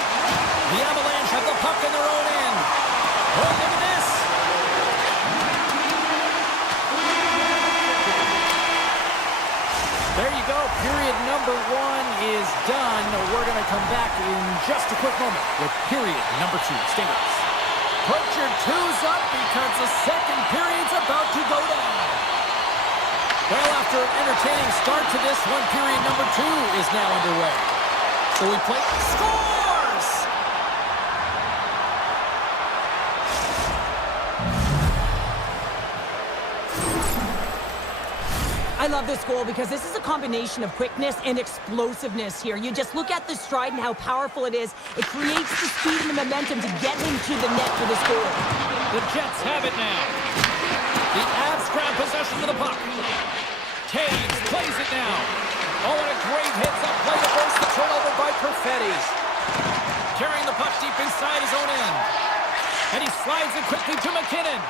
The Avalanche have the puck in their own end. Oh, look at this. There you go. Period number 1 is done. We're going to come back in just a quick moment with period number 2. Stay with us. Put your twos up because the second period's about to go down. Well, after an entertaining start to this one, period number 2 is now underway. So we play scores! I love this goal because this is a combination of quickness and explosiveness here. You just look at the stride and how powerful it is. It creates the speed and the momentum to get him to the net for this goal. The Jets have it now. The Avs grab possession of the puck. Taves plays it now. Oh, and a great heads-up play to force the turnover by Perfetti. Carrying the puck deep inside his own end. And he slides it quickly to McKinnon.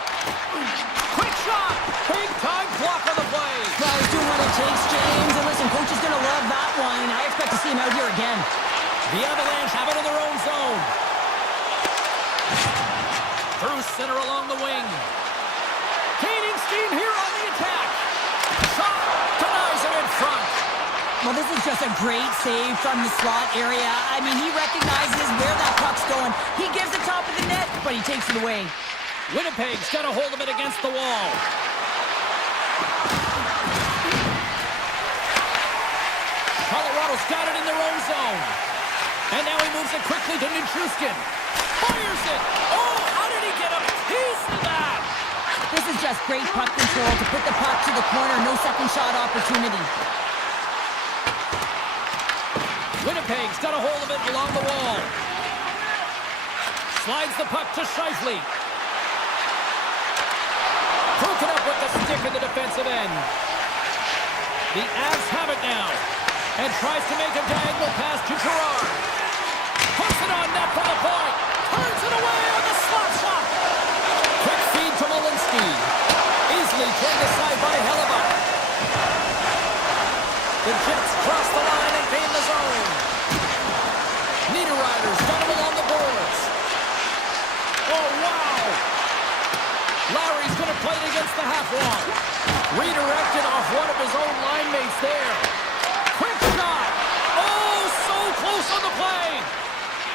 Quick shot! Big-time block on the play. Well, he's doing what it takes, James. And listen, coach is going to love that one. I expect to see him out here again. The Avalanche have it in their own zone. Through center along the wing. Gaining steam here on the attack. Shot denies him in front. Well, this is just a great save from the slot area. I mean, he recognizes where that puck's going. He gives it top of the net, but he takes it away. Winnipeg's got a hold of it against the wall. Colorado's got it in their own zone. And now he moves it quickly to Nichushkin. Fires it. Oh, how did he get a piece of that? This is just great puck control to put the puck to the corner. No second shot opportunity. Winnipeg's got a hold of it along the wall. Slides the puck to Scheifele. Broken up with the stick in the defensive end. The Avs have it now. And tries to make a diagonal pass to Gerard. Puts it on net from the point. Turns it away on the slot shot. Quick feed to Malinsky. Easily turned aside by Hellebuck. The Jets cross the line and gain the zone. Niederreiter's got him along the boards. Oh, wow! Lowry's going to play it against the half wall. Redirected off one of his own line mates there. Quick shot! Oh, so close on the play!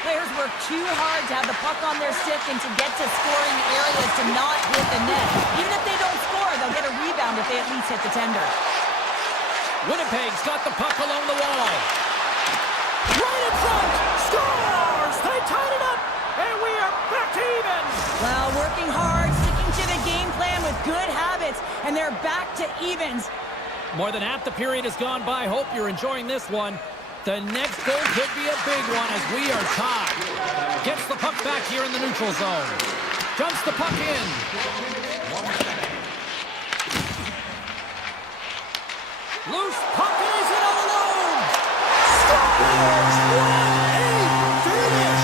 Players work too hard to have the puck on their stick and to get to scoring areas to not hit the net. Even if they don't score, they'll get a rebound if they at least hit the tender. Winnipeg's got the puck along the wall. Right in front! Scores! They tied it up! And we are back to even! Well, working hard, sticking to the game plan with good habits, and they're back to evens. More than half the period has gone by. Hope you're enjoying this one. The next goal could be a big one as we are tied. Gets the puck back here in the neutral zone. Dumps the puck in. Loose puck and he's in all alone. Scores! What a finish!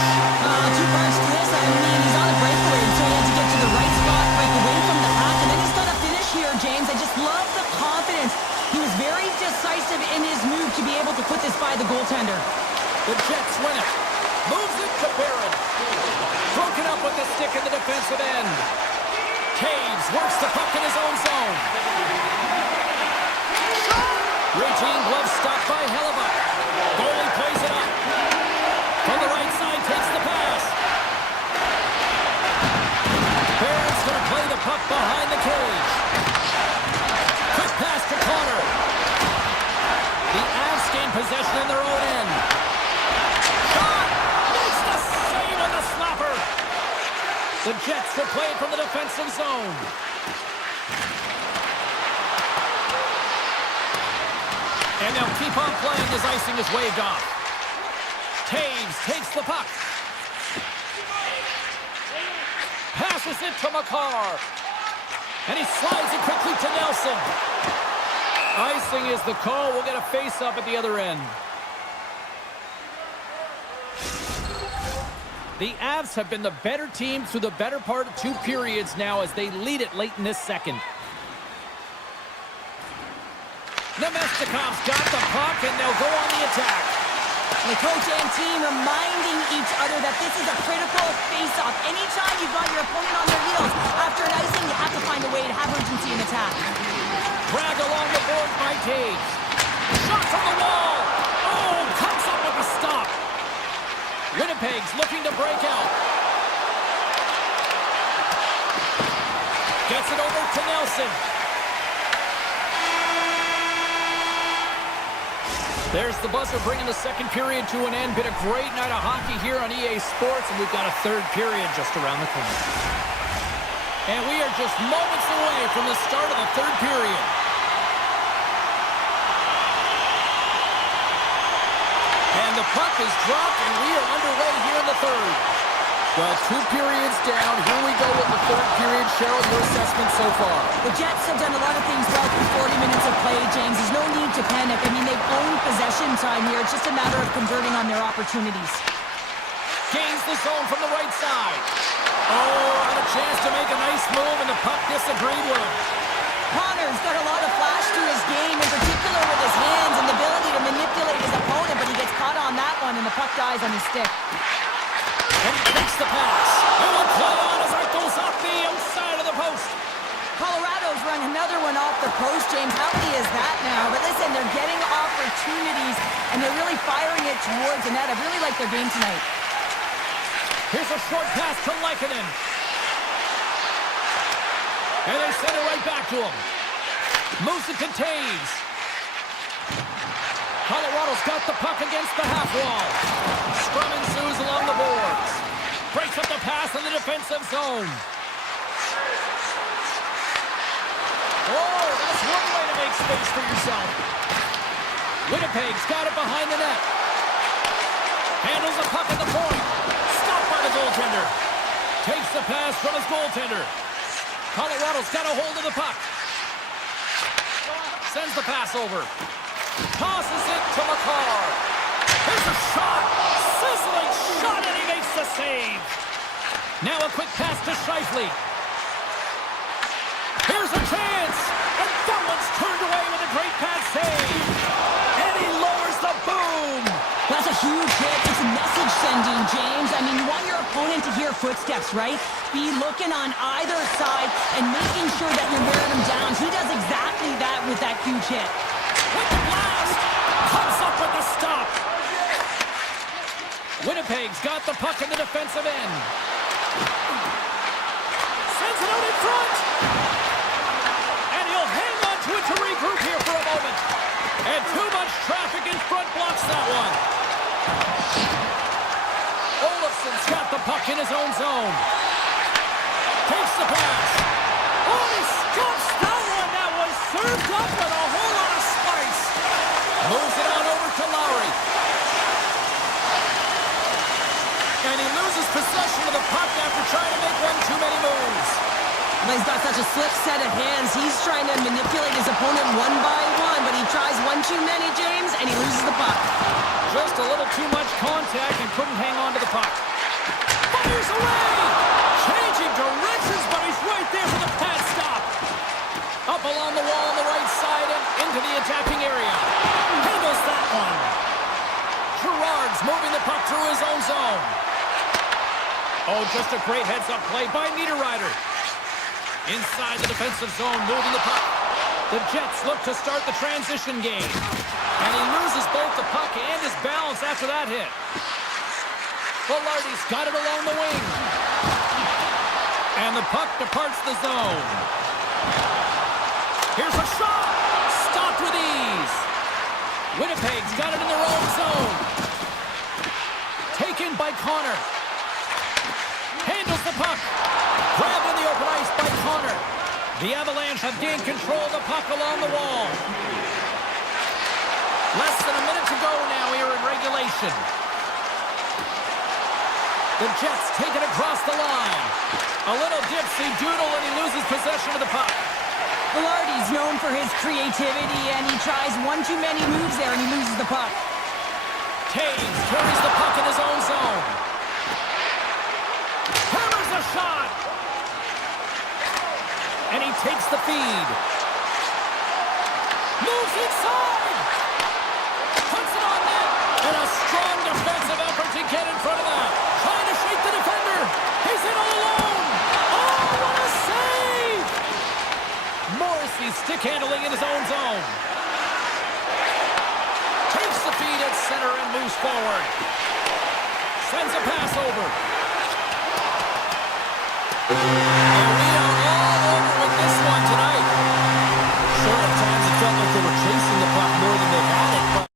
Two parts to this. I mean, he's on a breakaway, so he had to get to the right spot, break away from the pack, and then he's got a finish here, James. I just love the confidence. He was very decisive in his move to be able to put this by the goaltender. The Jets win it. Moves it to Barron. Broken up with the stick in the defensive end. Taves works the puck in his own zone. Reaching, glove stopped by Hellebuck. Goalie plays it up. From the right side, takes the pass. Barron's going to play the puck behind the cage. Quick pass to Connor. The Avs gain possession in their own end. Shot! Makes the save on the slapper. The Jets will play it from the defensive zone. And they'll keep on playing as icing is waved off. Taves takes the puck. Passes it to McCarr. And he slides it quickly to Nelson. Icing is the call. We'll get a face-up at the other end. The Avs have been the better team through the better part of 2 periods now as they lead it late in this second. Nemestikov's got the puck, and they'll go on the attack. The coach and team reminding each other that this is a critical face-off. Anytime you've got your opponent on their heels, after an icing, you have to find a way to have urgency in attack. Drag along the board by Taves. Shot from the wall. Oh, comes up with a stop. Winnipeg's looking to break out. Gets it over to Nelson. There's the buzzer bringing the second period to an end. Been a great night of hockey here on EA Sports, and we've got a third period just around the corner. And we are just moments away from the start of the third period. is dropped, and we are underway here in the third. Well, 2 periods down. Here we go in the third period. Cheryl, your assessment so far? The Jets have done a lot of things well through 40 minutes of play, James. There's no need to panic. I mean, they've owned possession time here. It's just a matter of converting on their opportunities. Gains the zone from the right side. Oh, had a chance to make a nice move, and the puck disagreed with him. Connor's got a lot of flash to his game, in particular with his hands and the ability to manipulate his opponent, but he gets caught on that one, and the puck dies on his stick. And he takes the pass. And will play on as that goes off the outside of the post. Colorado's run another one off the post, James. How many is that now? But listen, they're getting opportunities, and they're really firing it towards the net. I really like their game tonight. Here's a short pass to Lehkonen. And they send it right back to him. Moves it to Taves. Colorado's got the puck against the half wall. Scrum ensues along the boards. Breaks up the pass in the defensive zone. Oh, that's one way to make space for yourself. Winnipeg's got it behind the net. Handles the puck at the point. Stopped by the goaltender. Takes the pass from his goaltender. Colorado's got a hold of the puck. Sends the pass over. Tosses it to McCarr. Here's a shot. Sizzling shot, and he makes the save. Now a quick pass to Scheifele. Here's a chance. And that one's turned away with a great pass save. And he lowers the boom. That's a huge hit. It's message sending, James. I mean, you want your opponent to hear footsteps, right? Be looking on either side and making sure that you're wearing them down. He does exactly that with that huge hit. With the blast. Comes up with the stop. Winnipeg's got the puck in the defensive end. Sends it out in front. And he'll hang on to it to regroup here for a moment. And too much traffic in front blocks that one. Olofsson's got the puck in his own zone. Takes the pass. Oh, he stuffs that one. That was served up with a whole lot of spice. Moves it on over to Lowry. And he loses possession of the puck after trying to make one too many moves. Well, he's got such a slick set of hands. He's trying to manipulate his opponent one by one, but he tries one too many, James, and he loses the puck. Just a little too much contact and couldn't hang on to the puck. Fires away! Changing directions, but he's right there for the pad stop. Up along the wall on the right side and into the attacking area. Handles that one. Gerard's moving the puck through his own zone. Oh, just a great heads-up play by Niederreiter. Inside the defensive zone, moving the puck. The Jets look to start the transition game. And he loses both the puck and his balance after that hit. Velarde's got it along the wing. And the puck departs the zone. Here's a shot. Stopped with ease. Winnipeg's got it in their own zone. Taken by Connor. Handles the puck. Grabbed in the open ice by Connor. The Avalanche have gained control of the puck along the wall. Less than a minute to go now here in regulation. The Jets take it across the line. A little dipsy doodle and he loses possession of the puck. Velarde's known for his creativity, and he tries one too many moves there, and he loses the puck. Taves carries the puck in his own zone. Hammers a shot. And he takes the feed. Moves inside. Puts it on net. And a strong defensive effort to get in front of that. Trying to shake the defender. He's in all alone. Oh, what a save. Morrissey stick handling in his own zone. Takes the feed at center and moves forward. Sends a pass over. And we are all over with this one tonight. Sure, at times it felt like they were chasing the puck more than they had it, but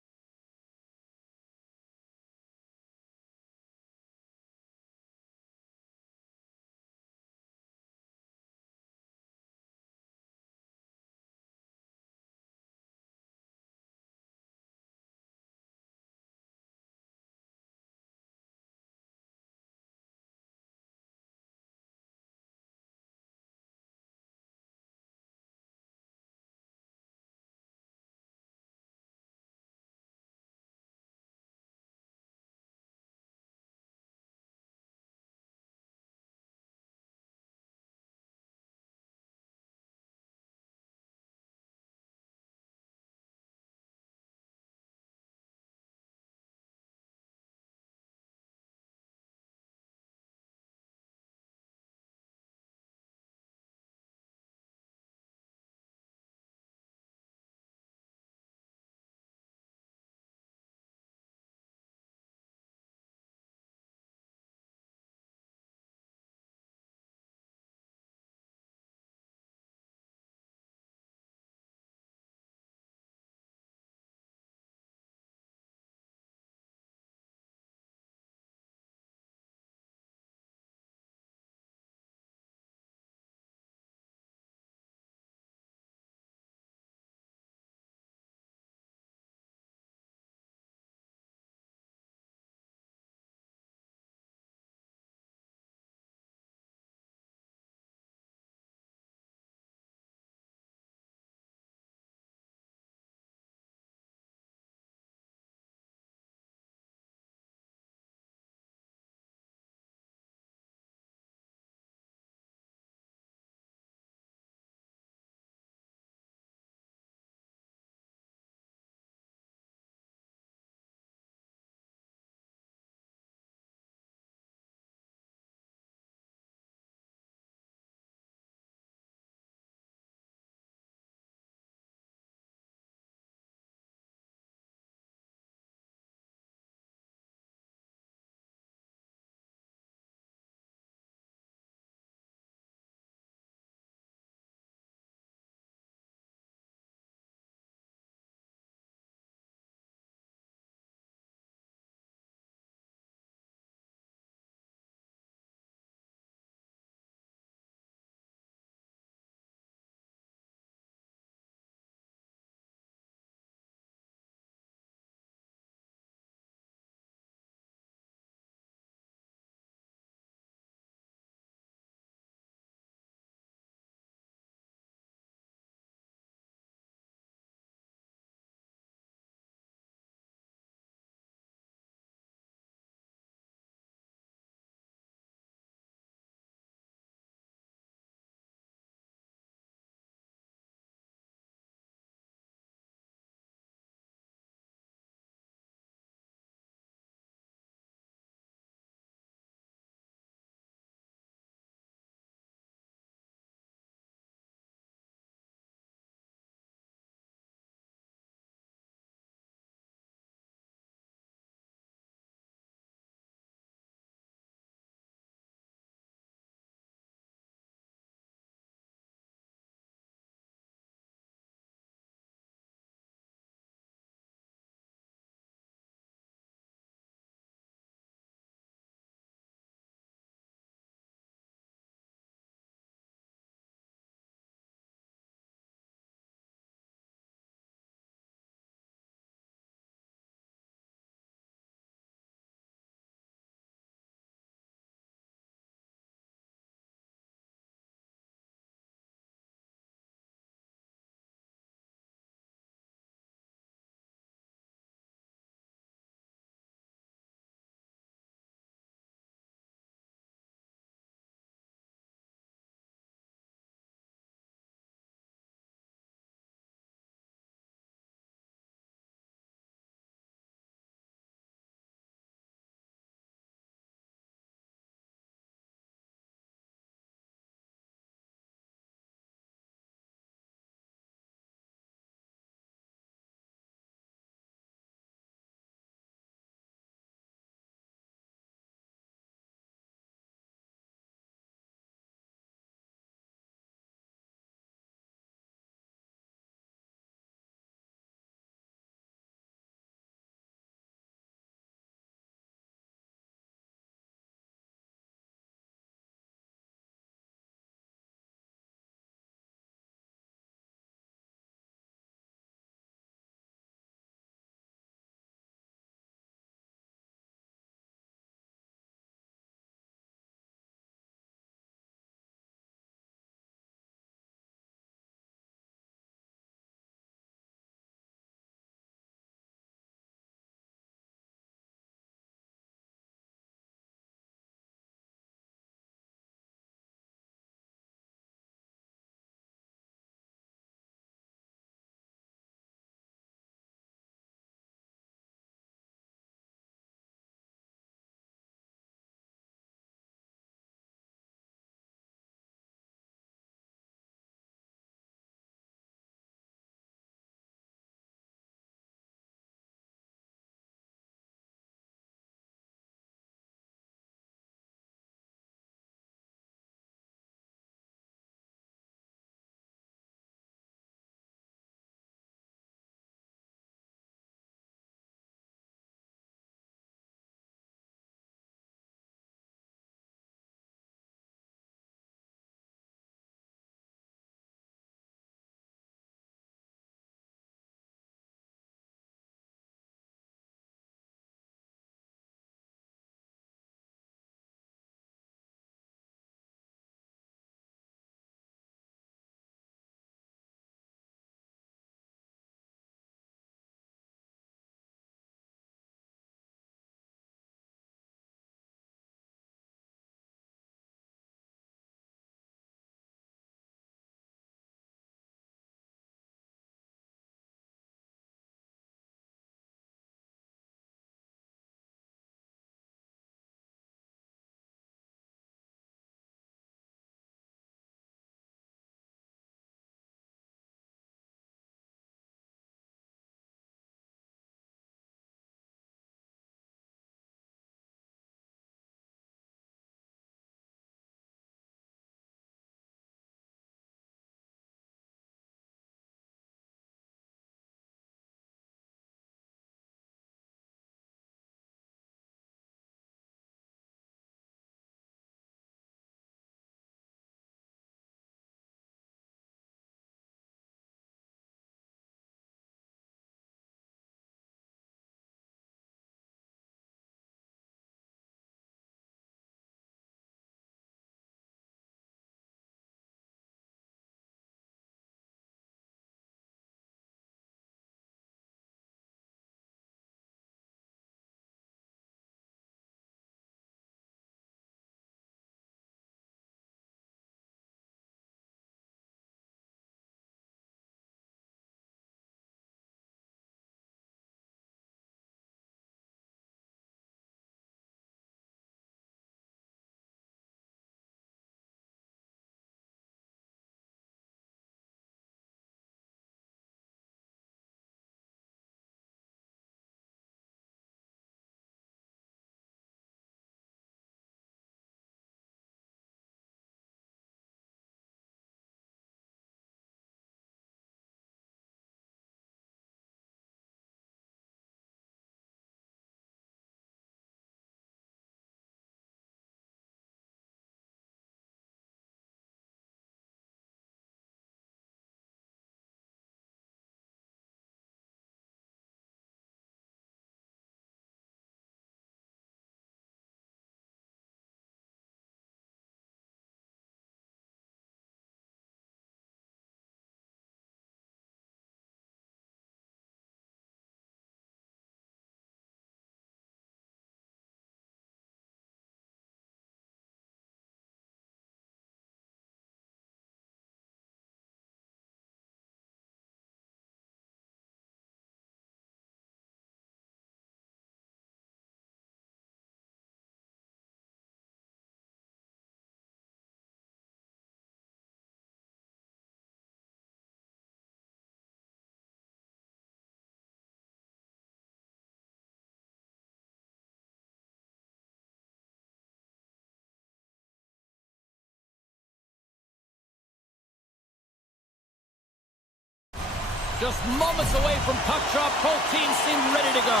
Just moments away from puck drop. Both teams seem ready to go.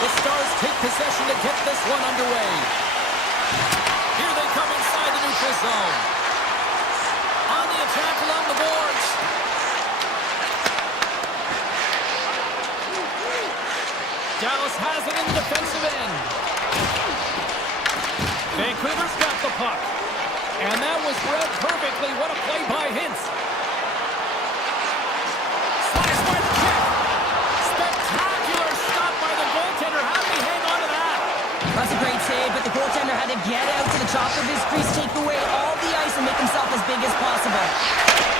The Stars take possession to get this one underway. Here they come inside the neutral zone. On the attack along the boards. Dallas has it in the defensive end. Vancouver's got the puck. And that was read perfectly. What a play by Hintz. Slice by the kick. Spectacular stop by the goaltender. How did he hang on to that? That's a great save, but the goaltender had to get out to the top of his crease, take away all the ice, and make himself as big as possible.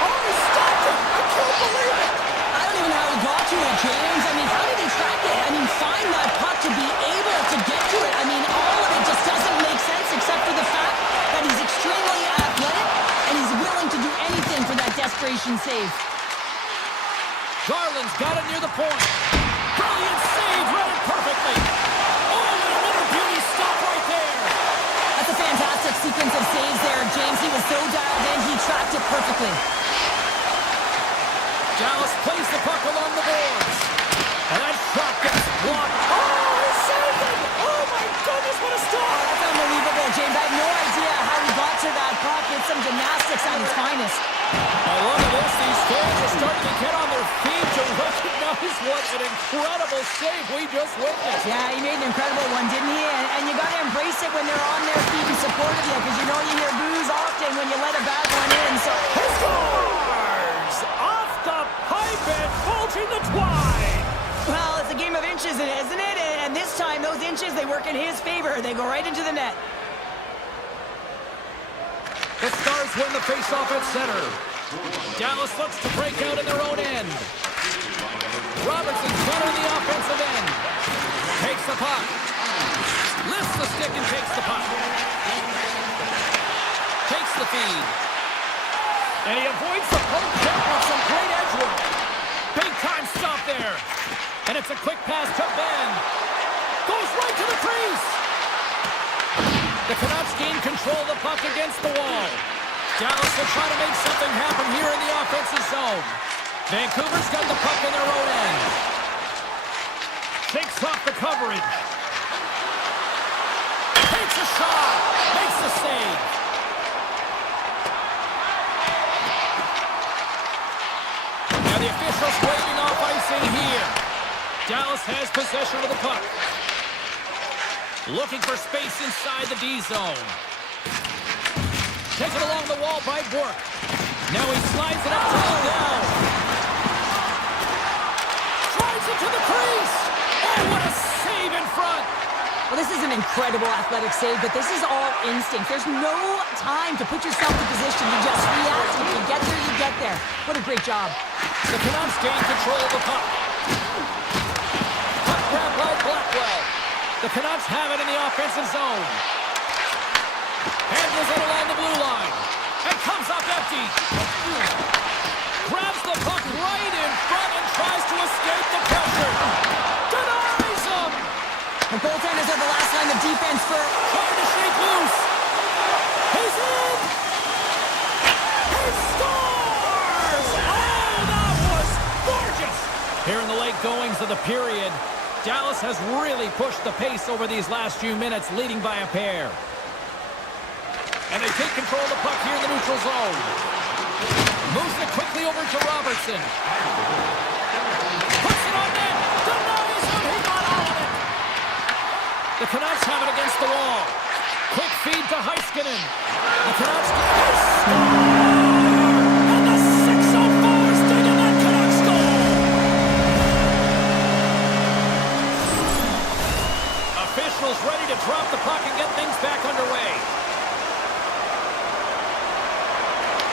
Oh, he stopped it! I can't believe it! I don't even know how he got to it, James. I mean, how did he track it? I mean, find that puck to be able to get to it. I mean, all of it just doesn't make sense except for the fact that he's extremely athletic and he's willing to do anything for that desperation save. Garland's got it near the point. Brilliant save, read it perfectly. Oh, and another beauty stop right there. That's a fantastic sequence of saves there, James. He was so dialed in, he tracked it perfectly. Dallas plays the puck along the boards. And that shot gets blocked. Oh, he saved it! Oh, my goodness, what a stop! Oh, that's unbelievable, James. I have no idea how he got to that puck. It's some gymnastics at its finest. I love this. These fans are starting to get on their feet to recognize what an incredible save we just witnessed. Yeah, he made an incredible one, didn't he? And you got to embrace it when they're on their feet and support of you, because you know you hear boos often when you let a bad one in. So He scores! Off the pipe and bulging the twine! well, it's a game of inches, isn't it? And this time, those inches, they work in his favor. They go right into the net. The Stars win the faceoff at center. Dallas looks to break out in their own end. Robertson's got on the offensive end. Takes the puck. Lifts the stick and takes the puck. Takes the feed. And he avoids the poke check with some great edge work. Big time stop there. And it's a quick pass to Ben. Goes right to the crease. The Canucks gain control of the puck against the wall. Dallas will try to make something happen here in the offensive zone. Vancouver's got the puck in their own end. Takes off the coverage. Takes a shot. Makes the save. Now the officials waving off icing here. Dallas has possession of the puck. Looking for space inside the D zone. Taken along the wall by Bork. Now he slides it up to the down. Drives it to the crease. Oh, what a save in front. Well, this is an incredible athletic save, but this is all instinct. There's no time to put yourself in position. You just react. If you get there, you get there. What a great job. The Canucks gain control of the puck. Puck grab by Blackwell. The Canucks have it in the offensive zone. Handles it along the blue line. And comes up empty. Grabs the puck right in front and tries to escape the pressure. Denies him. The goaltenders are the last line of defense for... Trying to shake loose. He's in. He scores! Oh, that was gorgeous. Here in the late goings of the period, Dallas has really pushed the pace over these last few minutes, leading by a pair. And they take control of the puck here in the neutral zone. Moves it quickly over to Robertson. Puts it on net. Denies him. He got out of it. The Canucks have it against the wall. Quick feed to Heiskanen. The Canucks score! And the 604's digging that Canucks goal. Officials ready to drop the puck and get things back underway.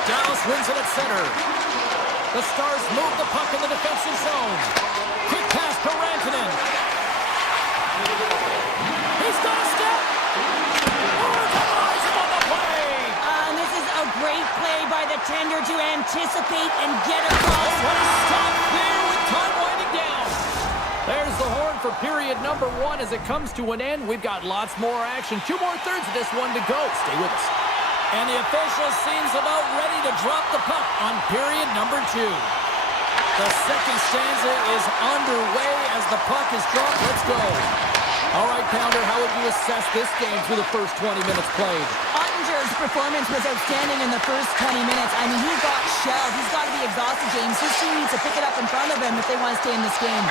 Dallas wins it at center. The Stars move the puck in the defensive zone. Quick pass to Rantanen. He's got a step. Oh, denies him on the play. And this is a great play by the tender to anticipate and get across. What a stop there with time winding down. There's the horn for period number 1 as it comes to an end. We've got lots more action. 2 more thirds of this one to go. Stay with us. And the official seems about ready to drop the puck on period number 2. The second stanza is underway as the puck is dropped. Let's go. All right, Pounder, how would you assess this game through the first 20 minutes played? Ottinger's performance was outstanding in the first 20 minutes. I mean, he got shelled. He's got to be exhausted, James. His team needs to pick it up in front of him if they want to stay in this game.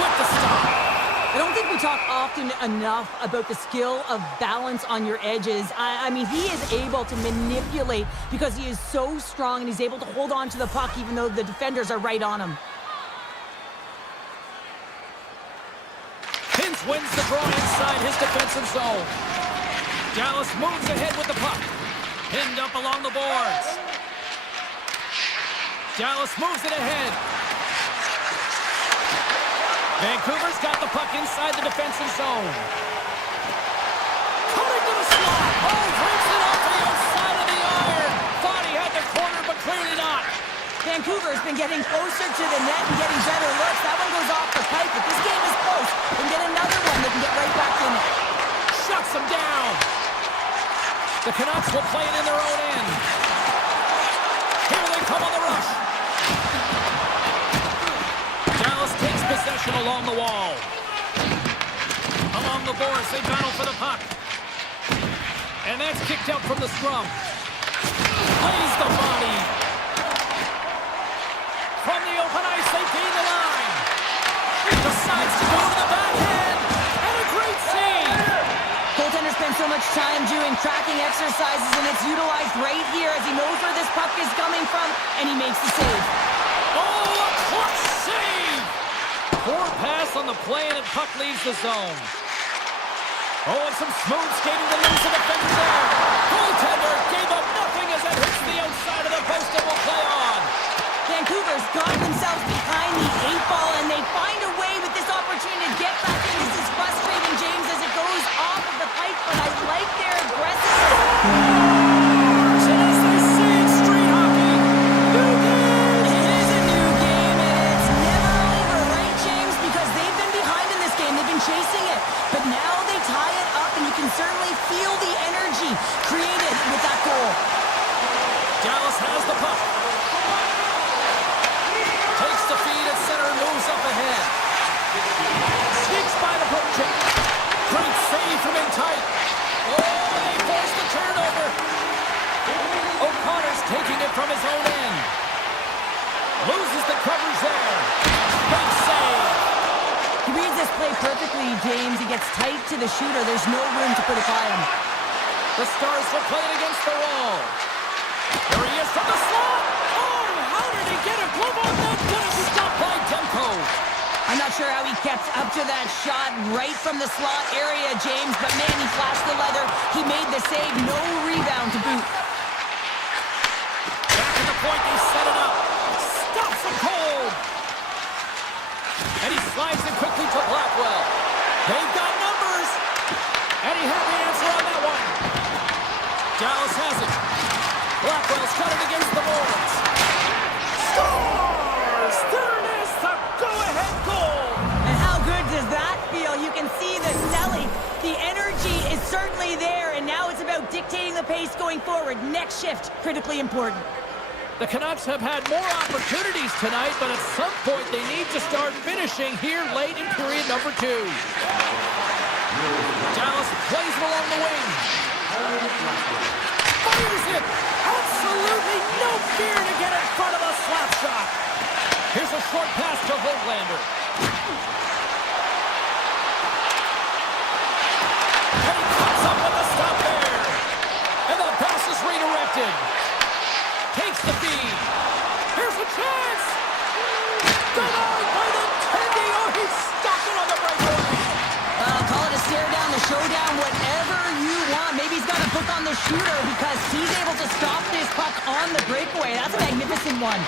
With the stop. I don't think we talk often enough about the skill of balance on your edges. I mean, he is able to manipulate because he is so strong and he's able to hold on to the puck even though the defenders are right on him. Hintz wins the draw inside his defensive zone. Dallas moves ahead with the puck. Pinned up along the boards. Dallas moves it ahead. Vancouver's got the puck inside the defensive zone. Cutting to the slot. Oh, breaks it off to the outside of the iron. Thought he had the corner, but clearly not. Vancouver's been getting closer to the net and getting better looks. That one goes off the pipe, but this game is close. They can get another one. They can get right back in it. Shuts them down. The Canucks will play it in their own end. Here they come on the rush. Dallas takes possession along the wall. Along the boards, they battle for the puck. And that's kicked out from the scrum. Plays the body. From the open ice, they gain the line. Decides to go to the backhand. And a great save. Goaltender spends so much time doing tracking exercises, and it's utilized right here as he knows where this puck is coming from, and he makes the save. Oh, a clutch save! Poor pass on the play, and the puck leaves the zone. Oh, and some smooth skating to lose the defender there. Goaltender gave up nothing as it hits the outside of the post and will play on. Vancouver's got themselves behind the 8-ball, and they find a way with this opportunity to get back in. This is frustrating, James, as it goes off of the pipe, but I like their aggressiveness. And as they say in street hockey, new game! It is a new game, and it's never over, right, James? Because they've been behind in this game. They've been chasing it, but now they tie it up, and you can certainly feel the energy created with that goal. Dallas has the puck. Takes the feed at center and moves up ahead. Sneaks by the poke check. Great save from in tight. Oh, they force the turnover. O'Connor's taking it from his own end. Loses the coverage there. Big save. He reads this play perfectly, James. He gets tight to the shooter. There's no room to put it by him. The Stars will play it against the wall. There he is from the slot. Oh, how did he get a glove on that? Good stop by Demko. I'm not sure how he kept up to that shot right from the slot area, James, but man, he flashed the leather. He made the save. No rebound to boot. Back at the point, they set it up. Stops him cold. And he slides it quickly to Blackwell. They've got numbers. And he had the answer on that one. Dallas has it. Blackwell's cut it against the boards. Scores! There it is, the go-ahead goal. And how good does that feel? You can see the selling. The energy is certainly there, and now it's about dictating the pace going forward. Next shift, critically important. The Canucks have had more opportunities tonight, but at some point they need to start finishing here late in period number 2. Dallas plays it along the wing. Fires it! Absolutely no fear to get in front of a slap shot. Here's a short pass to Hoglander. And he comes up with the stop there. And the pass is redirected. Takes the feed. Here's a chance. Denied by the Tendy. Oh, he stopped it on the breakaway. Call it a stare down, a showdown, whatever you want. Maybe he's got to hook on the shooter because he's able to stop this puck on the breakaway. That's a magnificent one.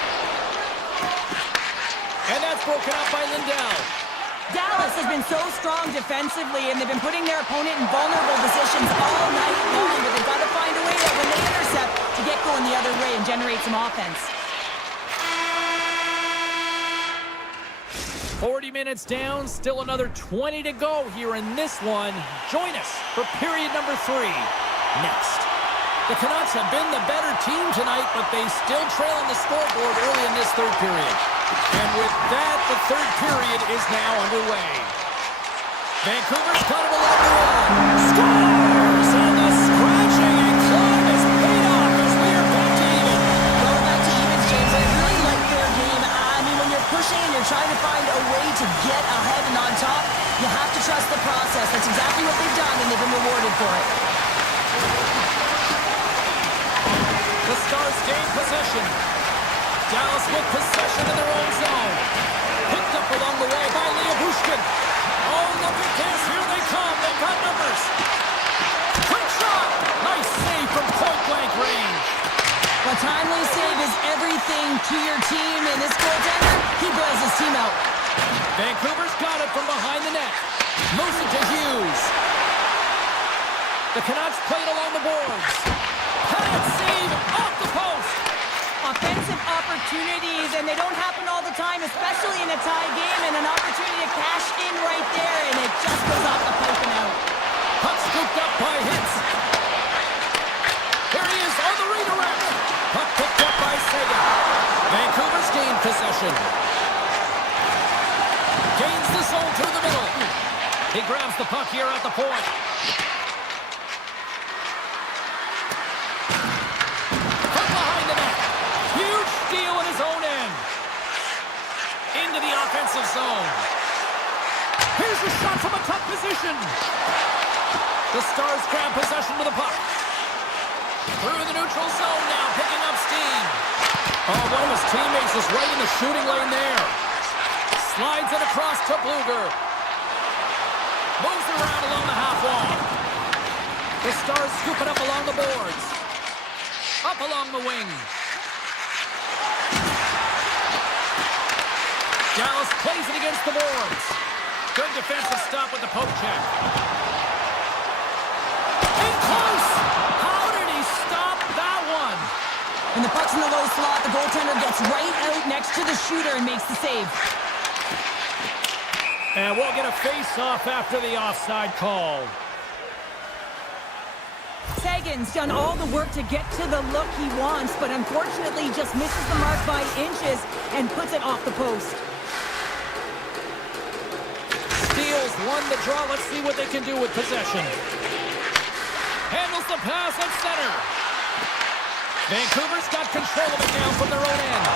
And that's broken up by Lindell. Dallas has been so strong defensively, and they've been putting their opponent in vulnerable positions all night long, but they've got to find a way that when they intercept to get going the other way and generate some offense. 40 minutes down, still another 20 to go here in this one. Join us for period number 3 next. The Canucks have been the better team tonight, but they still trail on the scoreboard early in this third period. And with that, the third period is now underway. Vancouver's got it along the wall. Scores! And the scratching and clawing is paid off as we are back to even. Going back to evens, James, I really like their game. I mean, when you're pushing and you're trying to find a way to get ahead and on top, you have to trust the process. That's exactly what they've done, and they've been rewarded for it. The Stars gain possession. Dallas with possession in their own zone. Picked up along the way by Bushkin. Oh, look at this. Here they come. They've got numbers. Quick shot. Nice save from point-blank range. A timely save is everything to your team, and this goaltender, he bails his team out. Vancouver's got it from behind the net. Moves it to Hughes. The Canucks played along the boards. Pad save off the post. Offensive opportunities, and they don't happen all the time, especially in a tie game, and an opportunity to cash in right there, and it just goes off the pipe and out. Puck scooped up by Hintz. Here he is on the redirect. Puck picked up by Sagan. Vancouver's gained possession. Gains the zone through the middle. He grabs the puck here at the point. From behind the net. Huge steal at his own end. Into the offensive zone. Here's a shot from a tough position. The Stars grab possession with the puck. Through the neutral zone now, picking up steam. Oh, one of his teammates is right in the shooting lane there. Slides it across to Bluger. Moves around along the half wall. The Stars scoop it up along the boards. Up along the wing. Dallas plays it against the boards. Good defensive stop with the poke check. In close! How did he stop that one? When the puck's in the low slot, the goaltender gets right out next to the shooter and makes the save. And we'll get a face-off after the offside call. Sagan's done all the work to get to the look he wants, but unfortunately just misses the mark by inches and puts it off the post. Steals won the draw. Let's see what they can do with possession. Handles the pass at center. Vancouver's got control of it now from their own end.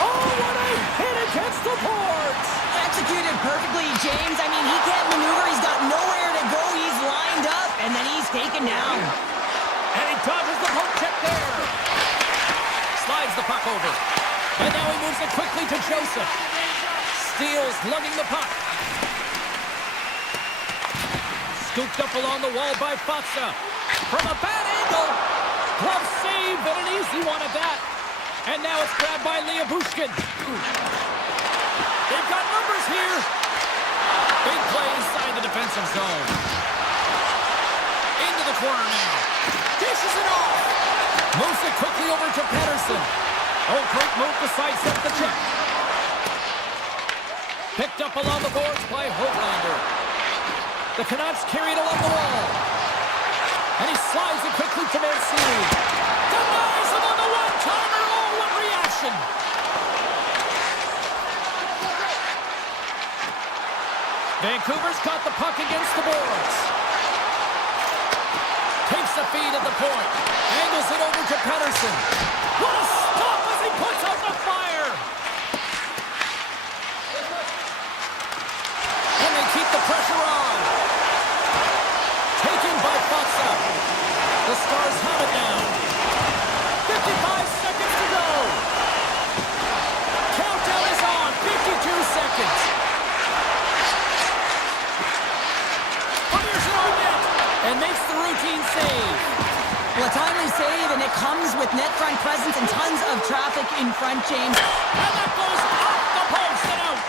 Oh, what a hit against the boards! Executed perfectly, James. I mean, he can't maneuver. He's got nowhere to go. He's lined up, and then he's taken down. And he dodges the poke check there. Slides the puck over. And now he moves it quickly to Joseph. Steals, lugging the puck. Scooped up along the wall by Fatsa. From a bad angle. Glove save, but an easy one at that. And now it's grabbed by Bushkin. They've got numbers here. Big play inside the defensive zone. Into the corner now. Dishes it off. Moves it quickly over to Pettersson. Oh, great move to sidestep the check. Picked up along the boards by Hoglander. The Canucks carry it along the wall. And he slides it quickly to Mancini. Denies him on the one-timer. Oh, what reaction. Vancouver's got the puck against the boards. Takes the feed at the point. Angles it over to Pettersson. What a stop as he puts out the fire. And they keep the pressure on. Taken by Fatsa. The Stars have it now. 55 seconds to go. Countdown is on. 52 seconds. Fires it on net and makes the routine save. Well, a timely save, and it comes with net front presence and tons of traffic in front, James. And that goes off the post and out.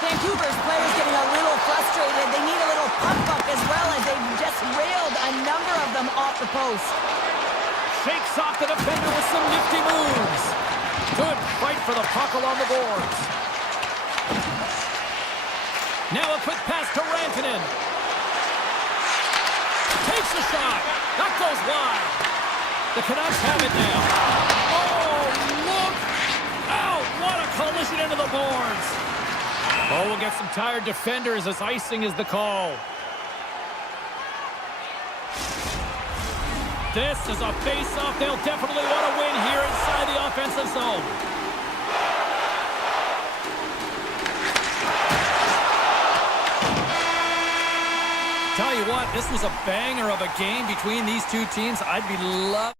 Vancouver's players getting a little frustrated. They need a little pump-up as well, as they've just railed a number of them off the post. Shakes off the defender with some nifty moves. Good fight for the puck along the boards. Now a quick pass to Rantanen. Takes the shot. That goes wide. The Canucks have it now. Oh, look out! What a collision into the boards. Oh, we'll get some tired defenders as icing is the call. This is a face-off. They'll definitely want to win here inside the offensive zone. Tell you what, this was a banger of a game between these two teams. I'd be loving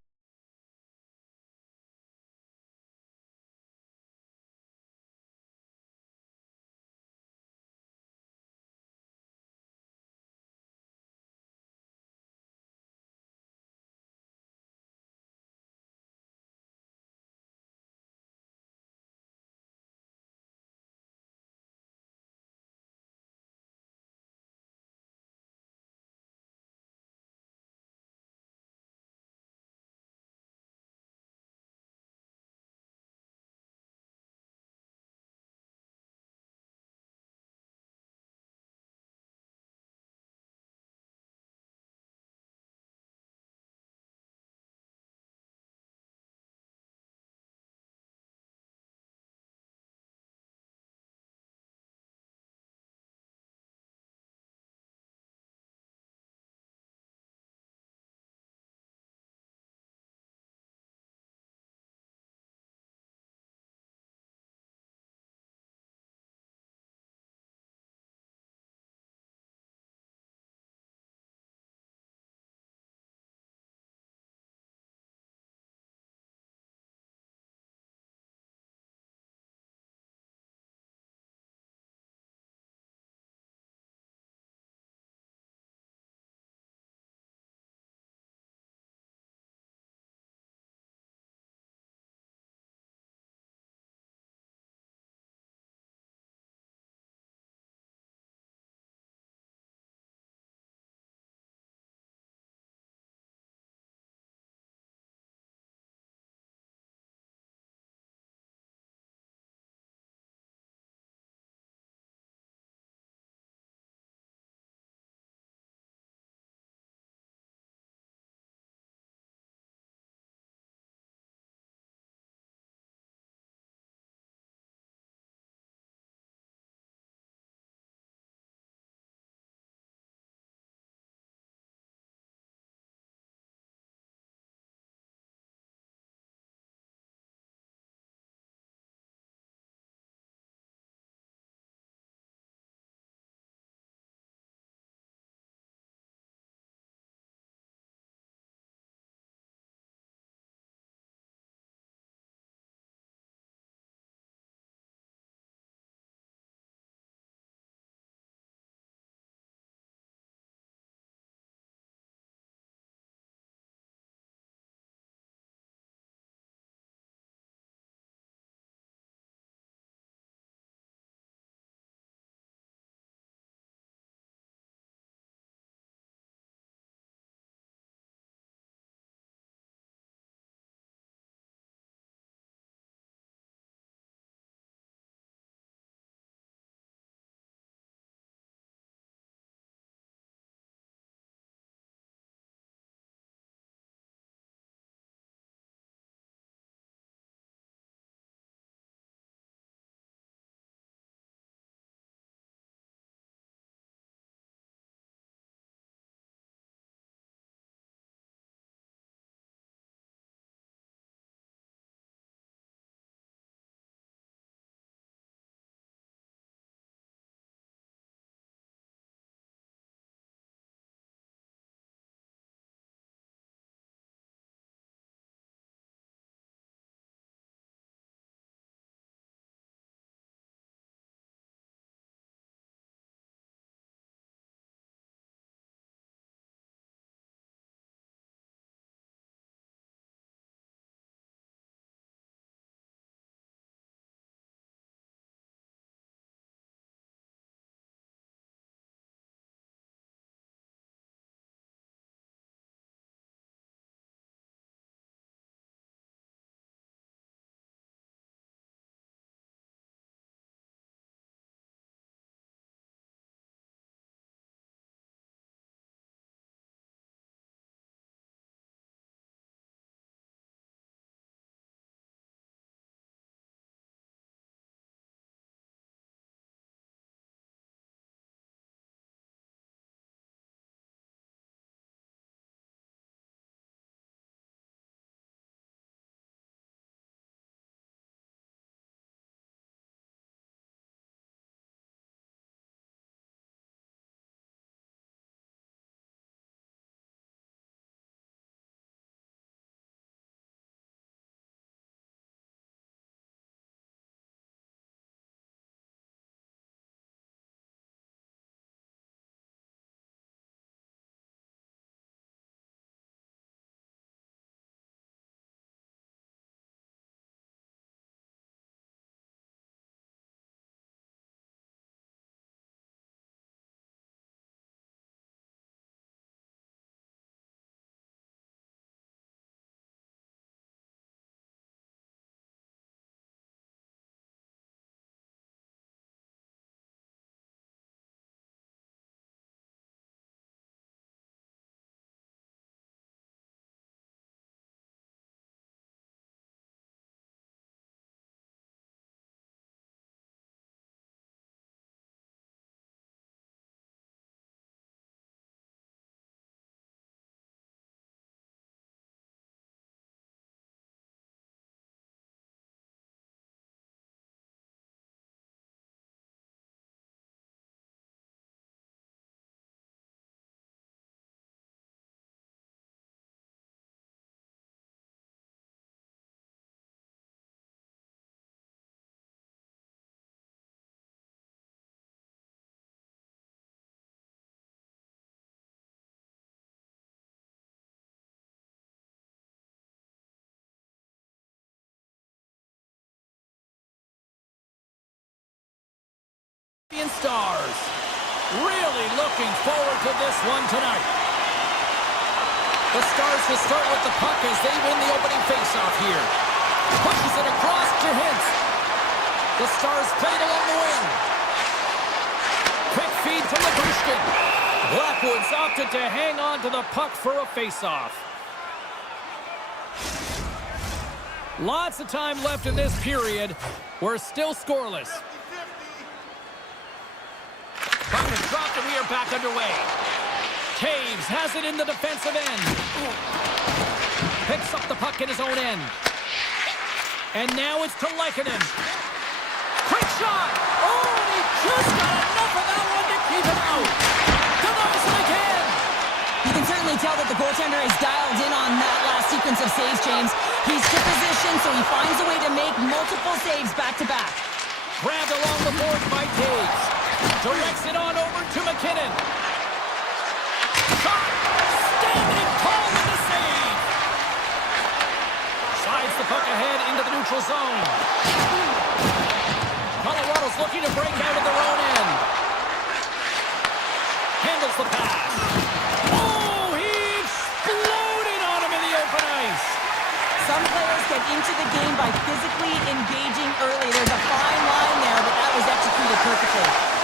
Canadian Stars. Really looking forward to this one tonight. The Stars will start with the puck as they win the opening faceoff here. Pushes it across to Hintz. The Stars play it along the wing. Quick feed to Labushkin. Blackwood's opted to hang on to the puck for a faceoff. Lots of time left in this period. We're still scoreless. Puck is dropped and we are back underway. Taves has it in the defensive end. Picks up the puck in his own end. And now it's to Lehkonen. Quick shot! Oh, he just got enough of that one to keep it out. Denies it again. You can certainly tell that the goaltender is dialed in on that last sequence of saves, James. He's to position, so he finds a way to make multiple saves back-to-back. Grabbed along the board by Taves. Directs it on over to McKinnon. Shot! Standing tall with the save! Slides the puck ahead into the neutral zone. Colorado's looking to break out of their own end. Handles the pass. Oh, he exploded on him in the open ice. Some players get into the game by physically engaging early. There's a fine line there, but that was executed perfectly.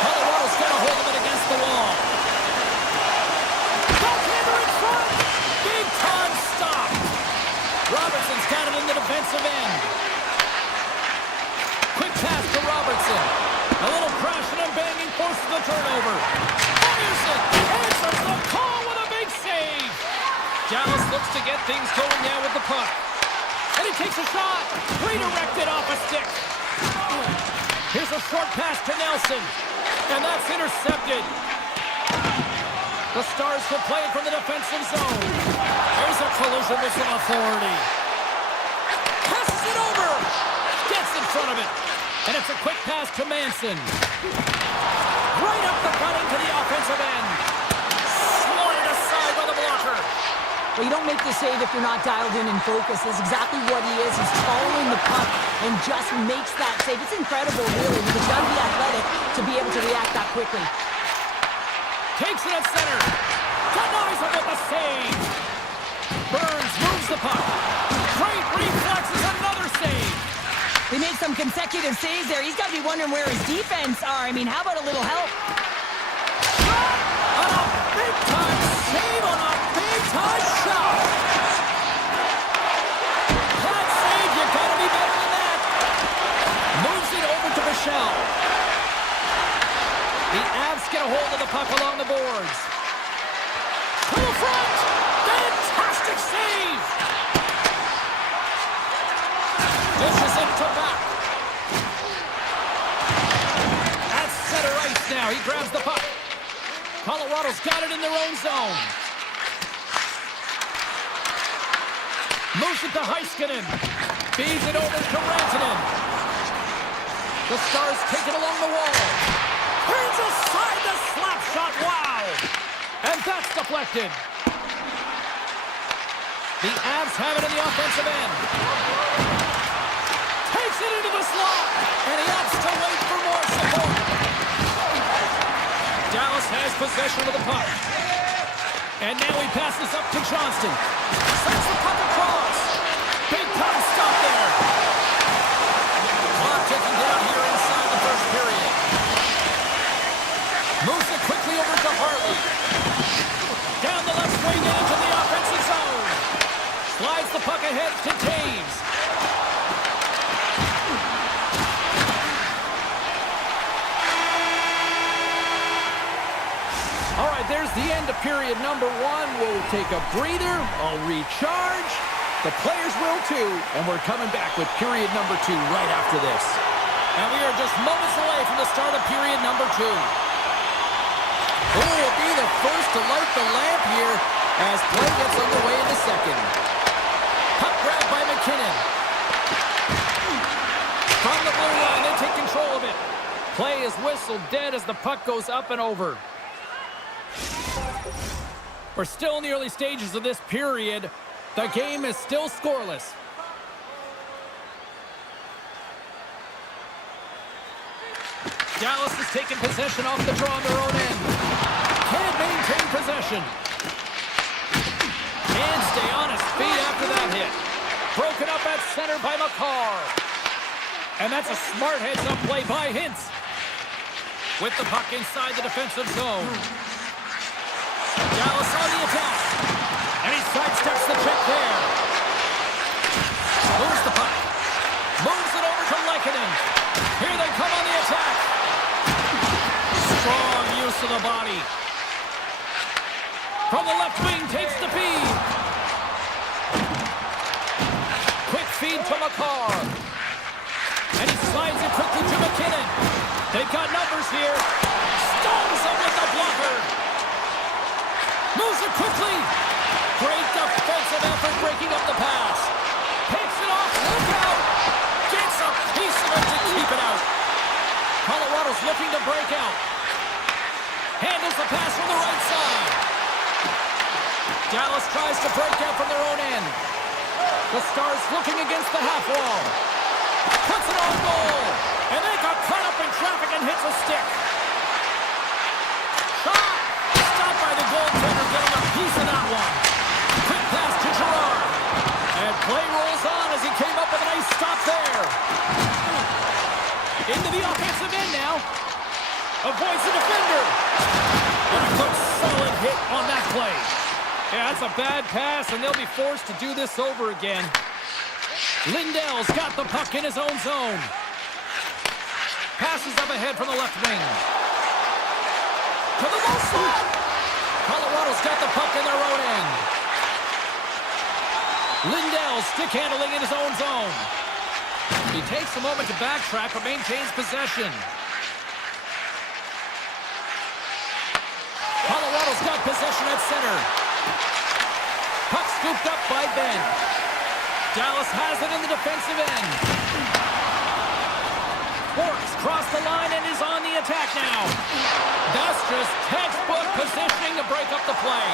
Colorado's got a hold of it against the wall. Backhander in front. Big time stop. Robertson's got it in the defensive end. Quick pass to Robertson. A little crashing and banging forces the turnover. Anderson answers the call with a big save. Dallas looks to get things going now with the puck. And he takes a shot. Redirected off a stick. Here's a short pass to Nelson. And that's intercepted. The Stars will play it from the defensive zone. There's a collision with some authority. Passes it over. Gets in front of it. And it's a quick pass to Manson. Right up the gut into the offensive end. Slotted aside by the blocker. Well, you don't make the save if you're not dialed in and focused. That's exactly what he is. He's following the puck and just makes that save. It's incredible, really, because you got to be athletic to be able to react that quickly. Takes it at center. Denies him with a save. Burns moves the puck. Great reflexes, another save. They made some consecutive saves there. He's got to be wondering where his defense are. I mean, how about a little help? On a big-time save on a big-time shot. That save, you got to be better than that. Moves it over to Michel. The Avs get a hold of the puck along the boards. To the front. Fantastic save. Dishes it to back. At center ice now. He grabs the puck. Colorado's got it in their own zone. Moves it to Heiskanen. Feeds it over to Rantanen. The Stars take it along the wall. Turns aside the slap shot. Wow. And that's deflected. The Avs have it in the offensive end. Takes it into the slot. And he opts to wait for more support. Dallas has possession of the puck. And now he passes up to Johnston. Sends the puck across. Big time stop there. Clock ticking down here inside the first period. Moves it quickly over to Hartley. Down the left wing into the offensive zone. Slides the puck ahead to Taves. All right, there's the end of period number one. We'll take a breather. I'll recharge. The players will too. And we're coming back with period number two right after this. And we are just moments away from the start of period number two. Who will be the first to light the lamp here as play gets underway in the second? Puck grab by McKinnon. From the blue line, they take control of it. Play is whistled dead as the puck goes up and over. We're still in the early stages of this period. The game is still scoreless. Dallas has taken possession off the draw on their own end. Can't maintain possession. And stay on his feet after that hit. Broken up at center by McCarr. And that's a smart heads-up play by Hintz. With the puck inside the defensive zone. Dallas on the attack. And he sidesteps the check there. Moves the puck. Moves it over to Lehkonen. Here they come on the attack. Strong use of the body. From the left wing, takes the feed. Quick feed to McCarr. And he slides it quickly to McKinnon. They've got numbers here. Stones him with the blocker. Moves it quickly. Great defensive effort breaking up the pass. Picks it off. Look out. Gets a piece of it to keep it out. Colorado's looking to break out. Handles the pass from the right side. Dallas tries to break out from their own end. The Stars looking against the half wall. Puts it on goal. And they got caught up in traffic and hits a stick. Shot. Stopped by the goaltender, getting a piece of that one. Quick pass to Gerard. And play rolls on as he came up with a nice stop there. Into the offensive end now. Avoids the defender. And a good solid hit on that play. Yeah, that's a bad pass, and they'll be forced to do this over again. Lindell's got the puck in his own zone. Passes up ahead from the left wing. To the low slot. Colorado's got the puck in their own end. Lindell stick handling in his own zone. He takes a moment to backtrack, but maintains possession. Colorado's got possession at center. Puck scooped up by Ben. Dallas has it in the defensive end. Borks crossed the line and is on the attack now. That's just textbook positioning to break up the play.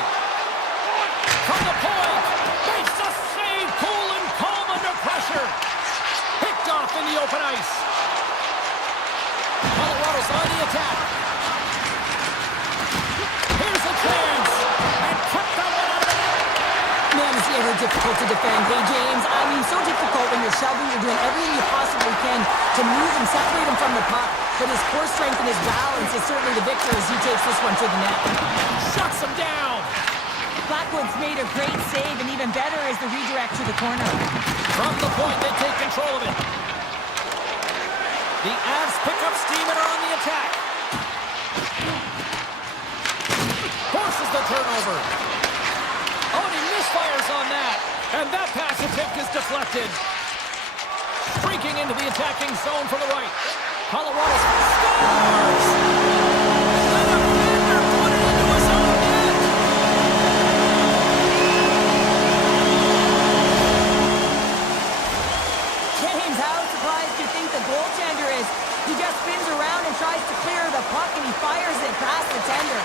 From the point, makes a save, cool and calm under pressure. Picked off in the open ice. Colorado's on the attack. Here's a chance. And kept that one out of the net. Man, it's ever difficult to defend. Hey, James, I mean, so difficult when you're shoving, you're doing everything you possibly can to move and separate him from the puck. But his core strength and his balance is certainly the victor as he takes this one to the net. Shuts him down. Blackwood's made a great save, and even better is the redirect to the corner. From the point, they take control of it. The Avs pick up steam and are on the attack. Forces the turnover. Oh, and he misfires on that. And that pass attempt is deflected. Streaking into the attacking zone from the right. Colorado scores! The defender put it into his own net. James, how surprised do you think the goaltender is? He just spins around and tries to clear the puck, and he fires it past the tender.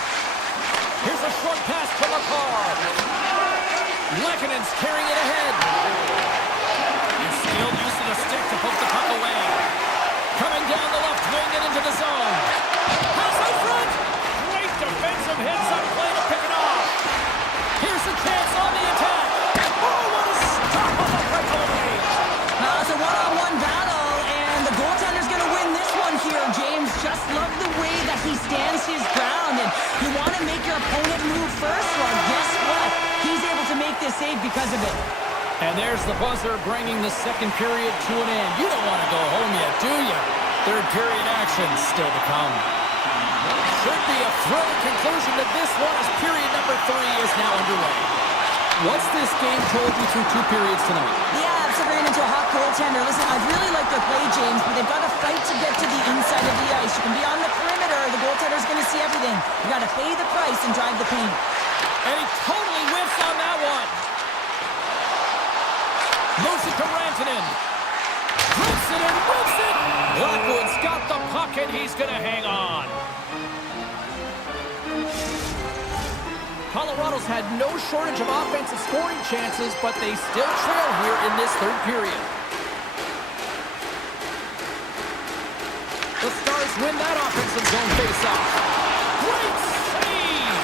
Here's a short pass to McCarr. Lehkonen's carrying it ahead. And skilled use of the stick to poke the puck away. Coming down the left wing and into the zone. Pass out front. Great defensive heads-up play to pick it off. Here's a chance on the attack. Oh, what a stop on the breakaway. Now it's a one-on-one battle, and the goaltender's going to win this one here, James. Just love the way that he stands his ground, and you want to make your opponent move first. Well, guess what? He's able to make this save because of it. And there's the buzzer bringing the second period to an end. You don't want to go home yet, do you? Third period action still to come. Should be a thrilling conclusion to this one as period number 3 is now underway. What's this game told you through 2 periods tonight? The Avs have ran into a hot goaltender. Listen, I really like their play, James, but they've got to fight to get to the inside of the ice. You can be on the perimeter. The goaltender's going to see everything. You got to pay the price and drive the paint. And he totally whiffs on that one. Moves it to Rantanen. Drips it and whips it. Blackwood's got the puck and he's going to hang on. Colorado's had no shortage of offensive scoring chances, but they still trail here in this third period. The Stars must win that offensive zone face-off. Great save!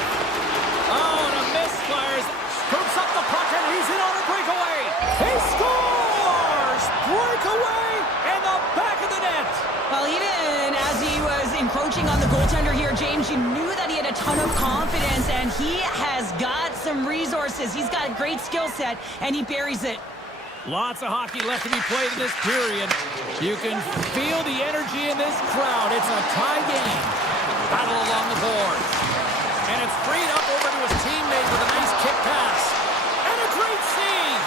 Oh, and a miss fires. Scoops up the puck, and he's in on a breakaway. He scores! Breakaway in the back of the net. Well, even as he was encroaching on the goaltender here, James, you knew that he had a ton of confidence, and he has got some resources. He's got a great skill set, and he buries it. Lots of hockey left to be played in this period. You can feel the energy in this crowd. It's a tie game. Battle along the boards. And it's freed up over to his teammate with a nice kick pass. And a great save.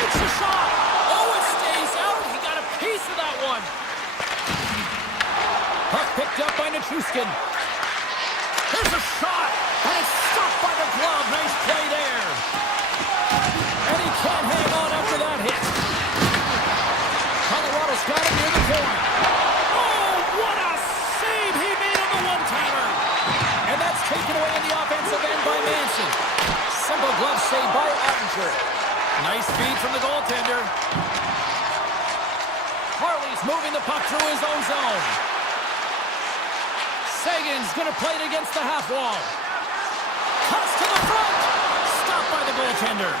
Takes a shot. Oh, it stays out. He got a piece of that one. Puck picked up by Nichushkin. There's a shot. And it's stopped by the glove. Nice play there. And he can't hang on after that hit. Colorado's got him near the point. Oh, what a save he made on the one-timer. And that's taken away in the offensive end by Manson. Simple glove save by Ottinger. Nice feed from the goaltender. Harley's moving the puck through his own zone. Sagan's going to play it against the half wall. Cuts to the front. Stopped by the goaltender.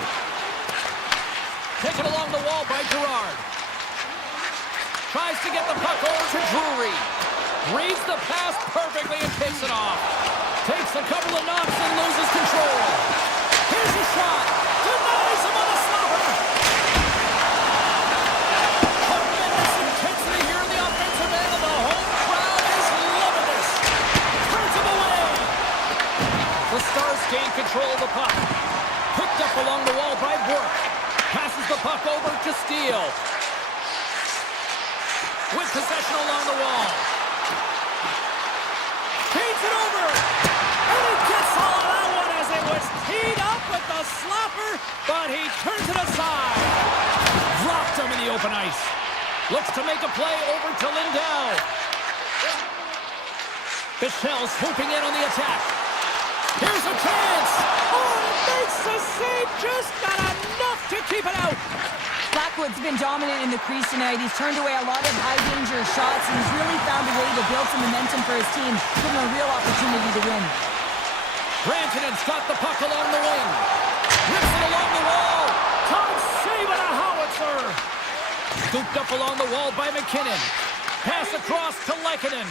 Taken along the wall by Gerard. Tries to get the puck over to Drury. Reads the pass perfectly and takes it off. Takes a couple of knocks and loses control. Here's a shot. Denies him on a slobber. Tremendous intensity here in the offensive end, and the home crowd is loving this. Turns him away. The Stars gain control of the puck. Picked up along the wall by Burke. Passes the puck over to Steele. With possession along the wall. Feeds it over. And he gets all of that one as it was teed up with the slapper, but he turns it aside. Dropped him in the open ice. Looks to make a play over to Lindell. Bichelle swooping in on the attack. Here's a chance. Oh, it makes the save. Just not enough to keep it out. Blackwood's been dominant in the crease tonight. He's turned away a lot of high-danger shots, and he's really found a way to build some momentum for his team, give him a real opportunity to win. Rantanen's got the puck along the wing. Rips it along the wall. Tom save and a howitzer. Scooped up along the wall by McKinnon. Pass across to Lehkonen.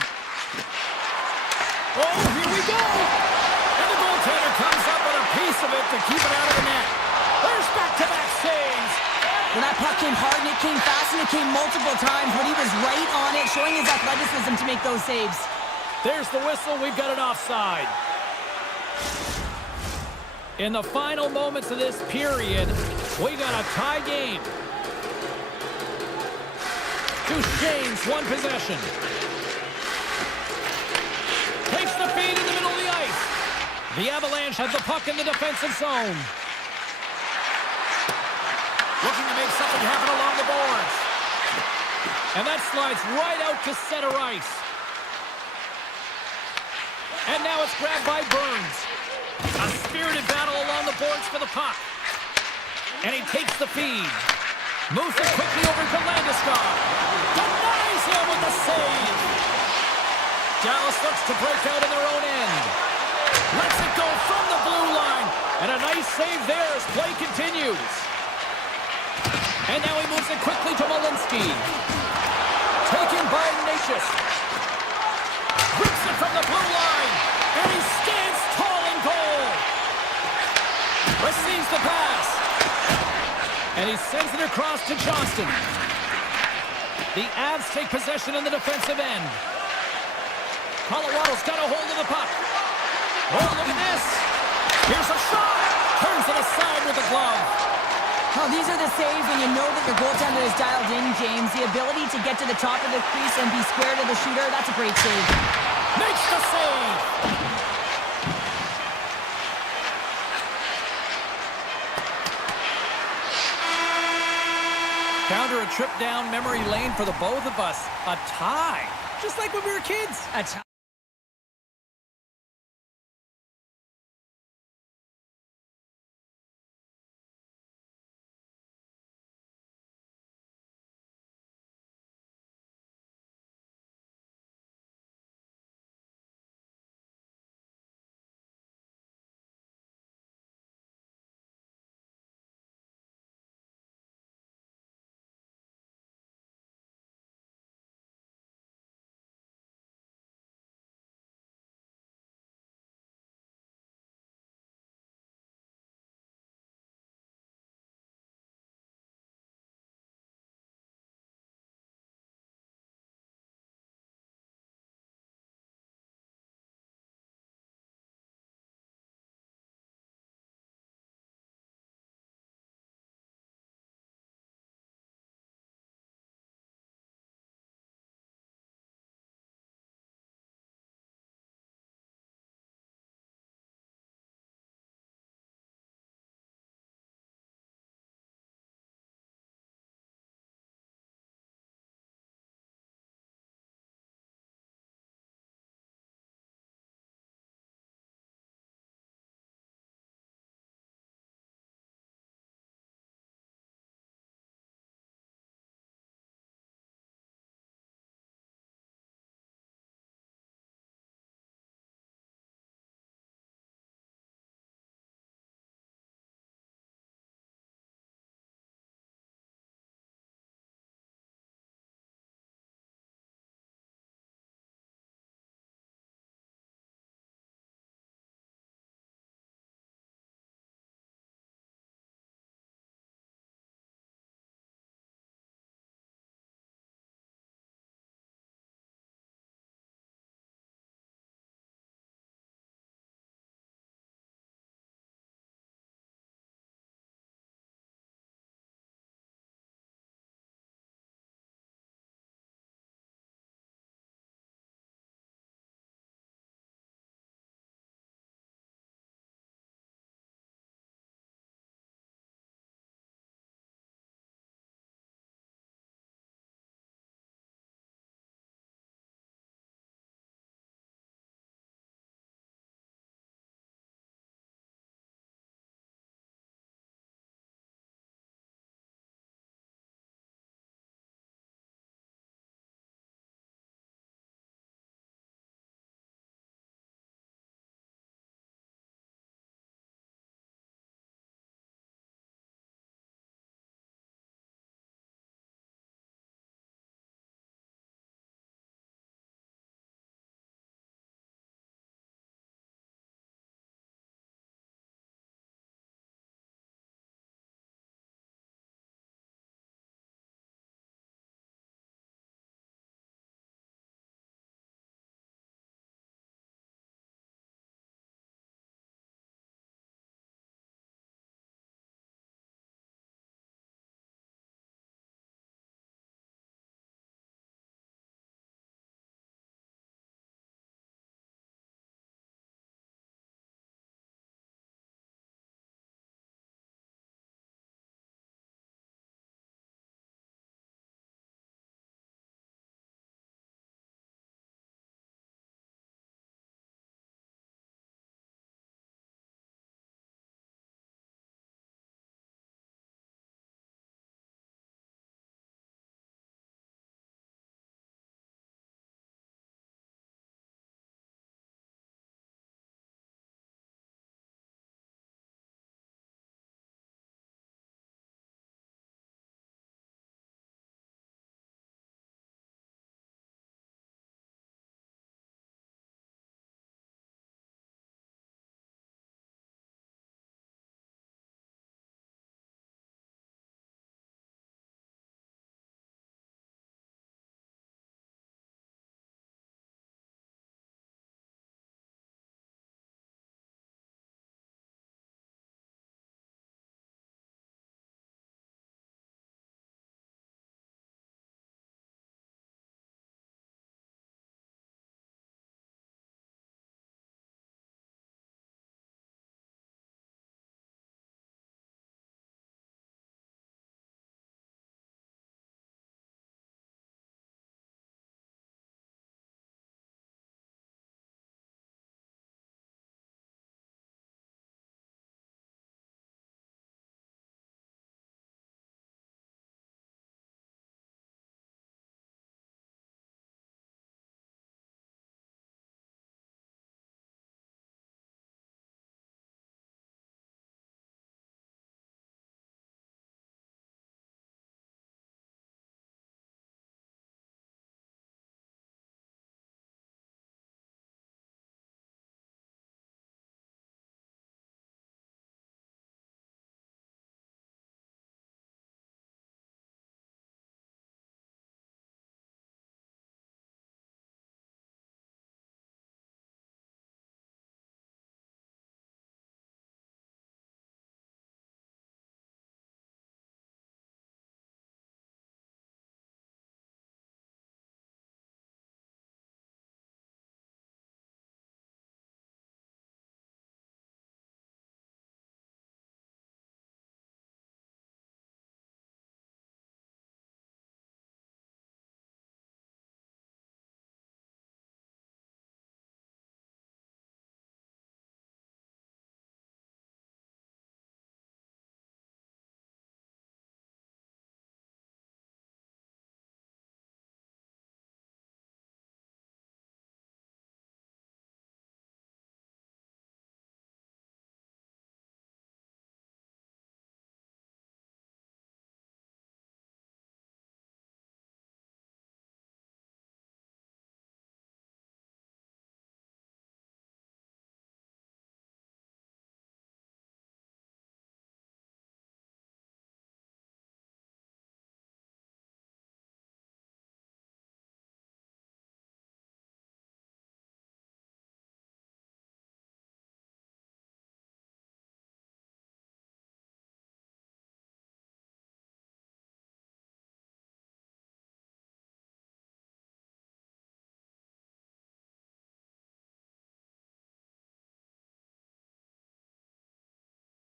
Oh, here we go. And the goaltender comes up with a piece of it to keep it out of the net. There's back-to-back saves. Well, that puck came hard, and it came fast, and it came multiple times, but he was right on it, showing his athleticism to make those saves. There's the whistle. We've got an offside. In the final moments of this period, we got a tie game. Duchesne's one possession. Takes the feed in the middle of the ice. The Avalanche have the puck in the defensive zone. Looking to make something happen along the boards. And that slides right out to center ice. And now it's grabbed by Burns. A spirited battle along the boards for the puck. And he takes the feed. Moves it quickly over to Landeskog. Denies him with the save. Dallas looks to break out in their own end. Lets it go from the blue line. And a nice save there as play continues. And now he moves it quickly to Malinsky. Taken by Ignatius. Rips it from the blue line. And he stands tall in goal. Receives the pass. And he sends it across to Johnston. The Avs take possession in the defensive end. Colorado's got a hold of the puck. Oh, look at this. Here's a shot. Turns it aside with the glove. Well, these are the saves when you know that your goaltender is dialed in, James. The ability to get to the top of the crease and be square to the shooter, that's a great save. Makes the save! Counter a trip down memory lane for the both of us. A tie. Just like when we were kids. A tie.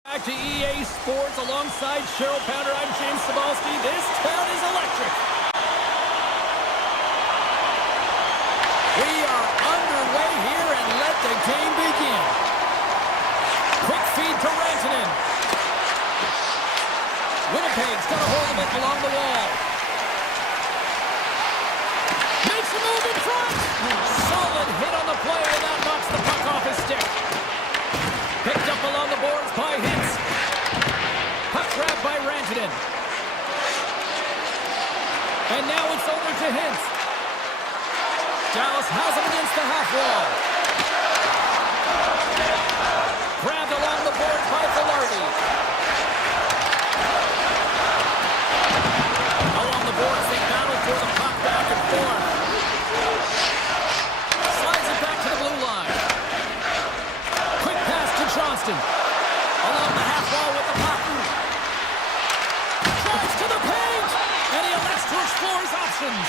Back to EA Sports alongside Cheryl Pounder. I'm James Cebulski. This town is electric. We are underway here, and let the game begin. Quick feed to Rantanen. Winnipeg's got a hold of it along the wall. Makes a move in front. Solid hit on the play, and that knocks the puck off his stick. Picked up along the boards by Hintz. Puck grab by Rantanen. And now it's over to Hintz. Dallas has him against the half wall. Grabbed along the boards by Velarde. Along the boards, they battle for the puck back and forth. Slides it back to the blue line. Quick pass to Johnston. Along the half wall with the puck. Drives to the paint. And he elects to explore his options.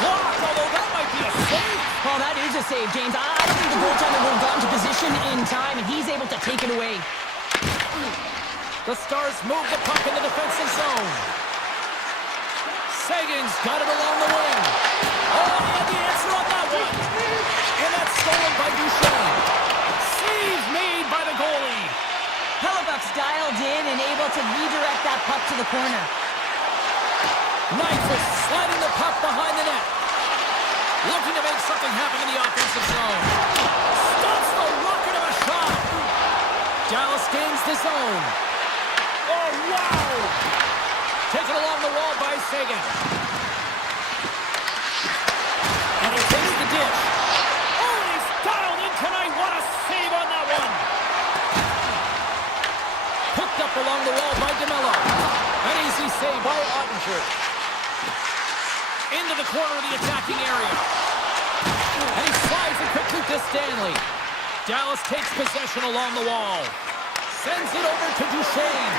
Blocked, although that might be a save. Well, that is a save, James. I don't think the goaltender would have gotten to position in time, and he's able to take it away. The Stars move the puck in the defensive zone. Sagan's got it along the wing. Oh, he had the answer on that one. And that's stolen by Duchesne. Save made by the goalie. Hellebuck's dialed in and able to redirect that puck to the corner. Knight is sliding the puck behind the net. Looking to make something happen in the offensive zone. Stops the rocket of a shot. Dallas gains the zone. Oh, wow! Taken along the wall by Sagan. And he takes the dish. Oh, and he's dialed in tonight. What a save on that one. Hooked up along the wall by DeMello. An easy save by Ottinger. Into the corner of the attacking area. And he slides it quickly to Stanley. Dallas takes possession along the wall. Sends it over to Duchesne.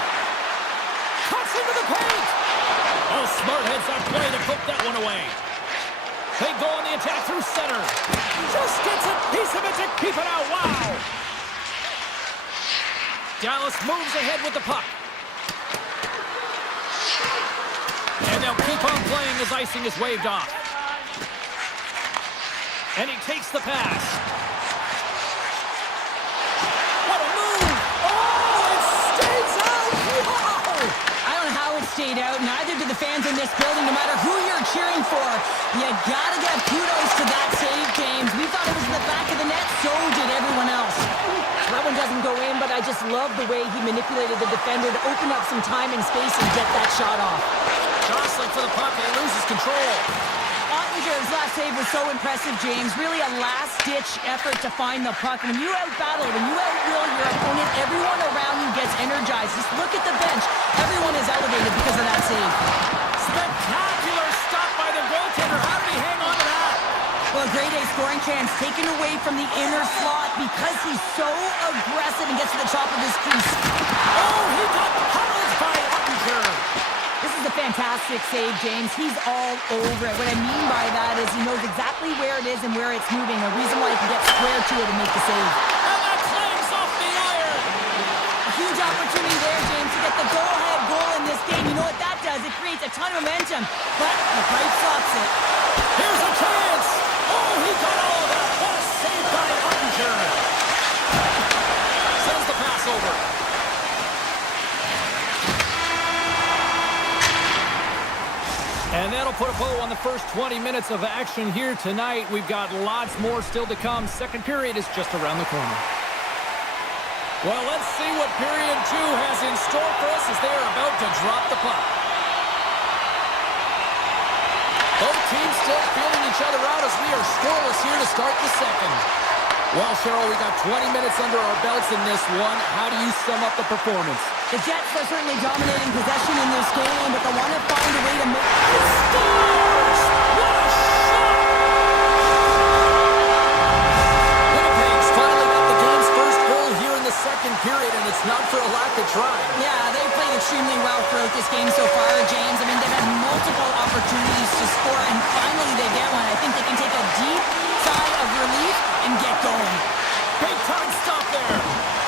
Cuts into the paint. Oh, smart heads that play to put that one away. They go on the attack through center. Just gets a piece of it to keep it out. Wow. Dallas moves ahead with the puck. And they'll keep on playing as icing is waved off. And he takes the pass. What a move! Oh, it stays out! Wow! I don't know how it stayed out. Neither do the fans in this building, no matter who you're cheering for. You gotta give kudos to that save, James. We thought it was in the back of the net, so did everyone else. That one doesn't go in, but I just love the way he manipulated the defender to open up some time and space and get that shot off. Jostling for the puck, and he loses control. Ottinger's last save was so impressive, James. Really a last-ditch effort to find the puck. When you out-battle, when you out-will your opponent, everyone around you gets energized. Just look at the bench. Everyone is elevated because of that save. Spectacular stop by the goaltender. How did he hang on to that? Well, a grade A scoring chance taken away from the inner slot because he's so aggressive and gets to the top of his crease. Oh, he got pummeled by Ottinger. This is a fantastic save, James. He's all over it. What I mean by that is he knows exactly where it is and where it's moving. A reason why he can get square to it and make the save. And that clangs off the iron. A huge opportunity there, James, to get the go-ahead goal in this game. You know what that does? It creates a ton of momentum. But the pipe stops it. Here's a chance. Oh, he got all of that. What a save by Ottinger. Sends the pass over. And that'll put a bow on the first 20 minutes of action here tonight. We've got lots more still to come. Second period is just around the corner. Well, let's see what period 2 has in store for us as they are about to drop the puck. Both teams still feeling each other out as we are scoreless here to start the second. Well, Cheryl, we got 20 minutes under our belts in this one. How do you sum up the performance? The Jets are certainly dominating possession in this game, but they want to find a way to make the Stars! What a shot! Winnipeg's finally got the game's first goal here in the second period, and it's not for a lack of trying. Yeah, they've played extremely well throughout this game so far, James. I mean, they've had multiple opportunities to score, and finally they get one. I think they can take a deep sigh of relief and get going. Big time stop there.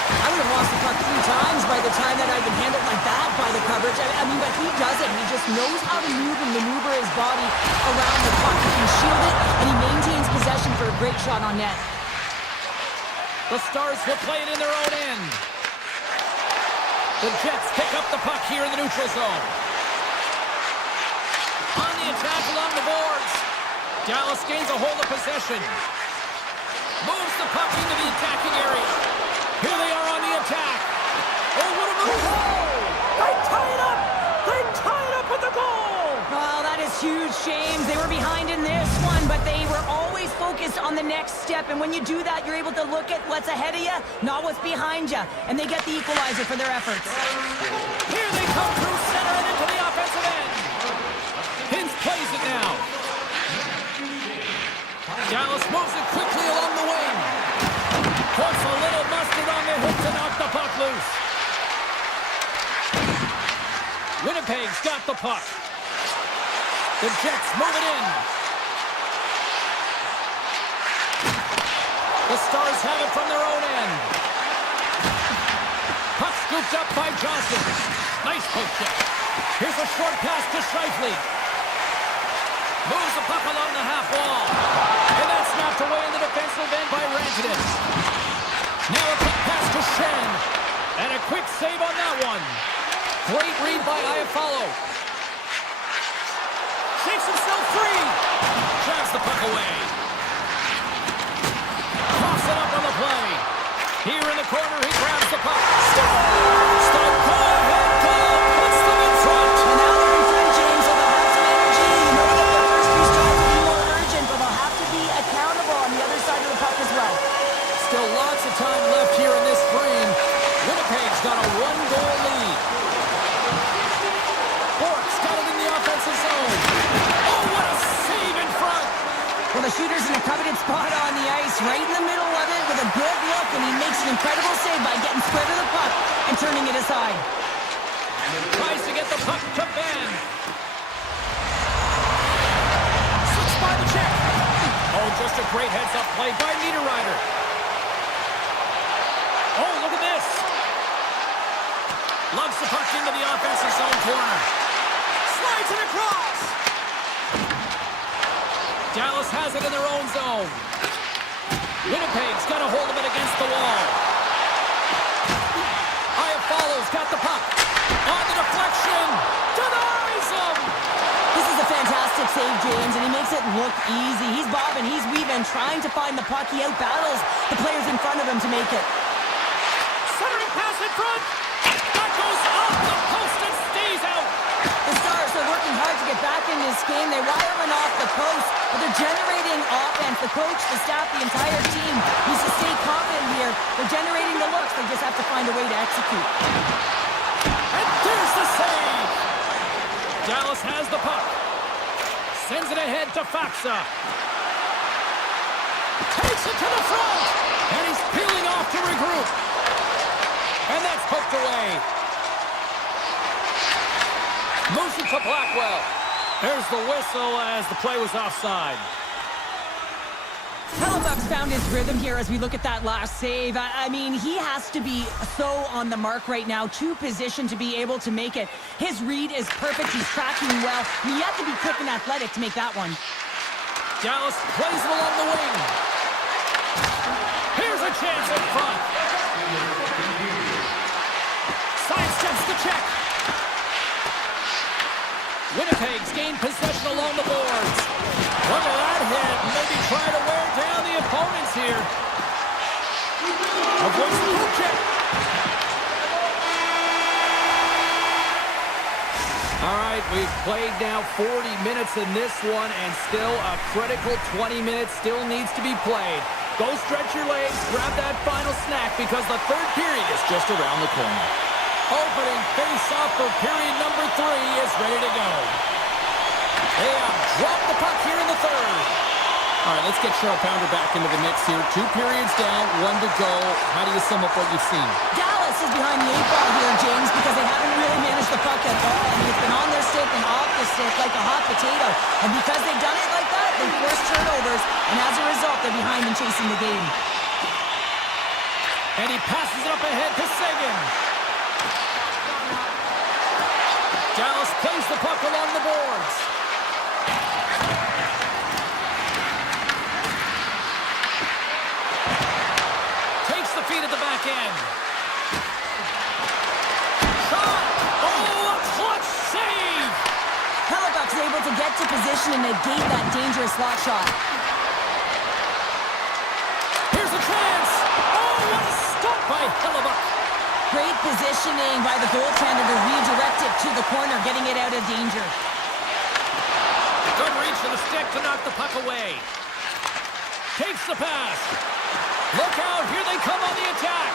I would have lost the puck 3 times by the time that I've been handled like that by the coverage. I mean, but he doesn't. He just knows how to move and maneuver his body around the puck. He can shield it, and he maintains possession for a great shot on net. The Stars will play it in their own end. The Jets pick up the puck here in the neutral zone. On the attack along the boards. Dallas gains a hold of possession. Moves the puck into the attacking area. Here they are on the attack. Oh, what a move! Oh! They tie it up! They tie it up with the goal! Well, that is huge, James. They were behind in this one, but they were always focused on the next step. And when you do that, you're able to look at what's ahead of you, not what's behind you. And they get the equalizer for their efforts. Here they come through center and into the offensive end. Hintz plays it now. Dallas moves it quickly along the wing. Puts a little mustard on the hip to knock the puck loose. Winnipeg's got the puck. The Jets move it in. The Stars have it from their own end. Puck scooped up by Johnson. Nice poke check. Here's a short pass to Scheifele. Moves the puck along the half wall. And that's snapped away in the defensive end by Rantanen. Now a quick pass to Shen. And a quick save on that one. Great read by Iafallo. Shakes himself free. Drives the puck away. Cross it up on the play. Here in the corner, he grabs the puck. Scores! The go-ahead goal puts them in front. And now they're in front, James, so they'll have some energy. You know that their first 2 strikes will be more urgent, but they'll have to be accountable on the other side of the puck as well. Still lots of time left here in this frame. Winnipeg's got a 1-goal lead. Bork's got it in the offensive zone. Oh, what a save in front. Well, the shooter's in a coveted spot on the ice, right in the middle of it with a good look, and he makes an incredible save by getting spread of the puck and turning it aside. Tries to get the puck to Ben. Slips by the check. Oh, just a great heads-up play by Niederreiter. Oh, look at this. Lugs the puck into the offensive zone corner. Slides it across. Dallas has it in their own zone. Winnipeg's got a hold of it against the wall. Iafallo's got the puck. On the deflection. Denies him. This is a fantastic save, James, and he makes it look easy. He's bobbing, he's weaving, trying to find the puck. He outbattles the players in front of him to make it. Centering pass in front. That goes off the post and stays out. The Stars are working hard to get back in this game. They're wiring off the post, but they're generating offense. The coach, the staff, the entire team needs to stay confident here. They're generating the looks. They just have to find a way to execute. And there's the save. Dallas has the puck. Sends it ahead to Faxa. Takes it to the front. And he's peeling off to regroup. And that's poked away. Moves it to Blackwell. There's the whistle as the play was offside. Hellebuck's found his rhythm here as we look at that last save. I mean, he has to be so on the mark right now, to position to be able to make it. His read is perfect. He's tracking well. You have to be quick and athletic to make that one. Dallas plays it along the wing. Here's a chance in front. Sidesteps the check. Winnipeg's gained possession along the boards. Look at that hit. Maybe try to wear down the opponents here. Avoids the poke check. All right, we've played now 40 minutes in this one, and still a critical 20 minutes still needs to be played. Go stretch your legs, grab that final snack, because the third period is just around the corner. Opening face-off for period number 3 is ready to go. They have dropped the puck here in the third. All right, let's get Cheryl Pounder back into the mix here. 2 periods down, 1 to go. How do you sum up what you've seen? Dallas is behind the 8 ball here, James, because they haven't really managed the puck at all. I mean, it's been on their stick and off the stick like a hot potato. And because they've done it like that, They force turnovers, and as a result, they're behind in chasing the game. And he passes it up ahead to Sagan. Dallas plays the puck along the boards. Takes the feed at the back end. Shot! Oh, a clutch save! Hellebuck's able to get to position and negate that dangerous slot shot. Here's a chance! Oh, what a stop by Hellebuck! Great positioning by the goaltender to redirect it to the corner, getting it out of danger. Good reach to the stick to knock the puck away. Takes the pass. Look out, here they come on the attack.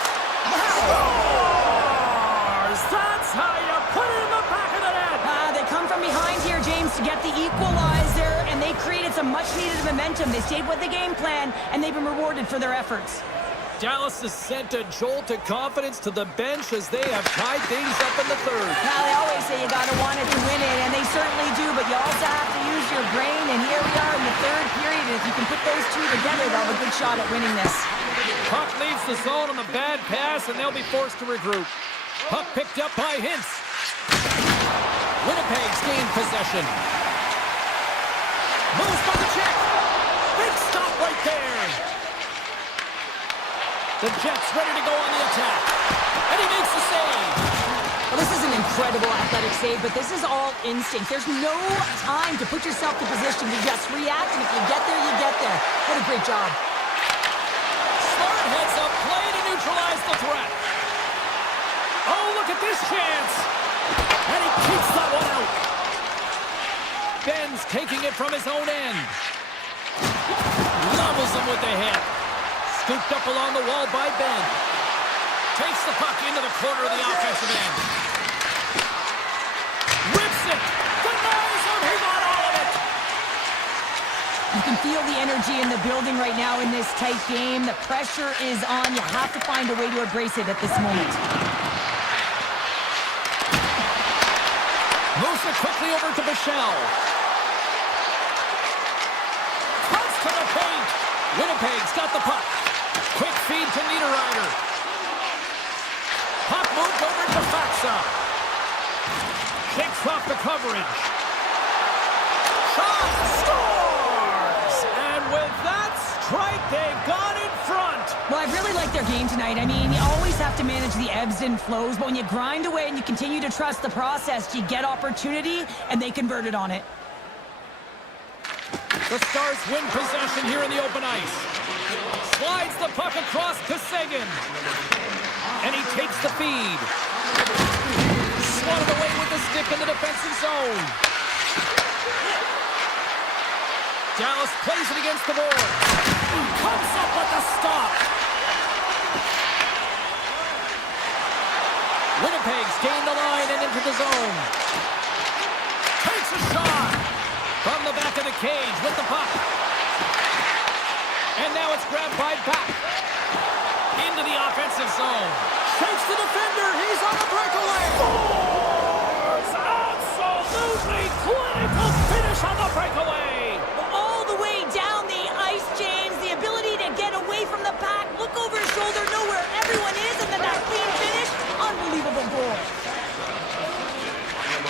Scores! That's how you put it in the back of the net. They come from behind here, James, to get the equalizer, and they created some much-needed momentum. They stayed with the game plan, and they've been rewarded for their efforts. Dallas has sent a jolt of confidence to the bench as they have tied things up in the third. Now, they always say you got to want it to win it, and they certainly do, but you also have to use your brain, and here we are in the third period, and if you can put those two together, they'll have a good shot at winning this. Puck leaves the zone on the bad pass, and they'll be forced to regroup. Puck picked up by Hintz. Winnipeg's gained possession. Moves by the check. Big stop right there. The Jets ready to go on the attack. And he makes the save. Well, this is an incredible athletic save, but this is all instinct. There's no time to put yourself in position to just react, and if you get there, you get there. What a great job. Smart heads up play to neutralize the threat. Oh, look at this chance. And he keeps that one out. Ben's taking it from his own end. Levels him with the hit. Scooped up along the wall by Ben. Takes the puck into the corner of the offensive end. Rips it. Denies him. He got all of it. You can feel the energy in the building right now in this tight game. The pressure is on. You have to find a way to embrace it at this moment. Moves it quickly over to Bichelle. Cuts to the paint. Winnipeg's got the puck. Quick feed to Niederreiter. Puck moved over to Faxa. Shakes off the coverage. Shot! Scores! And with that strike, they've gone in front. Well, I really like their game tonight. I mean, you always have to manage the ebbs and flows, but when you grind away and you continue to trust the process, you get opportunity, and they converted on it. The Stars win possession here in the open ice. Slides the puck across to Sagan. And he takes the feed. Swatted away with the stick in the defensive zone. Dallas plays it against the board. Comes up with the stop. Winnipeg's gained the line and into the zone. Takes a shot. From the back of the cage with the puck. And now it's grabbed by Back. Into the offensive zone. Shakes the defender. He's on the breakaway. Scores! Absolutely clinical finish on the breakaway. All the way down the ice, James. The ability to get away from the pack, look over his shoulder, know where everyone is, and then that clean finish. Unbelievable goal.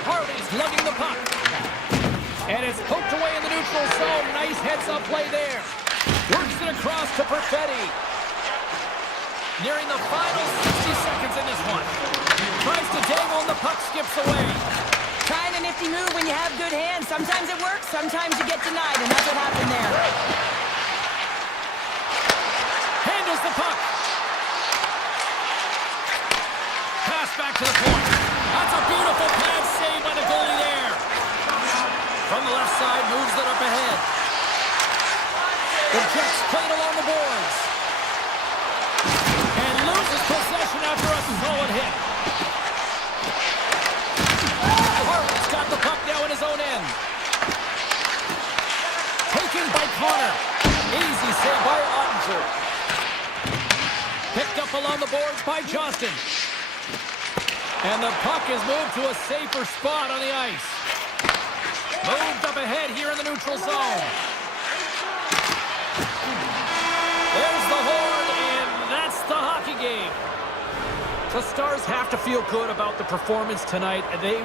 Harvey's lugging the puck. And it's poked away in the neutral zone. Nice heads-up play there. Works it across to Perfetti. Nearing the final 60 seconds in this one. Tries to dangle and the puck skips away. Trying a nifty move when you have good hands. Sometimes it works, sometimes you get denied, and that's what happened there. Handles the puck. Pass back to the point. That's a beautiful pad save by the goalie there. From the left side, moves it up ahead. The Jets played along the boards. And loses possession after a solid hit. Hartman's got the puck now in his own end. Taken by Connor. Easy save by Ottinger. Picked up along the boards by Johnston. And the puck is moved to a safer spot on the ice. Moved up ahead here in the neutral zone. There's the horn, and that's the hockey game. The Stars have to feel good about the performance tonight. They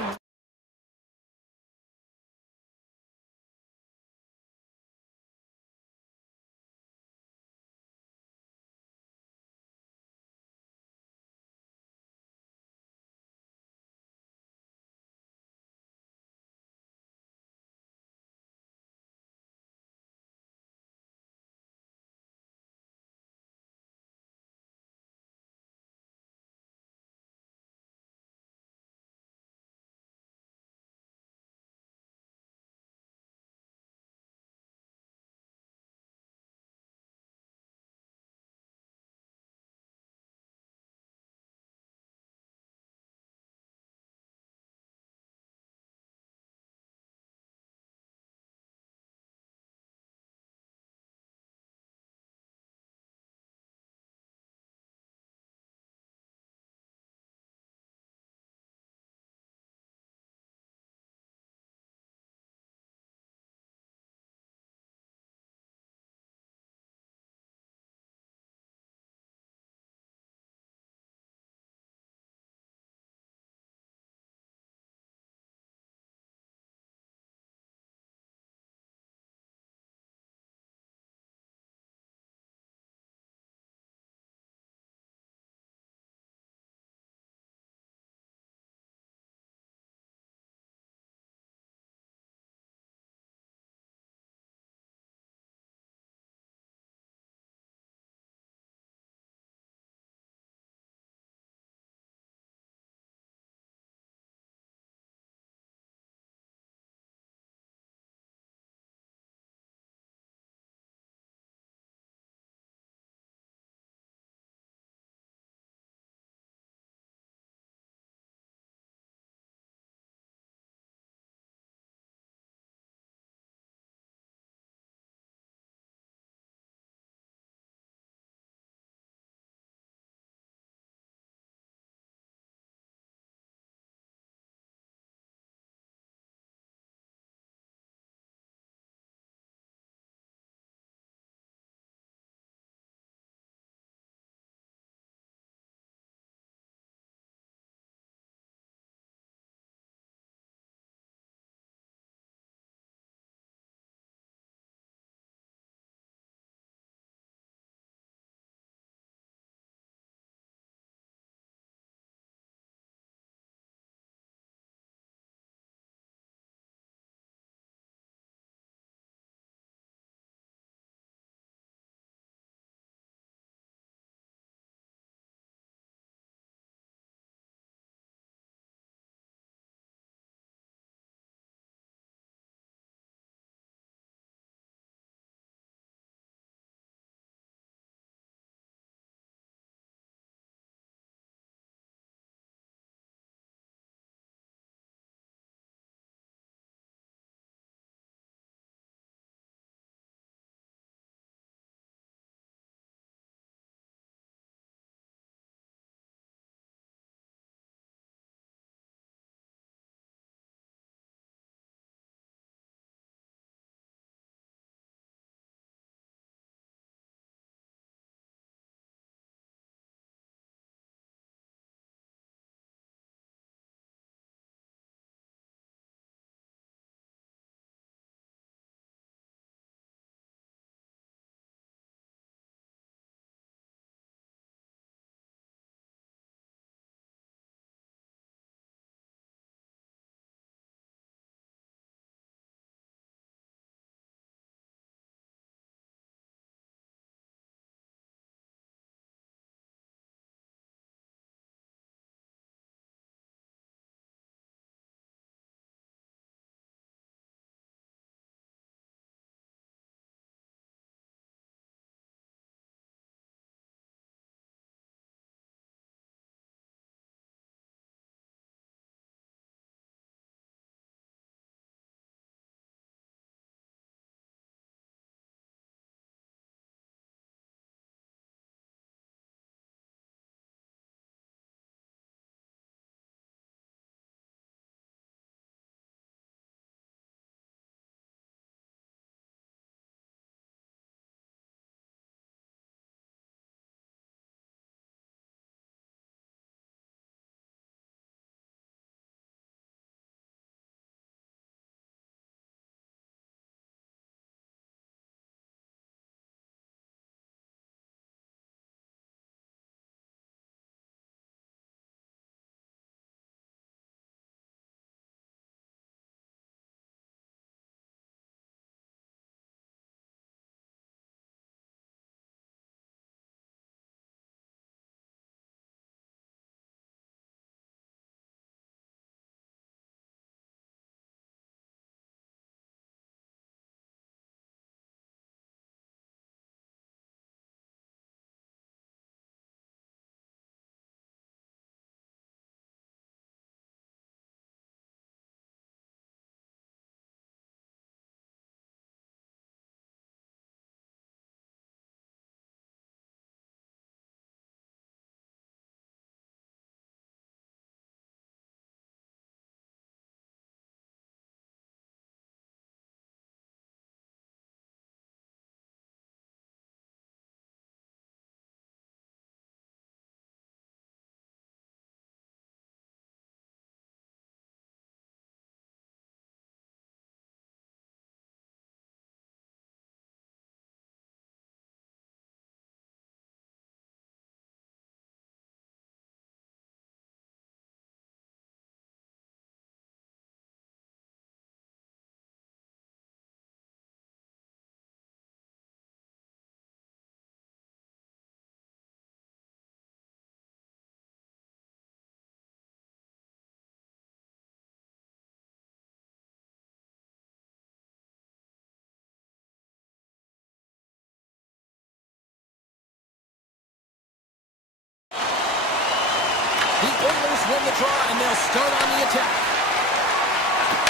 The Oilers win the draw, and they'll start on the attack.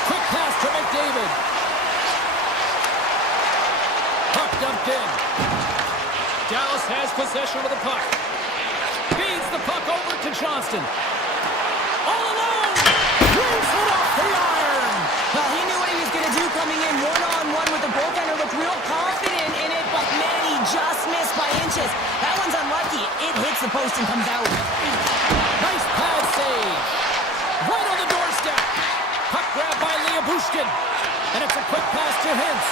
Quick pass to McDavid. Puck dumped in. Dallas has possession of the puck. Feeds the puck over to Johnston. All alone! Moves it off the iron! Well, he knew what he was going to do coming in one-on-one with the goaltender, looked real confident in it, but man, he just missed by inches. That one's unlucky. It hits the post and comes out. Nice pad save. Right on the doorstep. Puck grabbed by Bushkin. And it's a quick pass to Hintz.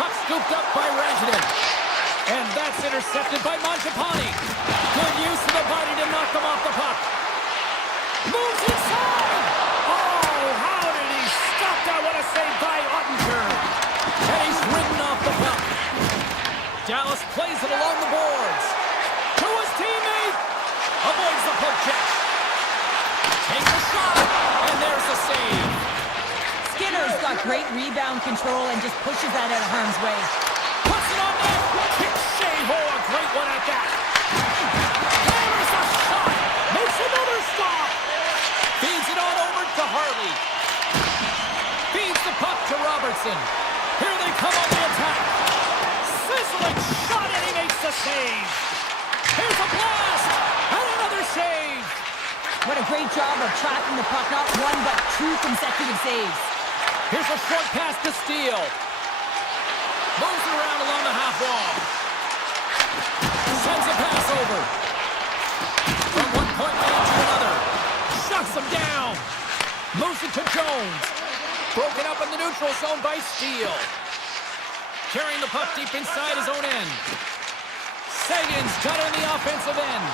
Puck scooped up by Rantanen. And that's intercepted by Mangiapane. Good use of the body to knock them off the puck. Moves inside! Oh, how did he stop that? What a save by Ottinger. And he's ridden off the puck. Dallas plays it along the boards. To his teammate. Avoids the poke check. Takes a shot. And there's the save. Skinner's got great rebound control and just pushes that out of harm's way. Puts it on net. Kick Shea-Ho, a great one at that. Hammers a shot. Makes another stop. Feeds it on over to Harley. Feeds the puck to Robertson. Here they come on the attack. Sizzling shot, and he makes the save. Here's a blast. And another save. What a great job of tracking the puck. Not one, but two consecutive saves. Here's a short pass to Steele. Moves it around along the half wall. Sends a pass over. From one point man to another. Shuts him down. Moves it to Jones. Broken up in the neutral zone by Steele. Carrying the puck deep inside his own end. Sagan's got it in the offensive end.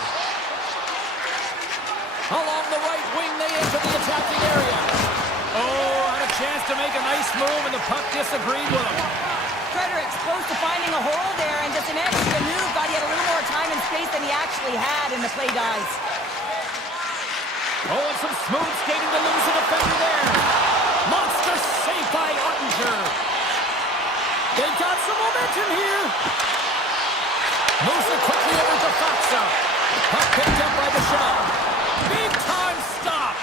Along the right wing, they enter the attacking area. Oh, had a chance to make a nice move, and the puck disagreed with him. Fredericks close to finding a hole there, and just an extra move. Thought he had a little more time and space than he actually had, and the play dies. Oh, and some smooth skating to lose a defender there. Monster save by Ottinger. They've got some momentum here. Moves it quickly over to Faksa. Puck picked up by the shot. Big time stop.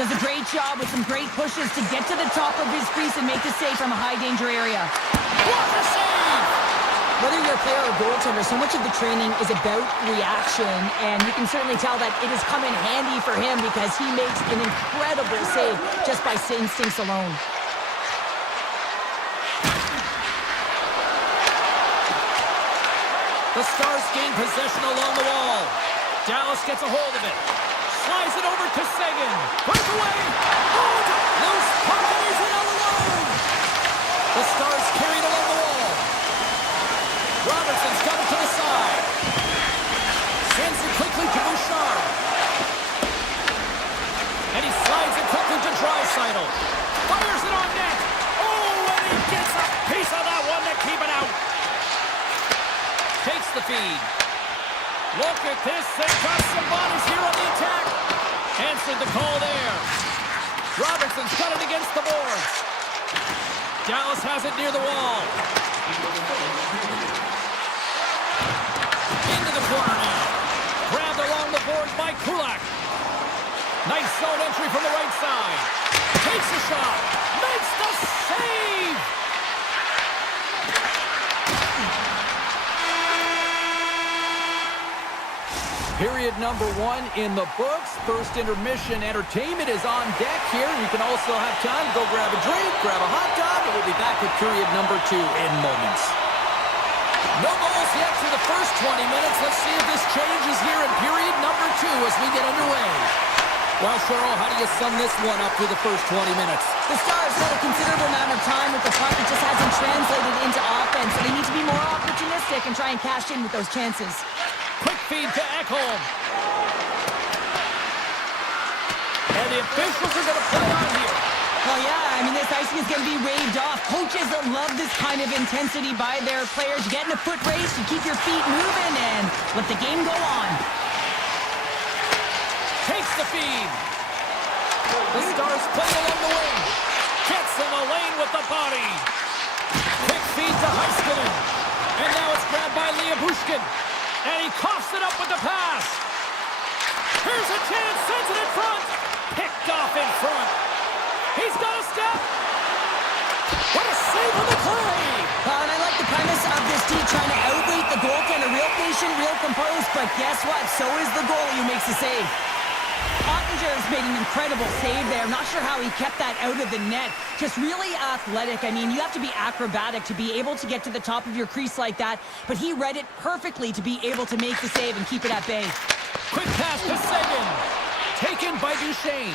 Does a great job with some great pushes to get to the top of his crease and make the save from a high danger area. What a save! Whether you're a player or goaltender, so much of the training is about reaction, and you can certainly tell that it has come in handy for him because he makes an incredible save just by instincts alone. The Stars gain possession along the wall. Dallas gets a hold of it. Slides it over to Sagan. Breakaway. Oh, loose puck, and he's in all alone. The Stars carried along the wall. Robertson's got it to the side. Sends it quickly to Bouchard. And he slides it quickly to Draisaitl. Fires it on net. Oh, and he gets a piece of that one to keep it out. Takes the feed. Look at this. They've got some bodies here on the attack. Answered the call there. Robertson's got it against the boards. Dallas has it near the wall. Into the corner now. Grabbed along the boards by Kulak. Nice zone entry from the right side. Takes a shot. Makes the save. Period number 1 in the books. First intermission entertainment is on deck here. You can also have time to go grab a drink, grab a hot dog, and we'll be back with period number 2 in moments. No goals yet through the first 20 minutes. Let's see if this changes here in period number 2 as we get underway. Well, Cheryl, how do you sum this one up through the first 20 minutes? The Stars had a considerable amount of time with the puck. It just hasn't translated into offense, so they need to be more opportunistic and try and cash in with those chances. Quick feed to Ekholm. And the officials are going to play on here. Well, yeah, I mean, this icing is going to be waved off. Coaches love this kind of intensity by their players. You get in a foot race, you keep your feet moving, and let the game go on. Takes the feed. The Stars play along the wing. Gets in the lane with the body. Quick feed to Heiskanen. And now it's grabbed by Bushkin. And he coughs it up with the pass. Here's a chance, sends it in front. Picked off in front. He's got a step. What a save on the play. And I like the premise of this team trying to outweight the goaltender. Real patient, real composed, but guess what? So is the goalie who makes the save. Ottinger's made an incredible save there. I'm not sure how he kept that out of the net. Just really athletic. I mean, you have to be acrobatic to be able to get to the top of your crease like that, but he read it perfectly to be able to make the save and keep it at bay. Quick pass to Sagan. Taken by Duchesne.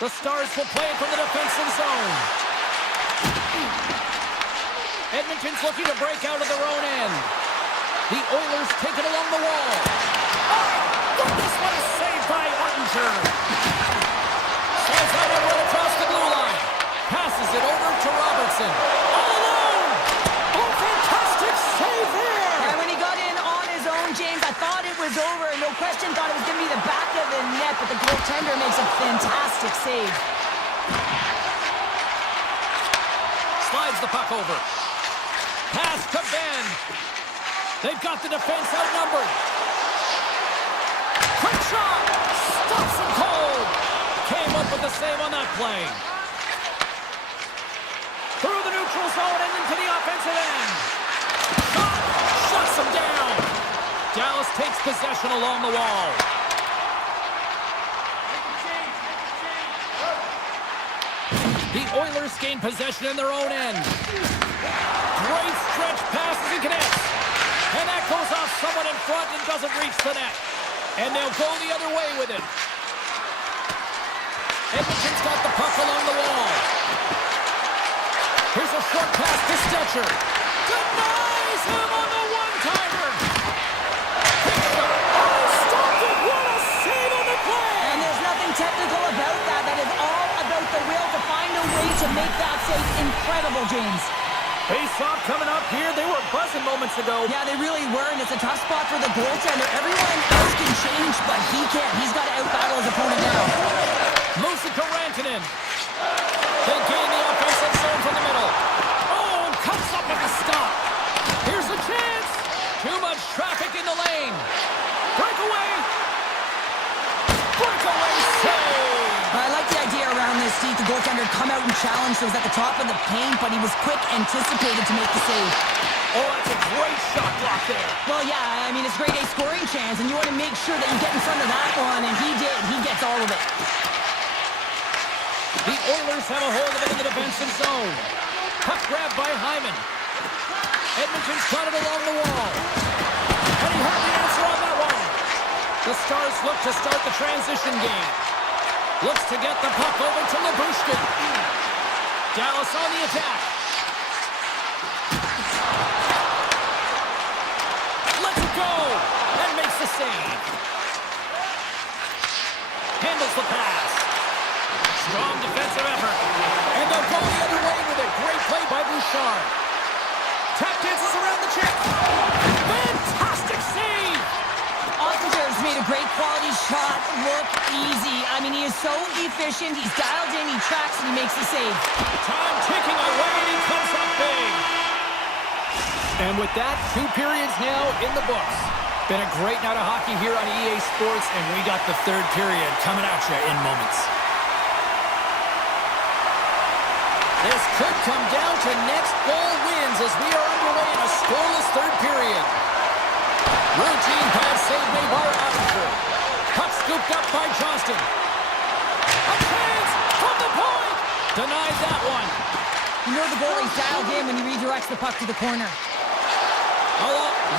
The Stars will play it from the defensive zone. Edmonton's looking to break out of their own end. The Oilers take it along the wall. Oh, goodness, what a save by Ottinger. Slides out and run across the blue line. Passes it over to Robertson. All alone. Oh, fantastic save there. And when he got in on his own, James, I thought it was over. No question, thought it was going to be the back of the net, but the goaltender makes a fantastic save. Slides the puck over. Pass to Ben. They've got the defense outnumbered. Quick shot. Stops him cold. Came up with the save on that play. Through the neutral zone and into the offensive end. Shot. Shuts him down. Dallas takes possession along the wall. The Oilers gain possession in their own end. Great stretch passes and connects. And that goes off someone in front and doesn't reach the net. And they'll go the other way with it. Edmonton's got the puck along the wall. Here's a short pass to Stetcher. Denies him on the one-timer. Oh, stopped it. What a save on the play. And there's nothing technical about that. That is all about the will to find a way to make that save incredible, James. Face-off coming up here. They were buzzing moments ago. Yeah, they really were, and it's a tough spot for the goaltender. Everyone else can change, but he can't. He's got to out-battle his opponent now. Musika Rantanen. They gain the offensive zone from the middle. Oh, and comes up with a stop. Here's a chance. Too much traffic in the lane. Breakaway. Breakaway save. I like the idea around this, Steve. The goaltender come out and challenge those at the top of the paint, but he was quick, anticipated to make the save. Oh, that's a great shot block there. Well, yeah, I mean, it's grade A scoring chance, and you want to make sure that you get in front of that one, and he did. He gets all of it. The Oilers have a hold of it in the defensive zone. Puck grab by Hyman. Edmonton's got it along the wall. And he had the answer on that one. The Stars look to start the transition game. Looks to get the puck over to Lyubushkin. Dallas on the attack. Lets it go. And makes the save. Handles the pass. Strong defensive effort. And they'll go the other way with it. Great play by Bouchard. Tap dances around the chip. Fantastic save. Ottinger's made a great quality shot look easy. I mean, he is so efficient. He's dialed in, he tracks, and he makes the save. Time ticking away, and he comes up big. And with that, 2 periods now in the books. Been a great night of hockey here on EA Sports, and we got the 3rd period coming at you in moments. This could come down to next goal wins as we are underway in a scoreless 3rd period. Routine pass save made by Ottinger. Puck scooped up by Johnston. A chance from the point. Denied that one. You know the goalie's dialed in when he redirects the puck to the corner.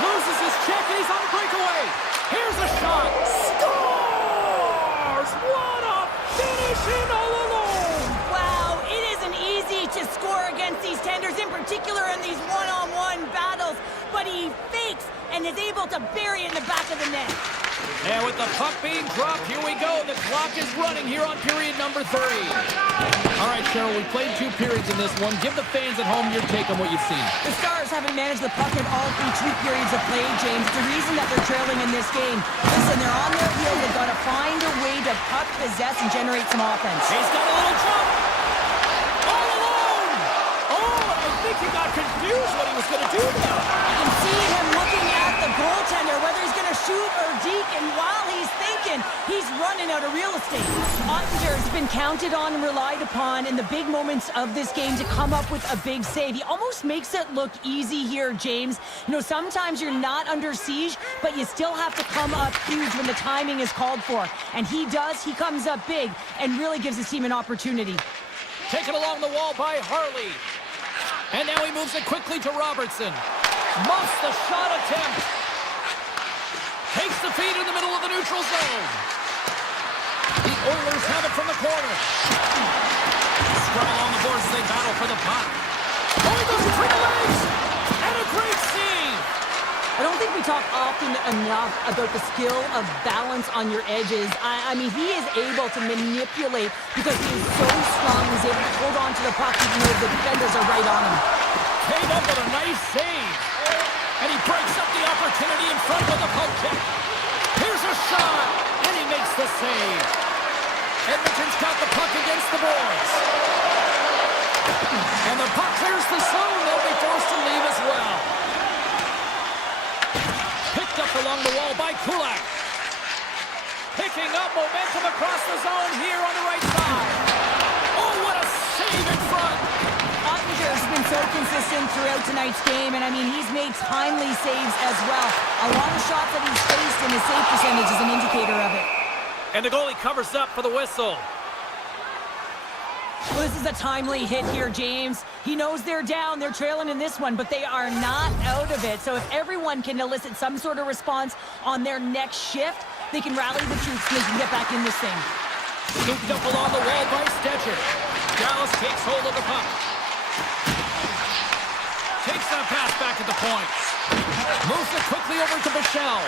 Loses his check and he's on a breakaway. Here's a shot. Scores! What a finish in all alone. Wow, it isn't easy to score against these tenders, in particular in these one-on-one battles, but he fakes and is able to bury it in the back of the net. And with the puck being dropped, here we go. The clock is running here on period number 3. All right, Cheryl, we played 2 periods in this one. Give the fans at home your take on what you've seen. The Stars haven't managed the puck in all 3 periods of play, James. It's the reason that they're trailing in this game. Listen, they're on their heels. They've got to find a way to puck possess and generate some offense. He's got a little jump. All alone. Oh, I think think he got confused what he was going to do now. You can see him looking at the goaltender, whether he's going to shoot or deke, and while he's thinking, he's running out of real estate. Ottinger's been counted on and relied upon in the big moments of this game to come up with a big save. He almost makes it look easy here, James. You know, sometimes you're not under siege, but you still have to come up huge when the timing is called for. And he does. He comes up big and really gives his team an opportunity. Taken along the wall by Harley. And now he moves it quickly to Robertson. Muffs the shot attempt. Takes the feed in the middle of the neutral zone. The Oilers have it from the corner. Scrum along the boards as they battle for the puck. Oh, he goes between the legs! And a great save! I don't think we talk often enough about the skill of balance on your edges. I mean, he is able to manipulate because he is so strong. He's able to hold on to the puck even though the defenders are right on him. Came up with a nice save. And he breaks up the opportunity in front with a poke check. Here's a shot, and he makes the save. Edmonton's got the puck against the boards. And the puck clears the zone. They'll be forced to leave as well. Picked up along the wall by Kulak. Picking up momentum across the zone here on the right side. Oh, what a save in front. Ottinger's been so consistent throughout tonight's game, and I mean, he's made timely saves as well. A lot of shots that he's faced, and his save percentage is an indicator of it. And the goalie covers up for the whistle. Well, this is a timely hit here, James. He knows they're down, they're trailing in this one, but they are not out of it. So if everyone can elicit some sort of response on their next shift, they can rally the troops and they can get back in this thing. Scooped up along the wall by Stetcher. Dallas takes hold of the puck. Takes that pass back at the point. Moves it quickly over to Bichelle.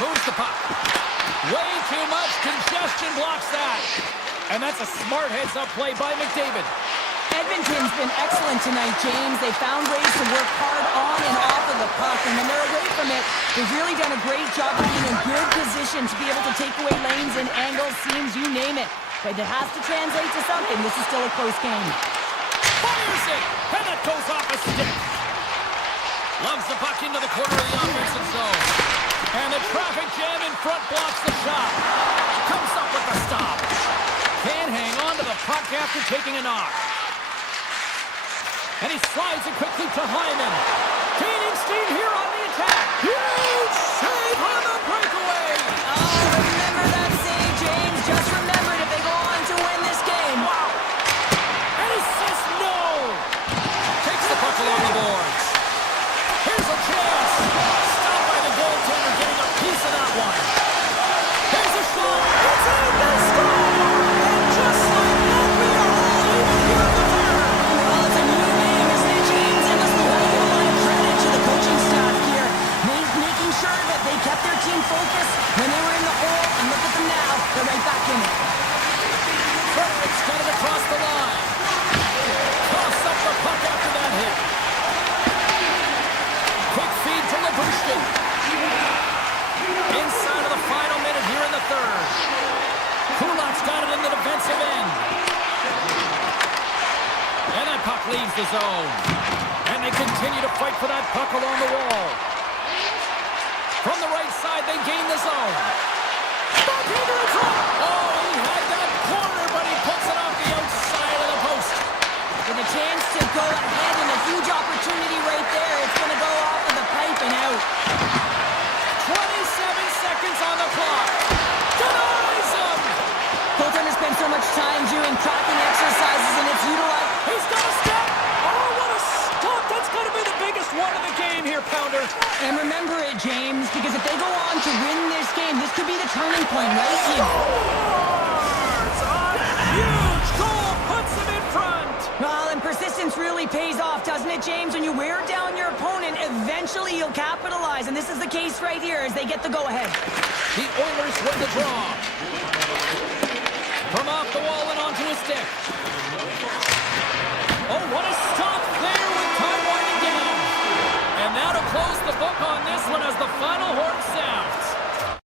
Moves the puck. Way too much congestion blocks that. And that's a smart heads-up play by McDavid. Edmonton's been excellent tonight, James. They found ways to work hard on and off of the puck, and when they're away from it, they've really done a great job of being in good position to be able to take away lanes and angles, seams, you name it. But it has to translate to something. This is still a close game. Fires it, and that goes off a stick. Loves the puck into the corner of the offensive zone. And the traffic jam in front blocks the shot. Comes up with the stop. Can't hang on to the puck after taking a knock. And he slides it quickly to Hyman. Gaining steam here on the attack. Huge save on the breakaway. Oh, remember that save, James. Just remember it if they go on to win this game. Wow. And he says no. Takes the puck along the boards. Here's a chance. Stopped by the goaltender getting a piece of that one. Here's a shot. It's in. They score. And just like that, we are all even here in the third. Well, it's a new game, isn't it, James? And listen, we give a lot of credit to the coaching staff here, making sure that they kept their team focused when they were in the hole, and look at them now. They're right back in it. Frederick's got it across the line. Toss up the puck after that hit. Quick feed to Labushkin. Inside of the final minute here in the third. Kulak's got it in the defensive end. And that puck leaves the zone. And they continue to fight for that puck along the wall. From the right side, they gain the zone. Backhand in front. Oh, he had that corner, but he puts it off the outside of the post. With a chance to go ahead and a huge opportunity right there. It's going to go off of the pipe and out. 27 seconds on the clock. Denies him. Goaltender spends so much time doing tracking exercises, and it's utilized. He's got a stop. Oh, what a stop. That's got to be the biggest one of the game here, Pounder. And remember it, James, because if they go on to win this game, this could be the turning point right here. A huge goal puts them in front. Well, and persistence really pays off, doesn't it, James? When you wear down your opponent, eventually you'll capitalize. And this is the case right here as they get the go-ahead. The Oilers win the draw. From off the wall and onto his stick. Oh, what a stop there with time winding down. And that'll close the book on this one as the final horn sounds.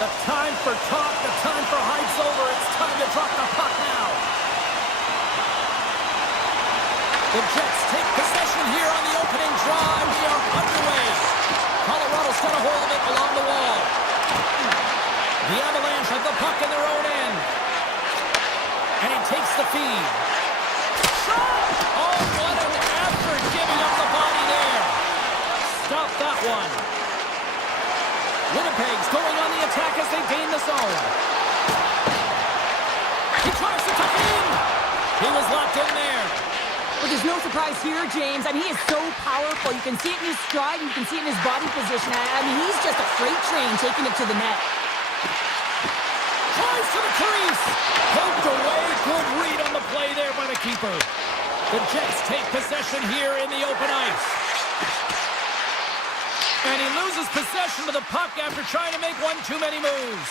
The time for talk, the time for hype's over. It's time to drop the puck now. The Jets take possession here on the opening drive. We are underway. Colorado's got a hold of it along the wall. The Avalanche have the puck in their own end. And he takes the feed. Shot! Oh, what an effort giving up the body there. Stop that one. Winnipeg's going on the attack as they gain the zone. He tries to tuck it in. He was locked in there. But there's no surprise here, James. I mean, he is so powerful. You can see it in his stride, and you can see it in his body position. I mean, he's just a freight train taking it to the net. Tries to the crease. Poked away. Good read on the play there by the keeper. The Jets take possession here in the open ice. And he loses possession of the puck after trying to make one too many moves.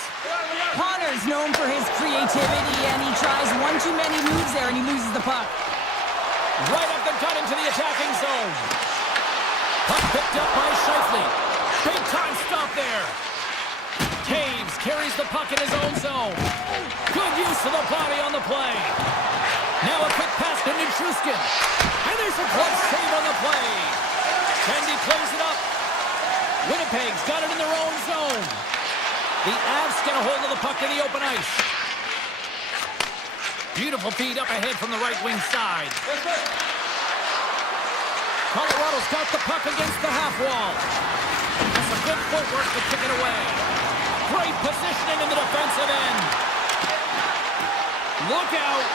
Connor's known for his creativity, and he tries one too many moves there, and he loses the puck. Right up the gut into the attacking zone. Puck picked up by Scheifele. Big time stop there. Taves carries the puck in his own zone. Good use of the body on the play. Now a quick pass to Nichushkin. And there's a close save on the play. Kendi plays it up. Winnipeg's got it in their own zone. The Avs get a hold of the puck in the open ice. Beautiful feed up ahead from the right wing side. Colorado's got the puck against the half wall. That's a good footwork to kick it away. Great positioning in the defensive end. Look out.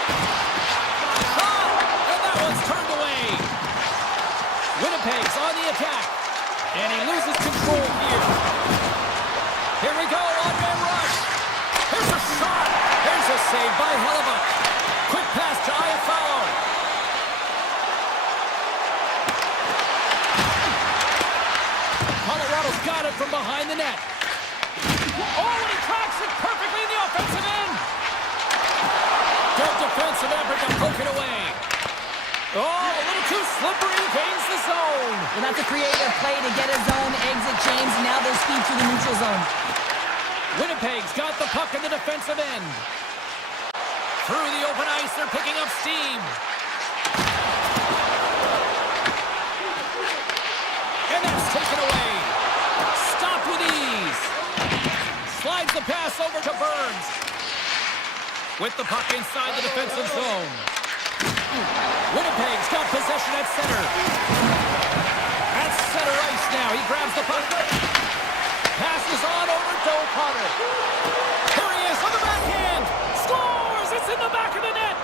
Shot! And that one's turned away. Winnipeg's on the attack. And he loses control here. Here we go, Andre Rush. Here's a shot. Here's a save by Hellebuck. Quick pass to Iafallo. Colorado's got it from behind the net. Oh, and he tracks it perfectly in the offensive end. Good defensive effort to poke it away. Oh, a little too slippery, gains the zone. Well, that's a creative play to get his own exit, James. Now there's speed to the neutral zone. Winnipeg's got the puck in the defensive end. Through the open ice, they're picking up steam. And that's taken away. Stopped with ease. Slides the pass over to Burns. With the puck inside the defensive zone. Winnipeg's got possession at center. At center ice now. He grabs the puck. Passes on over to O'Connor. Here he is on the backhand. Scores! It's in the back of the net.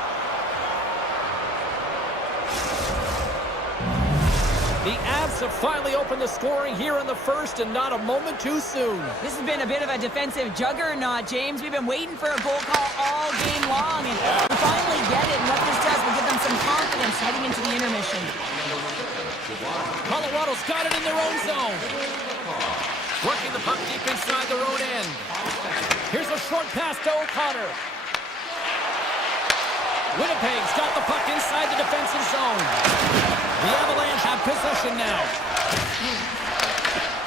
The Avs have finally opened the scoring here in the first, and not a moment too soon. This has been a bit of a defensive juggernaut, James. We've been waiting for a goal call all game long, and we finally get it. And what this does will give them some confidence heading into the intermission. Colorado's got it in their own zone. Working the puck deep inside their own end. Here's a short pass to O'Connor. Winnipeg's got the puck inside the defensive zone. The Avalanche have possession now.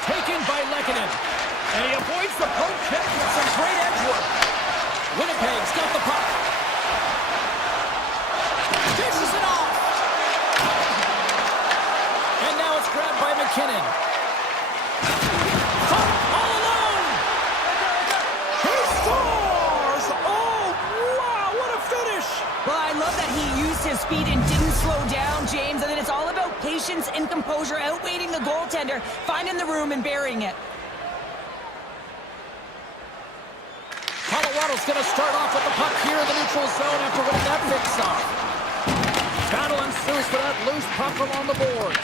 Taken by Lehkonen. And he avoids the poke check with some great edge work. Winnipeg's got the puck. Dishes it off. And now it's grabbed by McKinnon. All alone. He scores! Oh, wow, what a finish! Well, I love that he used his speed and didn't slow down, James. And then it's all about patience and composure, outweighing the goaltender, finding the room and burying it. Colorado's going to start off with the puck here in the neutral zone after winning that face-off. Battle ensues for that loose puck along the boards.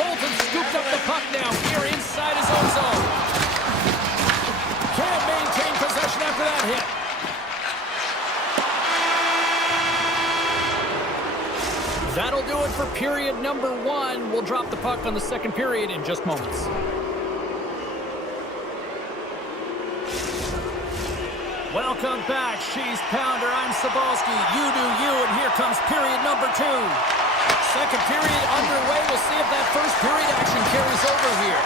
Colton scooped up the puck now here inside his own zone. Can't maintain possession after that hit. That'll do it for period number 1. We'll drop the puck on the second period in just moments. Welcome back, She's Pounder. I'm Sabalski. You do you, and here comes period number 2. Second period underway. We'll see if that first period action carries over here.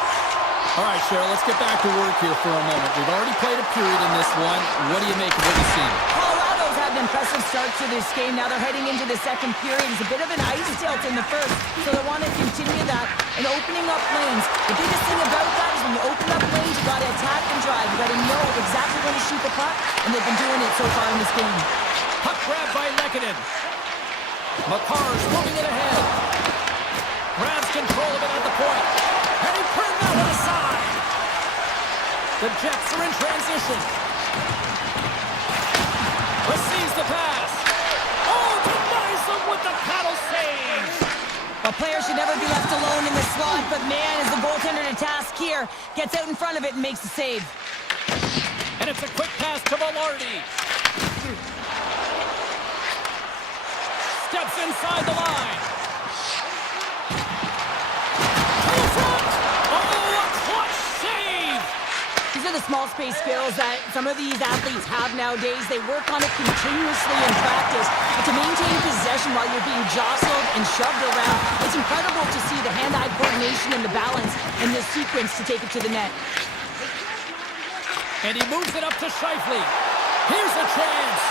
All right, Cheryl, let's get back to work here for a moment. We've already played a period in this one. What do you make of what you've seen? Colorado's had an impressive start to this game. Now they're heading into the second period. It's a bit of an ice tilt in the first, so they want to continue that and opening up lanes. The biggest thing about that is when you open up lanes, you got to attack and drive. You got to know exactly when to shoot the puck, and they've been doing it so far in this game. Puck grab by Lehkonen. Makar's moving it ahead. Grabs control of it at the point. And he turned that one aside. The Jets are in transition. Receives the pass. Oh, denies them with the paddle save. A player should never be left alone in the slot, but man, is the goaltender to task here. Gets out in front of it and makes the save. And it's a quick pass to Velarde. Steps inside the line. To the front. Oh, a clutch save. These are the small space skills that some of these athletes have nowadays. They work on it continuously in practice. But to maintain possession while you're being jostled and shoved around, it's incredible to see the hand-eye coordination and the balance in this sequence to take it to the net. And he moves it up to Scheifele. Here's a chance.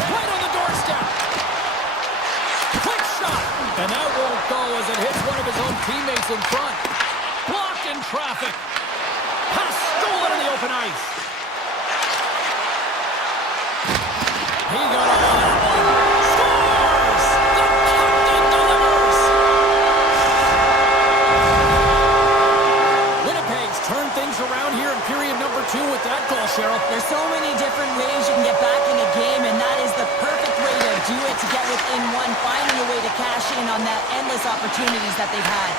Right on the doorstep. Quick shot. And that won't go as it hits one of his own teammates in front. Blocked in traffic. Pass stolen in the open ice. He got all that one. Scores! The captain delivers. Winnipeg's turned things around here in period number 2 with that goal, Cheryl. There's so many different ways you can get back in a game, and that is the perfect way to do it, to get within one, finding a way to cash in on that endless opportunities that they've had.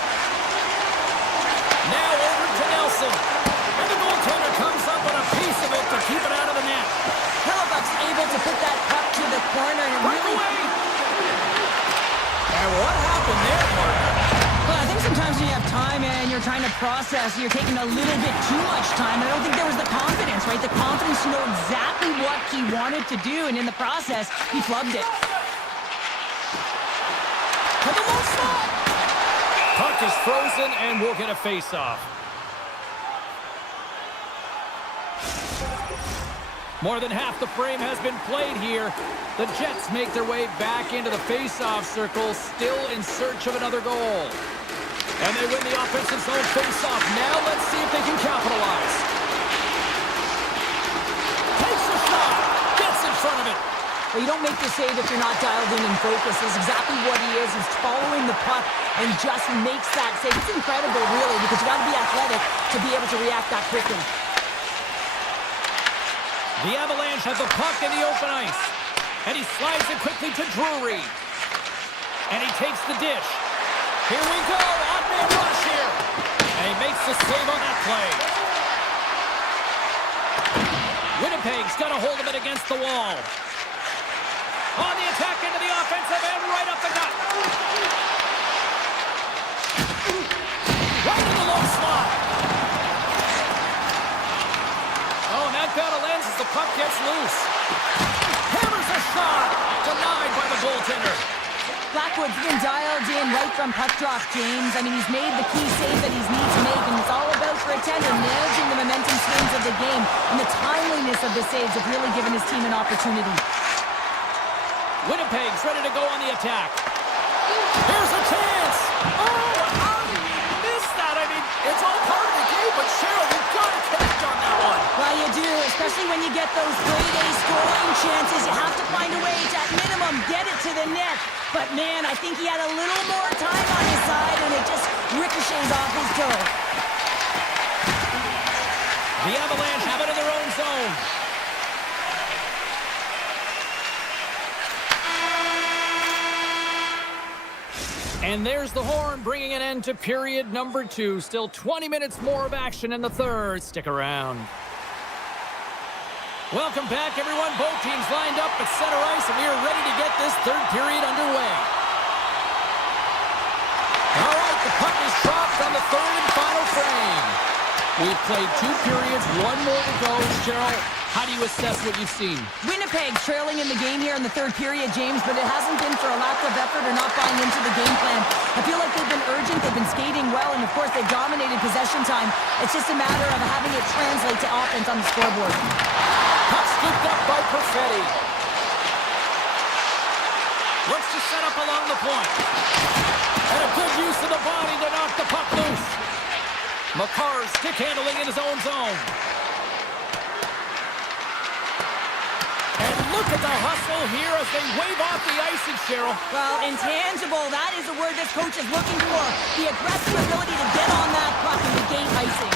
Now over to Nelson. And the goaltender comes up with a piece of it to keep it out of the net. Hellebuyck's able to put that puck to the corner and really... And what happened there, partner? Well, I think sometimes when you have time and you're trying to process, you're taking a little bit too much time. I don't think there was the confidence, right? The confidence to know exactly what he wanted to do, and in the process, he flubbed it. To the low slot. Puck is frozen, and we'll get a face-off. More than half the frame has been played here. The Jets make their way back into the face-off circle, still in search of another goal. And they win the offensive zone face-off. Now let's see if they can capitalize. Takes a shot. Gets in front of it. Well, you don't make the save if you're not dialed in and focused. That's exactly what he is. He's following the puck and just makes that save. It's incredible, really, because you got to be athletic to be able to react that quickly. The Avalanche have the puck in the open ice. And he slides it quickly to Drury. And he takes the dish. Here we go. Odd-man rush here. And he makes the save on that play. Winnipeg's got a hold of it against the wall. On the attack into the offensive end, right up the gut. Right in the low slot. Oh, and that battle ends as the puck gets loose. Hammers a shot. Denied by the goaltender. Blackwood's been dialed in right from puck drop, James. I mean, he's made the key save that he's needs to make, and it's all about for a tender, managing the momentum swings of the game, and the timeliness of the saves have really given his team an opportunity. Winnipeg's ready to go on the attack. Here's a chance. Oh, how did he miss that? I mean, it's all part of the game, but Cheryl, you've got to connect on that one. Well, you do, especially when you get those grade A scoring chances. You have to find a way to, at minimum, get it to the net. But, man, I think he had a little more time on his side, and it just ricochets off his toe. The Avalanche have it in their own zone. And there's the horn, bringing an end to period number 2. Still 20 minutes more of action in the third. Stick around. Welcome back, everyone. Both teams lined up at center ice, and we are ready to get this third period underway. All right, the puck is dropped on the third and final frame. We've played 2 periods, 1 more to go. Cheryl, How do you assess what you've seen? Winnipeg trailing in the game here in the third period, James, but it hasn't been for a lack of effort or not buying into the game plan. I feel like they've been urgent, they've been skating well, and of course they've dominated possession time. It's just a matter of having it translate to offense on the scoreboard. Puck scooped up by Perfetti. Looks to set up along the point. And a good use of the body to knock the puck loose. Makar's stick handling in his own zone. And look at the hustle here as they wave off the icing, Cheryl. Well, intangible, that is the word this coach is looking for. The aggressive ability to get on that puck and negate icing.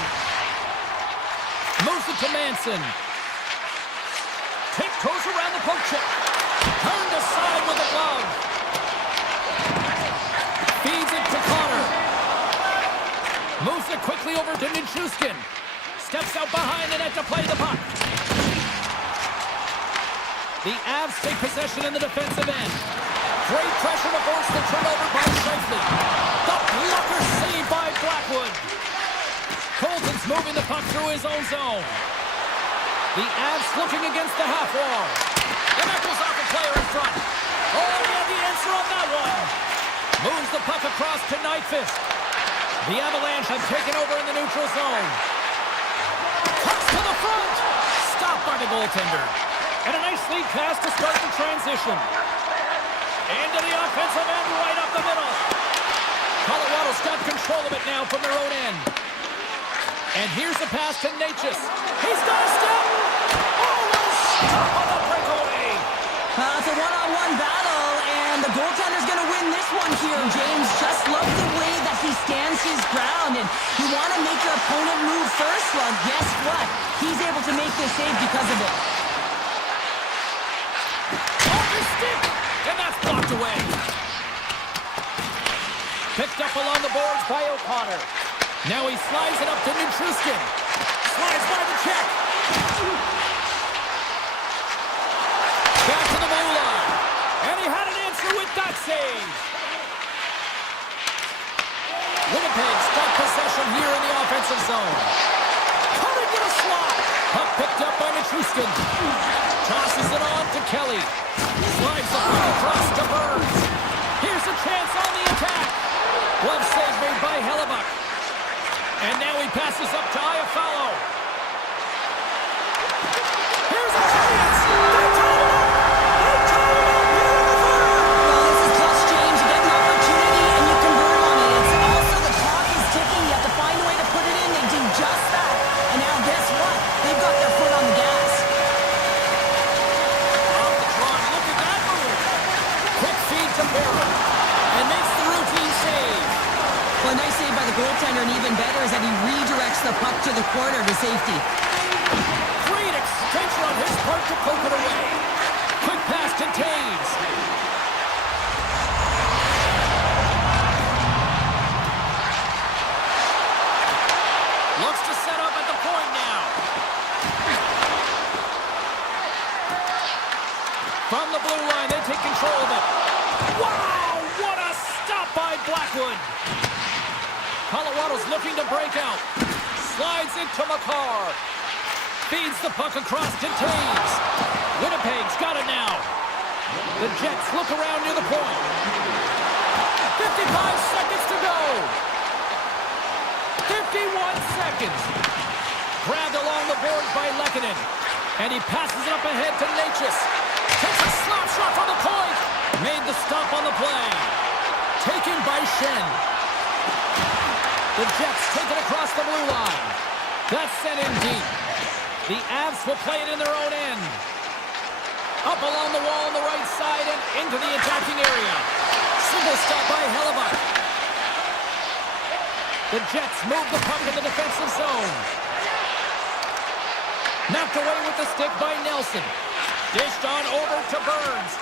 Moves it to Manson. Tiptoes around the poke check. Turned aside with a glove. Feeds it to Connor. Moves it quickly over to Nichushkin. Steps out behind the net to play the puck. The Avs take possession in the defensive end. Great pressure to force the turnover by Shifley. The blocker saved by Blackwood. Colton's moving the puck through his own zone. The Avs looking against the half wall. The knuckles off a player in front. Oh, he had the answer on that one. Moves the puck across to Nightfist. The Avalanche have taken over in the neutral zone. Cuts to the front. Stopped by the goaltender. And a nice lead pass to start the transition. Into the offensive end, right up the middle. Colorado's got control of it now from their own end. And here's the pass to Natchez. He's got a step. Oh, what a stop on the breakaway. It's a one-on-one battle, and the goaltender's going to win this one here, James. Just love the way that he stands his ground, and you want to make your opponent move first. Well, guess what? He's able to make this save because of it. Stick, and that's blocked away. Picked up along the boards by O'Connor. Now he slides it up to Nichushkin. Slides by the check. Back to the blue line. And he had an answer with that save. Winnipeg's got possession here in the offensive zone. Coming to the slot. Puck picked up by Nichushkin. Tosses it on to Kelly. Slides the puck across to Burns. Here's a chance on the attack. Glove save made by Hellebuck. And now he passes up to Iafallo. Here's a chance. They tie it up. They tie it up here in the third. Well, this is clutch, James. You get an opportunity and you convert on it. It's also the clock is ticking. You have to find a way to put it in. They do just that. And now guess what? They've got their foot on the gas. And makes the routine save. Well, a nice save by the goaltender, and even better is that he redirects the puck to the corner to safety. Great extension on his part to poke it away. Quick pass to Taves. Looks to set up at the point now. From the blue line, they take control of it. Wow, what a stop by Blackwood. Colorado's looking to break out. Slides into Makar. Feeds the puck across to Taves. Winnipeg's got it now. The Jets look around near the point. 55 seconds to go. 51 seconds. Grabbed along the boards by Lehkonen. And he passes it up ahead to Natchez. Takes a slap shot from the point. Made the stop on the play. Taken by Shen. The Jets take it across the blue line. That's sent in deep. The Avs will play it in their own end. Up along the wall on the right side and into the attacking area. Single stop by Hellebuck. The Jets move the puck in the defensive zone. Knocked away with the stick by Nelson. Dished on over to Burns.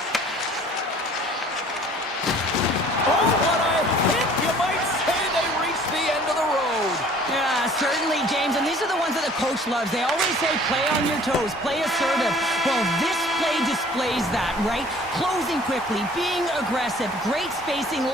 Oh, what a hit! You might say they reached the end of the road. Yeah, certainly, James. And these are the ones that the coach loves. They always say, play on your toes, play assertive. Well, this play displays that, right? Closing quickly, being aggressive, great spacing.